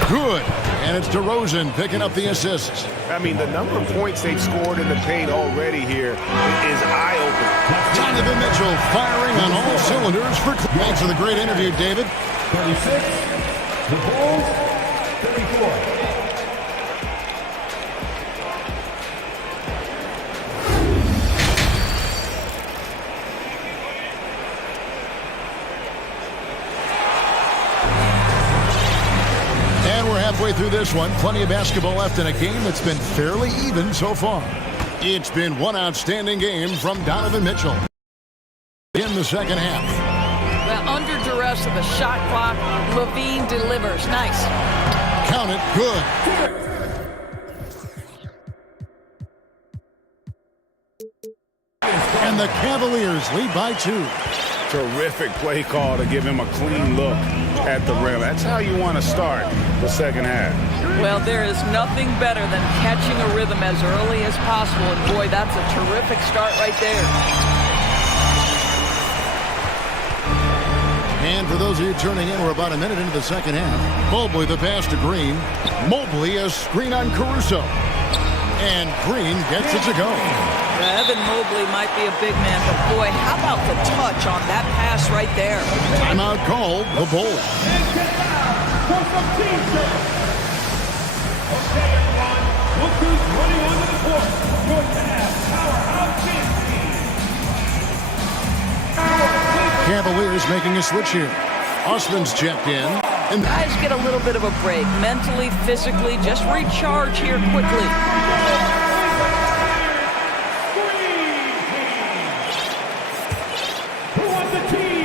Good. And it's DeRozan picking up the assists. I mean, the number of points they've scored in the paint already here is eye-opening. Donovan Mitchell firing on all cylinders for... Thanks for the great interview, David. The Bulls, 34. Halfway through this one, plenty of basketball left in a game that's been fairly even so far. It's been one outstanding game from Donovan Mitchell in the second half. Well, under duress of the shot clock, Levine delivers. Nice. Count it. Good. And the Cavaliers lead by 2. Terrific play call to give him a clean look at the rim. That's how you want to start the second half. Well, there is nothing better than catching a rhythm as early as possible. And boy, that's a terrific start right there. And for those of you turning in, we're about a minute into the second half. Mobley the pass to Green. Mobley a screen on Caruso. And Green gets it to go. Evan Mobley might be a big man, but boy, how about the touch on that pass right there? Timeout called, the Bulls. And get out for some team service. Okay, everyone. Look who's running onto the court. Your fast, powerhouse team. Cavaliers making a switch here. Osman's checked in. And guys get a little bit of a break, mentally, physically, just recharge here quickly.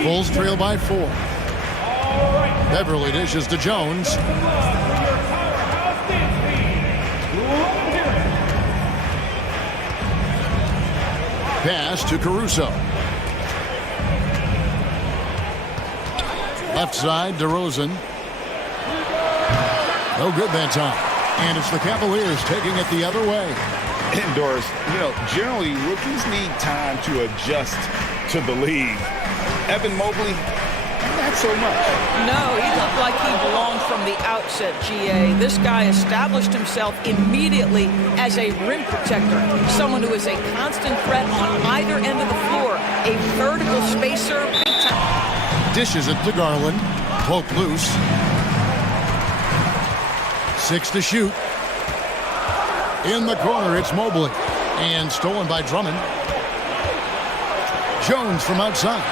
Bulls trail by 4. Beverly dishes to Jones. Pass to Caruso. Left side, DeRozan. No good that time. And it's the Cavaliers taking it the other way. Doris, generally rookies need time to adjust to the league. Evan Mobley, not so much. No, he looked like he belonged from the outset, GA. This guy established himself immediately as a rim protector, someone who is a constant threat on either end of the floor, a vertical spacer. Dishes it to Garland. Poke loose. 6 to shoot. In the corner, it's Mobley. And stolen by Drummond. Jones from outside.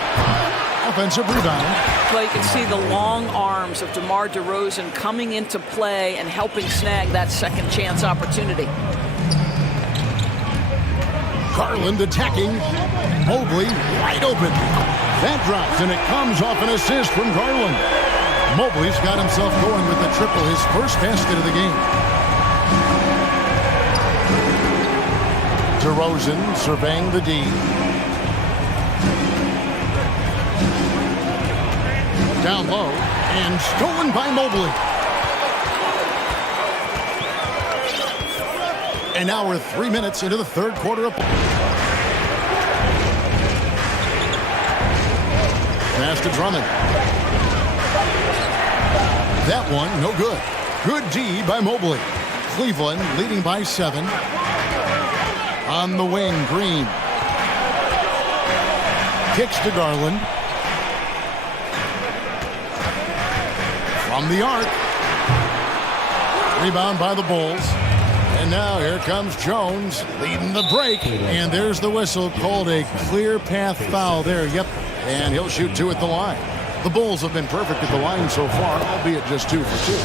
Offensive rebound. Well, you can see the long arms of DeMar DeRozan coming into play and helping snag that second chance opportunity. Garland attacking. Mobley wide open. That drops, and it comes off an assist from Garland. Mobley's got himself going with the triple, his first basket of the game. DeRozan surveying the D. Down low, and stolen by Mobley. And now we're 3 minutes into the third quarter of pass to Drummond. That one, no good. Good D by Mobley. Cleveland leading by 7. On the wing, Green. Kicks to Garland. From the arc. Rebound by the Bulls. And now here comes Jones leading the break. And there's the whistle, called a clear path foul there. Yep. And he'll shoot 2 at the line. The Bulls have been perfect at the line so far, albeit just 2 for 2.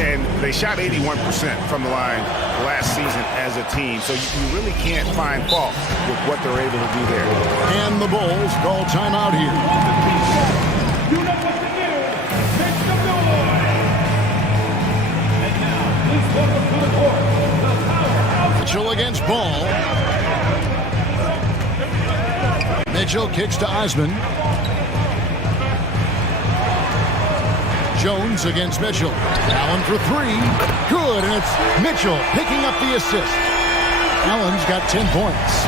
And they shot 81% from the line last season as a team. So you really can't find fault with what they're able to do there. And the Bulls call timeout here. You know what to do. Make some noise. And now, please welcome to the court, the powerhouse. Mitchell against Ball. Mitchell kicks to Osman. Jones against Mitchell. Allen for 3. Good, and it's Mitchell picking up the assist. Allen's got 10 points.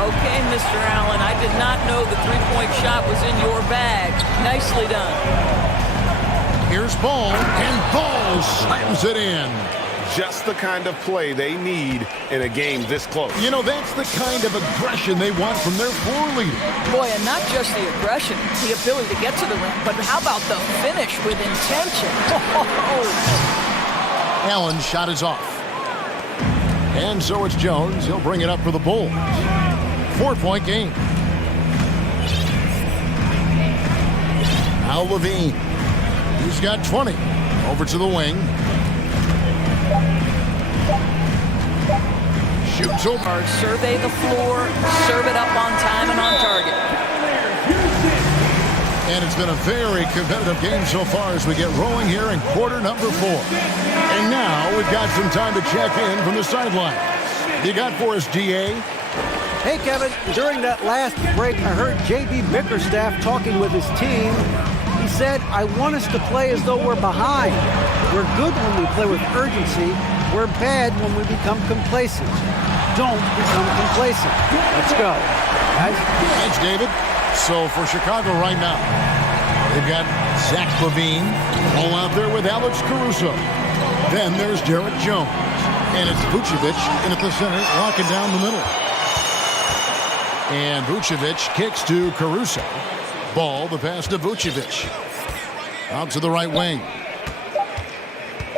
Okay, Mr. Allen, I did not know the three-point shot was in your bag. Nicely done. Here's Ball, and Ball slams it in. just the kind of play they need in a game this close. You know, that's the kind of aggression they want from their floor leader. Boy, and not just the aggression, the ability to get to the rim, but how about the finish with intention? Allen's shot is off. And so it's Jones. He'll bring it up for the Bulls. 4-point game. Now Levine. He's got 20. Over to the wing. Shoots over. Survey the floor, serve it up on time and on target. And it's been a very competitive game so far as we get rolling here in quarter number 4. And now we've got some time to check in from the sideline. You got for us, GA? Hey, Kevin, during that last break, I heard J.B. Bickerstaff talking with his team. He said, I want us to play as though we're behind. We're good when we play with urgency. We're bad when we become complacent. Don't become complacent. Let's go. Guys? Thanks, David. So for Chicago right now, they've got Zach LaVine all out there with Alex Caruso. Then there's Derek Jones. And it's Vucevic in at the center, locking down the middle. And Vucevic kicks to Caruso. Ball, the pass to Vucevic. Out to the right wing.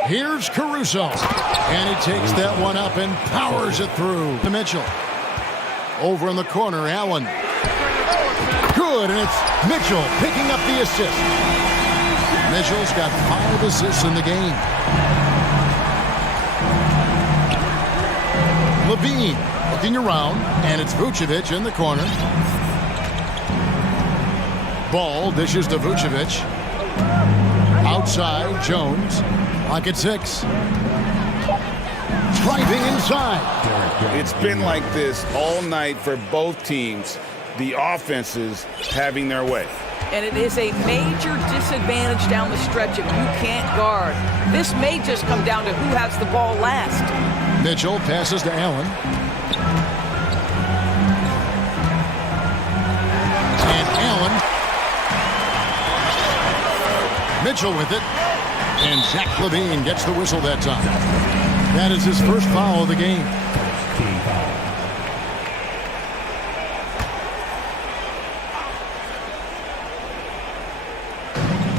Here's Caruso. And he takes that one up and powers it through to Mitchell. Over in the corner, Allen. Good, and it's Mitchell picking up the assist. Mitchell's got 5 assists in the game. Levine looking around, and it's Vucevic in the corner. Ball dishes to Vucevic. Outside, Jones. Lock at 6. Driving inside. It's been like this all night for both teams. The offenses having their way. And it is a major disadvantage down the stretch if you can't guard. This may just come down to who has the ball last. Mitchell passes to Allen. And Allen. Mitchell with it. And Zach LaVine gets the whistle that time. That is his first foul of the game.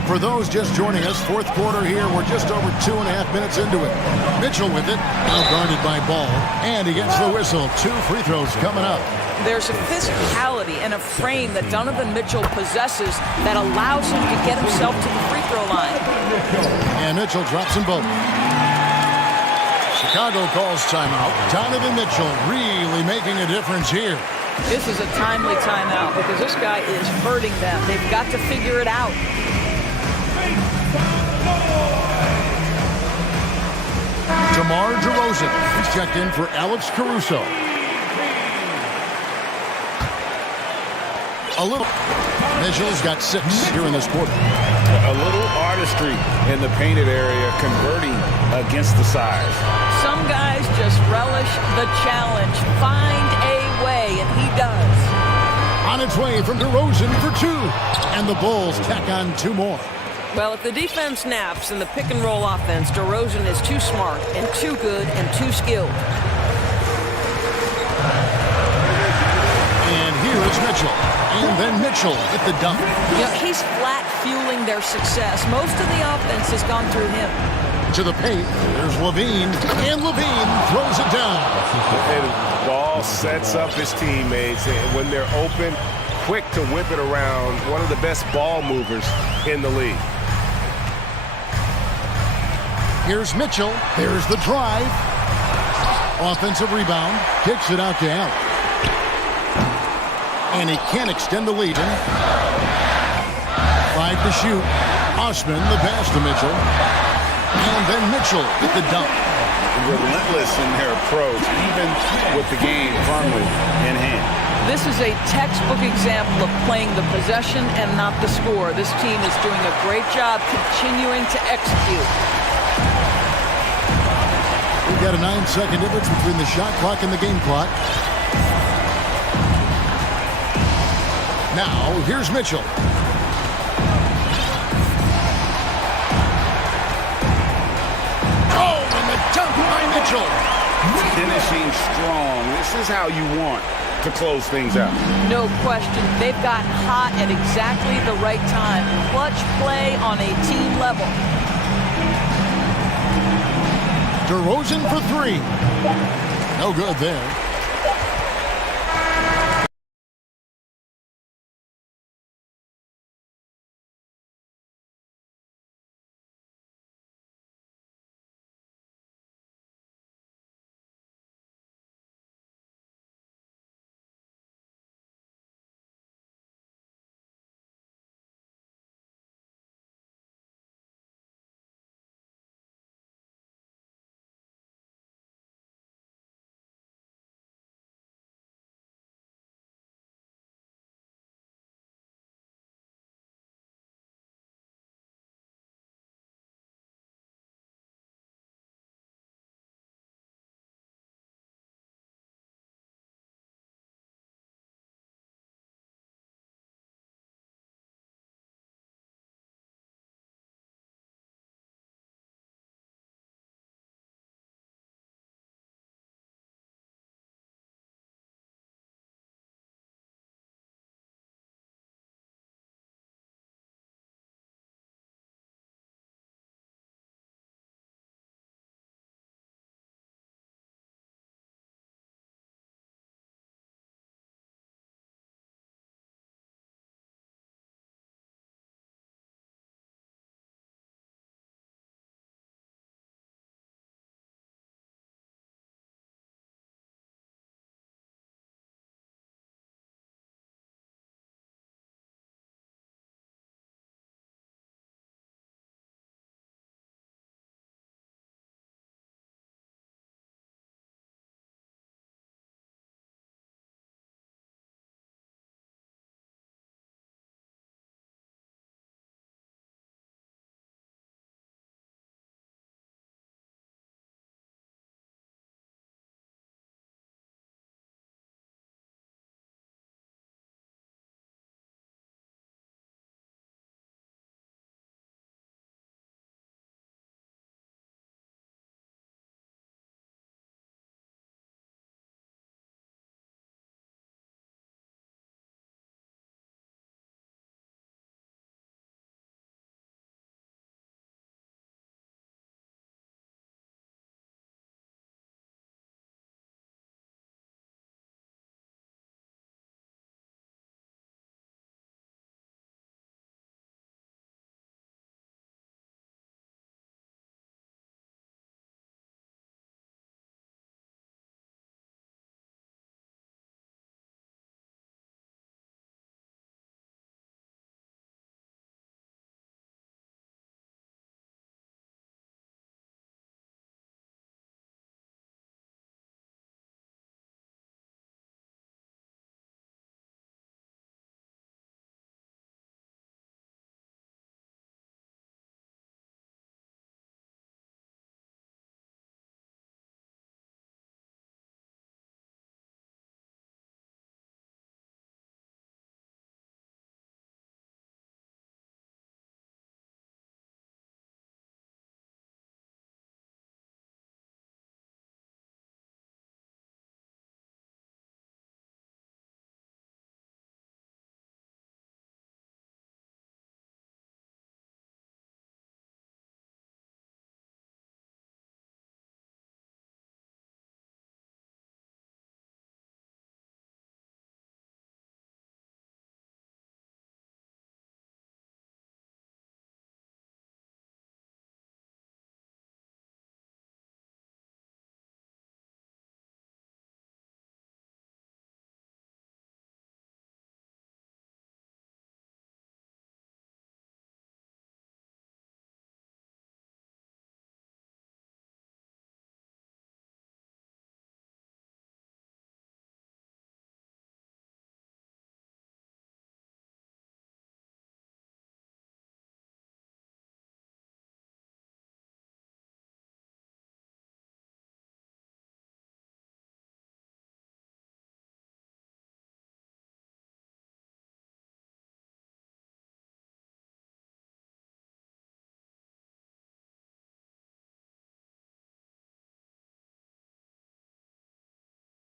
For those just joining us, fourth quarter here. We're just over 2.5 minutes into it. Mitchell with it, now guarded by Ball, and he gets the whistle. 2 free throws coming up. There's a physicality and a frame that Donovan Mitchell possesses that allows him to get himself to the free throw line. And Mitchell drops them both. Chicago calls timeout. Donovan Mitchell really making a difference here. This is a timely timeout because this guy is hurting them. They've got to figure it out. DeMar DeRozan is checked in for Alex Caruso. Mitchell's got 6 here in this quarter. A little artistry in the painted area, converting against the size. Some guys just relish the challenge. Find a way, and he does. On its way from DeRozan for 2. And the Bulls tack on 2 more. Well, if the defense naps in the pick-and-roll offense, DeRozan is too smart and too good and too skilled. And here is Mitchell. And then Mitchell at the dunk. You know, he's flat fueling their success. Most of the offense has gone through him. To the paint, there's Levine. And Levine throws it down. And Ball sets up his teammates. And when they're open, quick to whip it around. One of the best ball movers in the league. Here's Mitchell. There's the drive. Offensive rebound. Kicks it out to Allen. And he can't extend the lead. 5 to shoot. Osman, the pass to Mitchell. And then Mitchell with the dunk. Relentless in their approach, even with the game firmly in hand. This is a textbook example of playing the possession and not the score. This team is doing a great job continuing to execute. We've got a 9-second difference between the shot clock and the game clock. Now, here's Mitchell. Oh, and the dunk finishing strong. This is how you want to close things out. No question. They've gotten hot at exactly the right time. Clutch play on a team level. DeRozan for three. No good there.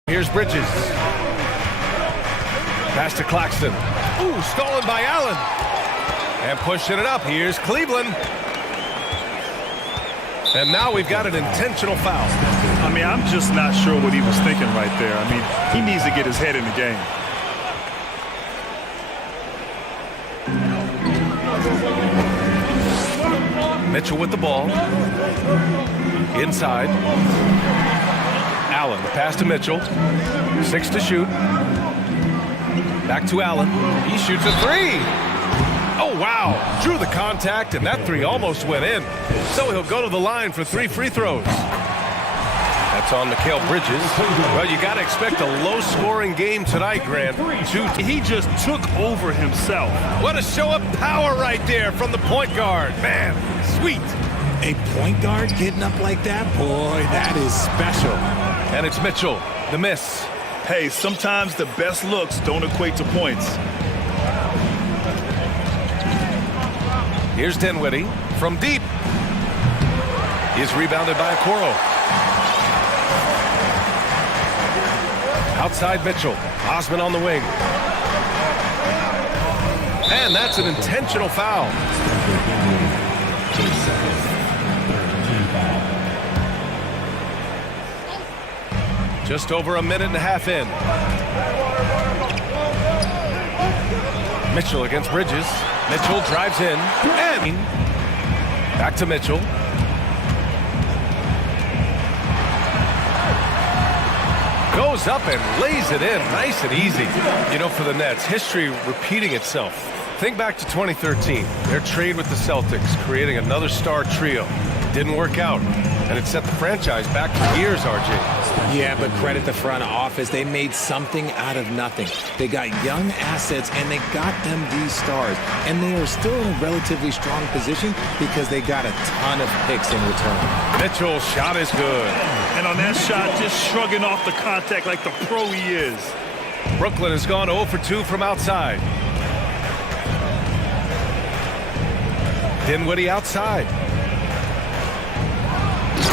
Here's Bridges. Pass to Claxton. Ooh, stolen by Allen. And pushing it up. Here's Cleveland. And now we've got an intentional foul. I mean, I'm just not sure what he was thinking right there. I mean, he needs to get his head in the game. Mitchell with the ball. Inside. Allen, the pass to Mitchell. 6 to shoot. Back to Allen. He shoots a 3. Oh, wow. Drew the contact, and that 3 almost went in. So he'll go to the line for 3 free throws. That's on Mikal Bridges. Well, you got to expect a low-scoring game tonight, Grant. He just took over himself. What a show of power right there from the point guard. Man, sweet. A point guard getting up like that? Boy, that is special. And it's Mitchell, the miss. Hey, sometimes the best looks don't equate to points. Here's Dinwiddie from deep. He's rebounded by Okoro. Outside Mitchell. Osman on the wing. And that's an intentional foul. Just over a minute and a half in. Mitchell against Bridges. Mitchell drives in. And back to Mitchell. Goes up and lays it in. Nice and easy. You know, for the Nets, history repeating itself. Think back to 2013. Their trade with the Celtics, creating another star trio. Didn't work out. And it set the franchise back to years, RJ. Yeah, but credit the front office. They made something out of nothing. They got young assets, and they got them these stars. And they are still in a relatively strong position because they got a ton of picks in return. Mitchell's shot is good. And on that shot, just shrugging off the contact like the pro he is. Brooklyn has gone 0 for 2 from outside. Dinwiddie outside.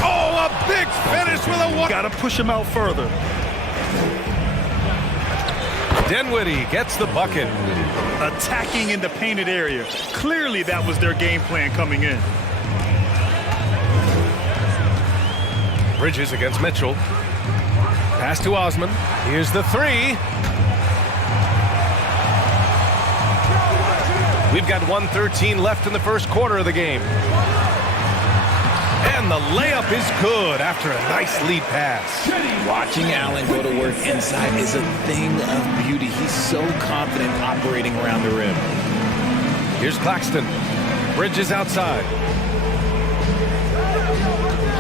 Oh, a big finish with a one. Got to push him out further. Dinwiddie gets the bucket. Attacking in the painted area. Clearly that was their game plan coming in. Bridges against Mitchell. Pass to Osman. Here's the 3. We've got 1:13 left in the first quarter of the game. And the layup is good after a nice lead pass. Watching Allen go to work inside is a thing of beauty. He's so confident operating around the rim. Here's Claxton. Bridges outside.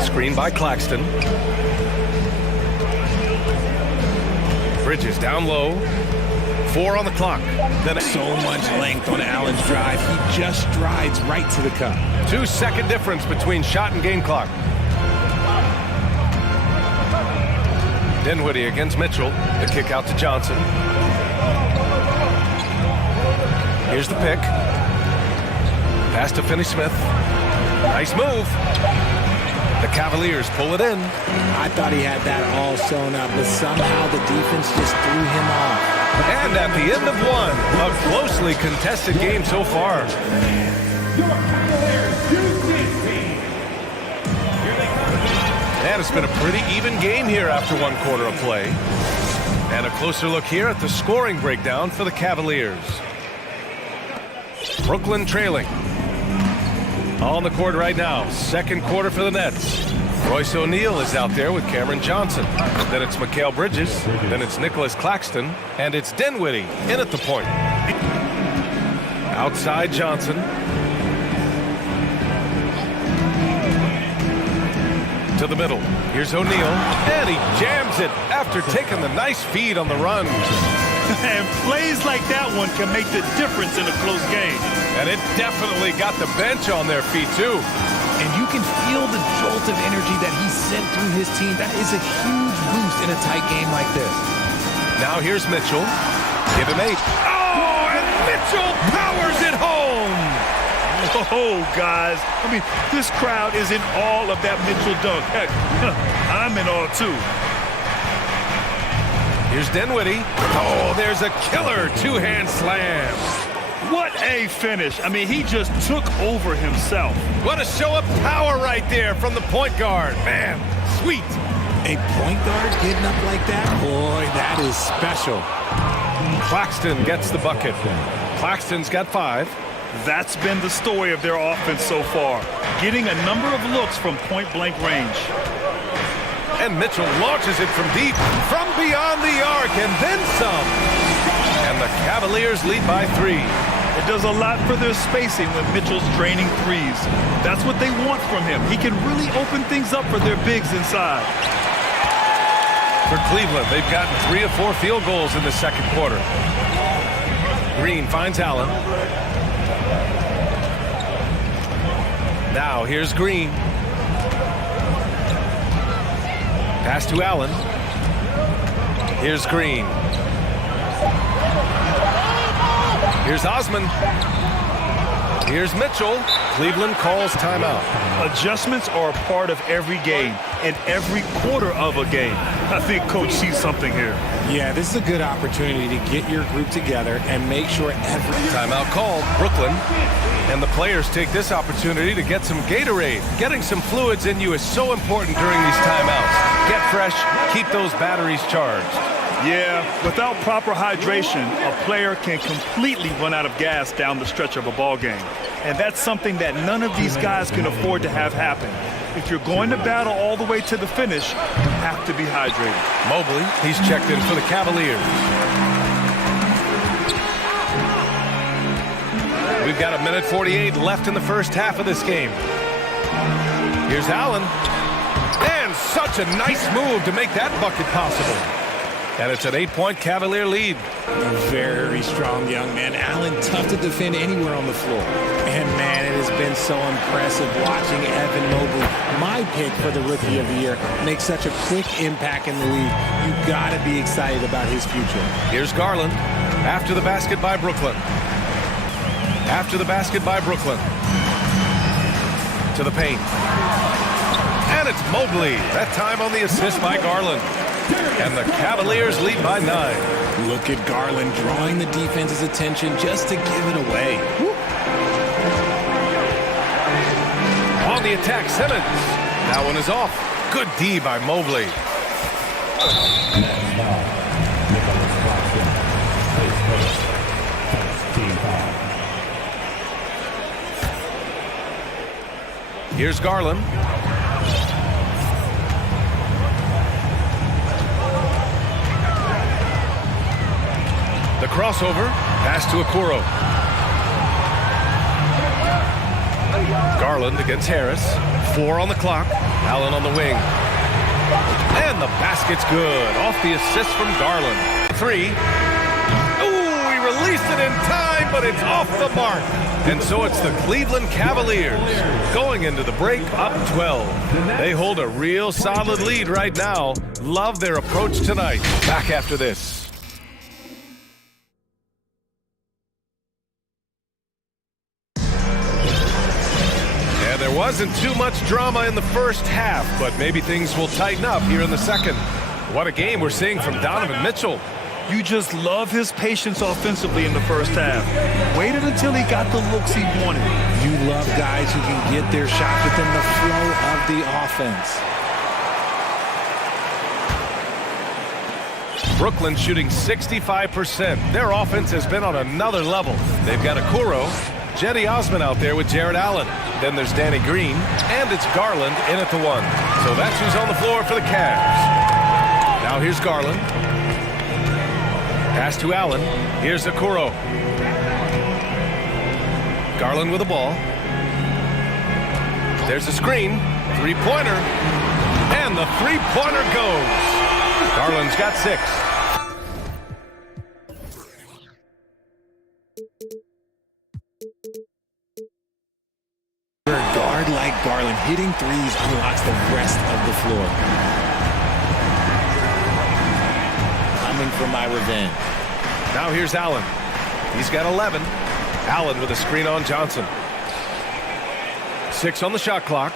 Screen by Claxton. Bridges down low. 4 on the clock. Then so much length on Allen's drive. He just strides right to the cup. 2-second difference between shot and game clock. Dinwiddie against Mitchell. The kick out to Johnson. Here's the pick. Pass to Finney-Smith. Nice move. The Cavaliers pull it in. I thought he had that all sewn up, but somehow the defense just threw him off. And at the end of one, a closely contested game so far. And it's been a pretty even game here after one quarter of play. And a closer look here at the scoring breakdown for the Cavaliers. Brooklyn trailing. On the court right now, second quarter for the Nets. Royce O'Neal is out there with Cameron Johnson. Then it's Mikal Bridges. Then it's Nicholas Claxton. And it's Dinwiddie in at the point. Outside Johnson. To the middle. Here's O'Neal. And he jams it after taking the nice feed on the run. And plays like that one can make the difference in a close game. And it definitely got the bench on their feet, too. And you can feel the jolt of energy that he sent through his team. That is a huge boost in a tight game like this. Now here's Mitchell. Give him 8. Oh, and Mitchell powers it home. Oh, guys. I mean, this crowd is in awe of that Mitchell dunk. Heck, I'm in awe, too. Here's Dinwiddie. Oh, there's a killer two-hand slam. What a finish. I mean, he just took over himself. What a show of power right there from the point guard. Man, sweet. A point guard getting up like that? Boy, that is special. Claxton gets the bucket. Claxton's got 5. That's been the story of their offense so far, getting a number of looks from point-blank range. And Mitchell launches it from deep, from beyond the arc, and then some. And the Cavaliers lead by 3. It does a lot for their spacing when Mitchell's draining threes. That's what they want from him. He can really open things up for their bigs inside. For Cleveland, they've gotten 3 of 4 field goals in the second quarter. Green finds Allen. Now here's Green. Pass to Allen. Here's Green. Here's Osman. Here's Mitchell. Cleveland calls timeout. Adjustments are a part of every game and every quarter of a game. I think Coach sees something here. Yeah, this is a good opportunity to get your group together and make sure every... Timeout called, Brooklyn. And the players take this opportunity to get some Gatorade. Getting some fluids in you is so important during these timeouts. Get fresh, keep those batteries charged. Yeah, without proper hydration, a player can completely run out of gas down the stretch of a ball game. And that's something that none of these guys can afford to have happen. If you're going to battle all the way to the finish, you have to be hydrated. Mobley, he's checked in for the Cavaliers. We've got 1:48 left in the first half of this game. Here's Allen. And such a nice move to make that bucket possible. And it's an 8-point Cavalier lead. A very strong young man. Allen, tough to defend anywhere on the floor. And, man, it has been so impressive watching Evan Mobley, my pick for the Rookie of the Year, make such a quick impact in the league. You've got to be excited about his future. Here's Garland. After the basket by Brooklyn. After the basket by Brooklyn. To the paint. And it's Mobley. That time on the assist by Garland. And the Cavaliers lead by 9. Look at Garland drawing the defense's attention just to give it away. On the attack, Simmons. That one is off. Good D by Mobley. Here's Garland. The crossover, pass to Okoro. Garland against Harris. 4 on the clock. Allen on the wing. And the basket's good. Off the assist from Garland. 3. Ooh, he released it in time, but it's off the mark. And so it's the Cleveland Cavaliers going into the break up 12. They hold a real solid lead right now. Love their approach tonight. Back after this. There wasn't too much drama in the first half, but maybe things will tighten up here in the second. What a game we're seeing from Donovan Mitchell. You just love his patience offensively in the first half. Waited until he got the looks he wanted. You love guys who can get their shot within the flow of the offense. Brooklyn shooting 65%. Their offense has been on another level. They've got Okoro, Jetty Osman out there with Jared Allen. Then there's Danny Green, and it's Garland in at the 1. So that's who's on the floor for the Cavs. Now here's Garland. Pass to Allen. Here's Okoro. Garland with the ball. There's a screen. Three-pointer. And the three-pointer goes. Garland's got 6. A guard like Garland hitting threes unlocks the rest of the floor. Coming for my revenge. Now here's Allen. He's got 11. Allen with a screen on Johnson. 6 on the shot clock.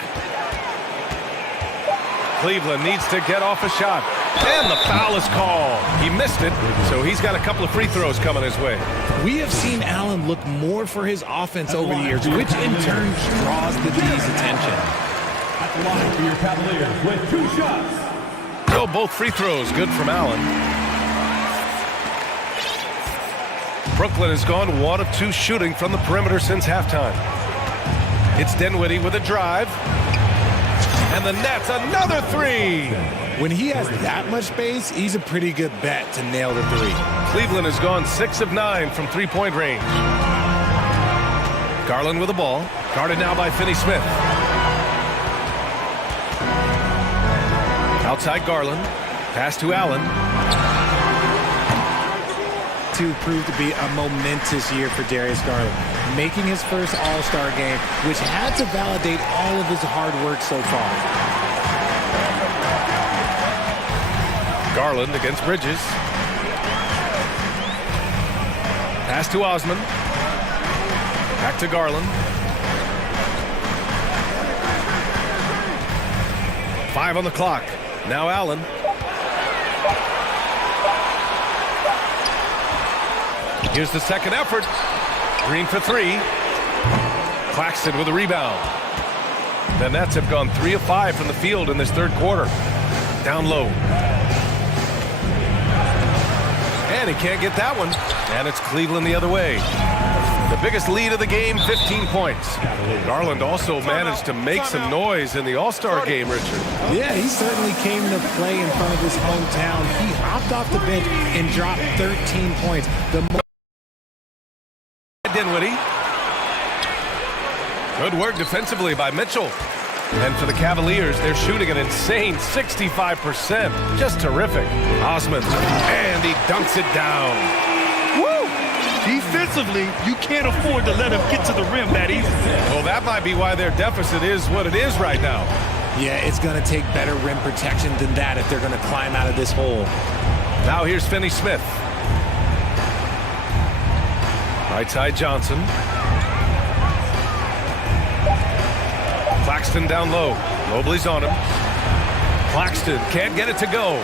Cleveland needs to get off a shot. And the foul is called. He missed it, so he's got a couple of free throws coming his way. We have seen Allen look more for his offense over the years, which in turn draws the D's attention. At the line for your Cavaliers with 2 shots. So both free throws good from Allen. Brooklyn has gone 1 of 2 shooting from the perimeter since halftime. It's Dinwiddie with a drive. And the Nets, another 3. When he has that much space, he's a pretty good bet to nail the 3. Cleveland has gone 6 of 9 from three-point range. Garland with the ball. Guarded now by Finney-Smith. Outside Garland. Pass to Allen. To prove to be a momentous year for Darius Garland, making his first All-Star game, which had to validate all of his hard work so far. Garland against Bridges. Pass to Osman. Back to Garland. 5 on the clock. Now Allen. Here's the second effort. Green for 3. Claxton with a rebound. The Nets have gone 3 of 5 from the field in this third quarter. Down low. And he can't get that one. And it's Cleveland the other way. The biggest lead of the game, 15 points. Garland also managed to make some noise in the All-Star game, Richard. Yeah, he certainly came to play in front of his hometown. He hopped off the bench and dropped 13 points. Dinwiddie. Good work defensively by Mitchell. And for the Cavaliers, they're shooting an insane 65%. Just terrific. Osman, and he dunks it down. Woo! Defensively, you can't afford to let him get to the rim that easy. Well, that might be why their deficit is what it is right now. Yeah, it's going to take better rim protection than that if they're going to climb out of this hole. Now here's Finney-Smith. Right side Johnson. Claxton down low. Mobley's on him. Claxton can't get it to go.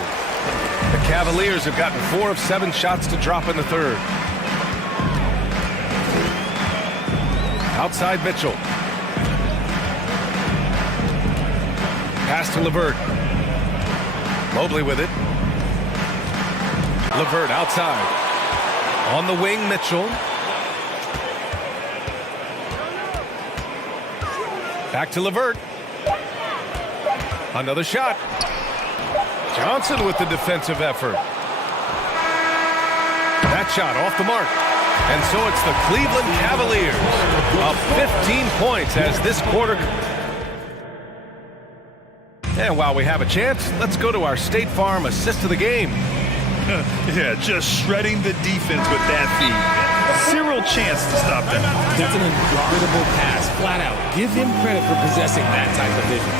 The Cavaliers have gotten 4 of 7 shots to drop in the third. Outside Mitchell. Pass to LeVert. Mobley with it. LeVert outside. On the wing, Mitchell. Back to LeVert. Another shot. Johnson with the defensive effort. That shot off the mark. And so it's the Cleveland Cavaliers up 15 points as this quarter. And while we have a chance, let's go to our State Farm assist of the game. Yeah, just shredding the defense with that feed. Zero chance to stop them. That's an unguardable pass, flat out. Give him credit for possessing that type of vision.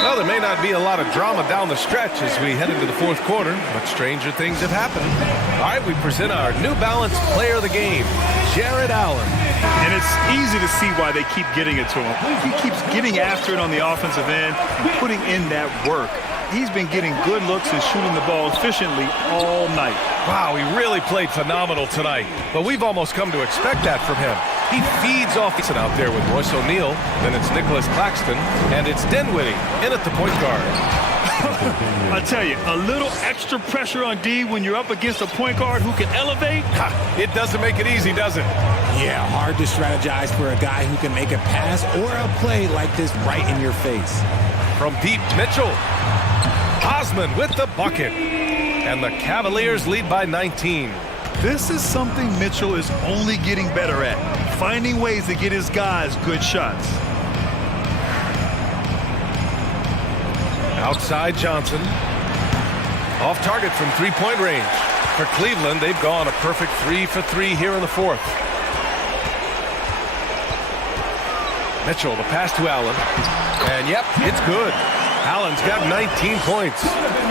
Well, there may not be a lot of drama down the stretch as we head into the fourth quarter, but stranger things have happened. All right, we present our New Balance Player of the Game, Jared Allen. And it's easy to see why they keep getting it to him. He keeps getting after it on the offensive end and putting in that work. He's been getting good looks and shooting the ball efficiently all night. Wow, he really played phenomenal tonight, but we've almost come to expect that from him. He feeds off out there with Royce O'Neal, then it's Nicholas Claxton, and it's Dinwiddie in at the point guard. I tell you, a little extra pressure on D when you're up against a point guard who can elevate. It doesn't make it easy, does it? Yeah, hard to strategize for a guy who can make a pass or a play like this right in your face. From deep, Mitchell. Osman with the bucket. And the Cavaliers lead by 19. This is something Mitchell is only getting better at, finding ways to get his guys good shots. Outside Johnson. Off target from three-point range. For Cleveland, they've gone a perfect 3 for 3 here in the fourth. Mitchell, the pass to Allen. And yep, it's good. Allen's got 19 points.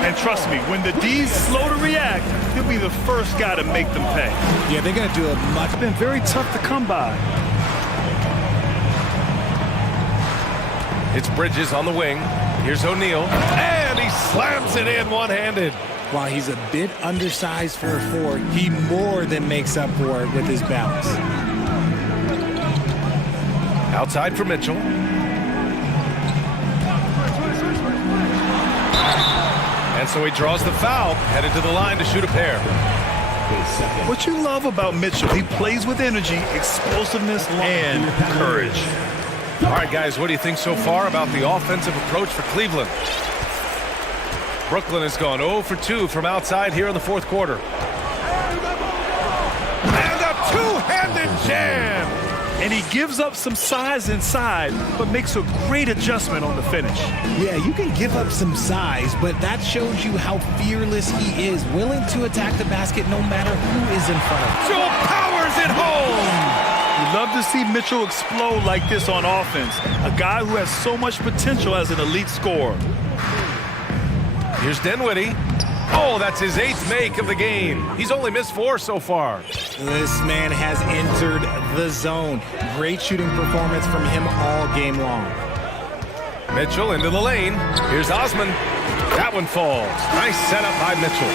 And trust me, when the D's slow to react, he'll be the first guy to make them pay. Yeah, they're going to do it much. It's been very tough to come by. It's Bridges on the wing. Here's O'Neal, and he slams it in one-handed. While he's a bit undersized for a forward, he more than makes up for it with his balance. Outside for Mitchell. And so he draws the foul, headed to the line to shoot a pair. What you love about Mitchell, he plays with energy, explosiveness, and courage. All right, guys, what do you think so far about the offensive approach for Cleveland? Brooklyn has gone 0 for 2 from outside here in the fourth quarter. And a two-handed jam! And he gives up some size inside, but makes a great adjustment on the finish. Yeah, you can give up some size, but that shows you how fearless he is, willing to attack the basket no matter who is in front of him. Joe powers it home! We love to see Mitchell explode like this on offense, a guy who has so much potential as an elite scorer. Here's Dinwiddie. Oh, that's his 8th make of the game. He's only missed 4 so far. This man has entered the zone. Great shooting performance from him all game long. Mitchell into the lane. Here's Osman. That one falls. Nice setup by Mitchell.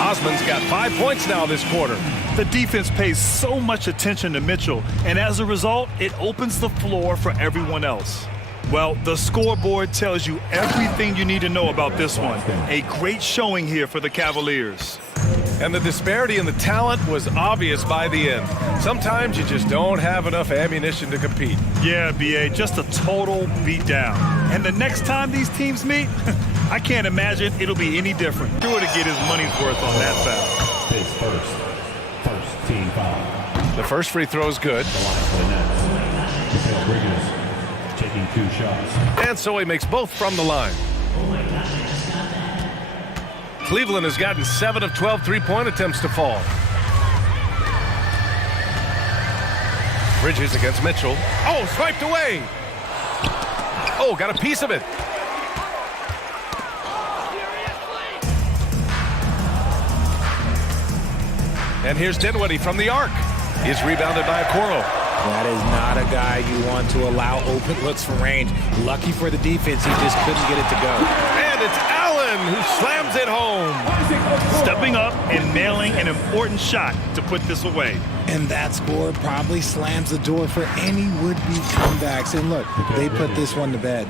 Osman's got 5 points now this quarter. The defense pays so much attention to Mitchell, and as a result, it opens the floor for everyone else. Well, the scoreboard tells you everything you need to know about this one. A great showing here for the Cavaliers. And the disparity in the talent was obvious by the end. Sometimes you just don't have enough ammunition to compete. Yeah, B.A., just a total beatdown. And the next time these teams meet, I can't imagine it'll be any different. Sure to get his money's worth on that foul. His first team foul. The first free throw is good. The line for the Nets. Mikal Bridges taking 2 shots. And so he makes both from the line. Cleveland has gotten 7 of 12 three-point attempts to fall. Bridges against Mitchell. Oh, swiped away. Oh, got a piece of it. And here's Dinwiddie from the arc. He's rebounded by Okoro. That is not a guy you want to allow open looks from range. Lucky for the defense, he just couldn't get it to go. And it's Allen who slams it home. Stepping up and nailing an important shot to put this away. And that score probably slams the door for any would-be comebacks. And look, they put this one to bed.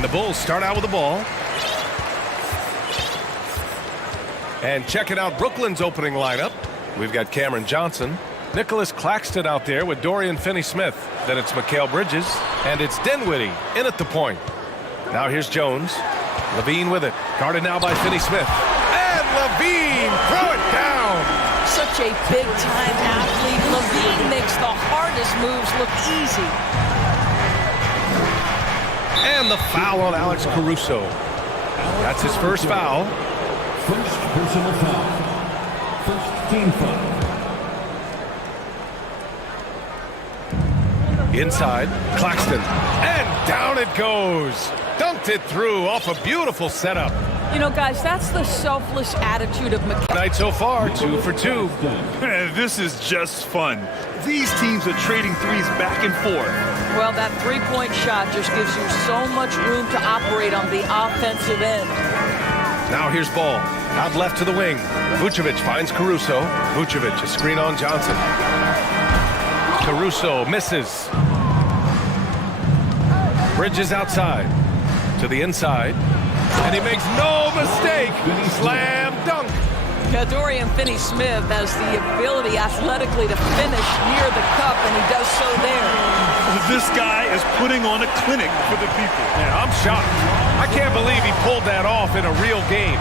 And the Bulls start out with the ball. And checking out Brooklyn's opening lineup, we've got Cameron Johnson, Nicholas Claxton out there with Dorian Finney-Smith. Then it's Mikal Bridges, and it's Dinwiddie in at the point. Now here's Jones. Levine with it. Guarded now by Finney-Smith. And Levine, throw it down! Such a big-time athlete. Levine makes the hardest moves look easy. And the foul on Alex Caruso. That's his first foul. First personal foul. First team foul. Inside, Claxton. And down it goes. Dunked it through off a beautiful setup. You know, guys, that's the selfless attitude of McKay. Night so far, 2 for 2. This is just fun. These teams are trading threes back and forth. Well, that three-point shot just gives you so much room to operate on the offensive end. Now here's Ball. Out left to the wing. Vucevic finds Caruso. Vucevic, a screen on Johnson. Caruso misses. Bridges outside. To the inside. And he makes no mistake. Slam dunk. Now, Dorian Finney-Smith has the ability athletically to finish near the cup, and he does so there. This guy is putting on a clinic for the people. Yeah, I'm shocked. I can't believe he pulled that off in a real game.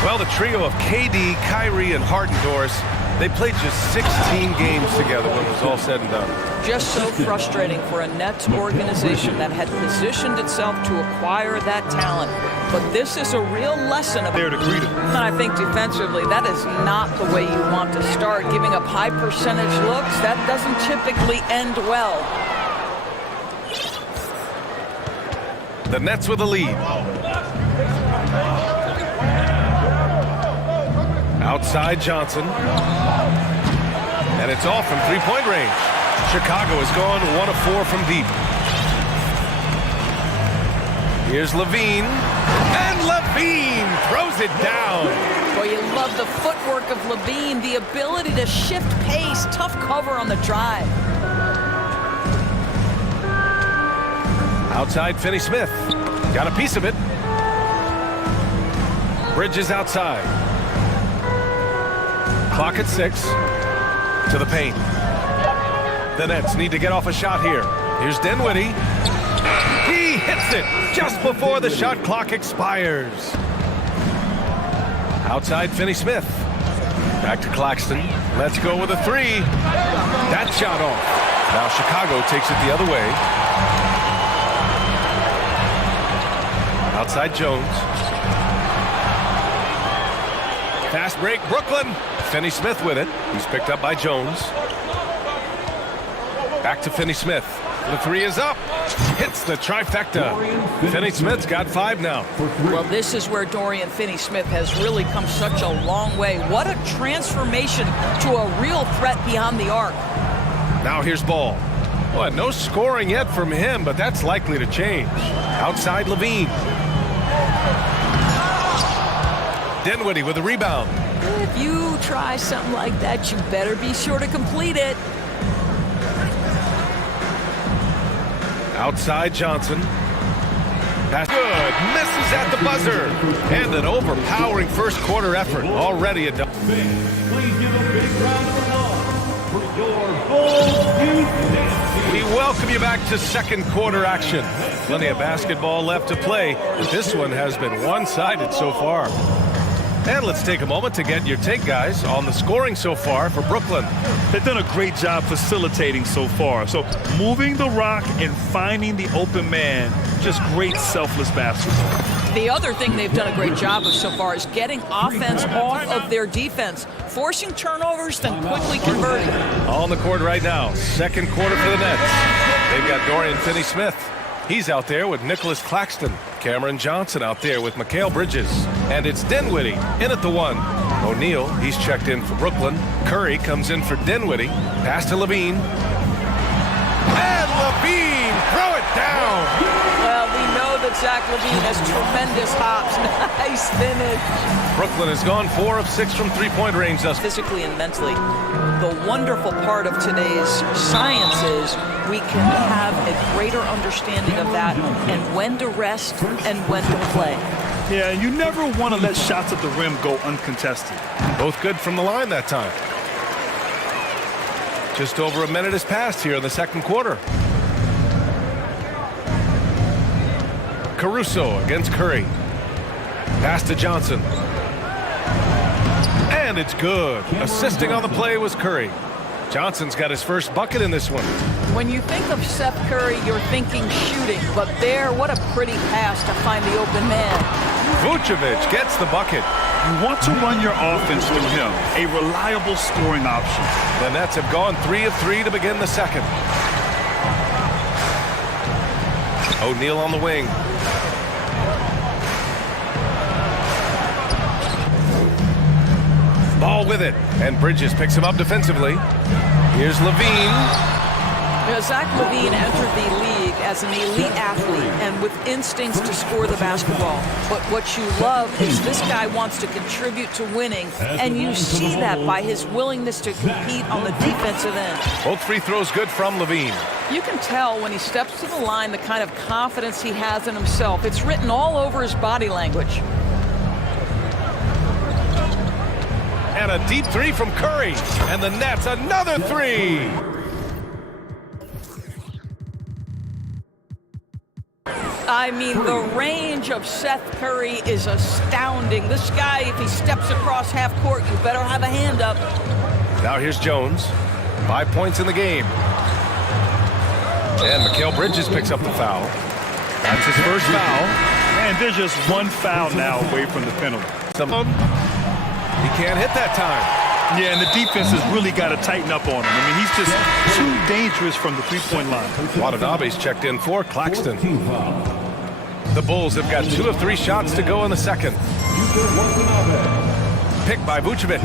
Well, the trio of KD, Kyrie, and Harden, Doris, they played just 16 games together when it was all said and done. Just so frustrating for a Nets organization that had positioned itself to acquire that talent. But this is a real lesson of there to greet him. And I think defensively, that is not the way you want to start. Giving up high percentage looks, that doesn't typically end well. The Nets with a lead. Outside Johnson. And it's off from three-point range. Chicago has gone 1 of 4 from deep. Here's Levine. And Levine throws it down. Boy, you love the footwork of Levine, the ability to shift pace, tough cover on the drive. Outside Finney-Smith. Got a piece of it. Bridges outside. Clock at 6. To the paint. The Nets need to get off a shot here. Here's Dinwiddie. He hits it just before the shot clock expires. Outside Finney-Smith. Back to Claxton. Let's go with a three. That shot off. Now Chicago takes it the other way. Outside Jones. Fast break, Brooklyn. Finney-Smith with it. He's picked up by Jones. Back to Finney-Smith. The three is up. Hits the trifecta. Finney-Smith's got 5 now. Well, this is where Dorian Finney-Smith has really come such a long way. What a transformation to a real threat beyond the arc. Now here's Ball. Well, no scoring yet from him, but that's likely to change. Outside Levine. Dinwiddie with the rebound. If you try something like that, you better be sure to complete it. Outside Johnson. Pass good. Misses at the buzzer. And an overpowering first quarter effort. Already a double. Please give a big round of applause for your Bulls Youth. We welcome you back to second quarter action. Plenty of basketball left to play. This one has been one-sided so far. And let's take a moment to get your take, guys, on the scoring so far for Brooklyn. They've done a great job facilitating so far. So moving the rock and finding the open man, just great selfless basketball. The other thing they've done a great job of so far is getting offense off of their defense, forcing turnovers, then quickly converting. On the court right now, second quarter for the Nets. They've got Dorian Finney-Smith. He's out there with Nicholas Claxton. Cameron Johnson out there with Mikal Bridges. And it's Dinwiddie in at the 1. O'Neal, he's checked in for Brooklyn. Curry comes in for Dinwiddie. Pass to Levine. And Levine, throw it down. Well, we know the that Zach LaVine has tremendous hops. Nice finish. Brooklyn has gone 4 of 6 from three-point range thus. Physically and mentally. The wonderful part of today's science is we can have a greater understanding of that and when to rest and when to play. Yeah, you never want to let shots at the rim go uncontested. Both good from the line that time. Just over a minute has passed here in the second quarter. Caruso against Curry. Pass to Johnson. And it's good. Assisting on the play was Curry. Johnson's got his first bucket in this one. When you think of Seth Curry, you're thinking shooting, but there, what a pretty pass to find the open man. Vucevic gets the bucket. You want to run your offense through him, a reliable scoring option. The Nets have gone 3 of 3 to begin the second. O'Neal on the wing. Ball with it, and Bridges picks him up defensively. Here's LaVine. Zach LaVine entered the league as an elite athlete and with instincts to score the basketball. But what you love is this guy wants to contribute to winning, and you see that by his willingness to compete on the defensive end. Both free throws good from LaVine. You can tell when he steps to the line the kind of confidence he has in himself. It's written all over his body language. And a deep three from Curry. And the Nets, another three. I mean, the range of Seth Curry is astounding. This guy, if he steps across half court, you better have a hand up. Now here's Jones. 5 points in the game. And Mikal Bridges picks up the foul. That's his first foul. And there's just one foul now away from the penalty. He can't hit that time. Yeah, and the defense has really got to tighten up on him. I mean, he's just too dangerous from the three-point line. Watanabe's checked in for Claxton. The Bulls have got 2 of 3 shots to go in the second. Picked by Vucevic.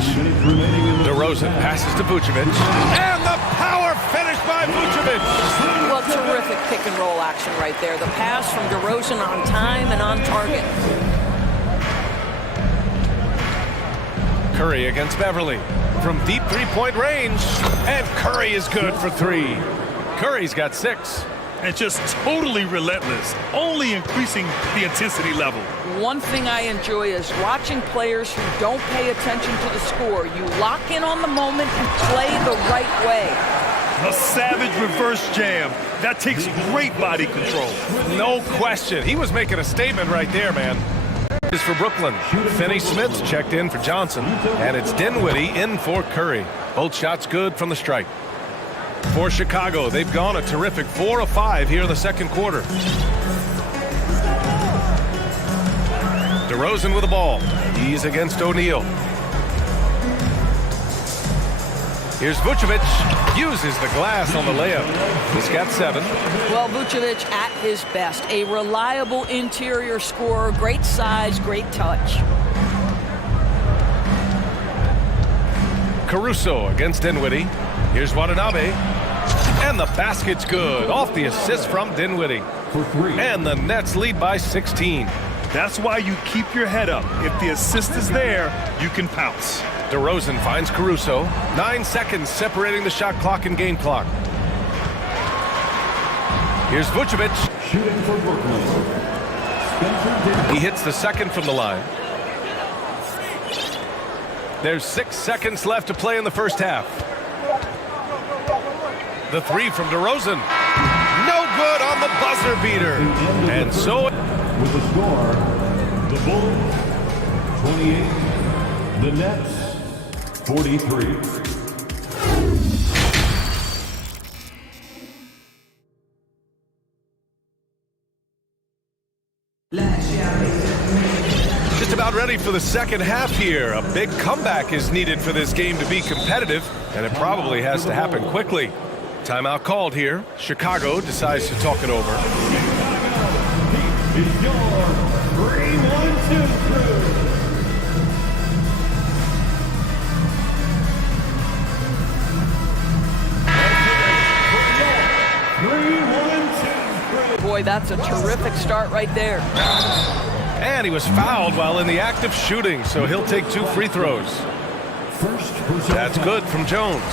DeRozan passes to Vucevic. And the power finish by Vucevic. Well, terrific pick and roll action right there. The pass from DeRozan on time and on target. Curry against Beverly from deep three-point range. And Curry is good for 3. Curry's got 6. And just totally relentless, only increasing the intensity level. One thing I enjoy is watching players who don't pay attention to the score. You lock in on the moment and play the right way. A savage reverse jam. That takes great body control. No question. He was making a statement right there, man. This is for Brooklyn. Finney-Smith's checked in for Johnson. And it's Dinwiddie in for Curry. Both shots good from the stripe. For Chicago, they've gone a terrific 4 of 5 here in the second quarter. DeRozan with the ball. He's against O'Neal. Here's Vucevic. Uses the glass on the layup. He's got 7. Well, Vucevic at his best. A reliable interior scorer. Great size, great touch. Caruso against Dinwiddie. Here's Watanabe. And the basket's good. Off the assist from Dinwiddie. And the Nets lead by 16. That's why you keep your head up. If the assist is there, you can pounce. DeRozan finds Caruso. 9 seconds separating the shot clock and game clock. Here's Vucevic. Shooting for Brooklyn. He hits the second from the line. There's 6 seconds left to play in the first half. The 3 from DeRozan. No good on the buzzer beater. And so... With the score, the Bulls, 28, the Nets, 43. Just about ready for the second half here. A big comeback is needed for this game to be competitive, and it probably has to happen quickly. Timeout called here. Chicago decides to talk it over. It's your 3-1-2 crew. Boy, that's a terrific start right there. And he was fouled while in the act of shooting, so he'll take 2 free throws. That's good from Jones.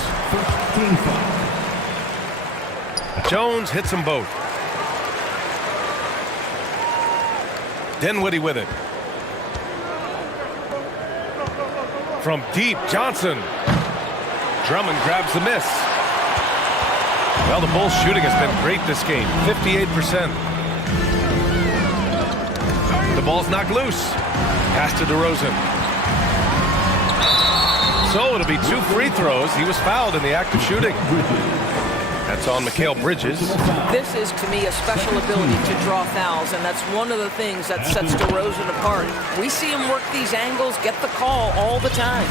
Jones hits them both. Dinwiddie with it. From deep, Johnson. Drummond grabs the miss. Well, the Bulls' shooting has been great this game, 58%. The ball's knocked loose. Pass to DeRozan. So it'll be 2 free throws. He was fouled in the act of shooting. That's on Mikal Bridges. This is, to me, a special ability to draw fouls, and that's one of the things that sets DeRozan apart. We see him work these angles, get the call all the time.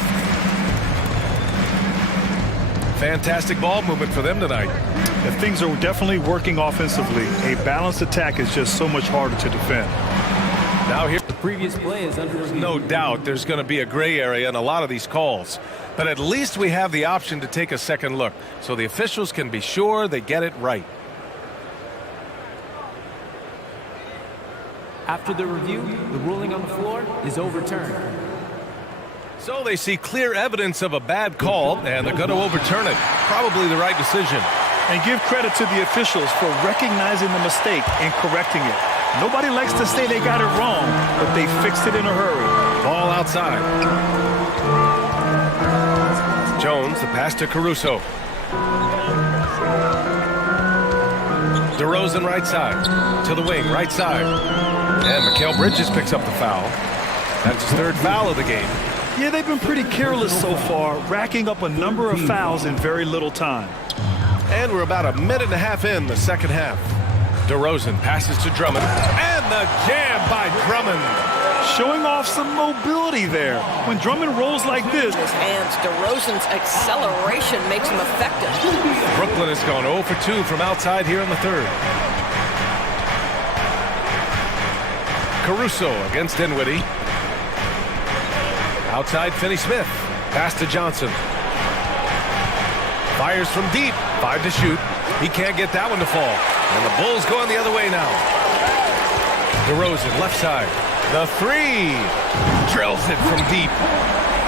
Fantastic ball movement for them tonight. And things are definitely working offensively. A balanced attack is just so much harder to defend. Now here, The previous play is under review. no doubt there's going to be a gray area in a lot of these calls. But at least we have the option to take a second look, so the officials can be sure they get it right. After the review, the ruling on the floor is overturned. So they see clear evidence of a bad call, and they're going to overturn it. Probably the right decision. And give credit to the officials for recognizing the mistake and correcting it. Nobody likes to say they got it wrong, but they fixed it in a hurry. Ball outside. Jones, the pass to Caruso. DeRozan right side. To the wing, right side. And Mikal Bridges picks up the foul. That's his 3rd foul of the game. Yeah, they've been pretty careless so far, racking up a number of fouls in very little time. And we're about a minute and a half in the second half. DeRozan passes to Drummond. And the jam by Drummond. Showing off some mobility there. When Drummond rolls like this, His hands, DeRozan's acceleration makes him effective. Brooklyn has gone 0 for 2 from outside here in the 3rd. Caruso against Dinwiddie. Outside Finney-Smith. Pass to Johnson. Fires from deep. 5 to shoot. He can't get that one to fall. And the Bulls going the other way now. DeRozan left side. The 3. Drills it from deep.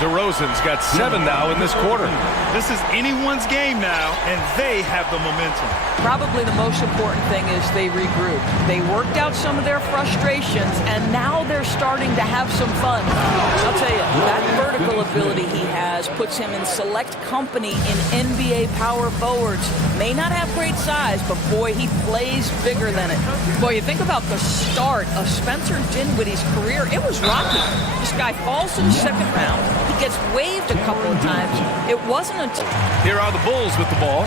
DeRozan's got 7 now in this quarter. this is anyone's game now, and they have the momentum. Probably the most important thing is they regrouped. They worked out some of their frustrations, and now they're starting to have some fun. I'll tell you, that vertical ability he has puts him in select company in NBA power forwards. May not have great size, but boy, he plays bigger than it. Boy, you think about the start of Spencer Dinwiddie's career, it was rocky. This guy falls to the second round. He gets waived a couple of times. It wasn't until... Here are the Bulls with the ball.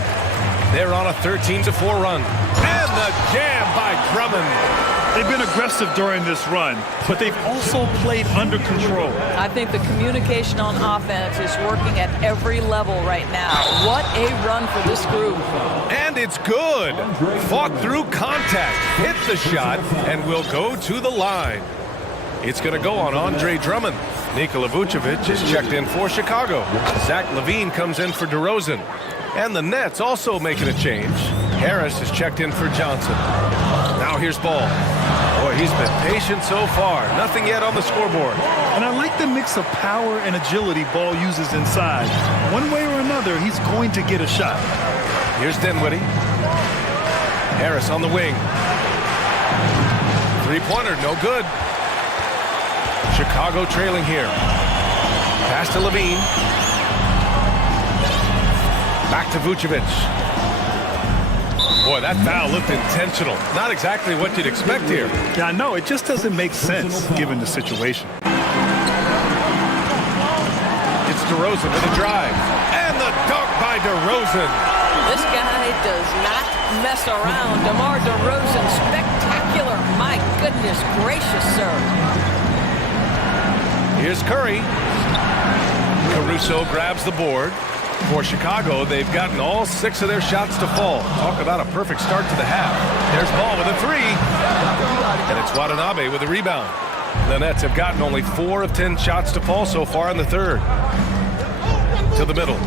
They're on a 13-4 run. And the jam by Drummond. They've been aggressive during this run, but they've also played under control. I think the communication on offense is working at every level right now. What a run for this group. And it's good. Fought through contact, hit the shot, and will go to the line. It's going to go on Andre Drummond. Nikola Vucevic is checked in for Chicago. Zach LaVine comes in for DeRozan. And the Nets also making a change. Harris is checked in for Johnson. Now here's Ball. Boy, he's been patient so far. Nothing yet on the scoreboard. And I like the mix of power and agility Ball uses inside. One way or another, he's going to get a shot. Here's Dinwiddie. Harris on the wing. Three-pointer, no good. Chicago trailing here. Pass to LaVine. Back to Vucevic. Boy, that foul looked intentional. Not exactly what you'd expect here. Yeah, I know. It just doesn't make sense given the situation. It's DeRozan with a drive. And the dunk by DeRozan. This guy does not mess around. DeMar DeRozan, spectacular. My goodness gracious, sir. Here's Curry. Caruso grabs the board. For Chicago, they've gotten all 6 of their shots to fall. Talk about a perfect start to the half. There's Ball with a 3. And it's Watanabe with a rebound. The Nets have gotten only 4 of 10 shots to fall so far in the third. To the middle.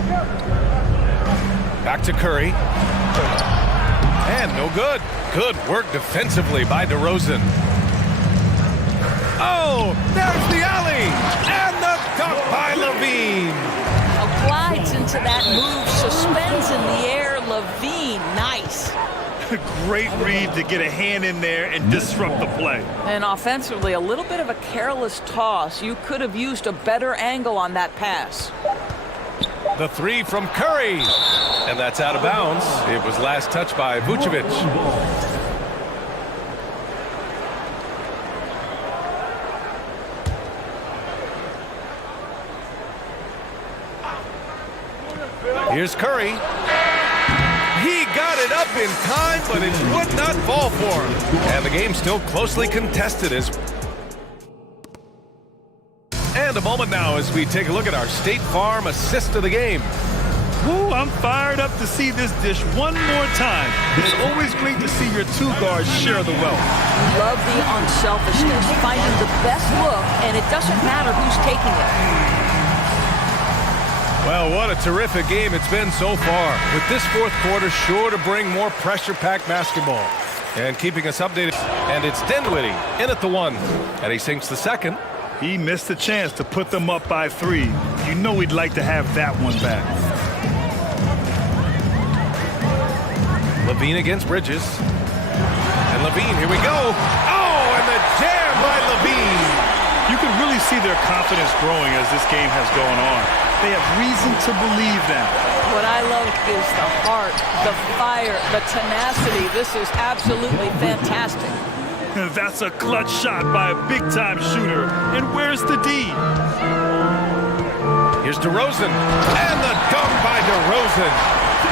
Back to Curry. And No good. Good work defensively by DeRozan. Oh, there's the alley. And the dunk by Levine. Glides into that move, suspends in the air. Levine, nice. Great read to get a hand in there and disrupt the play. And offensively, a little bit of a careless toss. You could have used a better angle on that pass. The three from Curry. And that's out of bounds. It was last touched by Vucevic. Here's Curry. He got it up in time, but it would not fall for him. And the game still closely contested as... And a moment now as we take a look at our State Farm assist of the game. Ooh, I'm fired up to see this dish one more time. It's always great to see your two guards share the wealth. Love the unselfishness, finding the best look, and it doesn't matter who's taking it. Well, what a terrific game it's been so far. With this fourth quarter sure to bring more pressure-packed basketball. And keeping us updated. And it's Dinwiddie in at the one. And he sinks the second. He missed a chance to put them up by 3. You know we'd like to have that one back. Levine against Bridges. And Levine, here we go. Oh, and the jam by Levine. You can really see their confidence growing as this game has gone on. They have reason to believe that. What I love is the heart, the fire, the tenacity. This is absolutely fantastic. That's a clutch shot by a big-time shooter. And where's the D? Here's DeRozan. And the dunk by DeRozan.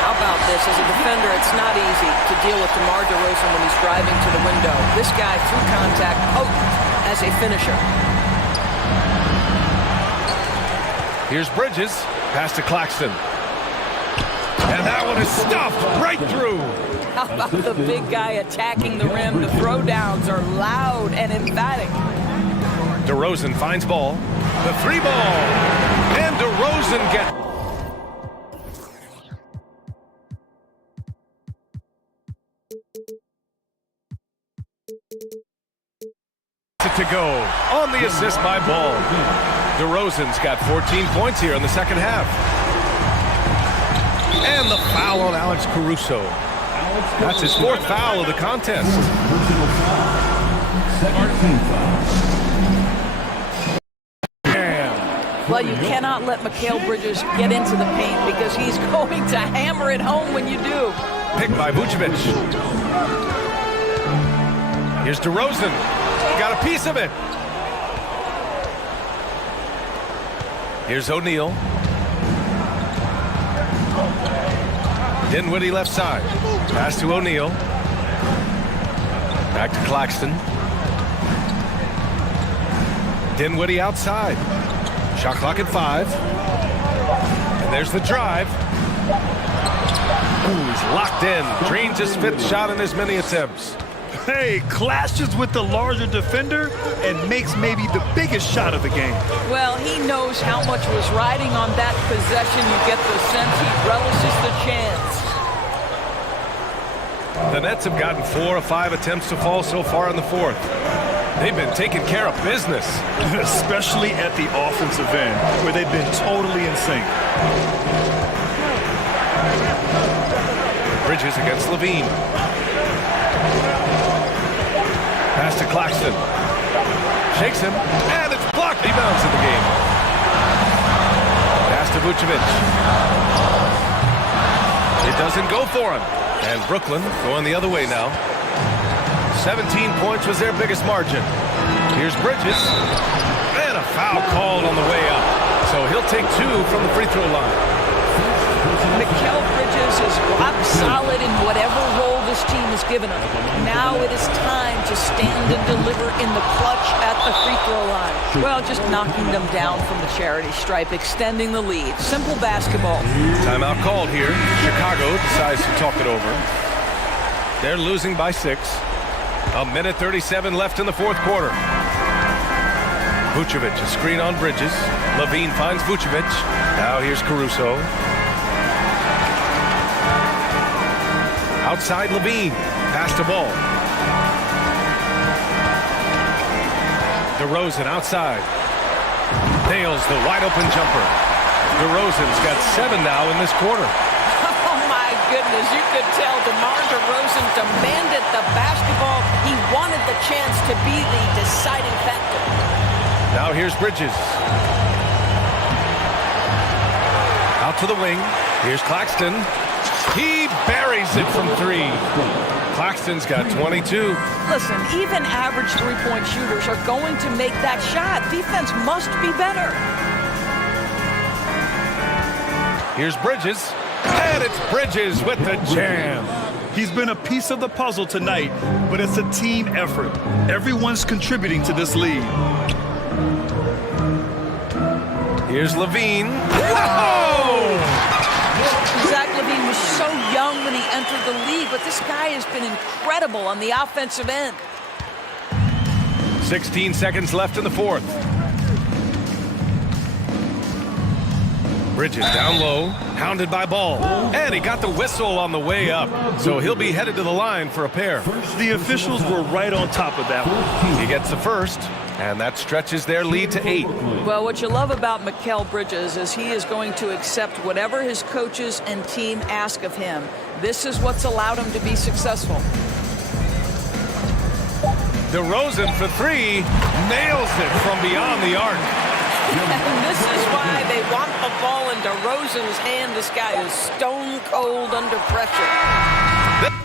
How about this? As a defender, it's not easy to deal with DeMar DeRozan when he's driving to the window. This guy, through contact, potent as a finisher. Here's Bridges. Pass to Claxton. And that one is stuffed right through. How about the big guy attacking the rim? The throwdowns are loud and emphatic. DeRozan finds ball. The three ball. And DeRozan gets... to go on the assist by Ball. DeRozan's got 14 points here in the second half. And the foul on Alex Caruso. That's his fourth foul of the contest. Well, you cannot let Mikal Bridges get into the paint because he's going to hammer it home when you do. Picked by Vucevic. Here's DeRozan. Got a piece of it. Here's O'Neal. Dinwiddie left side. Pass to O'Neal. Back to Claxton. Dinwiddie outside. Shot clock at 5. And there's the drive. Ooh, he's locked in. Drains his 5th shot in as many attempts. Hey, clashes with the larger defender and makes maybe the biggest shot of the game. Well, he knows how much was riding on that possession. You get the sense he relishes the chance. The Nets have gotten 4 of 5 attempts to fall so far in the fourth. They've been taking care of business. Especially at the offensive end, where they've been totally in sync. Bridges against Levine. Pass to Claxton. Shakes him, and it's blocked. Rebounds in the game. Pass to Vucevic. It doesn't go for him. And Brooklyn going the other way now. 17 points was their biggest margin. Here's Bridges. And a foul called on the way up. So he'll take 2 from the free throw line. Mikal Bridges is rock solid in whatever role this team has given him. Now it is time to stand and deliver in the clutch at the free throw line. Well, just knocking them down from the charity stripe, extending the lead. Simple basketball. Timeout called here. Chicago decides to talk it over. They're losing by 6. A minute 37 left in the fourth quarter. Vucevic, a screen on Bridges. Levine finds Vucevic. Now here's Caruso. Outside Levine. Pass to Ball. DeRozan outside. Nails the wide open jumper. DeRozan's got 7 now in this quarter. Oh my goodness, you could tell DeMar DeRozan demanded the basketball. He wanted the chance to be the deciding factor. Now here's Bridges. Out to the wing. Here's Claxton. He buries it from 3. Claxton's got 22. Listen, even average three-point shooters are going to make that shot. Defense must be better. Here's Bridges. And it's Bridges with the jam. He's been a piece of the puzzle tonight, but it's a team effort. Everyone's contributing to this lead. Here's Levine. Oh! Zach Levine was so young when he entered the league, but this guy has been incredible on the offensive end. 16 seconds left in the fourth. Bridges down low, hounded by Ball. And he got the whistle on the way up, so he'll be headed to the line for a pair. The officials were right on top of that one. He gets the first, and that stretches their lead to 8. Well, what you love about Mikal Bridges is he is going to accept whatever his coaches and team ask of him. This is what's allowed him to be successful. DeRozan for 3, nails it from beyond the arc. And this is why they want the ball in DeRozan's hand. This guy is stone cold under pressure.